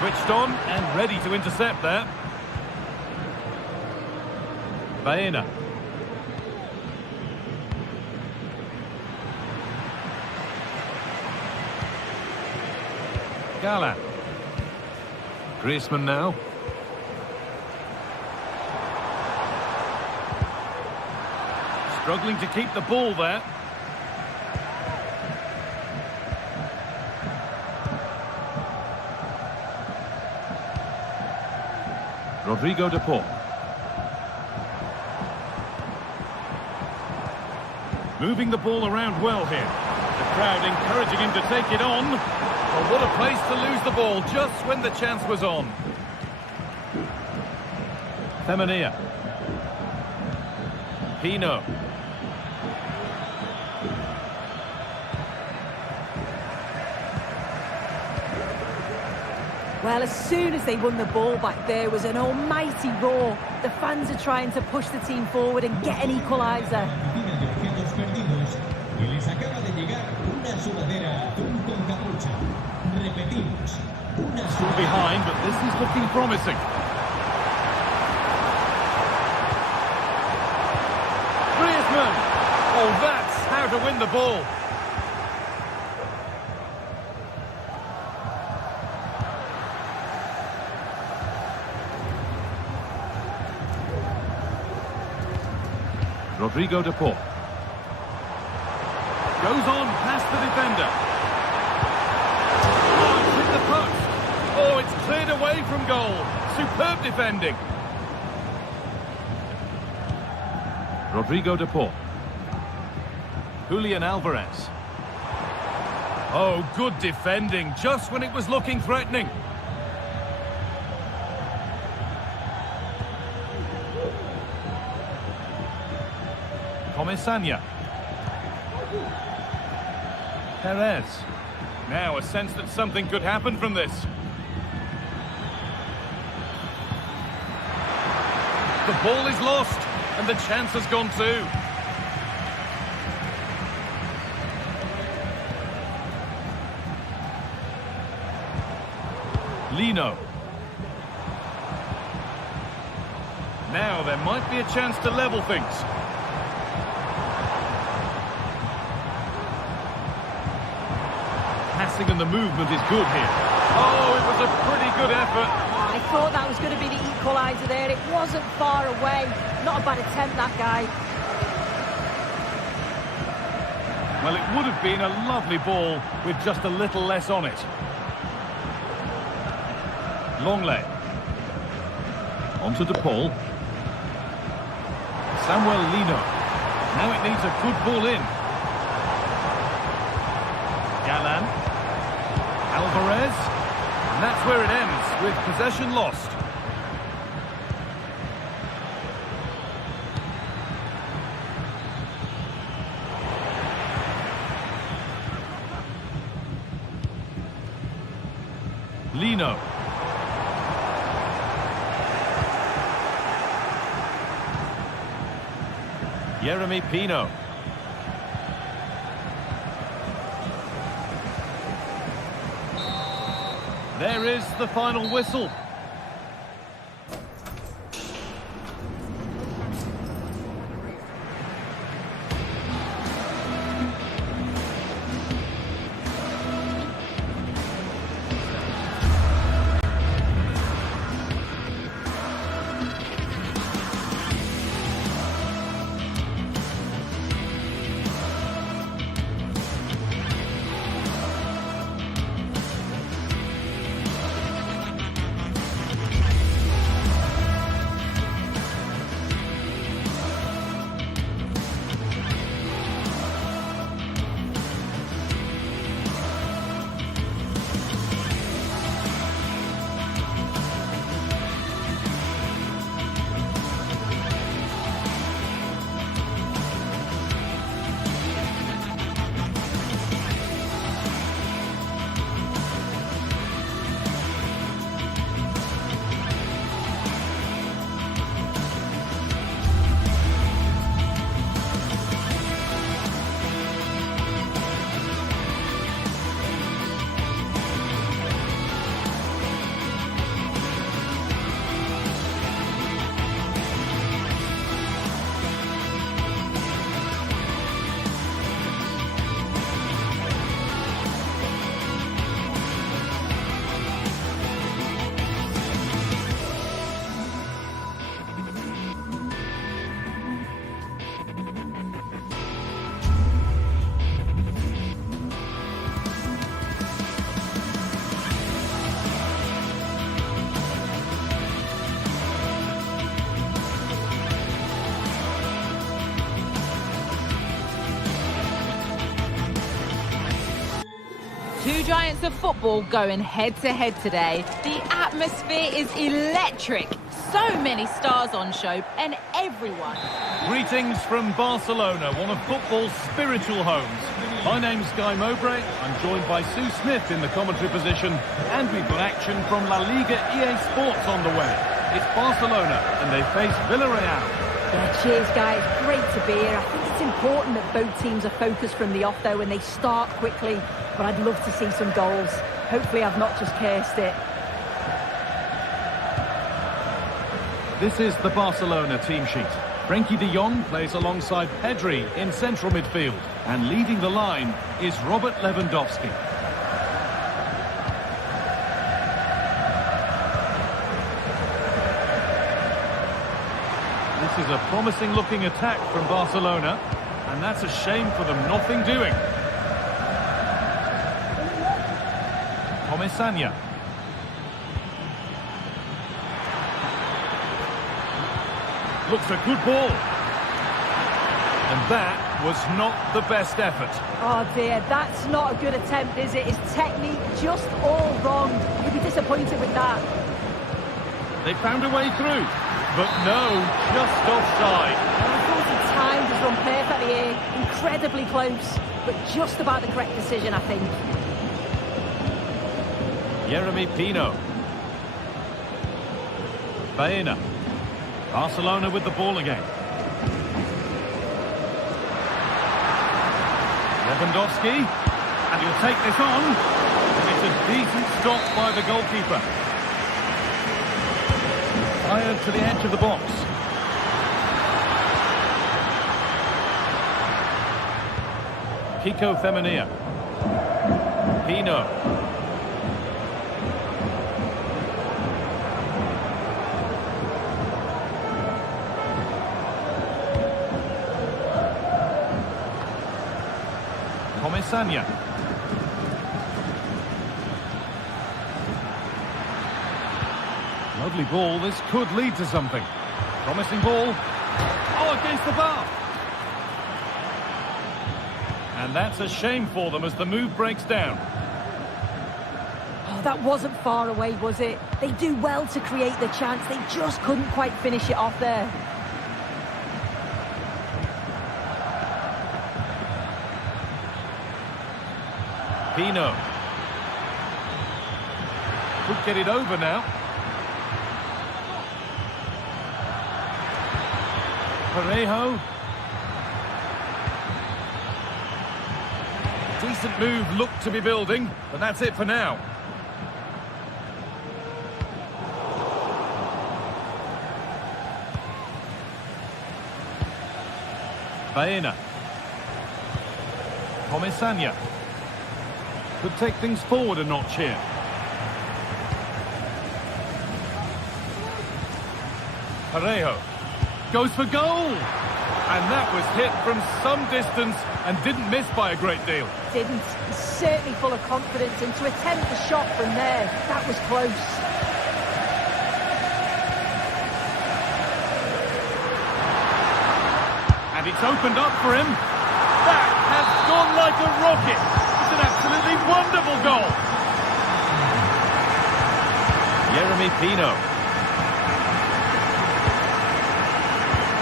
Switched on and ready to intercept there. Baena. Gala. Griezmann now. Struggling to keep the ball there. Rodrigo de Paul. Moving the ball around well here. The crowd encouraging him to take it on. Well, what a place to lose the ball just when the chance was on. Femenia. Pino. Well, as soon as they won the ball back, there was an almighty roar. The fans are trying to push the team forward and get an equaliser. Still behind, but this is looking promising. Griezmann! Oh, that's how to win the ball. Rodrigo de Paul. Goes on past the defender. Oh, it's hit the post. Oh, it's cleared away from goal. Superb defending. Rodrigo de Paul. Julian Alvarez. Oh, good defending, just when it was looking threatening. Comesaña. Perez. Now a sense that something could happen from this. The ball is lost, and the chance has gone too. Lino. Now there might be a chance to level things. Passing and the movement is good here. Oh, it was a pretty good effort. I thought that was going to be the equaliser there. It wasn't far away. Not a bad attempt, that guy. Well, it would have been a lovely ball with just a little less on it. Longley. Onto De Paul. Samuel Lino. Now it needs a good ball in. Galan. Alvarez. And that's where it ends, with possession lost. Lino. Jeremy Pino. There is the final whistle. Two giants of football going head-to-head today. The atmosphere is electric. So many stars on show, and everyone. Greetings from Barcelona, one of football's spiritual homes. My name's Guy Mowbray. I'm joined by Sue Smith in the commentary position, and we've got action from La Liga GTSports on the way. It's Barcelona, and they face Villarreal. Yeah, cheers, guys. Great to be here. I think it's important that both teams are focused from the off, though, and they start quickly. But I'd love to see some goals. Hopefully I've not just cursed it. This is the Barcelona team sheet. Frenkie de Jong plays alongside Pedri in central midfield. And leading the line is Robert Lewandowski. This is a promising-looking attack from Barcelona. And that's a shame for them, nothing doing. Comesaña. Looks a good ball. And that was not the best effort. Oh dear, that's not a good attempt, is it? His technique just all wrong. He'll be disappointed with that. They found a way through, but no, just offside. I thought he timed his run perfectly here. Incredibly close, but just about the correct decision, I think. Jeremy Pino. Baena. Barcelona with the ball again. Lewandowski. And he'll take this on. It's a decent stop by the goalkeeper. Fired to the edge of the box. Kiko Femenia. Pino. Comesaña. Lovely ball. This could lead to something. Promising ball. Oh, against the bar. And that's a shame for them as the move breaks down. Oh, that wasn't far away, was it? They do well to create the chance. They just couldn't quite finish it off there. Pino. Could get it over now. Parejo. Decent move looked to be building, but that's it for now. Baena. Comesaña. Could take things forward a notch here. Parejo goes for goal. And that was hit from some distance and didn't miss by a great deal. Didn't. He's certainly full of confidence, and to attempt the shot from there, that was close. And it's opened up for him. That has gone like a rocket. It's an absolutely wonderful goal. Jeremy Pino.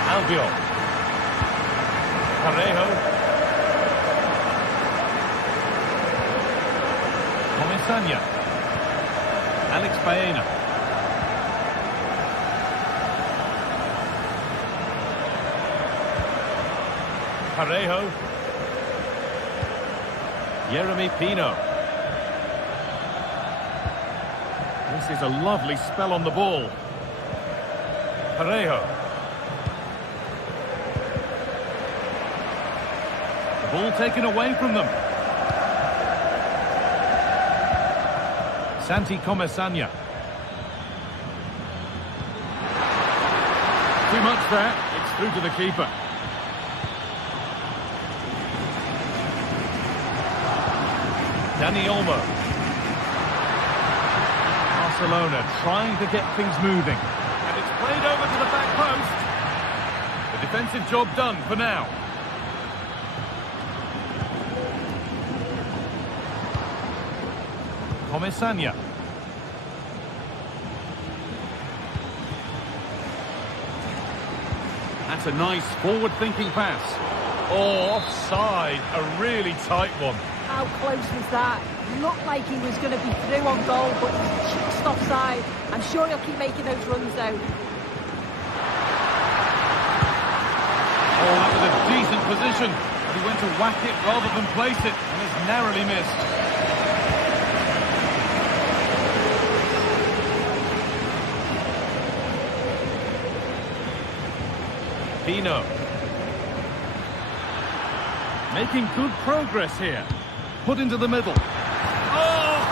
Albiol. Parejo. Comesaña. Alex Baena. Parejo. Jeremy Pino. This is a lovely spell on the ball. Parejo. The ball taken away from them. Santi Comesaña. Too much there. It's through to the keeper. Dani Olmo. Barcelona trying to get things moving. And it's played over to the back post. The defensive job done for now. Comesaña. That's a nice forward-thinking pass. Oh, offside. A really tight one. How close was that? Looked like he was going to be through on goal, but he's just offside. I'm sure he'll keep making those runs, though. Oh, that was a decent position. But he went to whack it rather than place it, and has narrowly missed. Pino. Making good progress here. Put into the middle. Oh,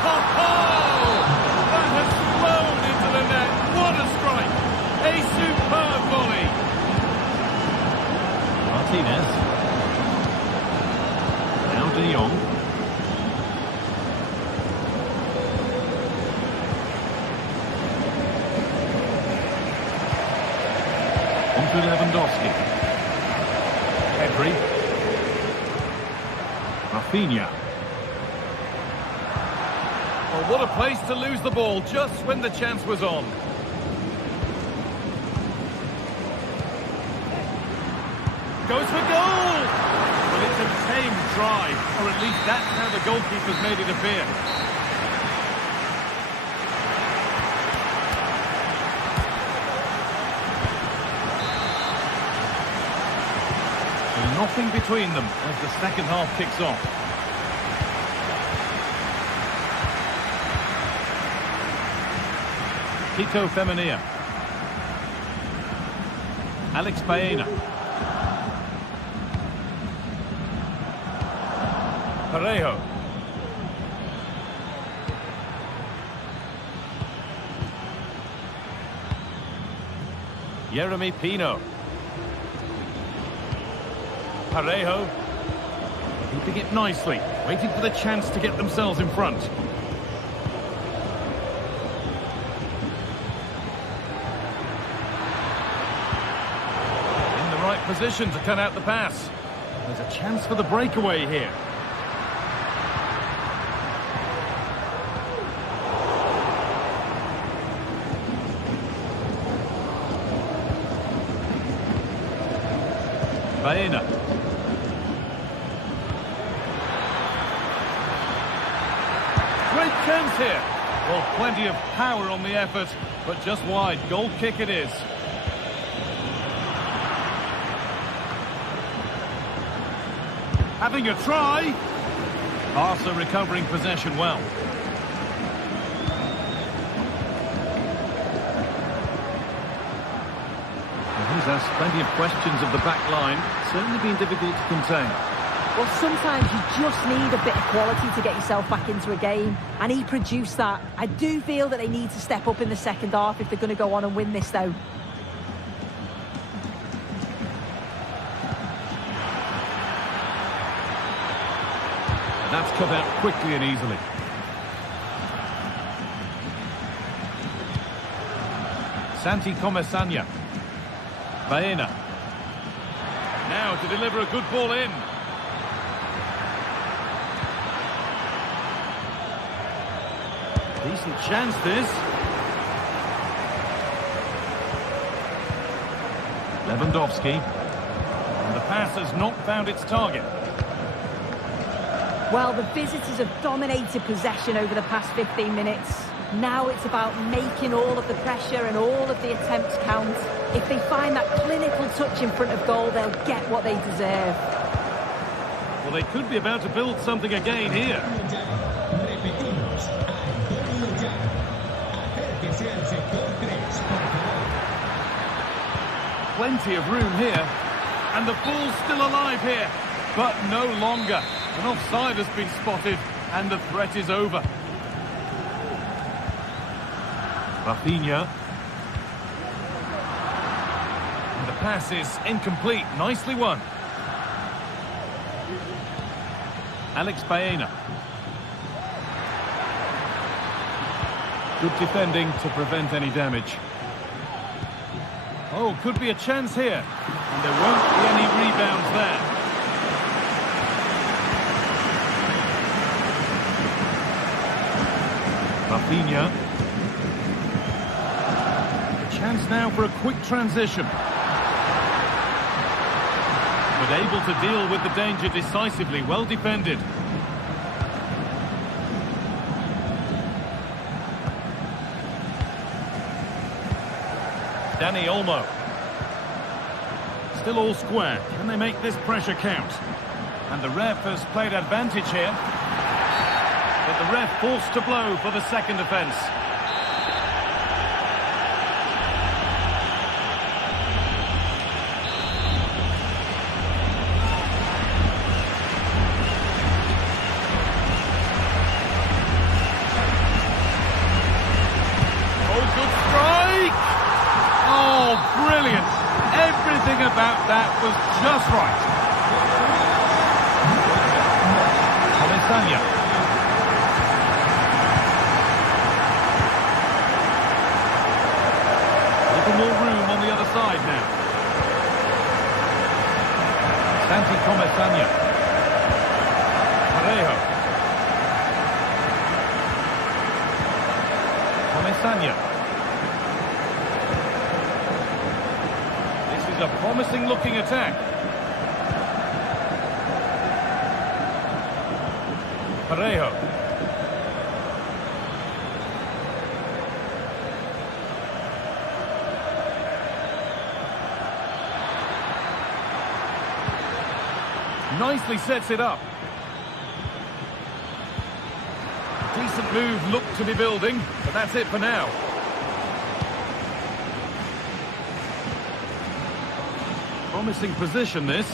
ho, ho! That has flown into the net. What a strike! A superb volley. Martinez. Now De Jong. On to Lewandowski. Pedri. Rafinha. Oh, what a place to lose the ball just when the chance was on. Goes for goal! Well, it's a tame drive, or at least that's how the goalkeeper's made it appear. Nothing between them as the second half kicks off. Kiko Femenia. Alex Baena. Parejo. Jeremy Pino. Parejo, keeping it nicely, waiting for the chance to get themselves in front. In the right position to cut out the pass. There's a chance for the breakaway here. Baena. Great chance here. Well, plenty of power on the effort, but just wide. Goal kick it is. Having a try. Barca recovering possession well. He's asked plenty of questions of the back line. Certainly been difficult to contain. Well, sometimes you just need a bit of quality to get yourself back into a game, and he produced that. I do feel that they need to step up in the second half if they're going to go on and win this, though. And that's cut out quickly and easily. Santi Comesaña. Baena. Now to deliver a good ball in. Decent chance this. Lewandowski. And the pass has not found its target. Well, the visitors have dominated possession over the past 15 minutes. Now it's about making all of the pressure and all of the attempts count. If they find that clinical touch in front of goal, they'll get what they deserve. Well, they could be about to build something again here. Plenty of room here. And the ball's still alive here. But no longer. An offside has been spotted. And the threat is over. Rafinha. And the pass is incomplete. Nicely won. Alex Baena. Good defending to prevent any damage. Oh, could be a chance here. And there won't be any rebounds there. Rafinha. A chance now for a quick transition. But able to deal with the danger decisively, well defended. Dani Olmo. Still all square. Can they make this pressure count? And the ref has played advantage here. But the ref forced to blow for the second offence. Oh, good strike! Oh, brilliant! Everything about that was just right. Comesaña. Little more room on the other side now. Santi Comesaña. Parejo. Comesaña. This is a promising looking attack. Parejo. Nicely sets it up. Decent move looked to be building, but that's it for now. Promising position this.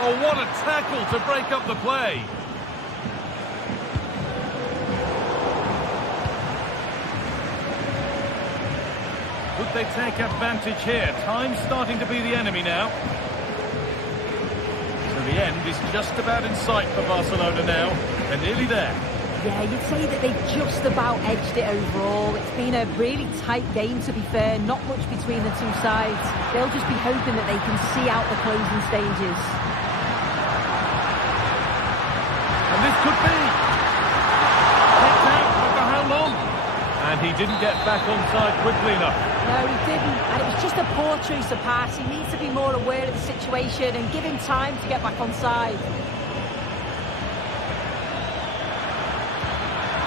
Oh, what a tackle to break up the play. Could they take advantage here? Time's starting to be the enemy now. So the end is just about in sight for Barcelona now. They're nearly there. Yeah, you'd say that they've just about edged it overall. It's been a really tight game, to be fair. Not much between the two sides. They'll just be hoping that they can see out the closing stages. And this could be. Kicked out for how long? And he didn't get back onside quickly enough. No, he didn't. And it was just a poor choice of pass. He needs to be more aware of the situation and give him time to get back onside.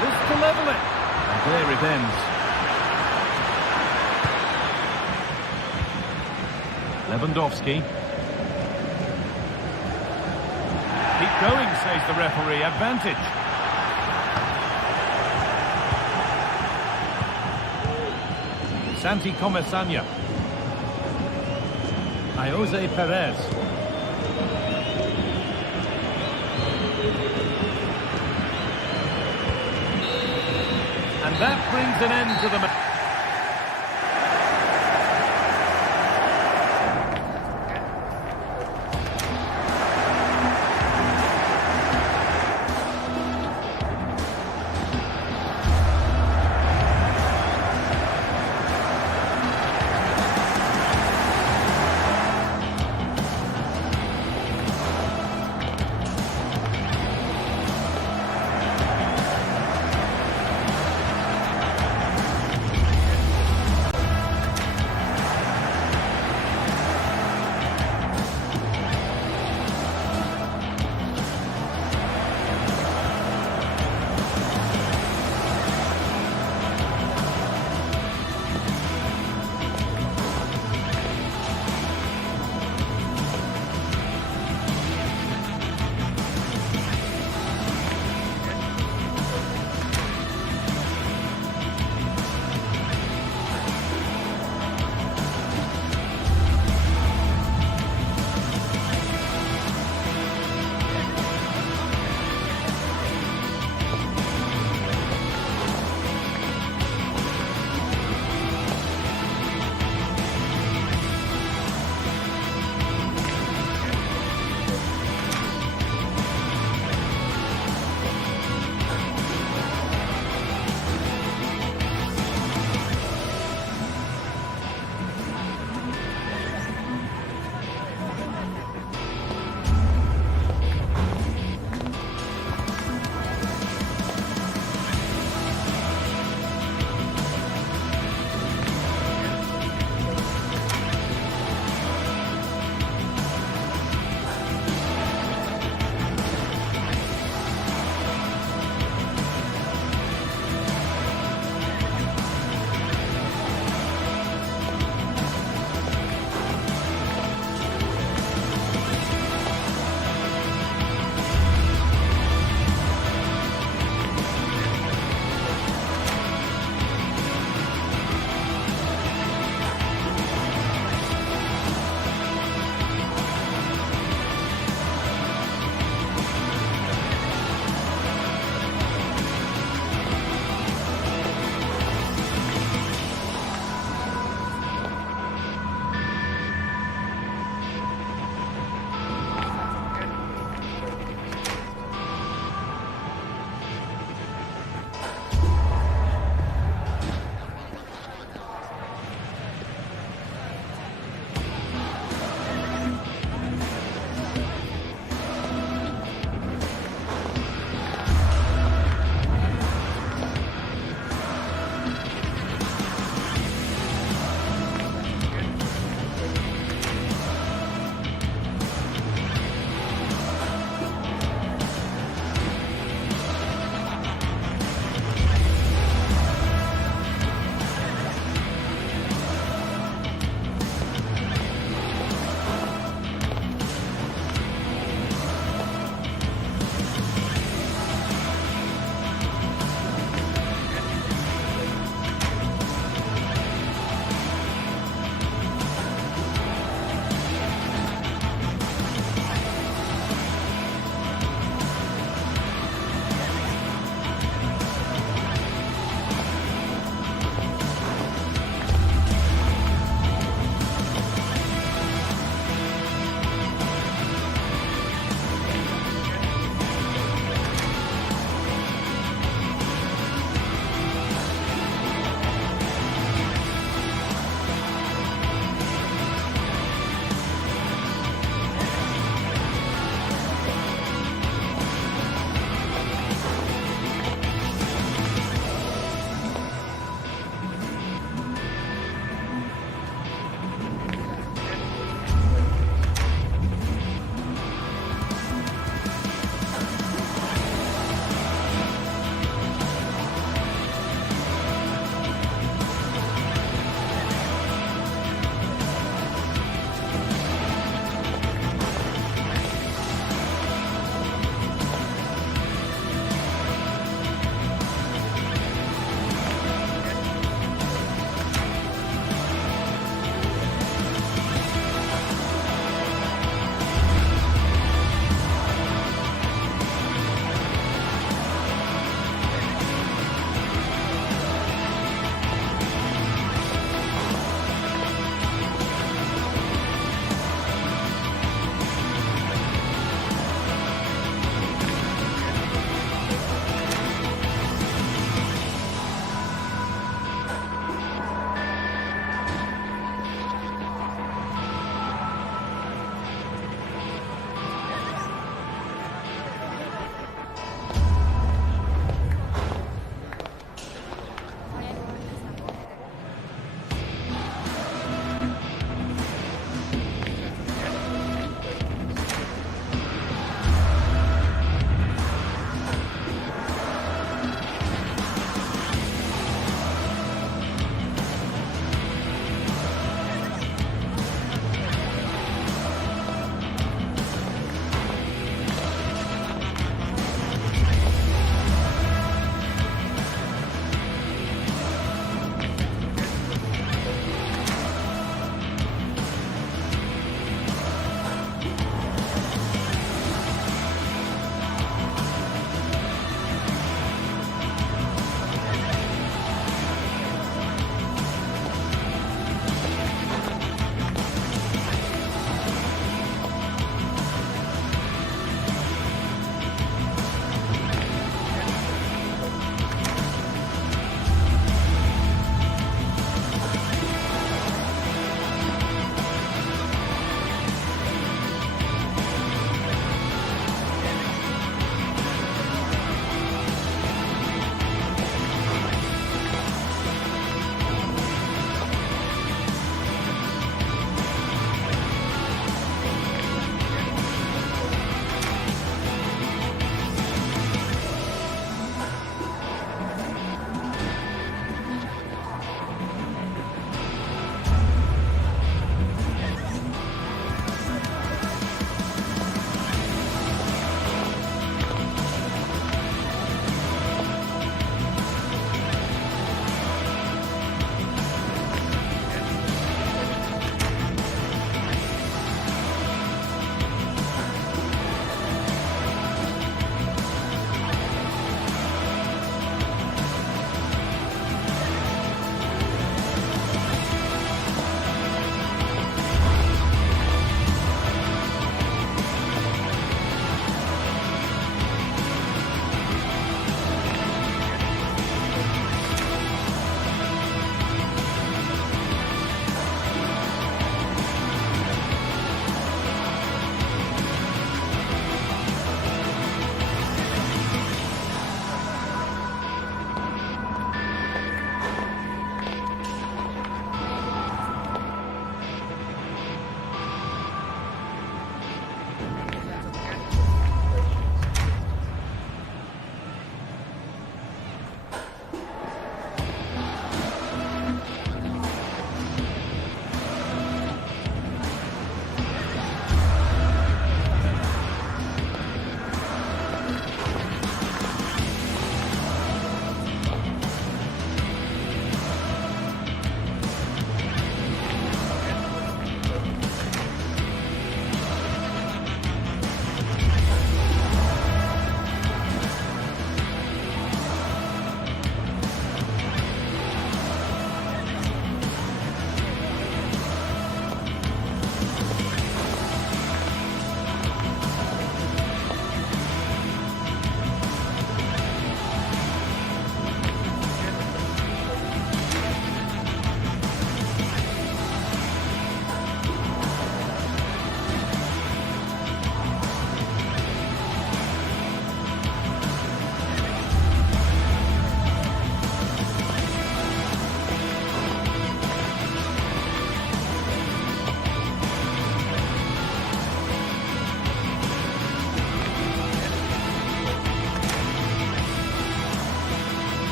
This to level it. And there it ends. Lewandowski. Keep going, says the referee. Advantage. Santi Comesaña. Jose Perez. And that brings an end to the match.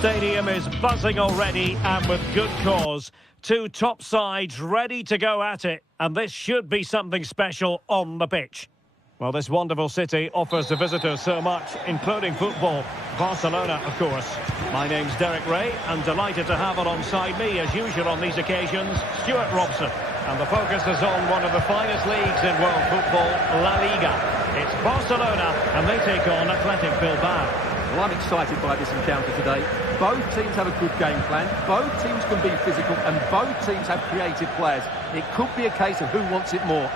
stadium is buzzing already, and with good cause. Two top sides ready to go at it, and this should be something special on the pitch. Well, this wonderful city offers the visitors so much, including football. Barcelona, of course. My name's Derek Ray, and delighted to have alongside me, as usual on these occasions, Stuart Robson. And the focus is on one of the finest leagues in world football, La Liga. It's Barcelona, and they take on Athletic Bilbao. Well, I'm excited by this encounter today. Both teams have a good game plan, both teams can be physical, and both teams have creative players. It could be a case of who wants it more.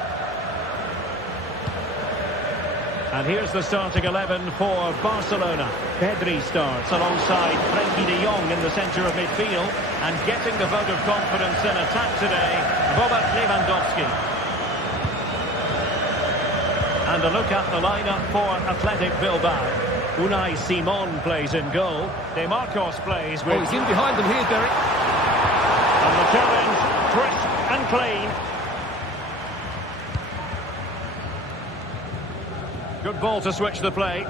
And here's the starting 11 for Barcelona. Pedri starts alongside Frenkie de Jong in the centre of midfield. And getting the vote of confidence in attack today, Robert Lewandowski. And a look at the lineup for Athletic Bilbao. Unai Simon plays in goal. De Marcos plays with... Oh, he's in behind them here, Derek. And the challenge, crisp and clean. Good ball to switch the play.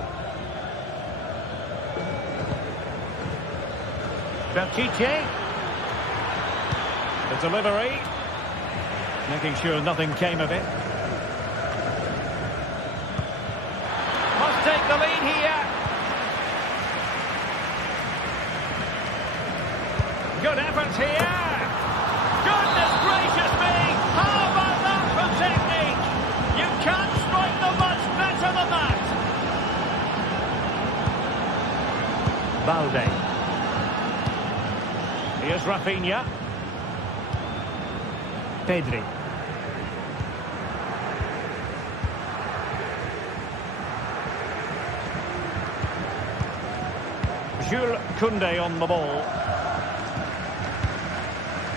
Belchiche. The delivery. Making sure nothing came of it. Must take the lead here. Good effort here. Goodness gracious me! How about that for technique? You can't strike them much better than that. Balde. Here's Rafinha. Pedri. Jules Koundé on the ball.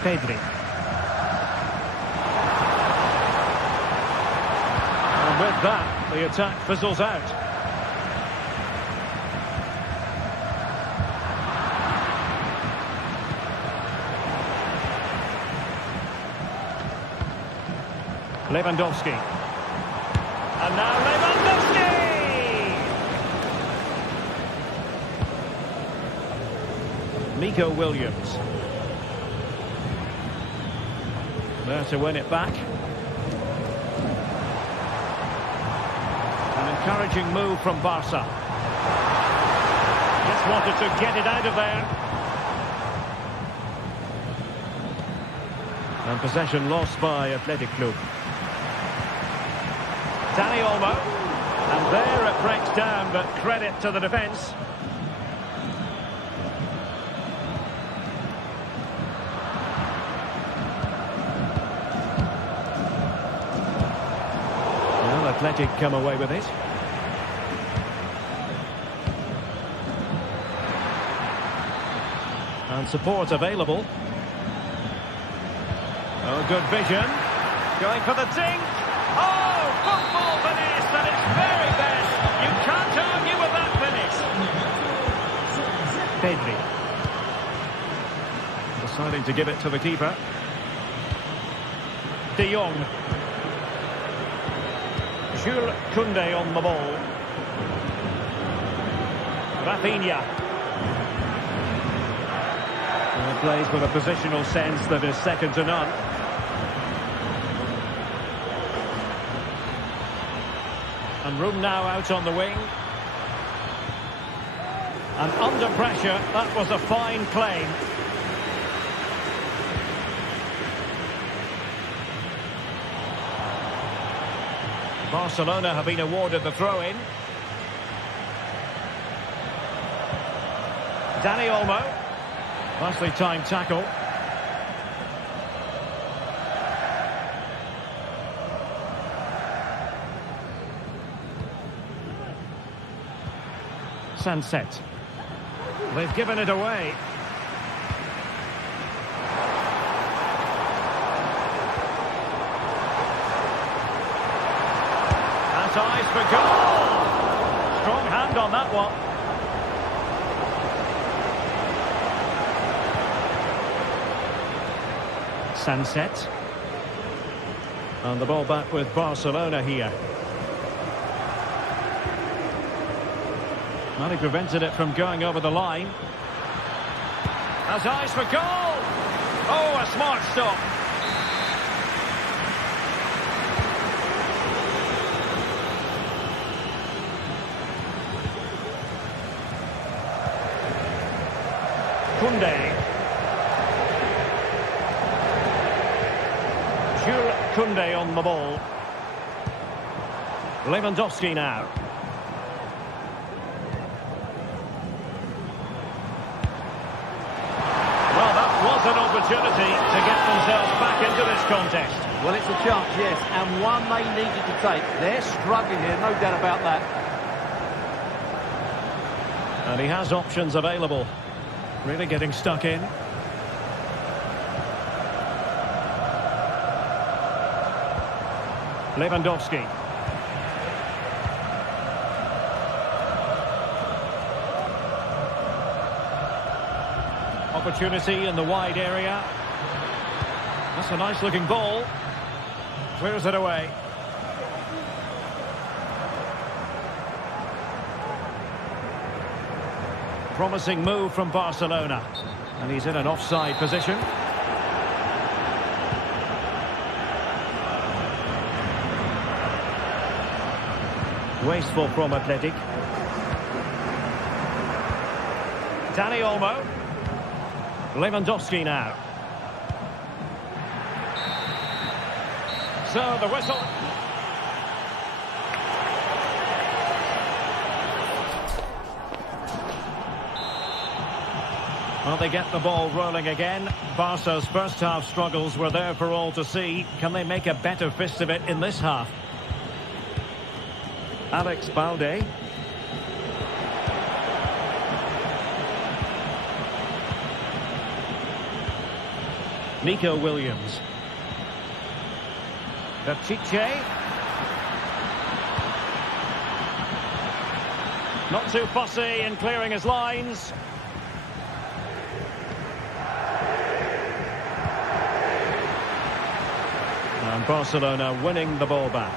Pedri. And with that, the attack fizzles out. Lewandowski. And now Lewandowski! Nico Williams. There to win it back. An encouraging move from Barca. Just wanted to get it out of there. And possession lost by Athletic Club. Dani Olmo. And there it breaks down, but credit to the defence. Well, Athletic come away with it. And support available. Oh, good vision. Going for the dink. Oh, football finish at its very best. You can't argue with that finish. Pedri. Deciding to give it to the keeper. De Jong. Jules Koundé on the ball. Rafinha. And plays with a positional sense that is second to none. And room now out on the wing. And under pressure, that was a fine claim. Barcelona have been awarded the throw-in. Dani Olmo. Nicely timed tackle. Sunset. They've given it away. That's eyes for goal. Strong hand on that one. Sunset. And the ball back with Barcelona here. Well, he prevented it from going over the line. Has eyes for goal. Oh, a smart stop. Koundé. Koundé on the ball. Lewandowski now. Well, that was an opportunity to get themselves back into this contest. Well, it's a chance, yes, and one they needed to take. They're struggling here, no doubt about that. And he has options available. Really getting stuck in. Lewandowski. Opportunity in the wide area. That's a nice looking ball. Clears it away. Promising move from Barcelona. And he's in an offside position. Wasteful from Athletic. Dani Olmo. Lewandowski now. So the whistle. Well, they get the ball rolling again. Barca's first half struggles were there for all to see. Can they make a better fist of it in this half? Alex Balde. Nico Williams. Chiche. Not too fussy in clearing his lines. And Barcelona winning the ball back.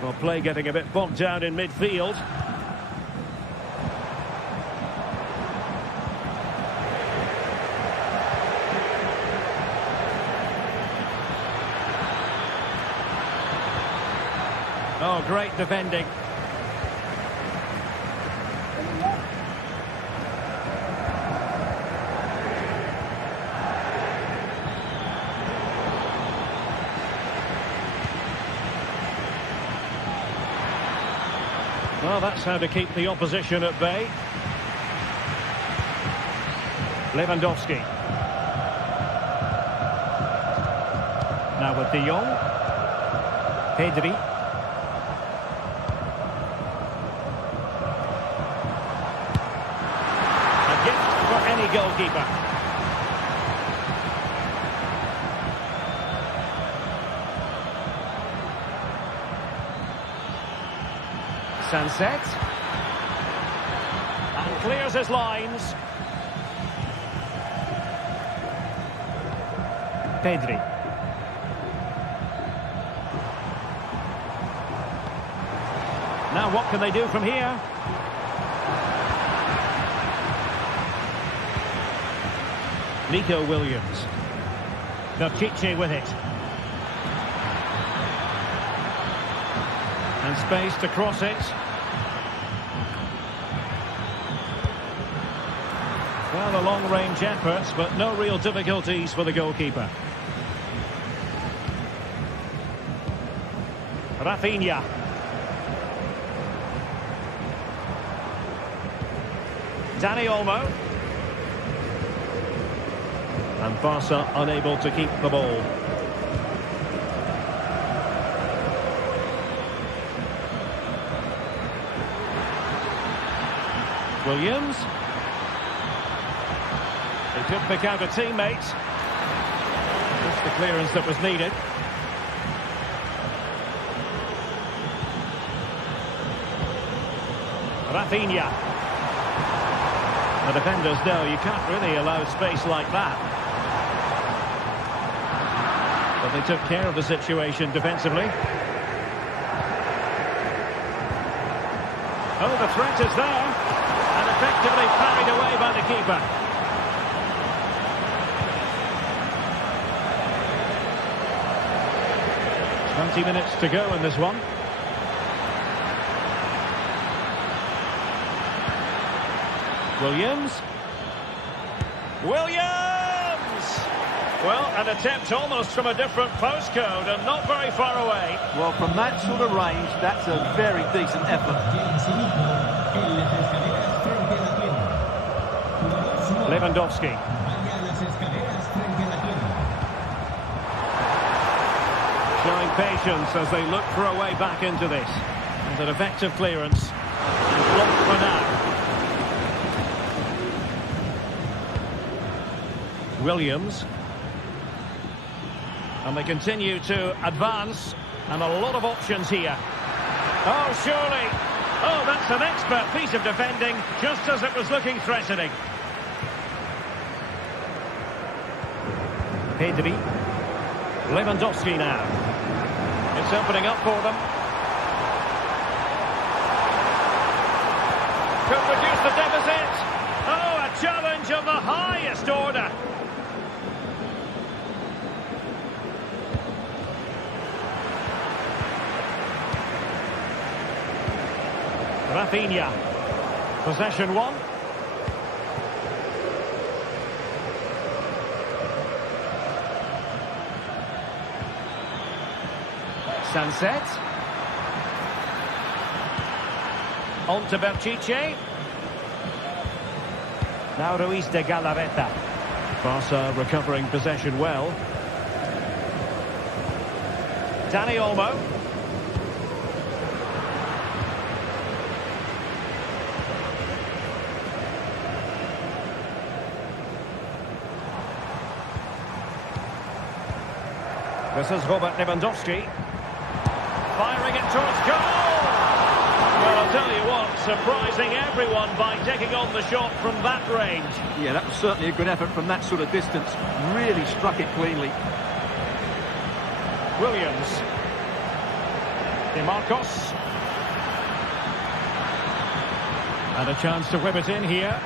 Well, play getting a bit bogged down in midfield. Oh, great defending. Well, that's how to keep the opposition at bay. Lewandowski. Now with De Jong. Pedri. A gift for any goalkeeper. Sunset. And clears his lines. Pedri. Now what can they do from here? Nico Williams. Chiche with it. And space to cross it. Well, a long-range effort, but no real difficulties for the goalkeeper. Rafinha. Dani Olmo. And Barca unable to keep the ball. Williams. He could pick out a teammate. Just the clearance that was needed. Rafinha. The defenders know you can't really allow space like that. But they took care of the situation defensively. Oh, the threat is there. And effectively parried away by the keeper. 20 minutes to go in this one. Williams. Well, an attempt almost from a different postcode and not very far away. Well, from that sort of range, that's a very decent effort. Lewandowski. Showing patience as they look for a way back into this. And an effective clearance. And blocked for now. Williams. And they continue to advance. And a lot of options here. Oh, surely. Oh, that's an expert piece of defending, just as it was looking threatening. Pedri. Lewandowski now. It's opening up for them. Could reduce the deficit. Oh, a challenge of the highest order. Rafinha. Possession one. Sunset. On to Berchiche. Now Ruiz de Galarreta. Barca recovering possession well. Dani Olmo. This is Robert Lewandowski. Firing it towards goal! Well, I'll tell you what, surprising everyone by taking on the shot from that range. Yeah, that was certainly a good effort from that sort of distance. Really struck it cleanly. Williams. DeMarcos. And a chance to whip it in here.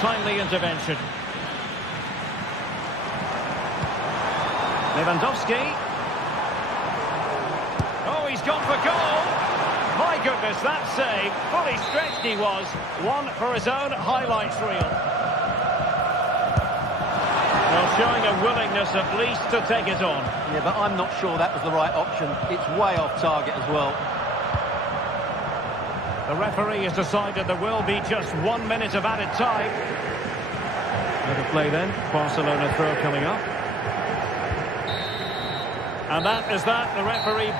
Timely intervention. Lewandowski. Oh, he's gone for goal. My goodness, that save. Fully stretched he was. One for his own highlights reel. Well, showing a willingness at least to take it on. Yeah, but I'm not sure that was the right option. It's way off target as well. The referee has decided there will be just 1 minute of added time. Bit of play then. Barcelona throw coming up. And that is that, the referee.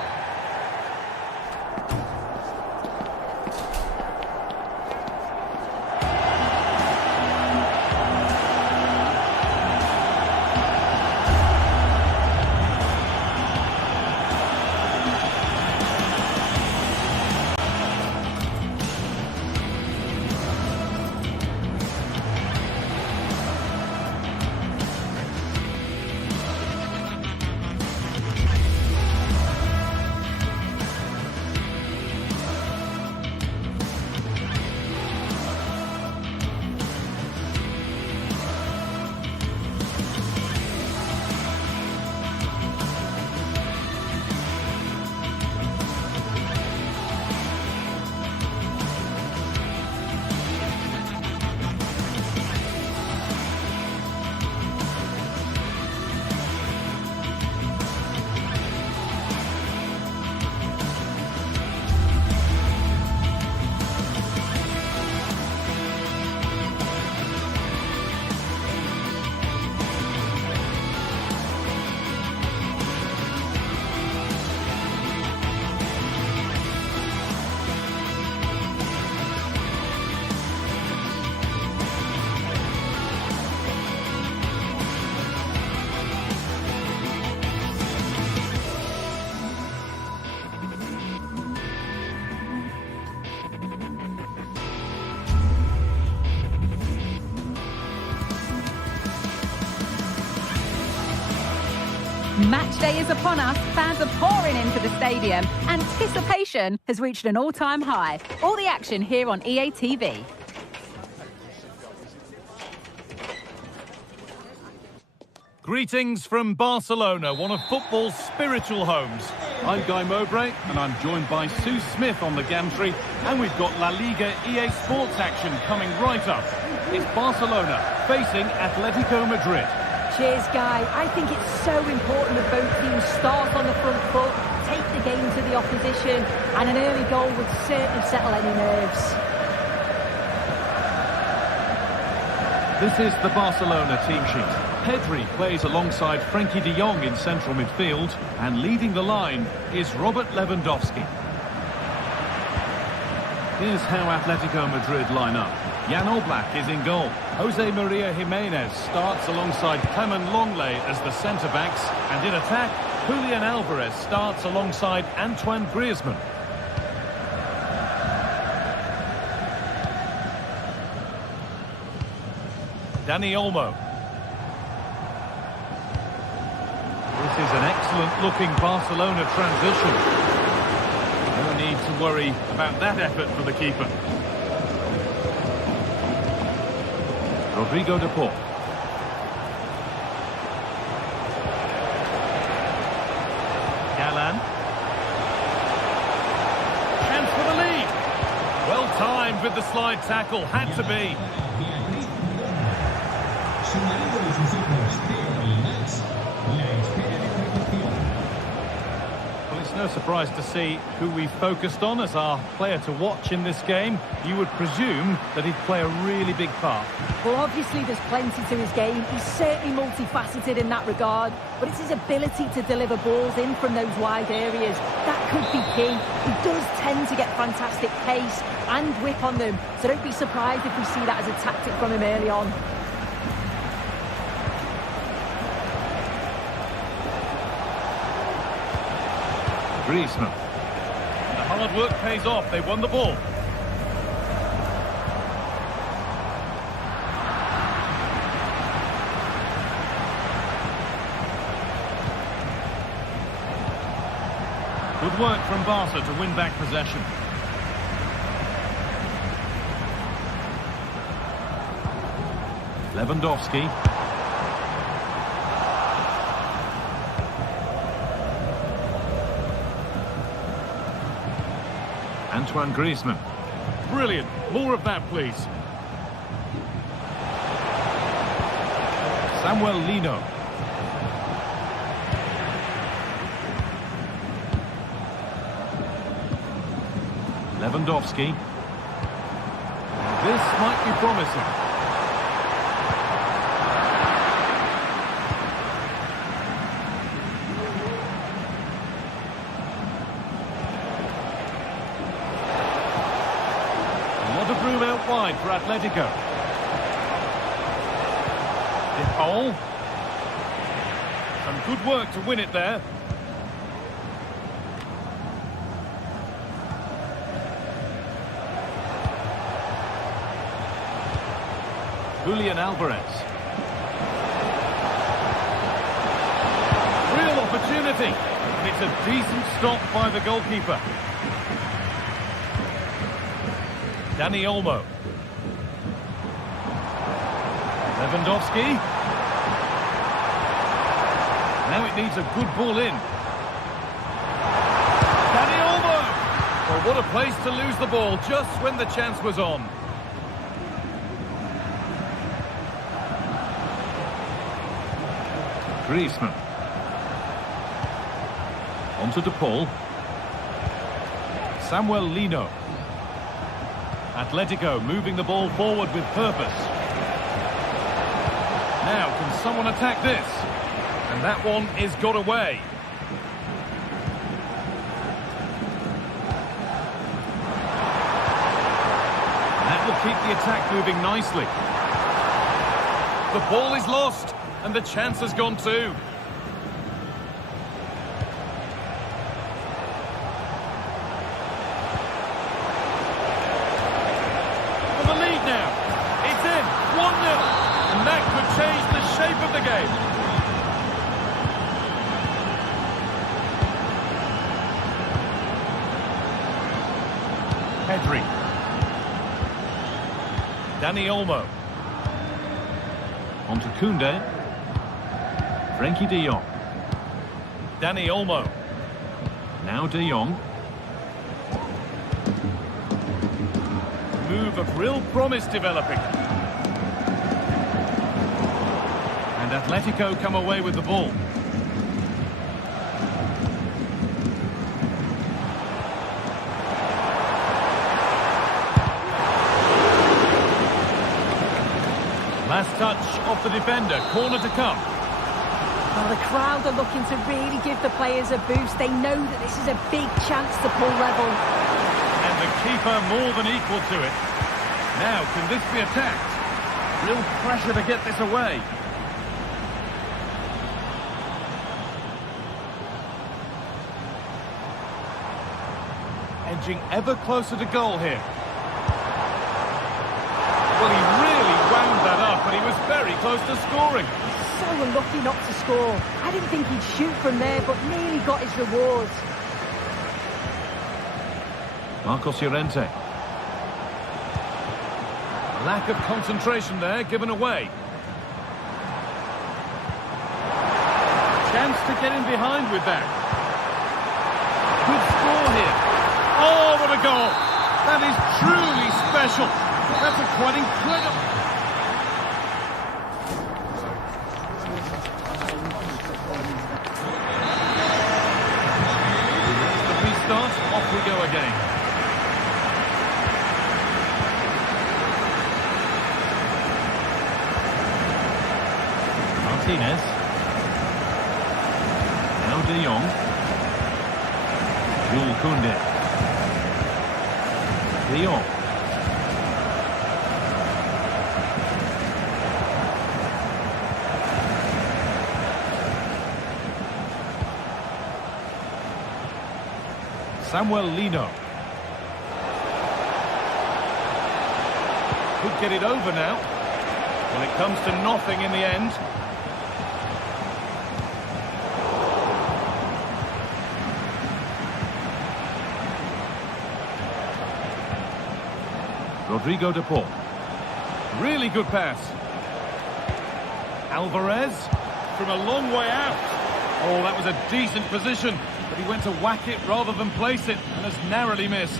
Match day is upon us. Fans are pouring into the stadium. Anticipation has reached an all-time high. All the action here on EA TV. Greetings from Barcelona, one of football's spiritual homes. I'm Guy Mowbray, and I'm joined by Sue Smith on the gantry, and we've got La Liga EA Sports action coming right up. It's Barcelona facing Atletico Madrid. Cheers, Guy. I think it's so important that both teams start on the front foot, take the game to the opposition, and an early goal would certainly settle any nerves. This is the Barcelona team sheet. Pedri plays alongside Frenkie de Jong in central midfield, and leading the line is Robert Lewandowski. Here's how Atletico Madrid line up. Jan Oblak is in goal. Jose Maria Jimenez starts alongside Clement Longley as the centre-backs, and in attack, Julian Alvarez starts alongside Antoine Griezmann. Dani Olmo. This is an excellent-looking Barcelona transition. No need to worry about that effort for the keeper. Rodrigo de Paul. Galán. Chance for the lead. Well timed with the slide tackle, had to be. Well, it's no surprise to see who we focused on as our player to watch in this game. You would presume that he'd play a really big part. Well, obviously there's plenty to his game. He's certainly multifaceted in that regard, but it's his ability to deliver balls in from those wide areas. That could be key. He does tend to get fantastic pace and whip on them, so don't be surprised if we see that as a tactic from him early on. Griezmann. The hard work pays off. They won the ball. Good work from Barca to win back possession. Lewandowski. Antoine Griezmann. Brilliant. More of that, please. Samuel Lino. Lewandowski. This might be promising. Room out wide for Atletico. De Paul. Some good work to win it there. Julian Alvarez. Real opportunity. It's a decent stop by the goalkeeper. Dani Olmo. Lewandowski. Now it needs a good ball in. Dani Olmo! Well, what a place to lose the ball just when the chance was on. Griezmann. On to De Paul. Samuel Lino. Atletico moving the ball forward with purpose. Now, can someone attack this? And that one is got away. That will keep the attack moving nicely. The ball is lost, and the chance has gone too. And that could change the shape of the game. Pedri. Dani Olmo. On to Koundé. Frenkie de Jong. Dani Olmo. Now de Jong. Move of real promise developing. And Atletico come away with the ball. Last touch off the defender, corner to come. Well, the crowd are looking to really give the players a boost. They know that this is a big chance to pull level. And the keeper more than equal to it. Now, can this be attacked? Real pressure to get this away. Edging ever closer to goal here. Well, he really wound that up, but he was very close to scoring. So unlucky not to score. I didn't think he'd shoot from there, but nearly got his rewards. Marcos Llorente. Lack of concentration there, given away. Chance to get in behind with that. Good score here. Oh, what a goal! That is truly special. That's a quite incredible... The restart, off we go again. Martinez. Now de Jong. Jules Koundé. De Jong. Samuel Lino. Could get it over now. Well, it comes to nothing in the end. Rodrigo de Paul. Really good pass. Alvarez from a long way out. Oh, that was a decent position, but he went to whack it rather than place it and has narrowly missed.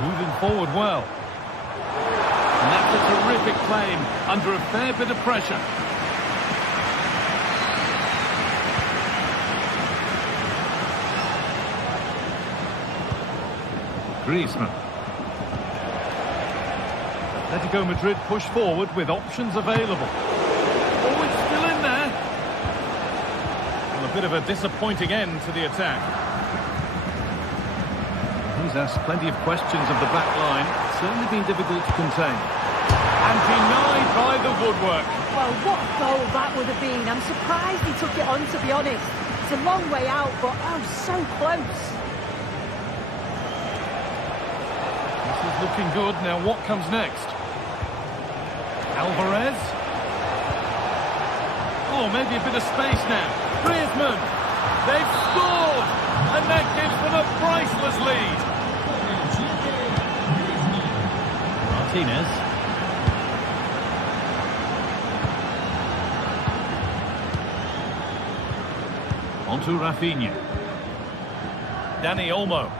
Moving forward well. And that's a terrific claim under a fair bit of pressure. Griezmann. Atletico Madrid push forward with options available. Oh, it's still in there. Well, a bit of a disappointing end to the attack. He's asked plenty of questions of the back line. It's certainly been difficult to contain. And denied by the woodwork. Well, what a goal that would have been. I'm surprised he took it on, to be honest. It's a long way out, but oh, so close. This is looking good. Now what comes next? Alvarez. Oh, maybe a bit of space now. Griezmann. They've scored. And that gives them a priceless lead. Martinez. On to Rafinha. Dani Olmo.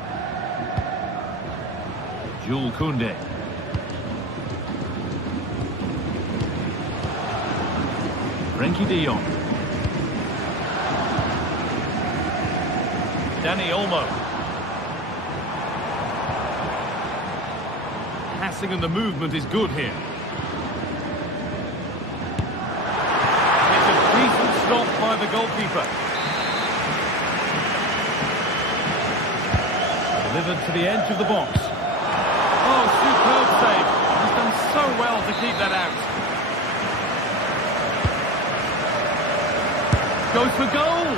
Jules Koundé. Frenkie de Jong. Dani Olmo. Passing and the movement is good here. It's a decent stop by the goalkeeper. Delivered to the edge of the box. Oh, superb save. He's done so well to keep that out. Goes for goal.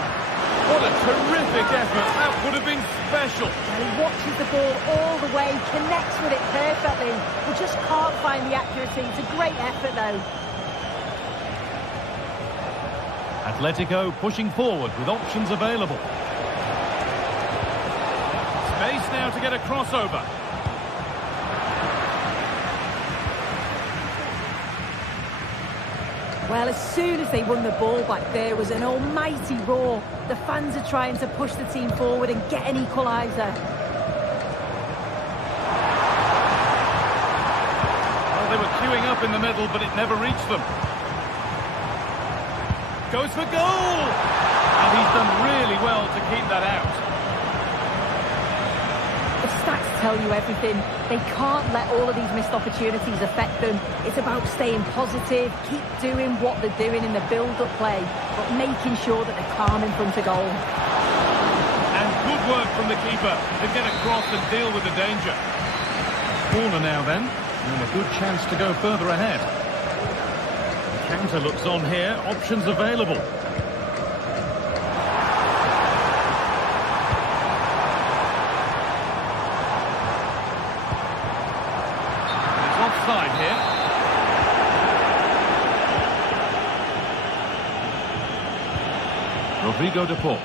What a terrific effort. That would have been special. He watches the ball all the way, connects with it perfectly. We just can't find the accuracy. It's a great effort, though. Atletico pushing forward with options available. Space now to get a crossover. Well, as soon as they won the ball back, there was an almighty roar. The fans are trying to push the team forward and get an equaliser. Well, they were queuing up in the middle, but it never reached them. Goes for goal! And he's done really well to keep that out. The stats tell you everything. They can't let all of these missed opportunities affect them. It's about staying positive, keep doing what they're doing in the build-up play, but making sure that they're calm in front of goal. And good work from the keeper to get across and deal with the danger. Corner now then, and a good chance to go further ahead. The counter looks on here, options available. Offside here. Rodrigo de Paul.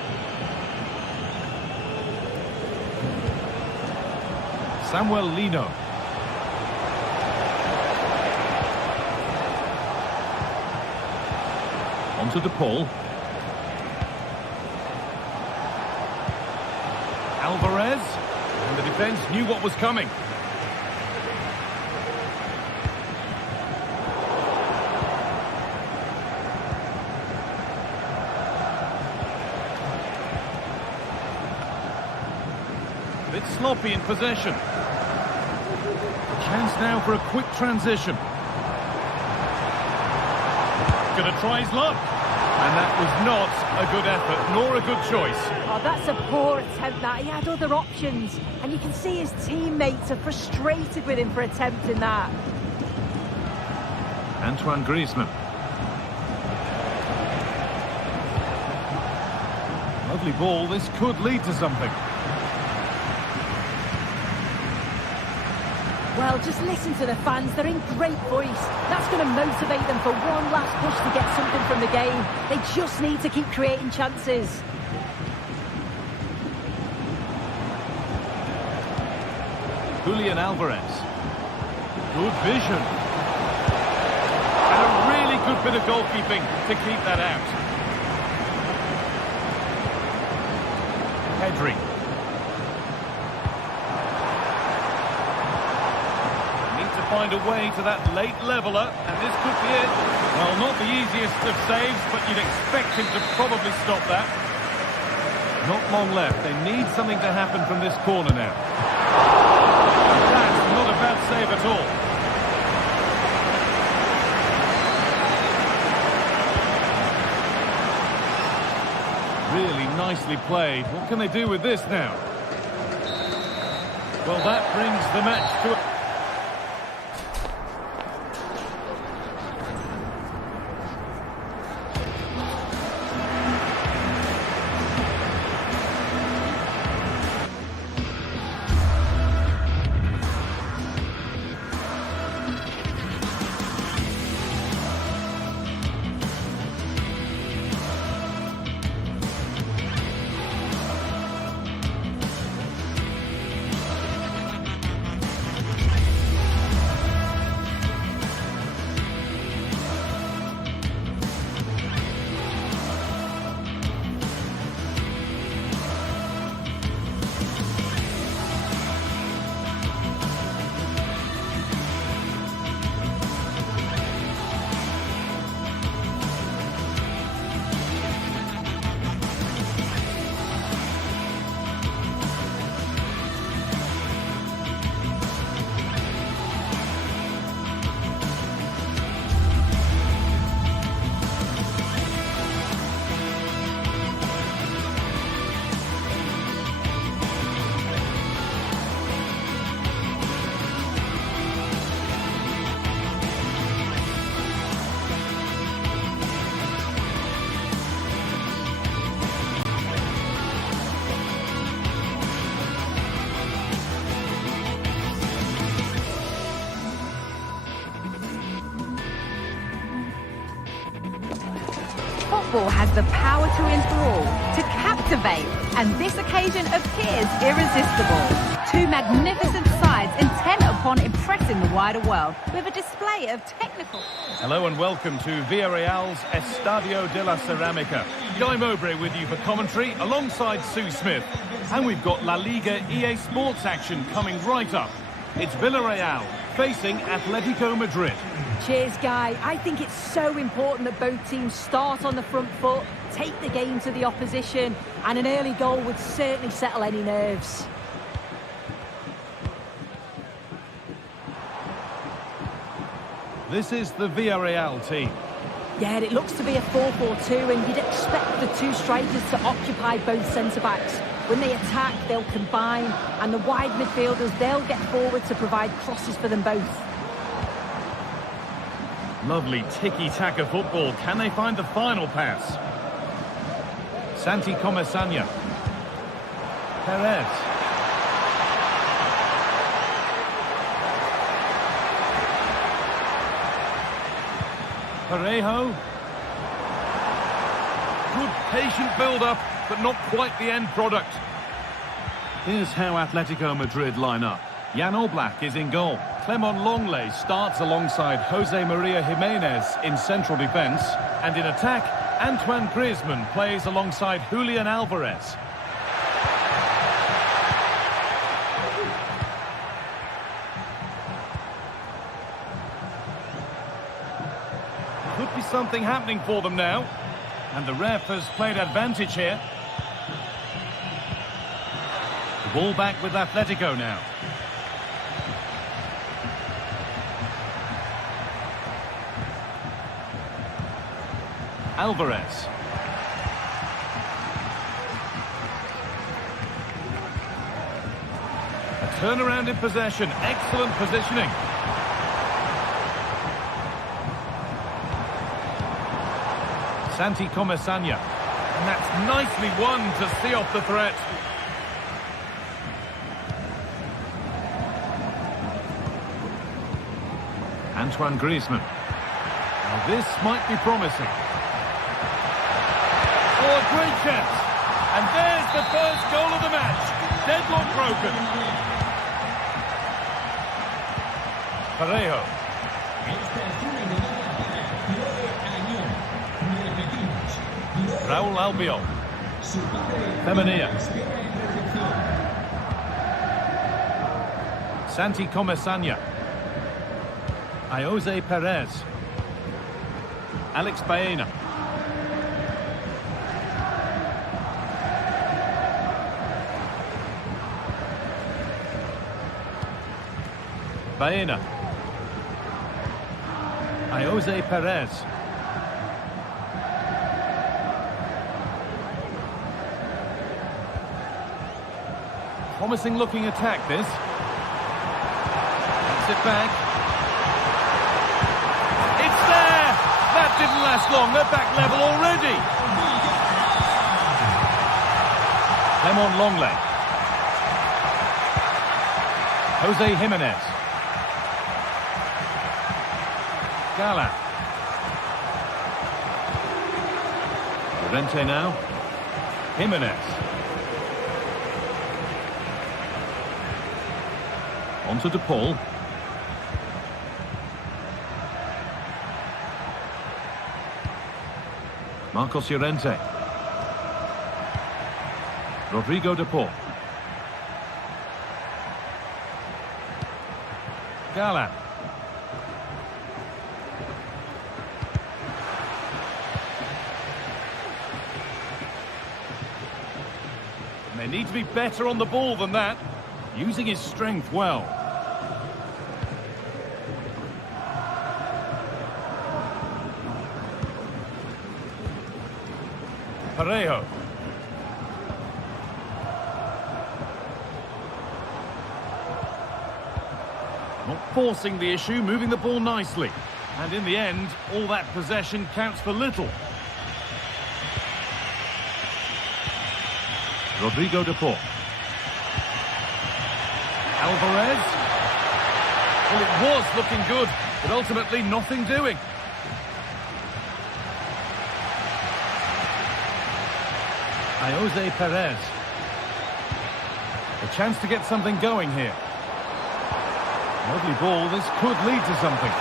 Samuel Lino. Onto de Paul. Alvarez. And the defence knew what was coming. A bit sloppy in possession. A chance now for a quick transition. Gonna try his luck. And that was not a good effort, nor a good choice. Oh, that's a poor attempt, that. He had other options. And you can see his teammates are frustrated with him for attempting that. Antoine Griezmann. Lovely ball. This could lead to something. Well, just listen to the fans. They're in great voice. That's going to motivate them for one last push to get something from the game. They just need to keep creating chances. Julian Alvarez. Good vision. And a really good bit of goalkeeping to keep that out. Pedri. Find a way to that late leveller, and this could be it. Well, not the easiest of saves, but you'd expect him to probably stop that. Not long left. They need something to happen from this corner now. That's not a bad save at all. Really nicely played. What can they do with this now? Well, that brings the match to a... Football has the power to enthrall, to captivate, and this occasion appears irresistible. Two magnificent sides intent upon impressive in the wider world with a display of technical... Hello and welcome to Villarreal's Estadio de la Ceramica. Guy Mowbray with you for commentary alongside Sue Smith. And we've got La Liga EA Sports action coming right up. It's Villarreal facing Atletico Madrid. Cheers, Guy. I think it's so important that both teams start on the front foot, take the game to the opposition, and an early goal would certainly settle any nerves. This is the Villarreal team. Yeah, it looks to be a 4-4-2, and you'd expect the two strikers to occupy both centre-backs. When they attack, they'll combine, and the wide midfielders, they'll get forward to provide crosses for them both. Lovely tiki-taka football. Can they find the final pass? Santi Comesaña. Perez. Parejo. Good patient build-up, but not quite the end product. Here's how Atletico Madrid line up. Jan Oblak is in goal. Clement Longley starts alongside Jose Maria Jimenez in central defence. And in attack, Antoine Griezmann plays alongside Julian Alvarez. Could be something happening for them now. And the ref has played advantage here. The ball back with Atletico now. Alvarez. A turnaround in possession. Excellent positioning. Santi Comesaña. And that's nicely won to see off the threat. Antoine Griezmann. Now this might be promising. Oh, a great chance. And there's the first goal of the match. Deadlock broken. Parejo. Raúl Albiol. Femenia. Santi Comesaña. Jose Perez. Alex Baena. Baena. Jose Perez. Promising looking attack this. Gets it back. It's there! That didn't last long. They're back level already. Clement Longley. Jose Jimenez. Gala. Llorente now. Jimenez. On to De Paul. Marcos Llorente. Rodrigo De Paul. Gala. They need to be better on the ball than that. Using his strength well. Parejo. Not forcing the issue, moving the ball nicely. And in the end, all that possession counts for little. Rodrigo De Paul. Alvarez. Well, it was looking good, but ultimately nothing doing. Jose Perez. A chance to get something going here. Lovely ball. This could lead to something.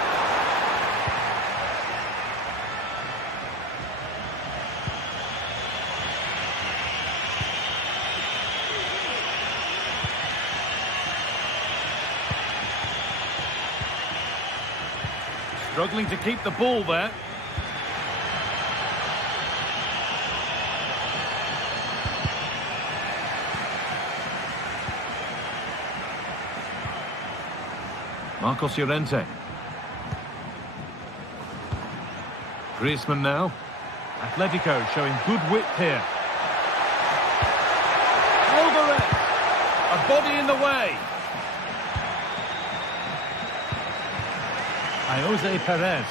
Struggling to keep the ball there. Marcos Llorente. Griezmann now. Atletico showing good width here. Alvarez. A body in the way. Jose Perez.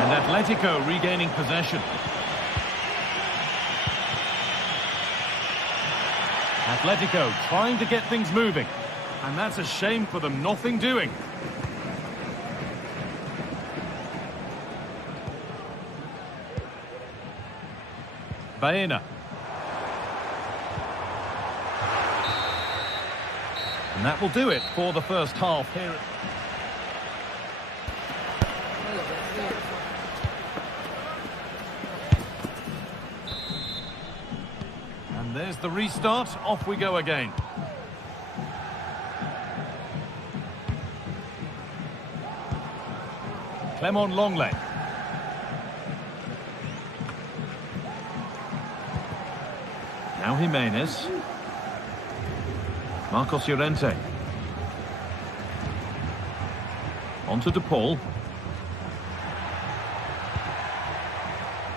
And Atletico regaining possession. Atletico trying to get things moving. And that's a shame for them, nothing doing. Baena. And that will do it for the first half here. And there's the restart. Off we go again. Clement Longley. Now Jimenez. Marcos Llorente. On to De Paul.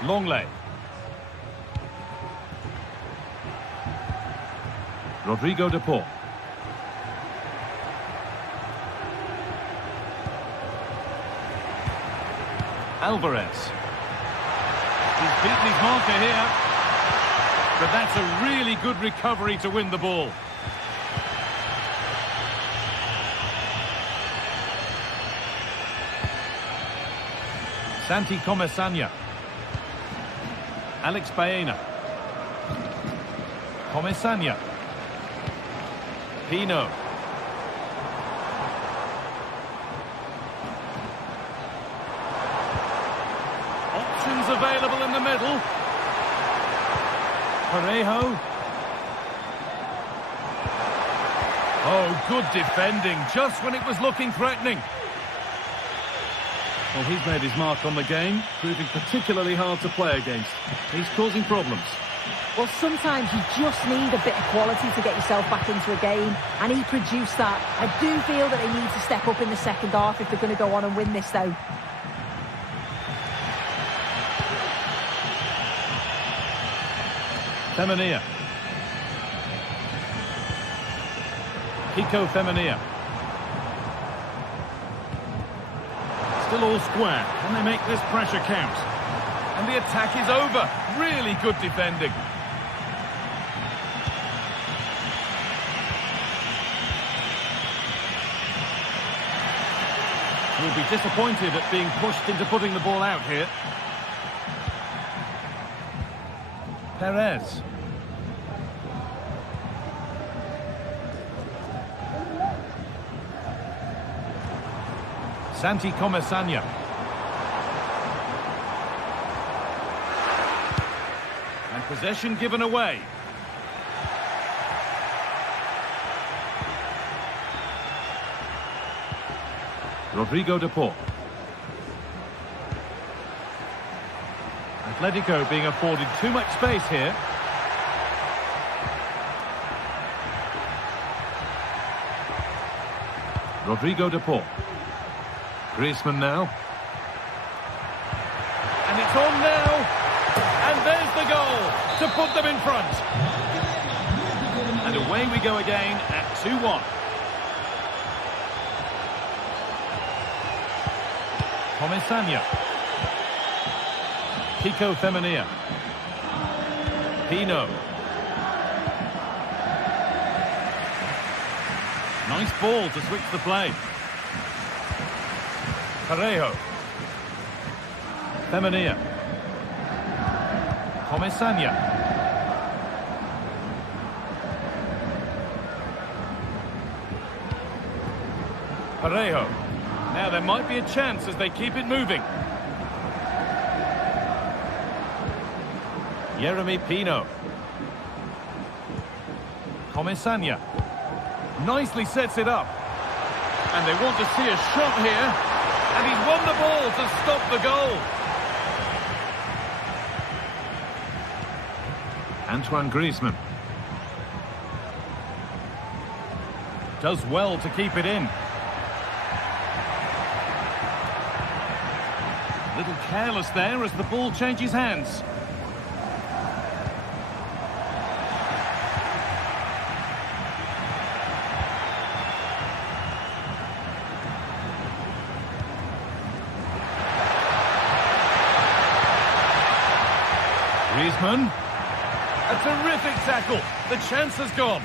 Longley. Rodrigo De Paul. Alvarez. He's beaten his marker here. But that's a really good recovery to win the ball. Santi Comesaña. Alex Baena. Comesaña. Pino. Options available in the middle. Parejo. Oh, good defending, just when it was looking threatening. Well, he's made his mark on the game, proving particularly hard to play against. He's causing problems. Well, sometimes you just need a bit of quality to get yourself back into a game, and he produced that. I do feel that they need to step up in the second half if they're going to go on and win this, though. Femenia. Kiko Femenia. Still all square. Can they make this pressure count? And the attack is over. Really good defending. He'll be disappointed at being pushed into putting the ball out here. Perez. Santi Comesaña. And possession given away. Rodrigo De Paul. Atletico being afforded too much space here. Rodrigo De Paul. Griezmann now. And it's on now. And there's the goal to put them in front. And away we go again at 2-1. Comesaña. Kiko Femenia. Pino. Nice ball to switch the play. Parejo. Femenia. Comesaña. Parejo. Now there might be a chance as they keep it moving. Yeremy Pino. Comesaña. Nicely sets it up. And they want to see a shot here. And he's won the ball to stop the goal. Antoine Griezmann. Does well to keep it in. A little careless there as the ball changes hands. Griezmann. A terrific tackle. The chance has gone.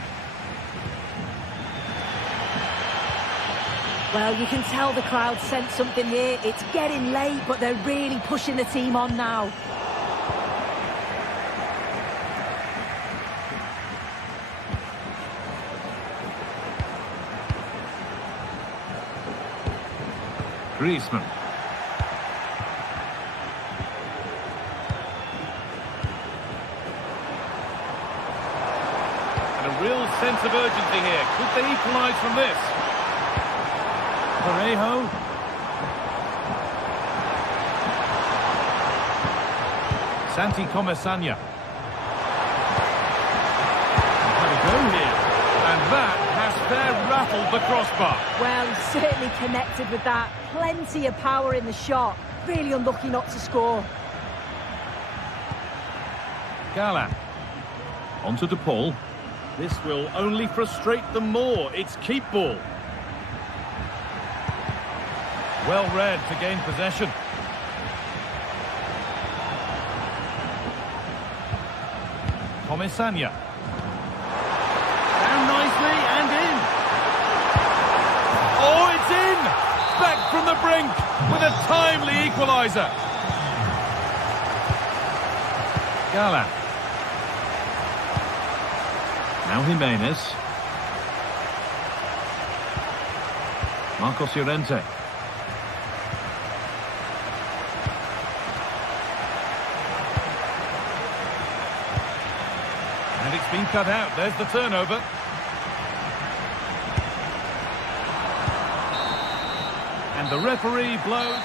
Well, you can tell the crowd sensed something here. It's getting late, but they're really pushing the team on now. Griezmann. And a real sense of urgency here. Could they equalise from this? Parejo. Santi Comesaña. Had a go here. And that has fair rattled the crossbar. Well, he's certainly connected with that. Plenty of power in the shot. Really unlucky not to score. Galán. On to De Paul. This will only frustrate them more. It's keep ball. Well read to gain possession. Comesaña. Down nicely and in. Oh, it's in! Back from the brink with a timely equaliser. Galán. Now Jimenez. Marcos Llorente. And it's been cut out. There's the turnover. And the referee blows.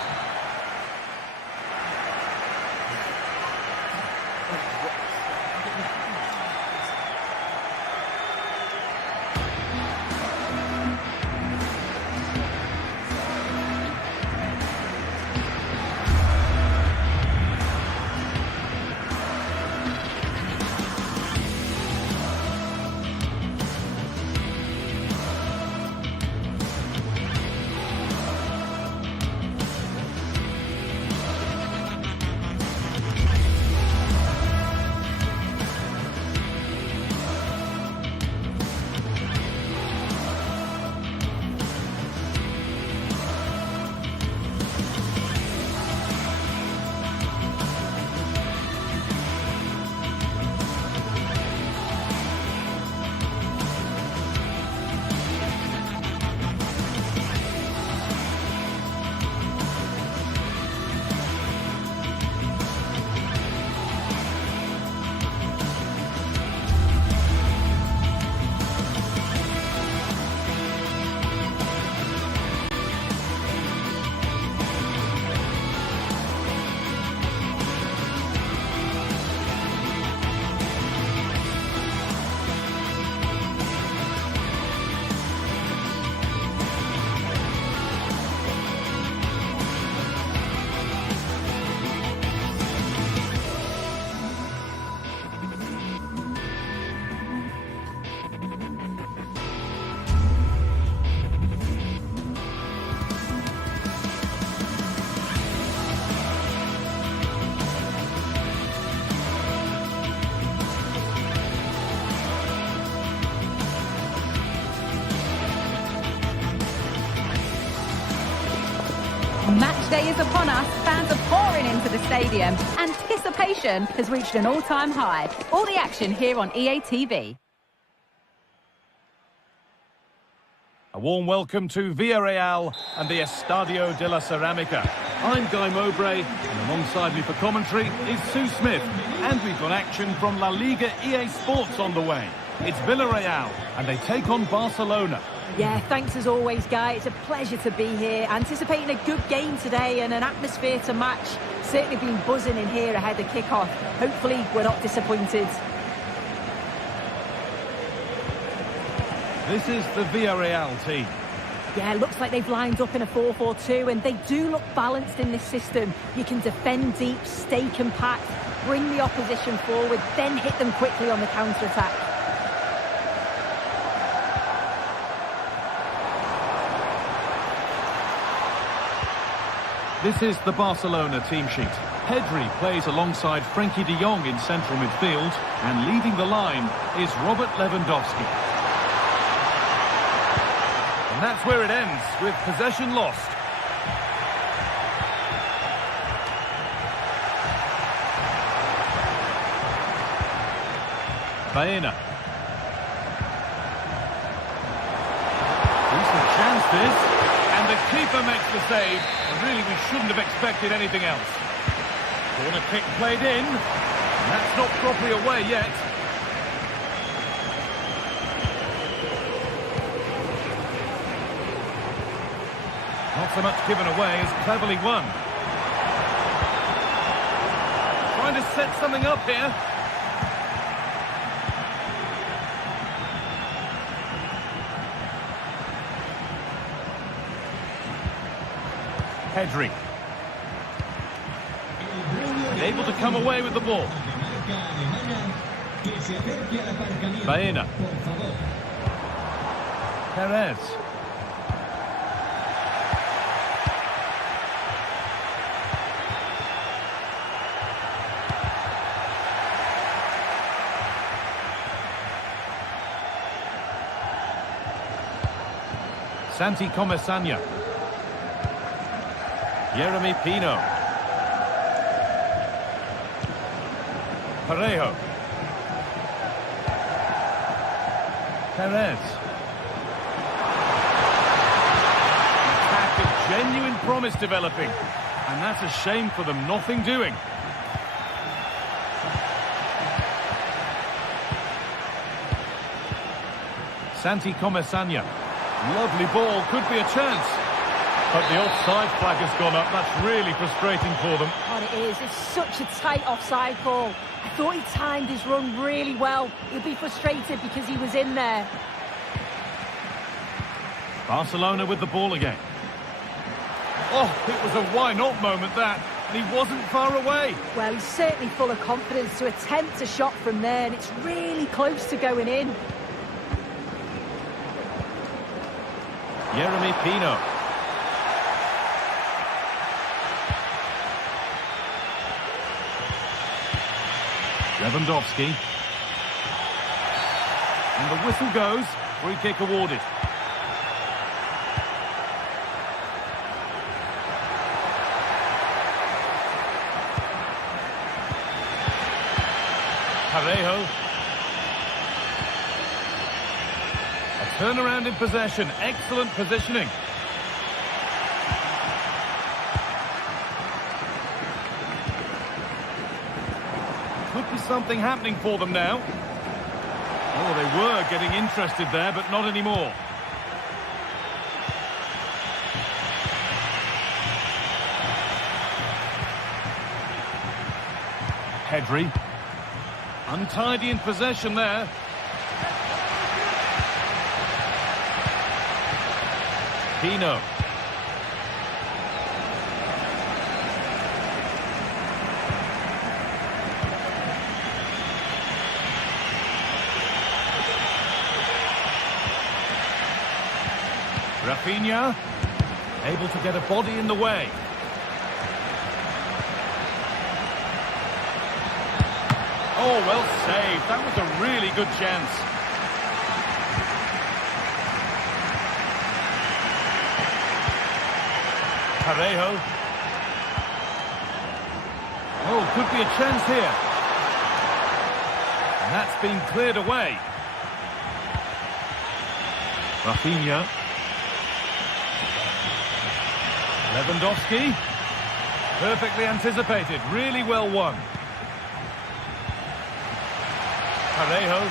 Match day is upon us. Fans are pouring into the stadium. Anticipation has reached an all-time high. All the action here on EA TV. A warm welcome to Villarreal and the Estadio de la Ceramica. I'm Guy Mowbray, and alongside me for commentary is Sue Smith. And we've got action from La Liga EA Sports on the way. It's Villarreal, and they take on Barcelona. Yeah, thanks as always, Guy. It's a pleasure to be here. Anticipating a good game today and an atmosphere to match. Certainly been buzzing in here ahead of kick-off. Hopefully we're not disappointed. This is the Villarreal team. Yeah, looks like they've lined up in a 4-4-2, and they do look balanced in this system. You can defend deep, stay compact, bring the opposition forward, then hit them quickly on the counter-attack. This is the Barcelona team sheet. Pedri plays alongside Frenkie de Jong in central midfield, and leading the line is Robert Lewandowski. And that's where it ends, with possession lost. Baena. Decent chance this. And the keeper makes the save. And really, we shouldn't have expected anything else. Corner kick played in. And that's not properly away yet. Not so much given away as cleverly won. Trying to set something up here. Pedri. And able to come away with the ball. Baena. Perez. Santi Comesaña. Jeremy Pino. Parejo. Perez. Attack of genuine promise developing. And that's a shame for them, nothing doing. Santi Comesaña. Lovely ball, could be a chance. But the offside flag has gone up. That's really frustrating for them. Oh, it is. It's such a tight offside call. I thought he timed his run really well. He'll be frustrated because he was in there. Barcelona with the ball again. Oh, it was a why-not moment, that. And he wasn't far away. Well, he's certainly full of confidence to attempt a shot from there, and it's really close to going in. Jeremy Pino. Lewandowski. And the whistle goes. Free kick awarded. Parejo. A turnaround in possession. Excellent positioning. Could be something happening for them now. Oh, they were getting interested there, but not anymore. Pedri. Untidy in possession there. Pino. Rafinha, able to get a body in the way. Oh, well saved. That was a really good chance. Parejo. Oh, could be a chance here. And that's been cleared away. Rafinha. Lewandowski. Perfectly anticipated. Really well won. Parejo.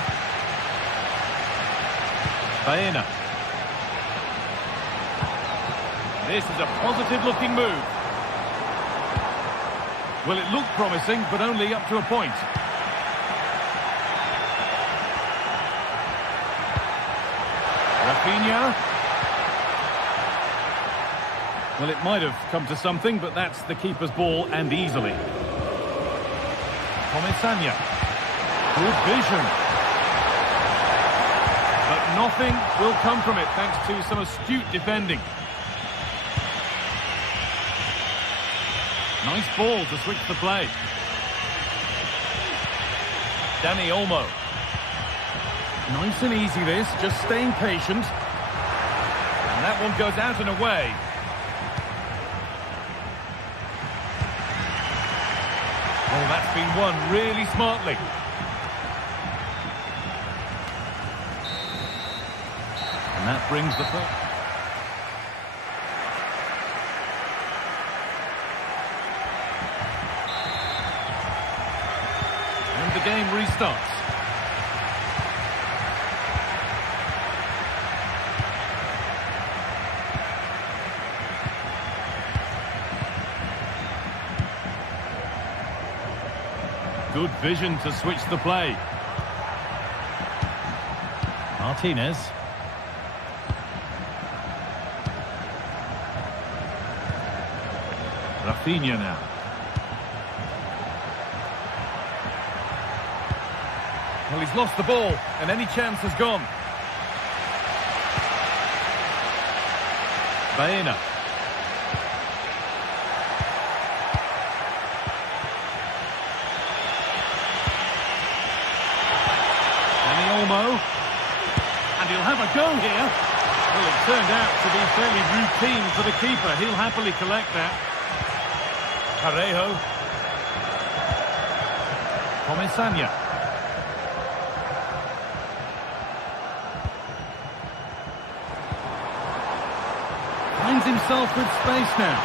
Baena. This is a positive-looking move. Well, it looked promising, but only up to a point. Rafinha. Well, it might have come to something, but that's the keeper's ball, and easily. Comisania. Good vision. But nothing will come from it, thanks to some astute defending. Nice ball to switch the play. Dani Olmo. Nice and easy this, just staying patient. And that one goes out and away. Oh, that's been won really smartly. And that brings the first. And the game restarts. Good vision to switch the play. Martinez. Rafinha now. Well, he's lost the ball, and any chance has gone. Baena. And he'll have a go here. Well, it turned out to be fairly routine for the keeper. He'll happily collect that. Parejo. Comisania. Finds himself with space now,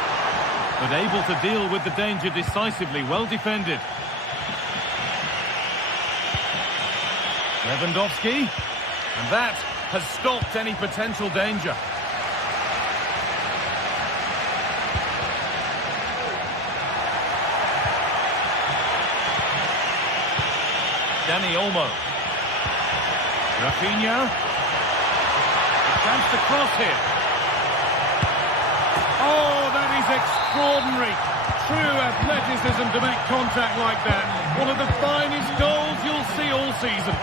but able to deal with the danger decisively. Well defended. Lewandowski, and that has stopped any potential danger. Dani Olmo. Rafinha. A chance to cross here. Oh, that is extraordinary. True athleticism to make contact like that. One of the finest goals you'll see all season.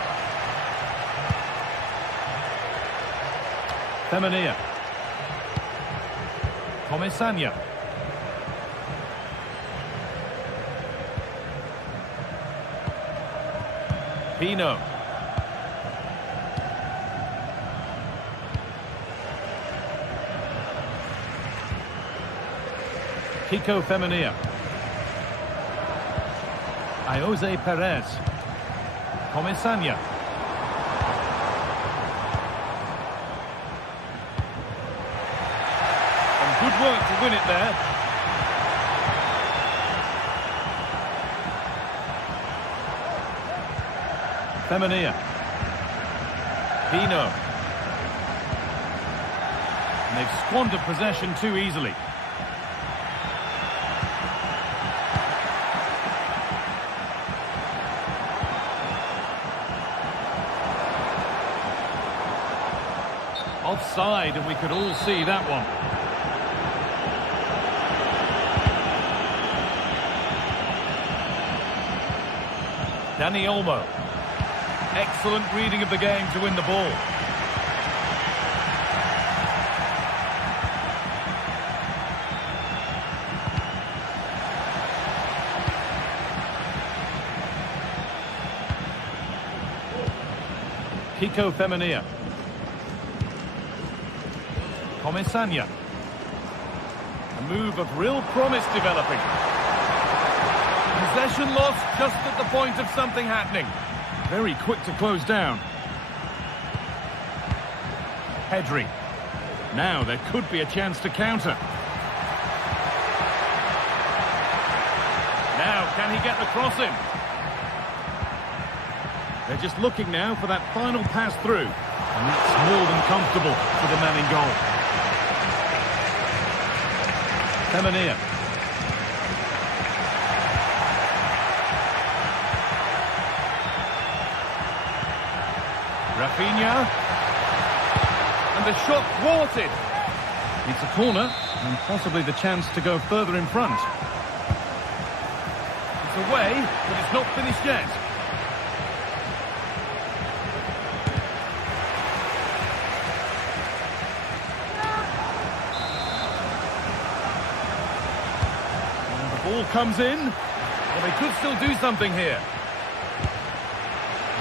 Femenia. Comisania. Pino. Kiko Femenia. Jose Perez. Comisania. Good work to win it there. Femenia. Pino. And they've squandered possession too easily. Offside, and we could all see that one. Dani Olmo. Excellent reading of the game to win the ball. Kiko Femenia. Comisania. A move of real promise developing. Possession lost just at the point of something happening. Very quick to close down. Pedri. Now there could be a chance to counter. Can he get the cross in? They're just looking now for that final pass through. And that's more than comfortable for the man in goal. Femenia. Rafinha. And the shot thwarted. It's a corner and possibly the chance to go further in front. It's away, but it's not finished yet. And the ball comes in. Well, they could still do something here.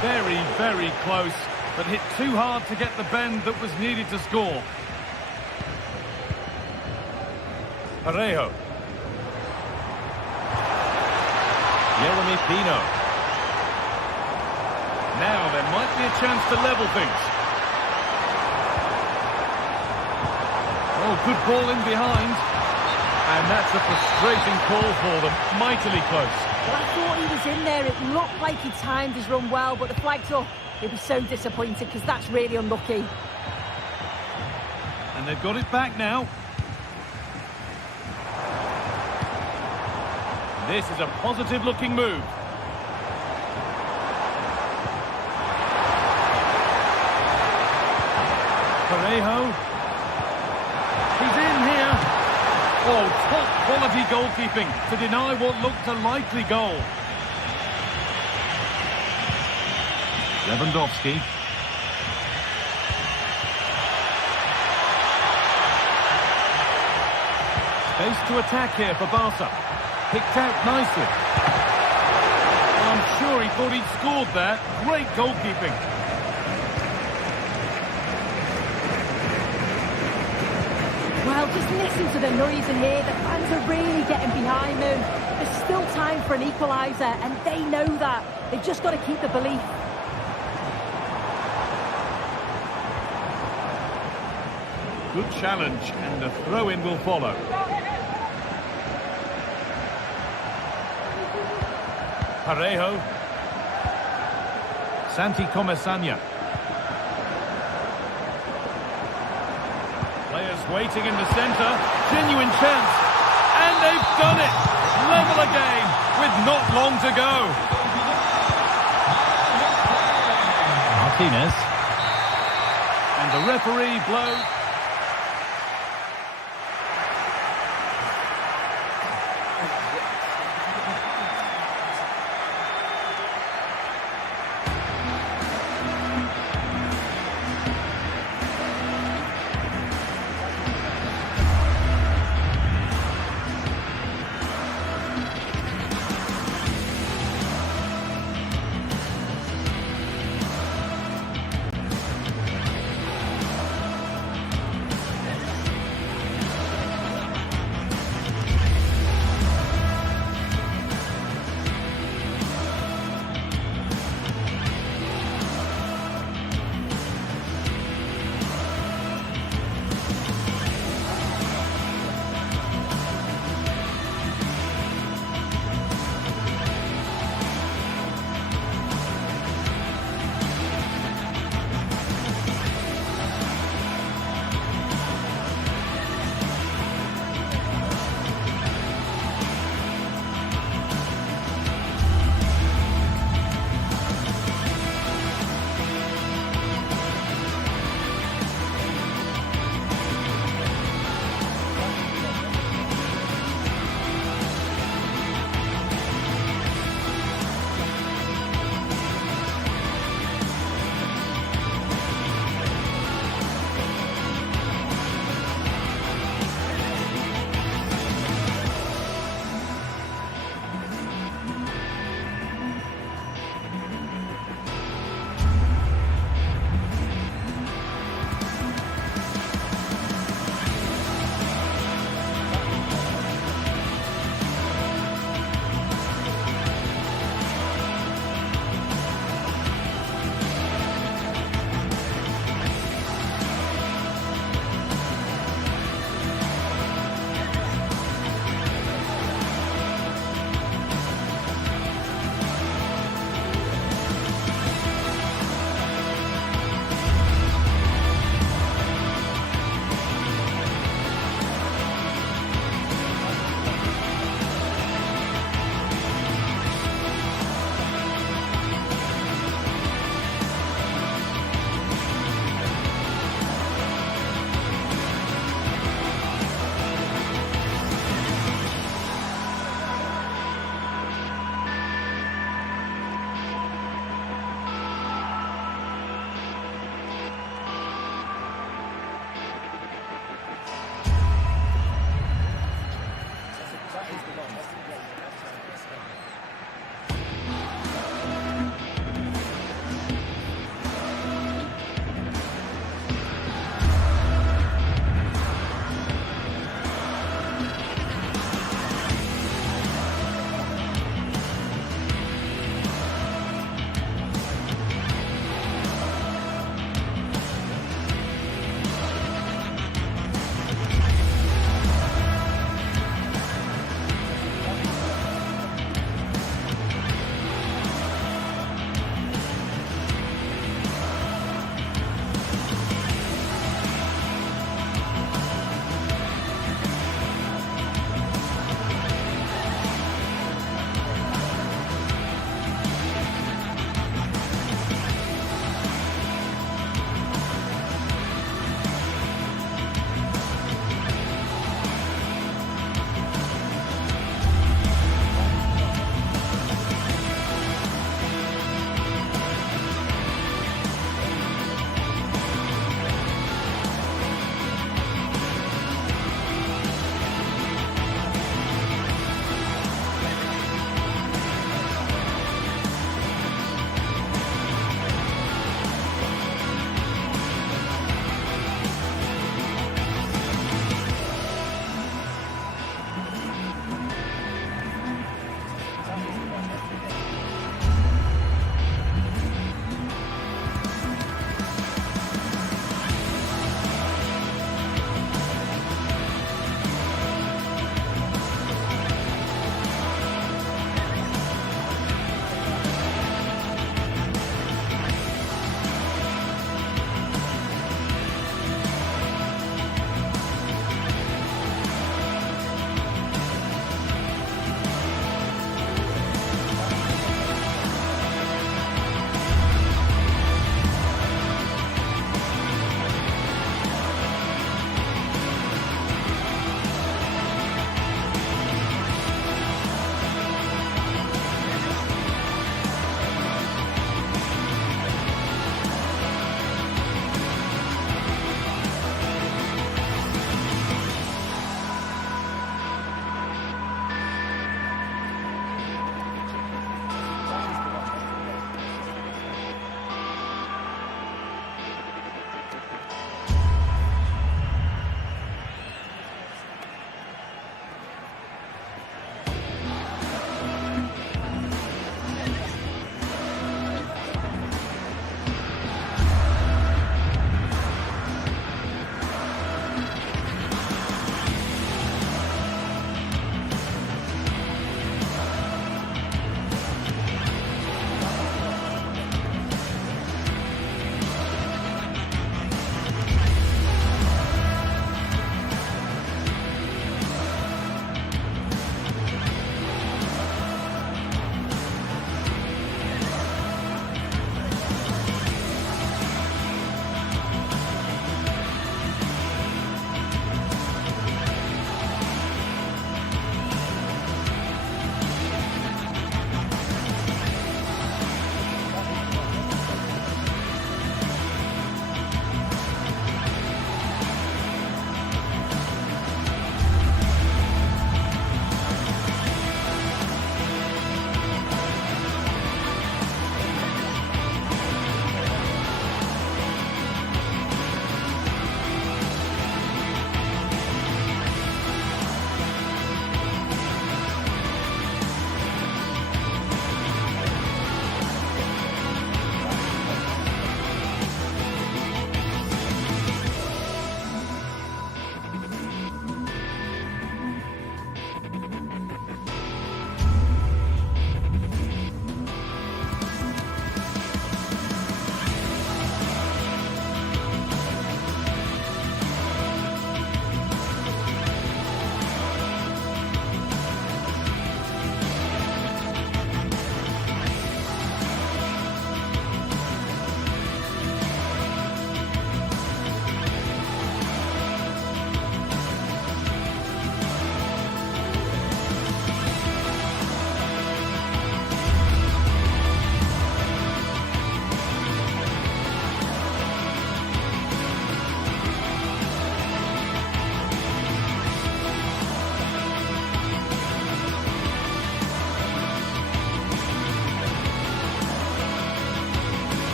Very, very close, but hit too hard to get the bend that was needed to score. Parejo. Jeremy Pino. Now there might be a chance to level things. Oh, good ball in behind. And that's a frustrating call for them. Mightily close. Well, I thought he was in there. It looked like he timed his run well, but the flag's up. He'll be so disappointed because that's really unlucky. And they've got it back now. This is a positive-looking move. Parejo. He's in here. Oh, top-quality goalkeeping to deny what looked a likely goal. Lewandowski. Space to attack here for Barca. Picked out nicely. Well, I'm sure he thought he'd scored there. Great goalkeeping. Well, just listen to the noise in here. The fans are really getting behind them. There's still time for an equaliser, and they know that. They've just got to keep the belief. Good challenge, and the throw-in will follow. Parejo. Santi Comesaña. Players waiting in the centre. Genuine chance. And they've done it. Level again with not long to go. Martinez. And the referee blows.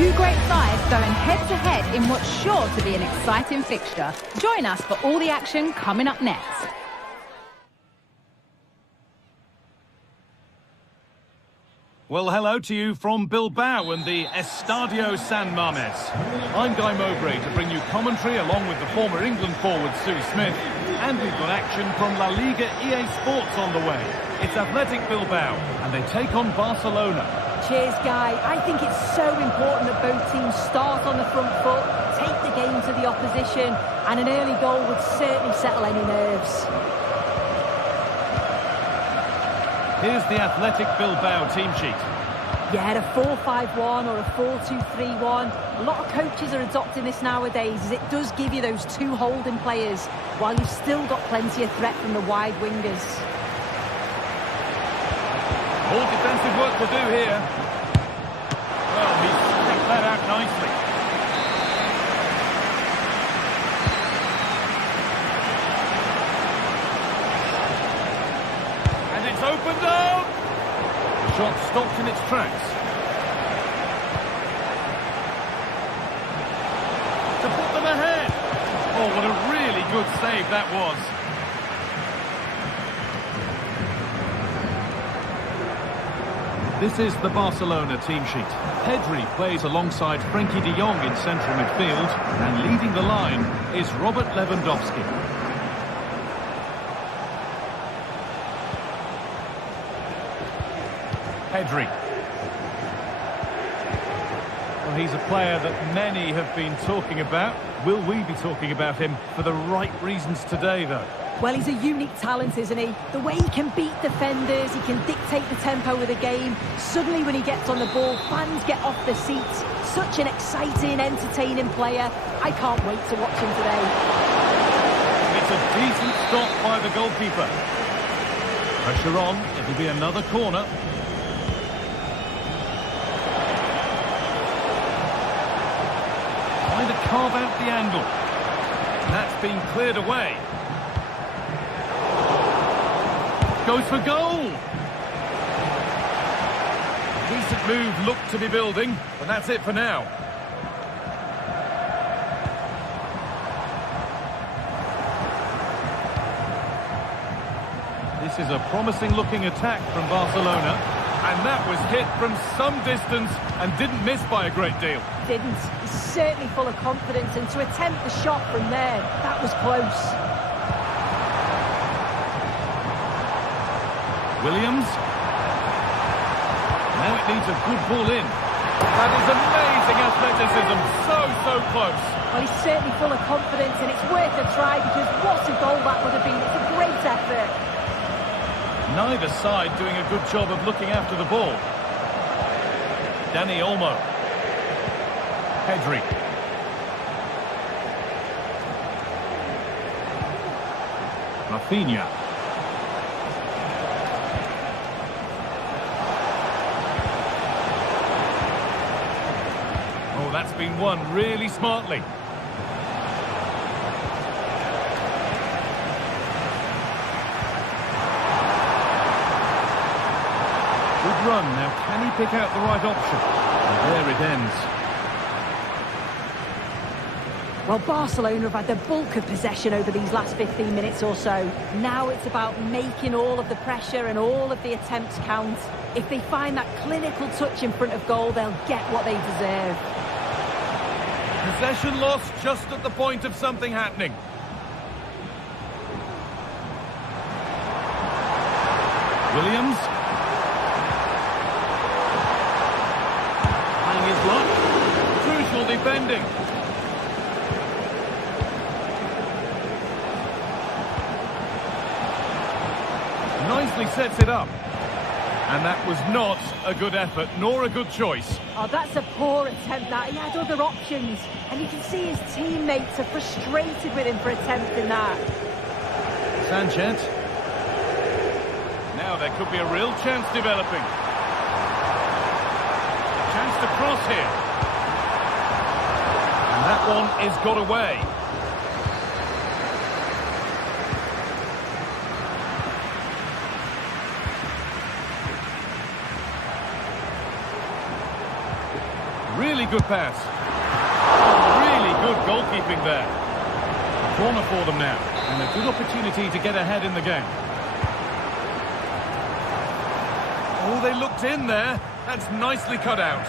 Two great sides going head-to-head in what's sure to be an exciting fixture. Join us for all the action coming up next. Well, hello to you from Bilbao and the Estadio San Mamés. I'm Guy Mowbray to bring you commentary along with the former England forward Sue Smith. And we've got action from La Liga EA Sports on the way. It's Athletic Bilbao and they take on Barcelona. Cheers, Guy. I think it's so important that both teams start on the front foot, take the game to the opposition, and an early goal would certainly settle any nerves. Here's the Athletic Bilbao team sheet. Yeah, a 4-5-1 or a 4-2-3-1. A lot of coaches are adopting this nowadays, as it does give you those two holding players, while you've still got plenty of threat from the wide wingers. All defensive work will do here. Well, he's picked that out nicely. And it's opened up! The shot stopped in its tracks. To put them ahead! Oh, what a really good save that was. This is the Barcelona team sheet. Pedri plays alongside Frenkie de Jong in central midfield, and leading the line is Robert Lewandowski. Pedri. Well, he's a player that many have been talking about. Will we be talking about him for the right reasons today, though? Well, he's a unique talent, isn't he? The way he can beat defenders, he can dictate the tempo of the game. Suddenly, when he gets on the ball, fans get off their seats. Such an exciting, entertaining player. I can't wait to watch him today. It's a decent stop by the goalkeeper. Pressure on, it'll be another corner. Trying to carve out the angle. That's been cleared away. Goes for goal! Decent move looked to be building, but that's it for now. This is a promising looking attack from Barcelona, and that was hit from some distance and didn't miss by a great deal. Didn't. He's certainly full of confidence, and to attempt the shot from there, that was close. Williams. Now it needs a good ball in. That is amazing athleticism. So close. Well, he's certainly full of confidence, and it's worth a try, because what a goal that would have been. It's a great effort. Neither side doing a good job of looking after the ball. Dani Olmo. Pedri. Rafinha. Oh, that's been won really smartly. Good run. Now, can he pick out the right option? And there it ends. Well, Barcelona have had the bulk of possession over these last 15 minutes or so. Now it's about making all of the pressure and all of the attempts count. If they find that clinical touch in front of goal, they'll get what they deserve. Possession lost just at the point of something happening. Williams. Playing his luck. Crucial defending. Nicely sets it up. And that was not a good effort, nor a good choice. Oh, that's a poor attempt, that. He had other options. And you can see his teammates are frustrated with him for attempting that. Sanchez. Now there could be a real chance developing. Chance to cross here. And that one is got away. Really good pass. Really good goalkeeping there. Corner for them now. And a good opportunity to get ahead in the game. Oh, they looked in there. That's nicely cut out.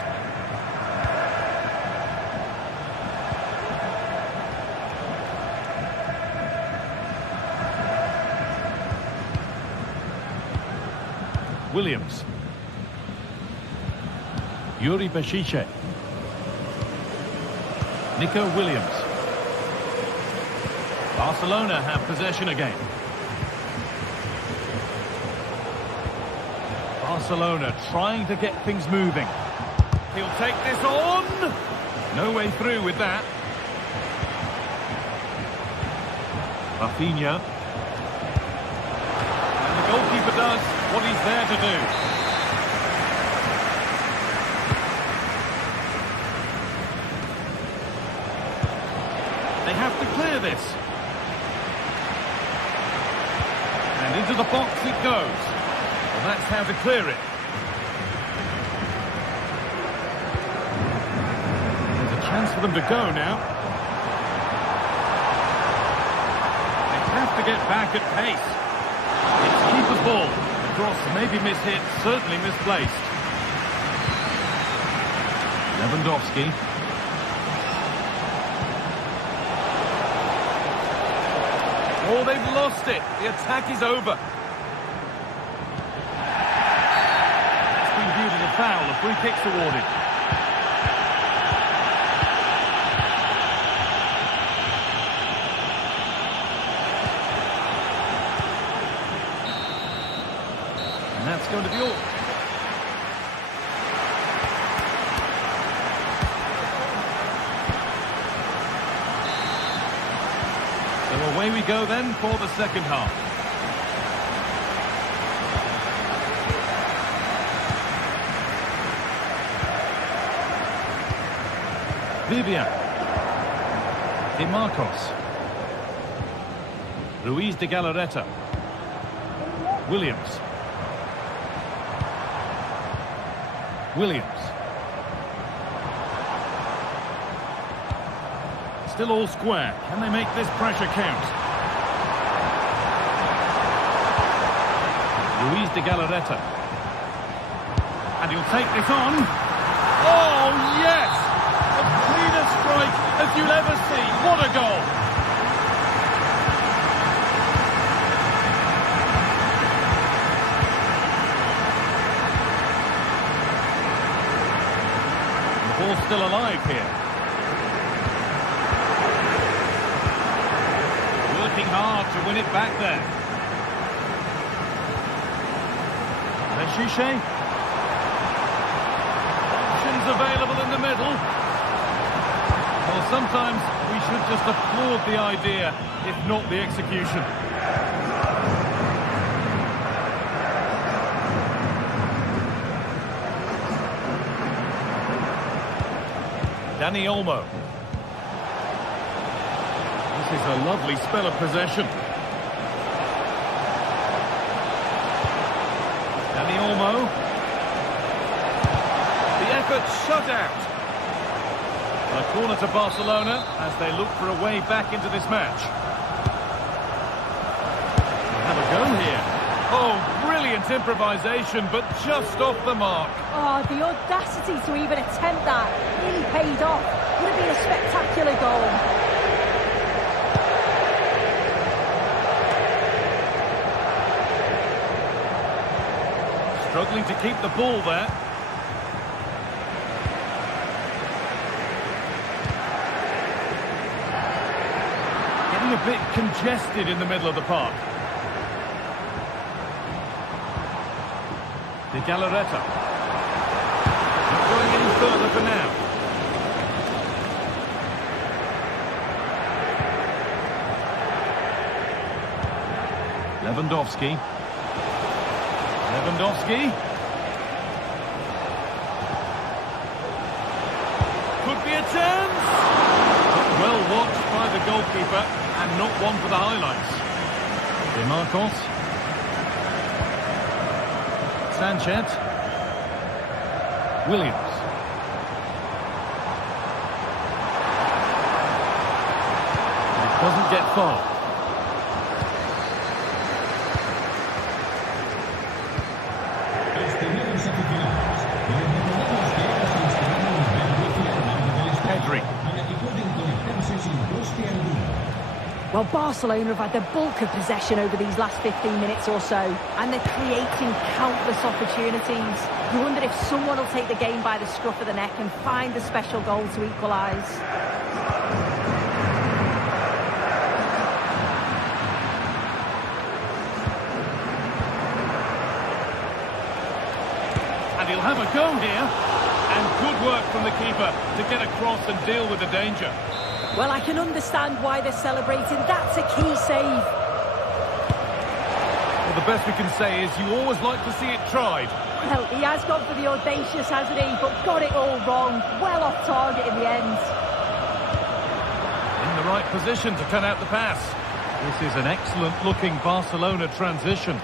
Williams. Yuri Bashiche. Nico Williams. Barcelona have possession again. Barcelona trying to get things moving. He'll take this on. No way through with that. Rafinha. And the goalkeeper does what he's there to do. They have to clear this. And into the box it goes. Well, that's how to clear it. There's a chance for them to go now. They have to get back at pace. It's keeper's ball. The cross maybe mishit, certainly misplaced. Lewandowski. Oh, they've lost it. The attack is over. It's been viewed as a foul. A free kick's awarded. And that's going to be all. So away we go then for the second half. Vivian. De Marcos. Ruiz de Galarreta. Williams. Williams. Still all square. Can they make this pressure count? Ruiz de Galarreta. And he'll take this on. Oh, yes! As clean a strike as you'll ever see. What a goal! The ball's still alive here. Working hard to win it back there. Bashiche. Options available in the middle. Well, sometimes we should just applaud the idea, if not the execution. Dani Olmo. This is a lovely spell of possession. Dani Olmo. The effort shut out. A corner to Barcelona as they look for a way back into this match. They have a go here. Oh, brilliant improvisation, but just off the mark. Oh, the audacity to even attempt that really paid off. Would have been a spectacular goal. Struggling to keep the ball there. Getting a bit congested in the middle of the park. De Galarreta. Not going any further for now. Lewandowski. Lewandowski. Could be a chance. Well watched by the goalkeeper and not one for the highlights. De Marcos. Sanchez. Williams. Doesn't get far. Well, Barcelona have had the bulk of possession over these last 15 minutes or so, and they're creating countless opportunities. You wonder if someone will take the game by the scruff of the neck and find the special goal to equalise. And he'll have a go here. And good work from the keeper to get across and deal with the danger. Well, I can understand why they're celebrating. That's a key save. Well, the best we can say is you always like to see it tried. Well, he has gone for the audacious, hasn't he? But got it all wrong. Well off target in the end. In the right position to cut out the pass. This is an excellent-looking Barcelona transition.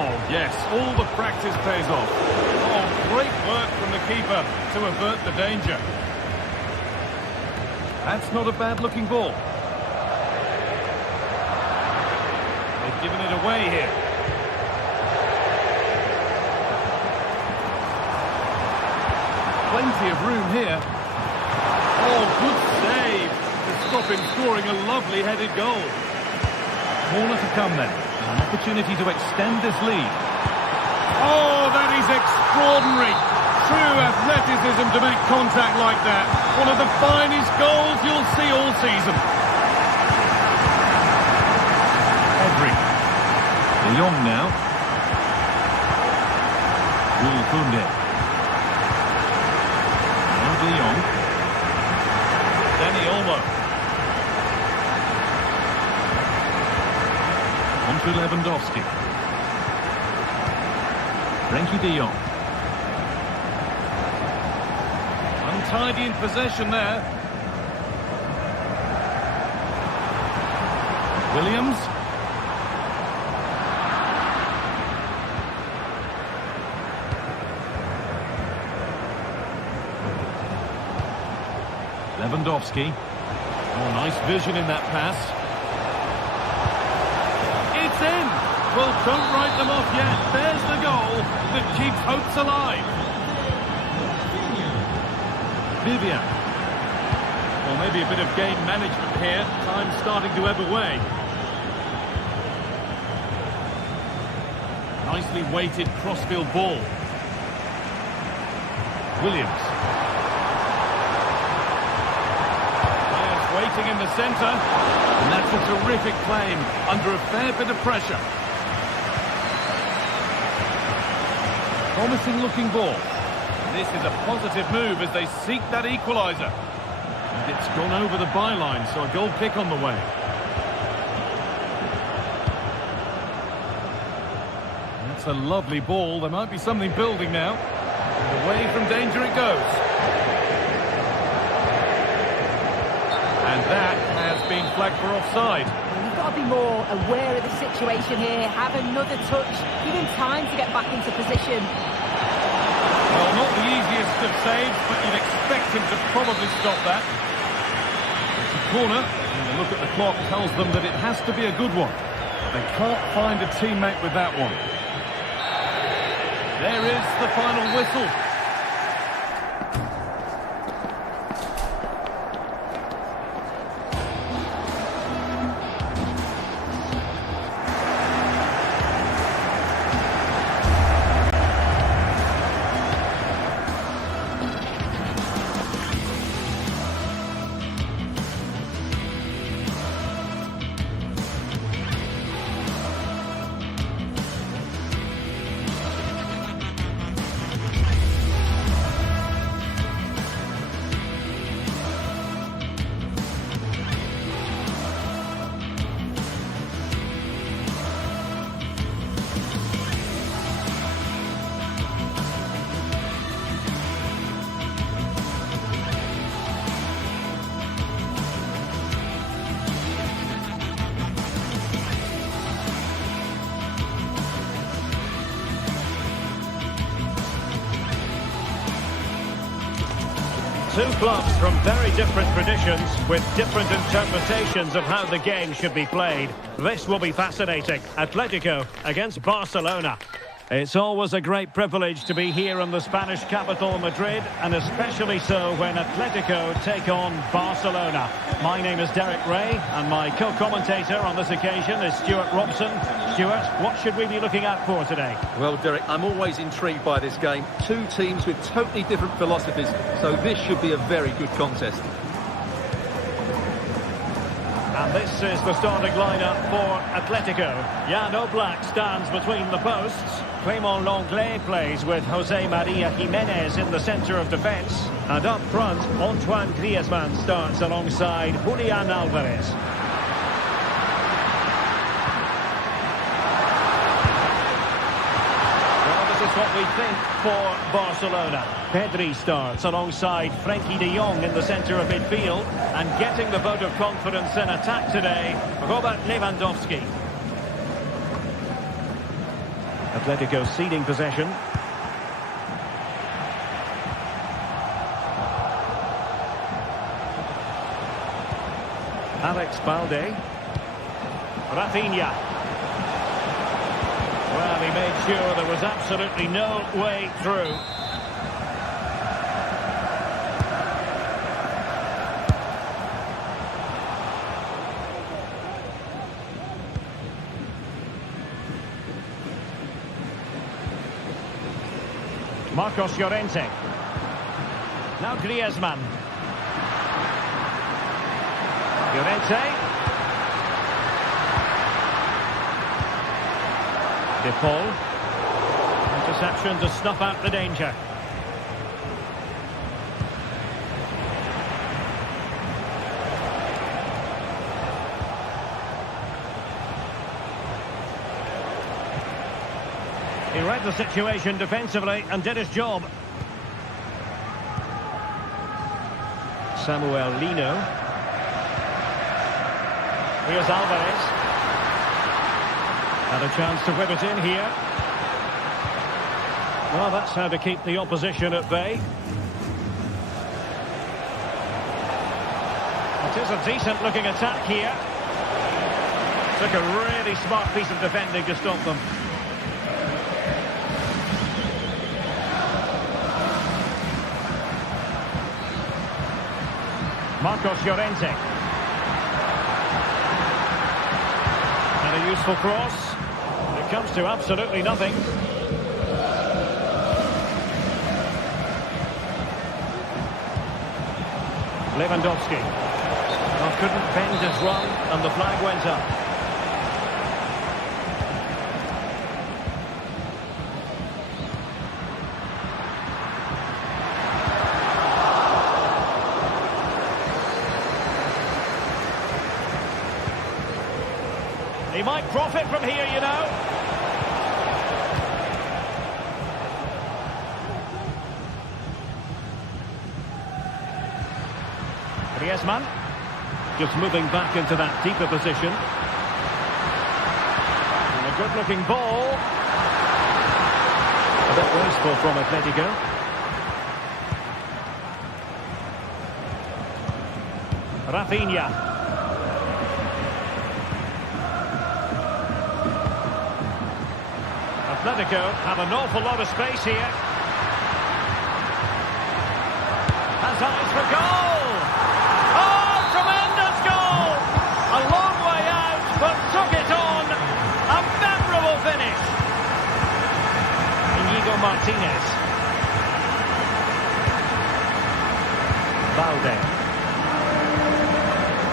Oh, yes, all the practice pays off. Oh, great work from the keeper to avert the danger. That's not a bad-looking ball. They've given it away here. Plenty of room here. Oh, good save to stop him scoring a lovely headed goal. Corner to come then. An opportunity to extend this lead. Oh, that is extraordinary. True athleticism to make contact like that. One of the finest goals you'll see all season. Pedri. De Jong now. Will Koundé. Now De Jong. Danny Olmo. On to Lewandowski. Frenkie de Jong. Untidy in possession there. Williams. Lewandowski. Oh, nice vision in that pass. It's in! Well, don't write them off yet. There's the goal that keeps hopes alive. Vivian. Well, maybe a bit of game management here. Time starting to ebb away. Nicely weighted crossfield ball. Williams. Players waiting in the centre. And that's a terrific claim under a fair bit of pressure. Promising looking ball. This is a positive move as they seek that equaliser. And it's gone over the byline, so a goal kick on the way. That's a lovely ball. There might be something building now. And away from danger it goes. And that has been flagged for offside. You've got to be more aware of the situation here. Have another touch. Give him time to get back into position. Well, not the easiest of saves, but you'd expect him to probably stop that. It's a corner, and the look at the clock tells them that it has to be a good one. They can't find a teammate with that one. There is the final whistle. two clubs from very different traditions with different interpretations of how the game should be played. This will be fascinating. Atletico against Barcelona. It's always a great privilege to be here in the Spanish capital, Madrid, and especially so when Atletico take on Barcelona. My name is Derek Ray, and my co-commentator on this occasion is Stuart Robson. Stuart, what should we be looking out for today? Well, Derek, I'm always intrigued by this game. Two teams with totally different philosophies, so this should be a very good contest. And this is the starting lineup for Atletico. Jan Oblak stands between the posts. Clément Lenglet plays with José María Jiménez in the centre of defence. And up front, Antoine Griezmann starts alongside Julián Álvarez. Well, this is what we think for Barcelona. Pedri starts alongside Frenkie de Jong in the centre of midfield. And getting the vote of confidence in attack today, Robert Lewandowski. Atletico ceding possession. Alex Balde. Rafinha. Well, he made sure there was absolutely no way through. Marcos Llorente. Now Griezmann. Llorente. De Paul. Interception to snuff out the danger. He read the situation defensively and did his job. Samuel Lino. Here's Álvarez. Had a chance to whip it in here. Well, that's how to keep the opposition at bay. It is a decent-looking attack here. Took a really smart piece of defending to stop them. Marcos Llorente. And a useful cross. It comes to absolutely nothing. Lewandowski. Well, couldn't bend his run, and the flag went up. He might profit from here, you know. Griezmann. Just moving back into that deeper position. And a good-looking ball. A bit wasteful from Atletico. Rafinha. Atletico have an awful lot of space here. Has eyes for goal! Oh, tremendous goal! A long way out, but took it on. A memorable finish. Íñigo Martínez. Balde.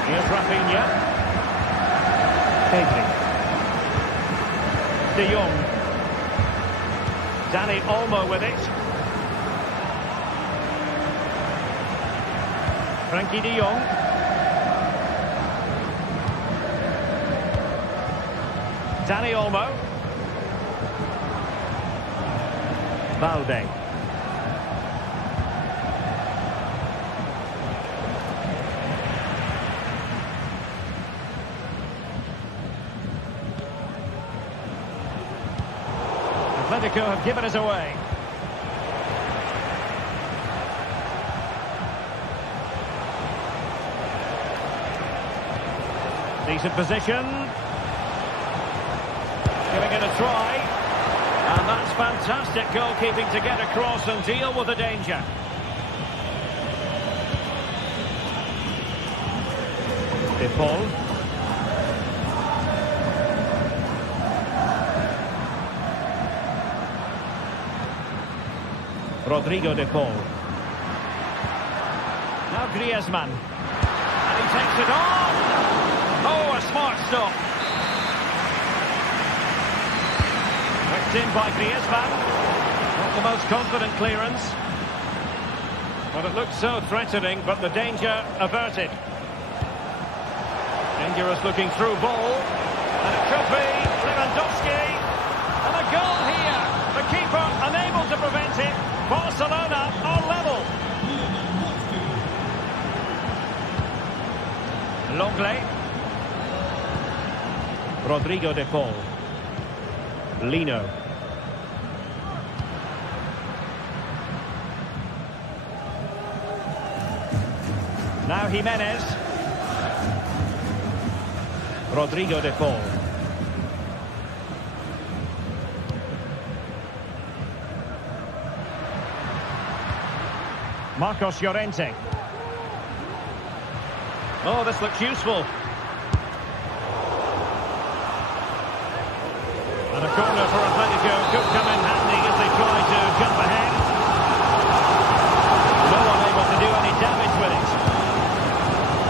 Here's Rafinha. Pedri. De Jong. Dani Olmo with it. Frenkie de Jong. Dani Olmo. Balde. Atletico have given us away. Decent position. Giving it a try. And that's fantastic goalkeeping to get across and deal with the danger. De Paul. Rodrigo De Paul. Now Griezmann. And he takes it on. Oh, a smart stop. Picked in by Griezmann. Not the most confident clearance. But it looked so threatening, but the danger averted. Dangerous looking through ball. And it could be Lewandowski. And a goal here. The keeper unable to prevent it. Barcelona are level. Longley. Rodrigo De Paul. Lino. Now Jimenez. Rodrigo De Paul. Marcos Llorente. Oh, this looks useful. And a corner for Atletico could come in handy as they try to jump ahead. No one able to do any damage with it.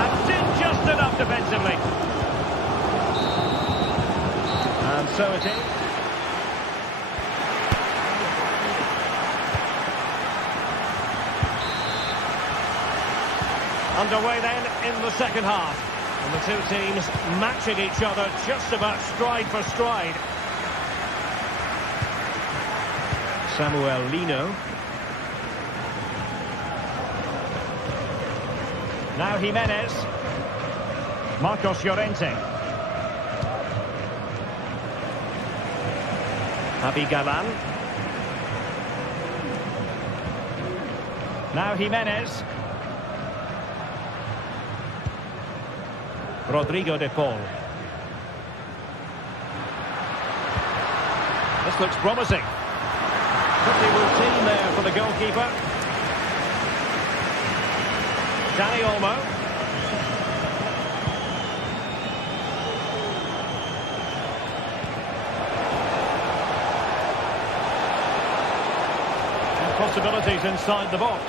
And did just enough defensively. And so it is. Underway then in the second half. And the two teams matching each other just about stride for stride. Samuel Lino. Now Jimenez. Marcos Llorente. Javi Galán. Now Jimenez. Rodrigo De Paul. This looks promising. Pretty routine there for the goalkeeper. Dani Olmo. And possibilities inside the box.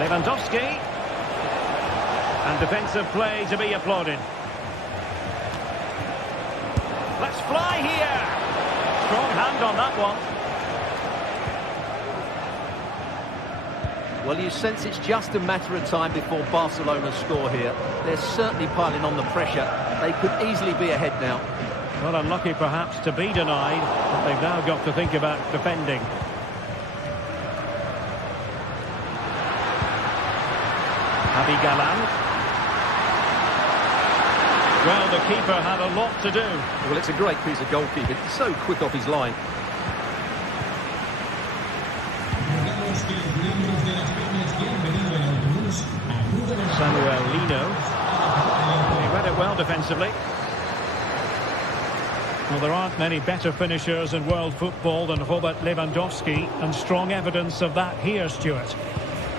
Lewandowski. And defensive play to be applauded. Let's fly here. Strong hand on that one. Well, you sense it's just a matter of time before Barcelona score here. They're certainly piling on the pressure. They could easily be ahead now. Well, unlucky perhaps to be denied, but they've now got to think about defending. Javi Galán. Well, the keeper had a lot to do. Well, it's a great piece of goalkeeping. He's so quick off his line. Samuel Lino. He read it well defensively. Well, there aren't many better finishers in world football than Robert Lewandowski, and strong evidence of that here, Stuart.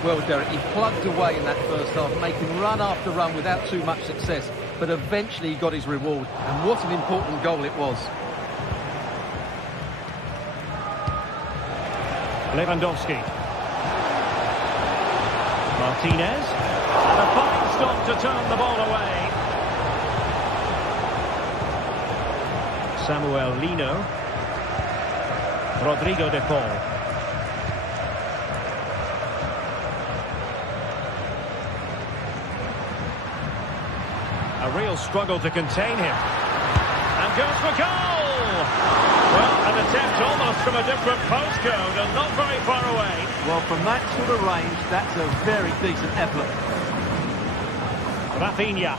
Well, Derek, he plugged away in that first half, making run after run without too much success. But eventually he got his reward, and what an important goal it was. Lewandowski. Martinez. And a fine stop to turn the ball away. Samuel Lino. Rodrigo De Paul. A real struggle to contain him. And goes for goal! Well, an attempt almost from a different postcode and not very far away. Well, from that sort of range, that's a very decent effort. Rafinha.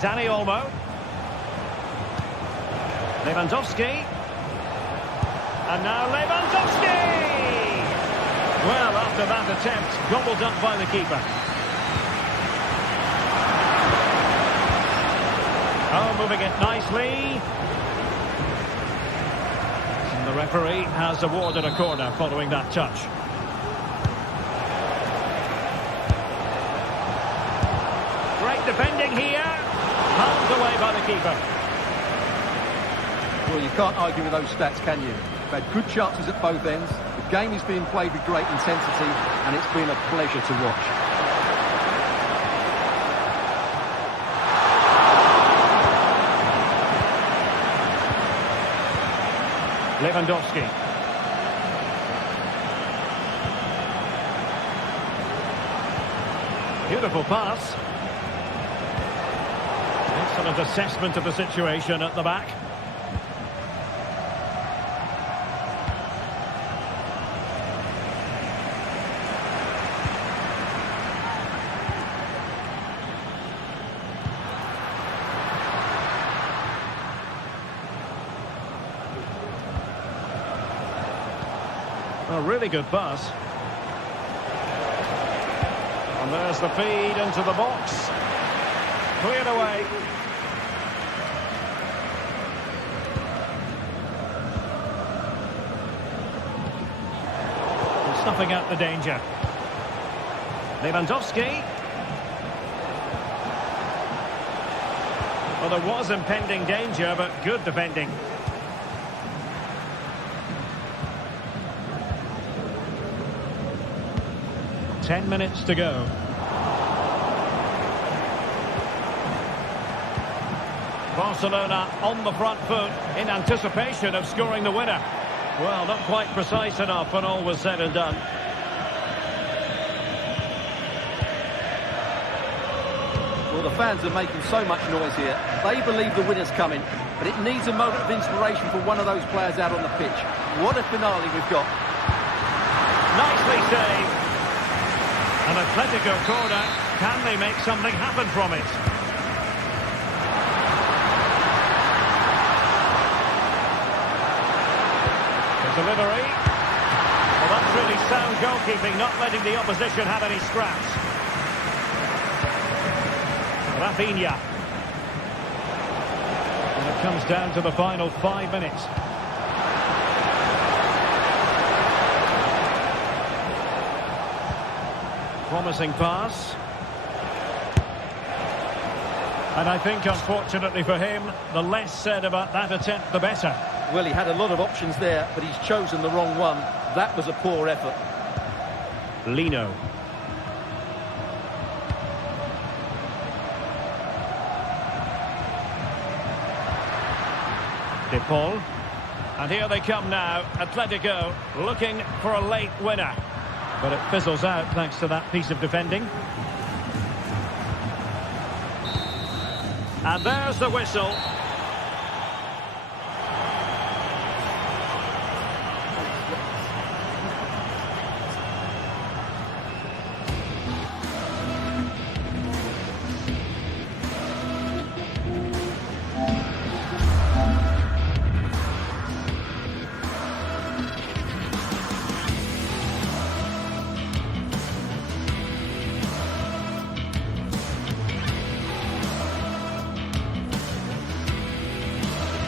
Dani Olmo. Lewandowski. And now Lewandowski! Well, after that attempt, gobbled up by the keeper. Oh, moving it nicely. And the referee has awarded a corner following that touch. Great defending here. Palmed away by the keeper. Well, you can't argue with those stats, can you? They've had good chances at both ends. The game is being played with great intensity, and it's been a pleasure to watch. Lewandowski. Beautiful pass. Excellent assessment of the situation at the back. A really good pass. And there's the feed into the box. Cleared away. And snuffing out the danger. Lewandowski. Well, there was impending danger, but good defending. Ten minutes to go. Barcelona on the front foot in anticipation of scoring the winner. Well, not quite precise enough when all was said and done. Well, the fans are making so much noise here. They believe the winner's coming, but it needs a moment of inspiration for one of those players out on the pitch. What a finale we've got. Nicely saved. An Atletico corner. Can they make something happen from it? The delivery. Well, that's really sound goalkeeping, not letting the opposition have any scraps. Rafinha. And it comes down to the final 5 minutes. Promising pass. And I think, unfortunately for him, the less said about that attempt, the better. Well, he had a lot of options there, but he's chosen the wrong one. That was a poor effort. Lino. De Paul. And here they come now. Atletico looking for a late winner. But it fizzles out thanks to that piece of defending. And there's the whistle.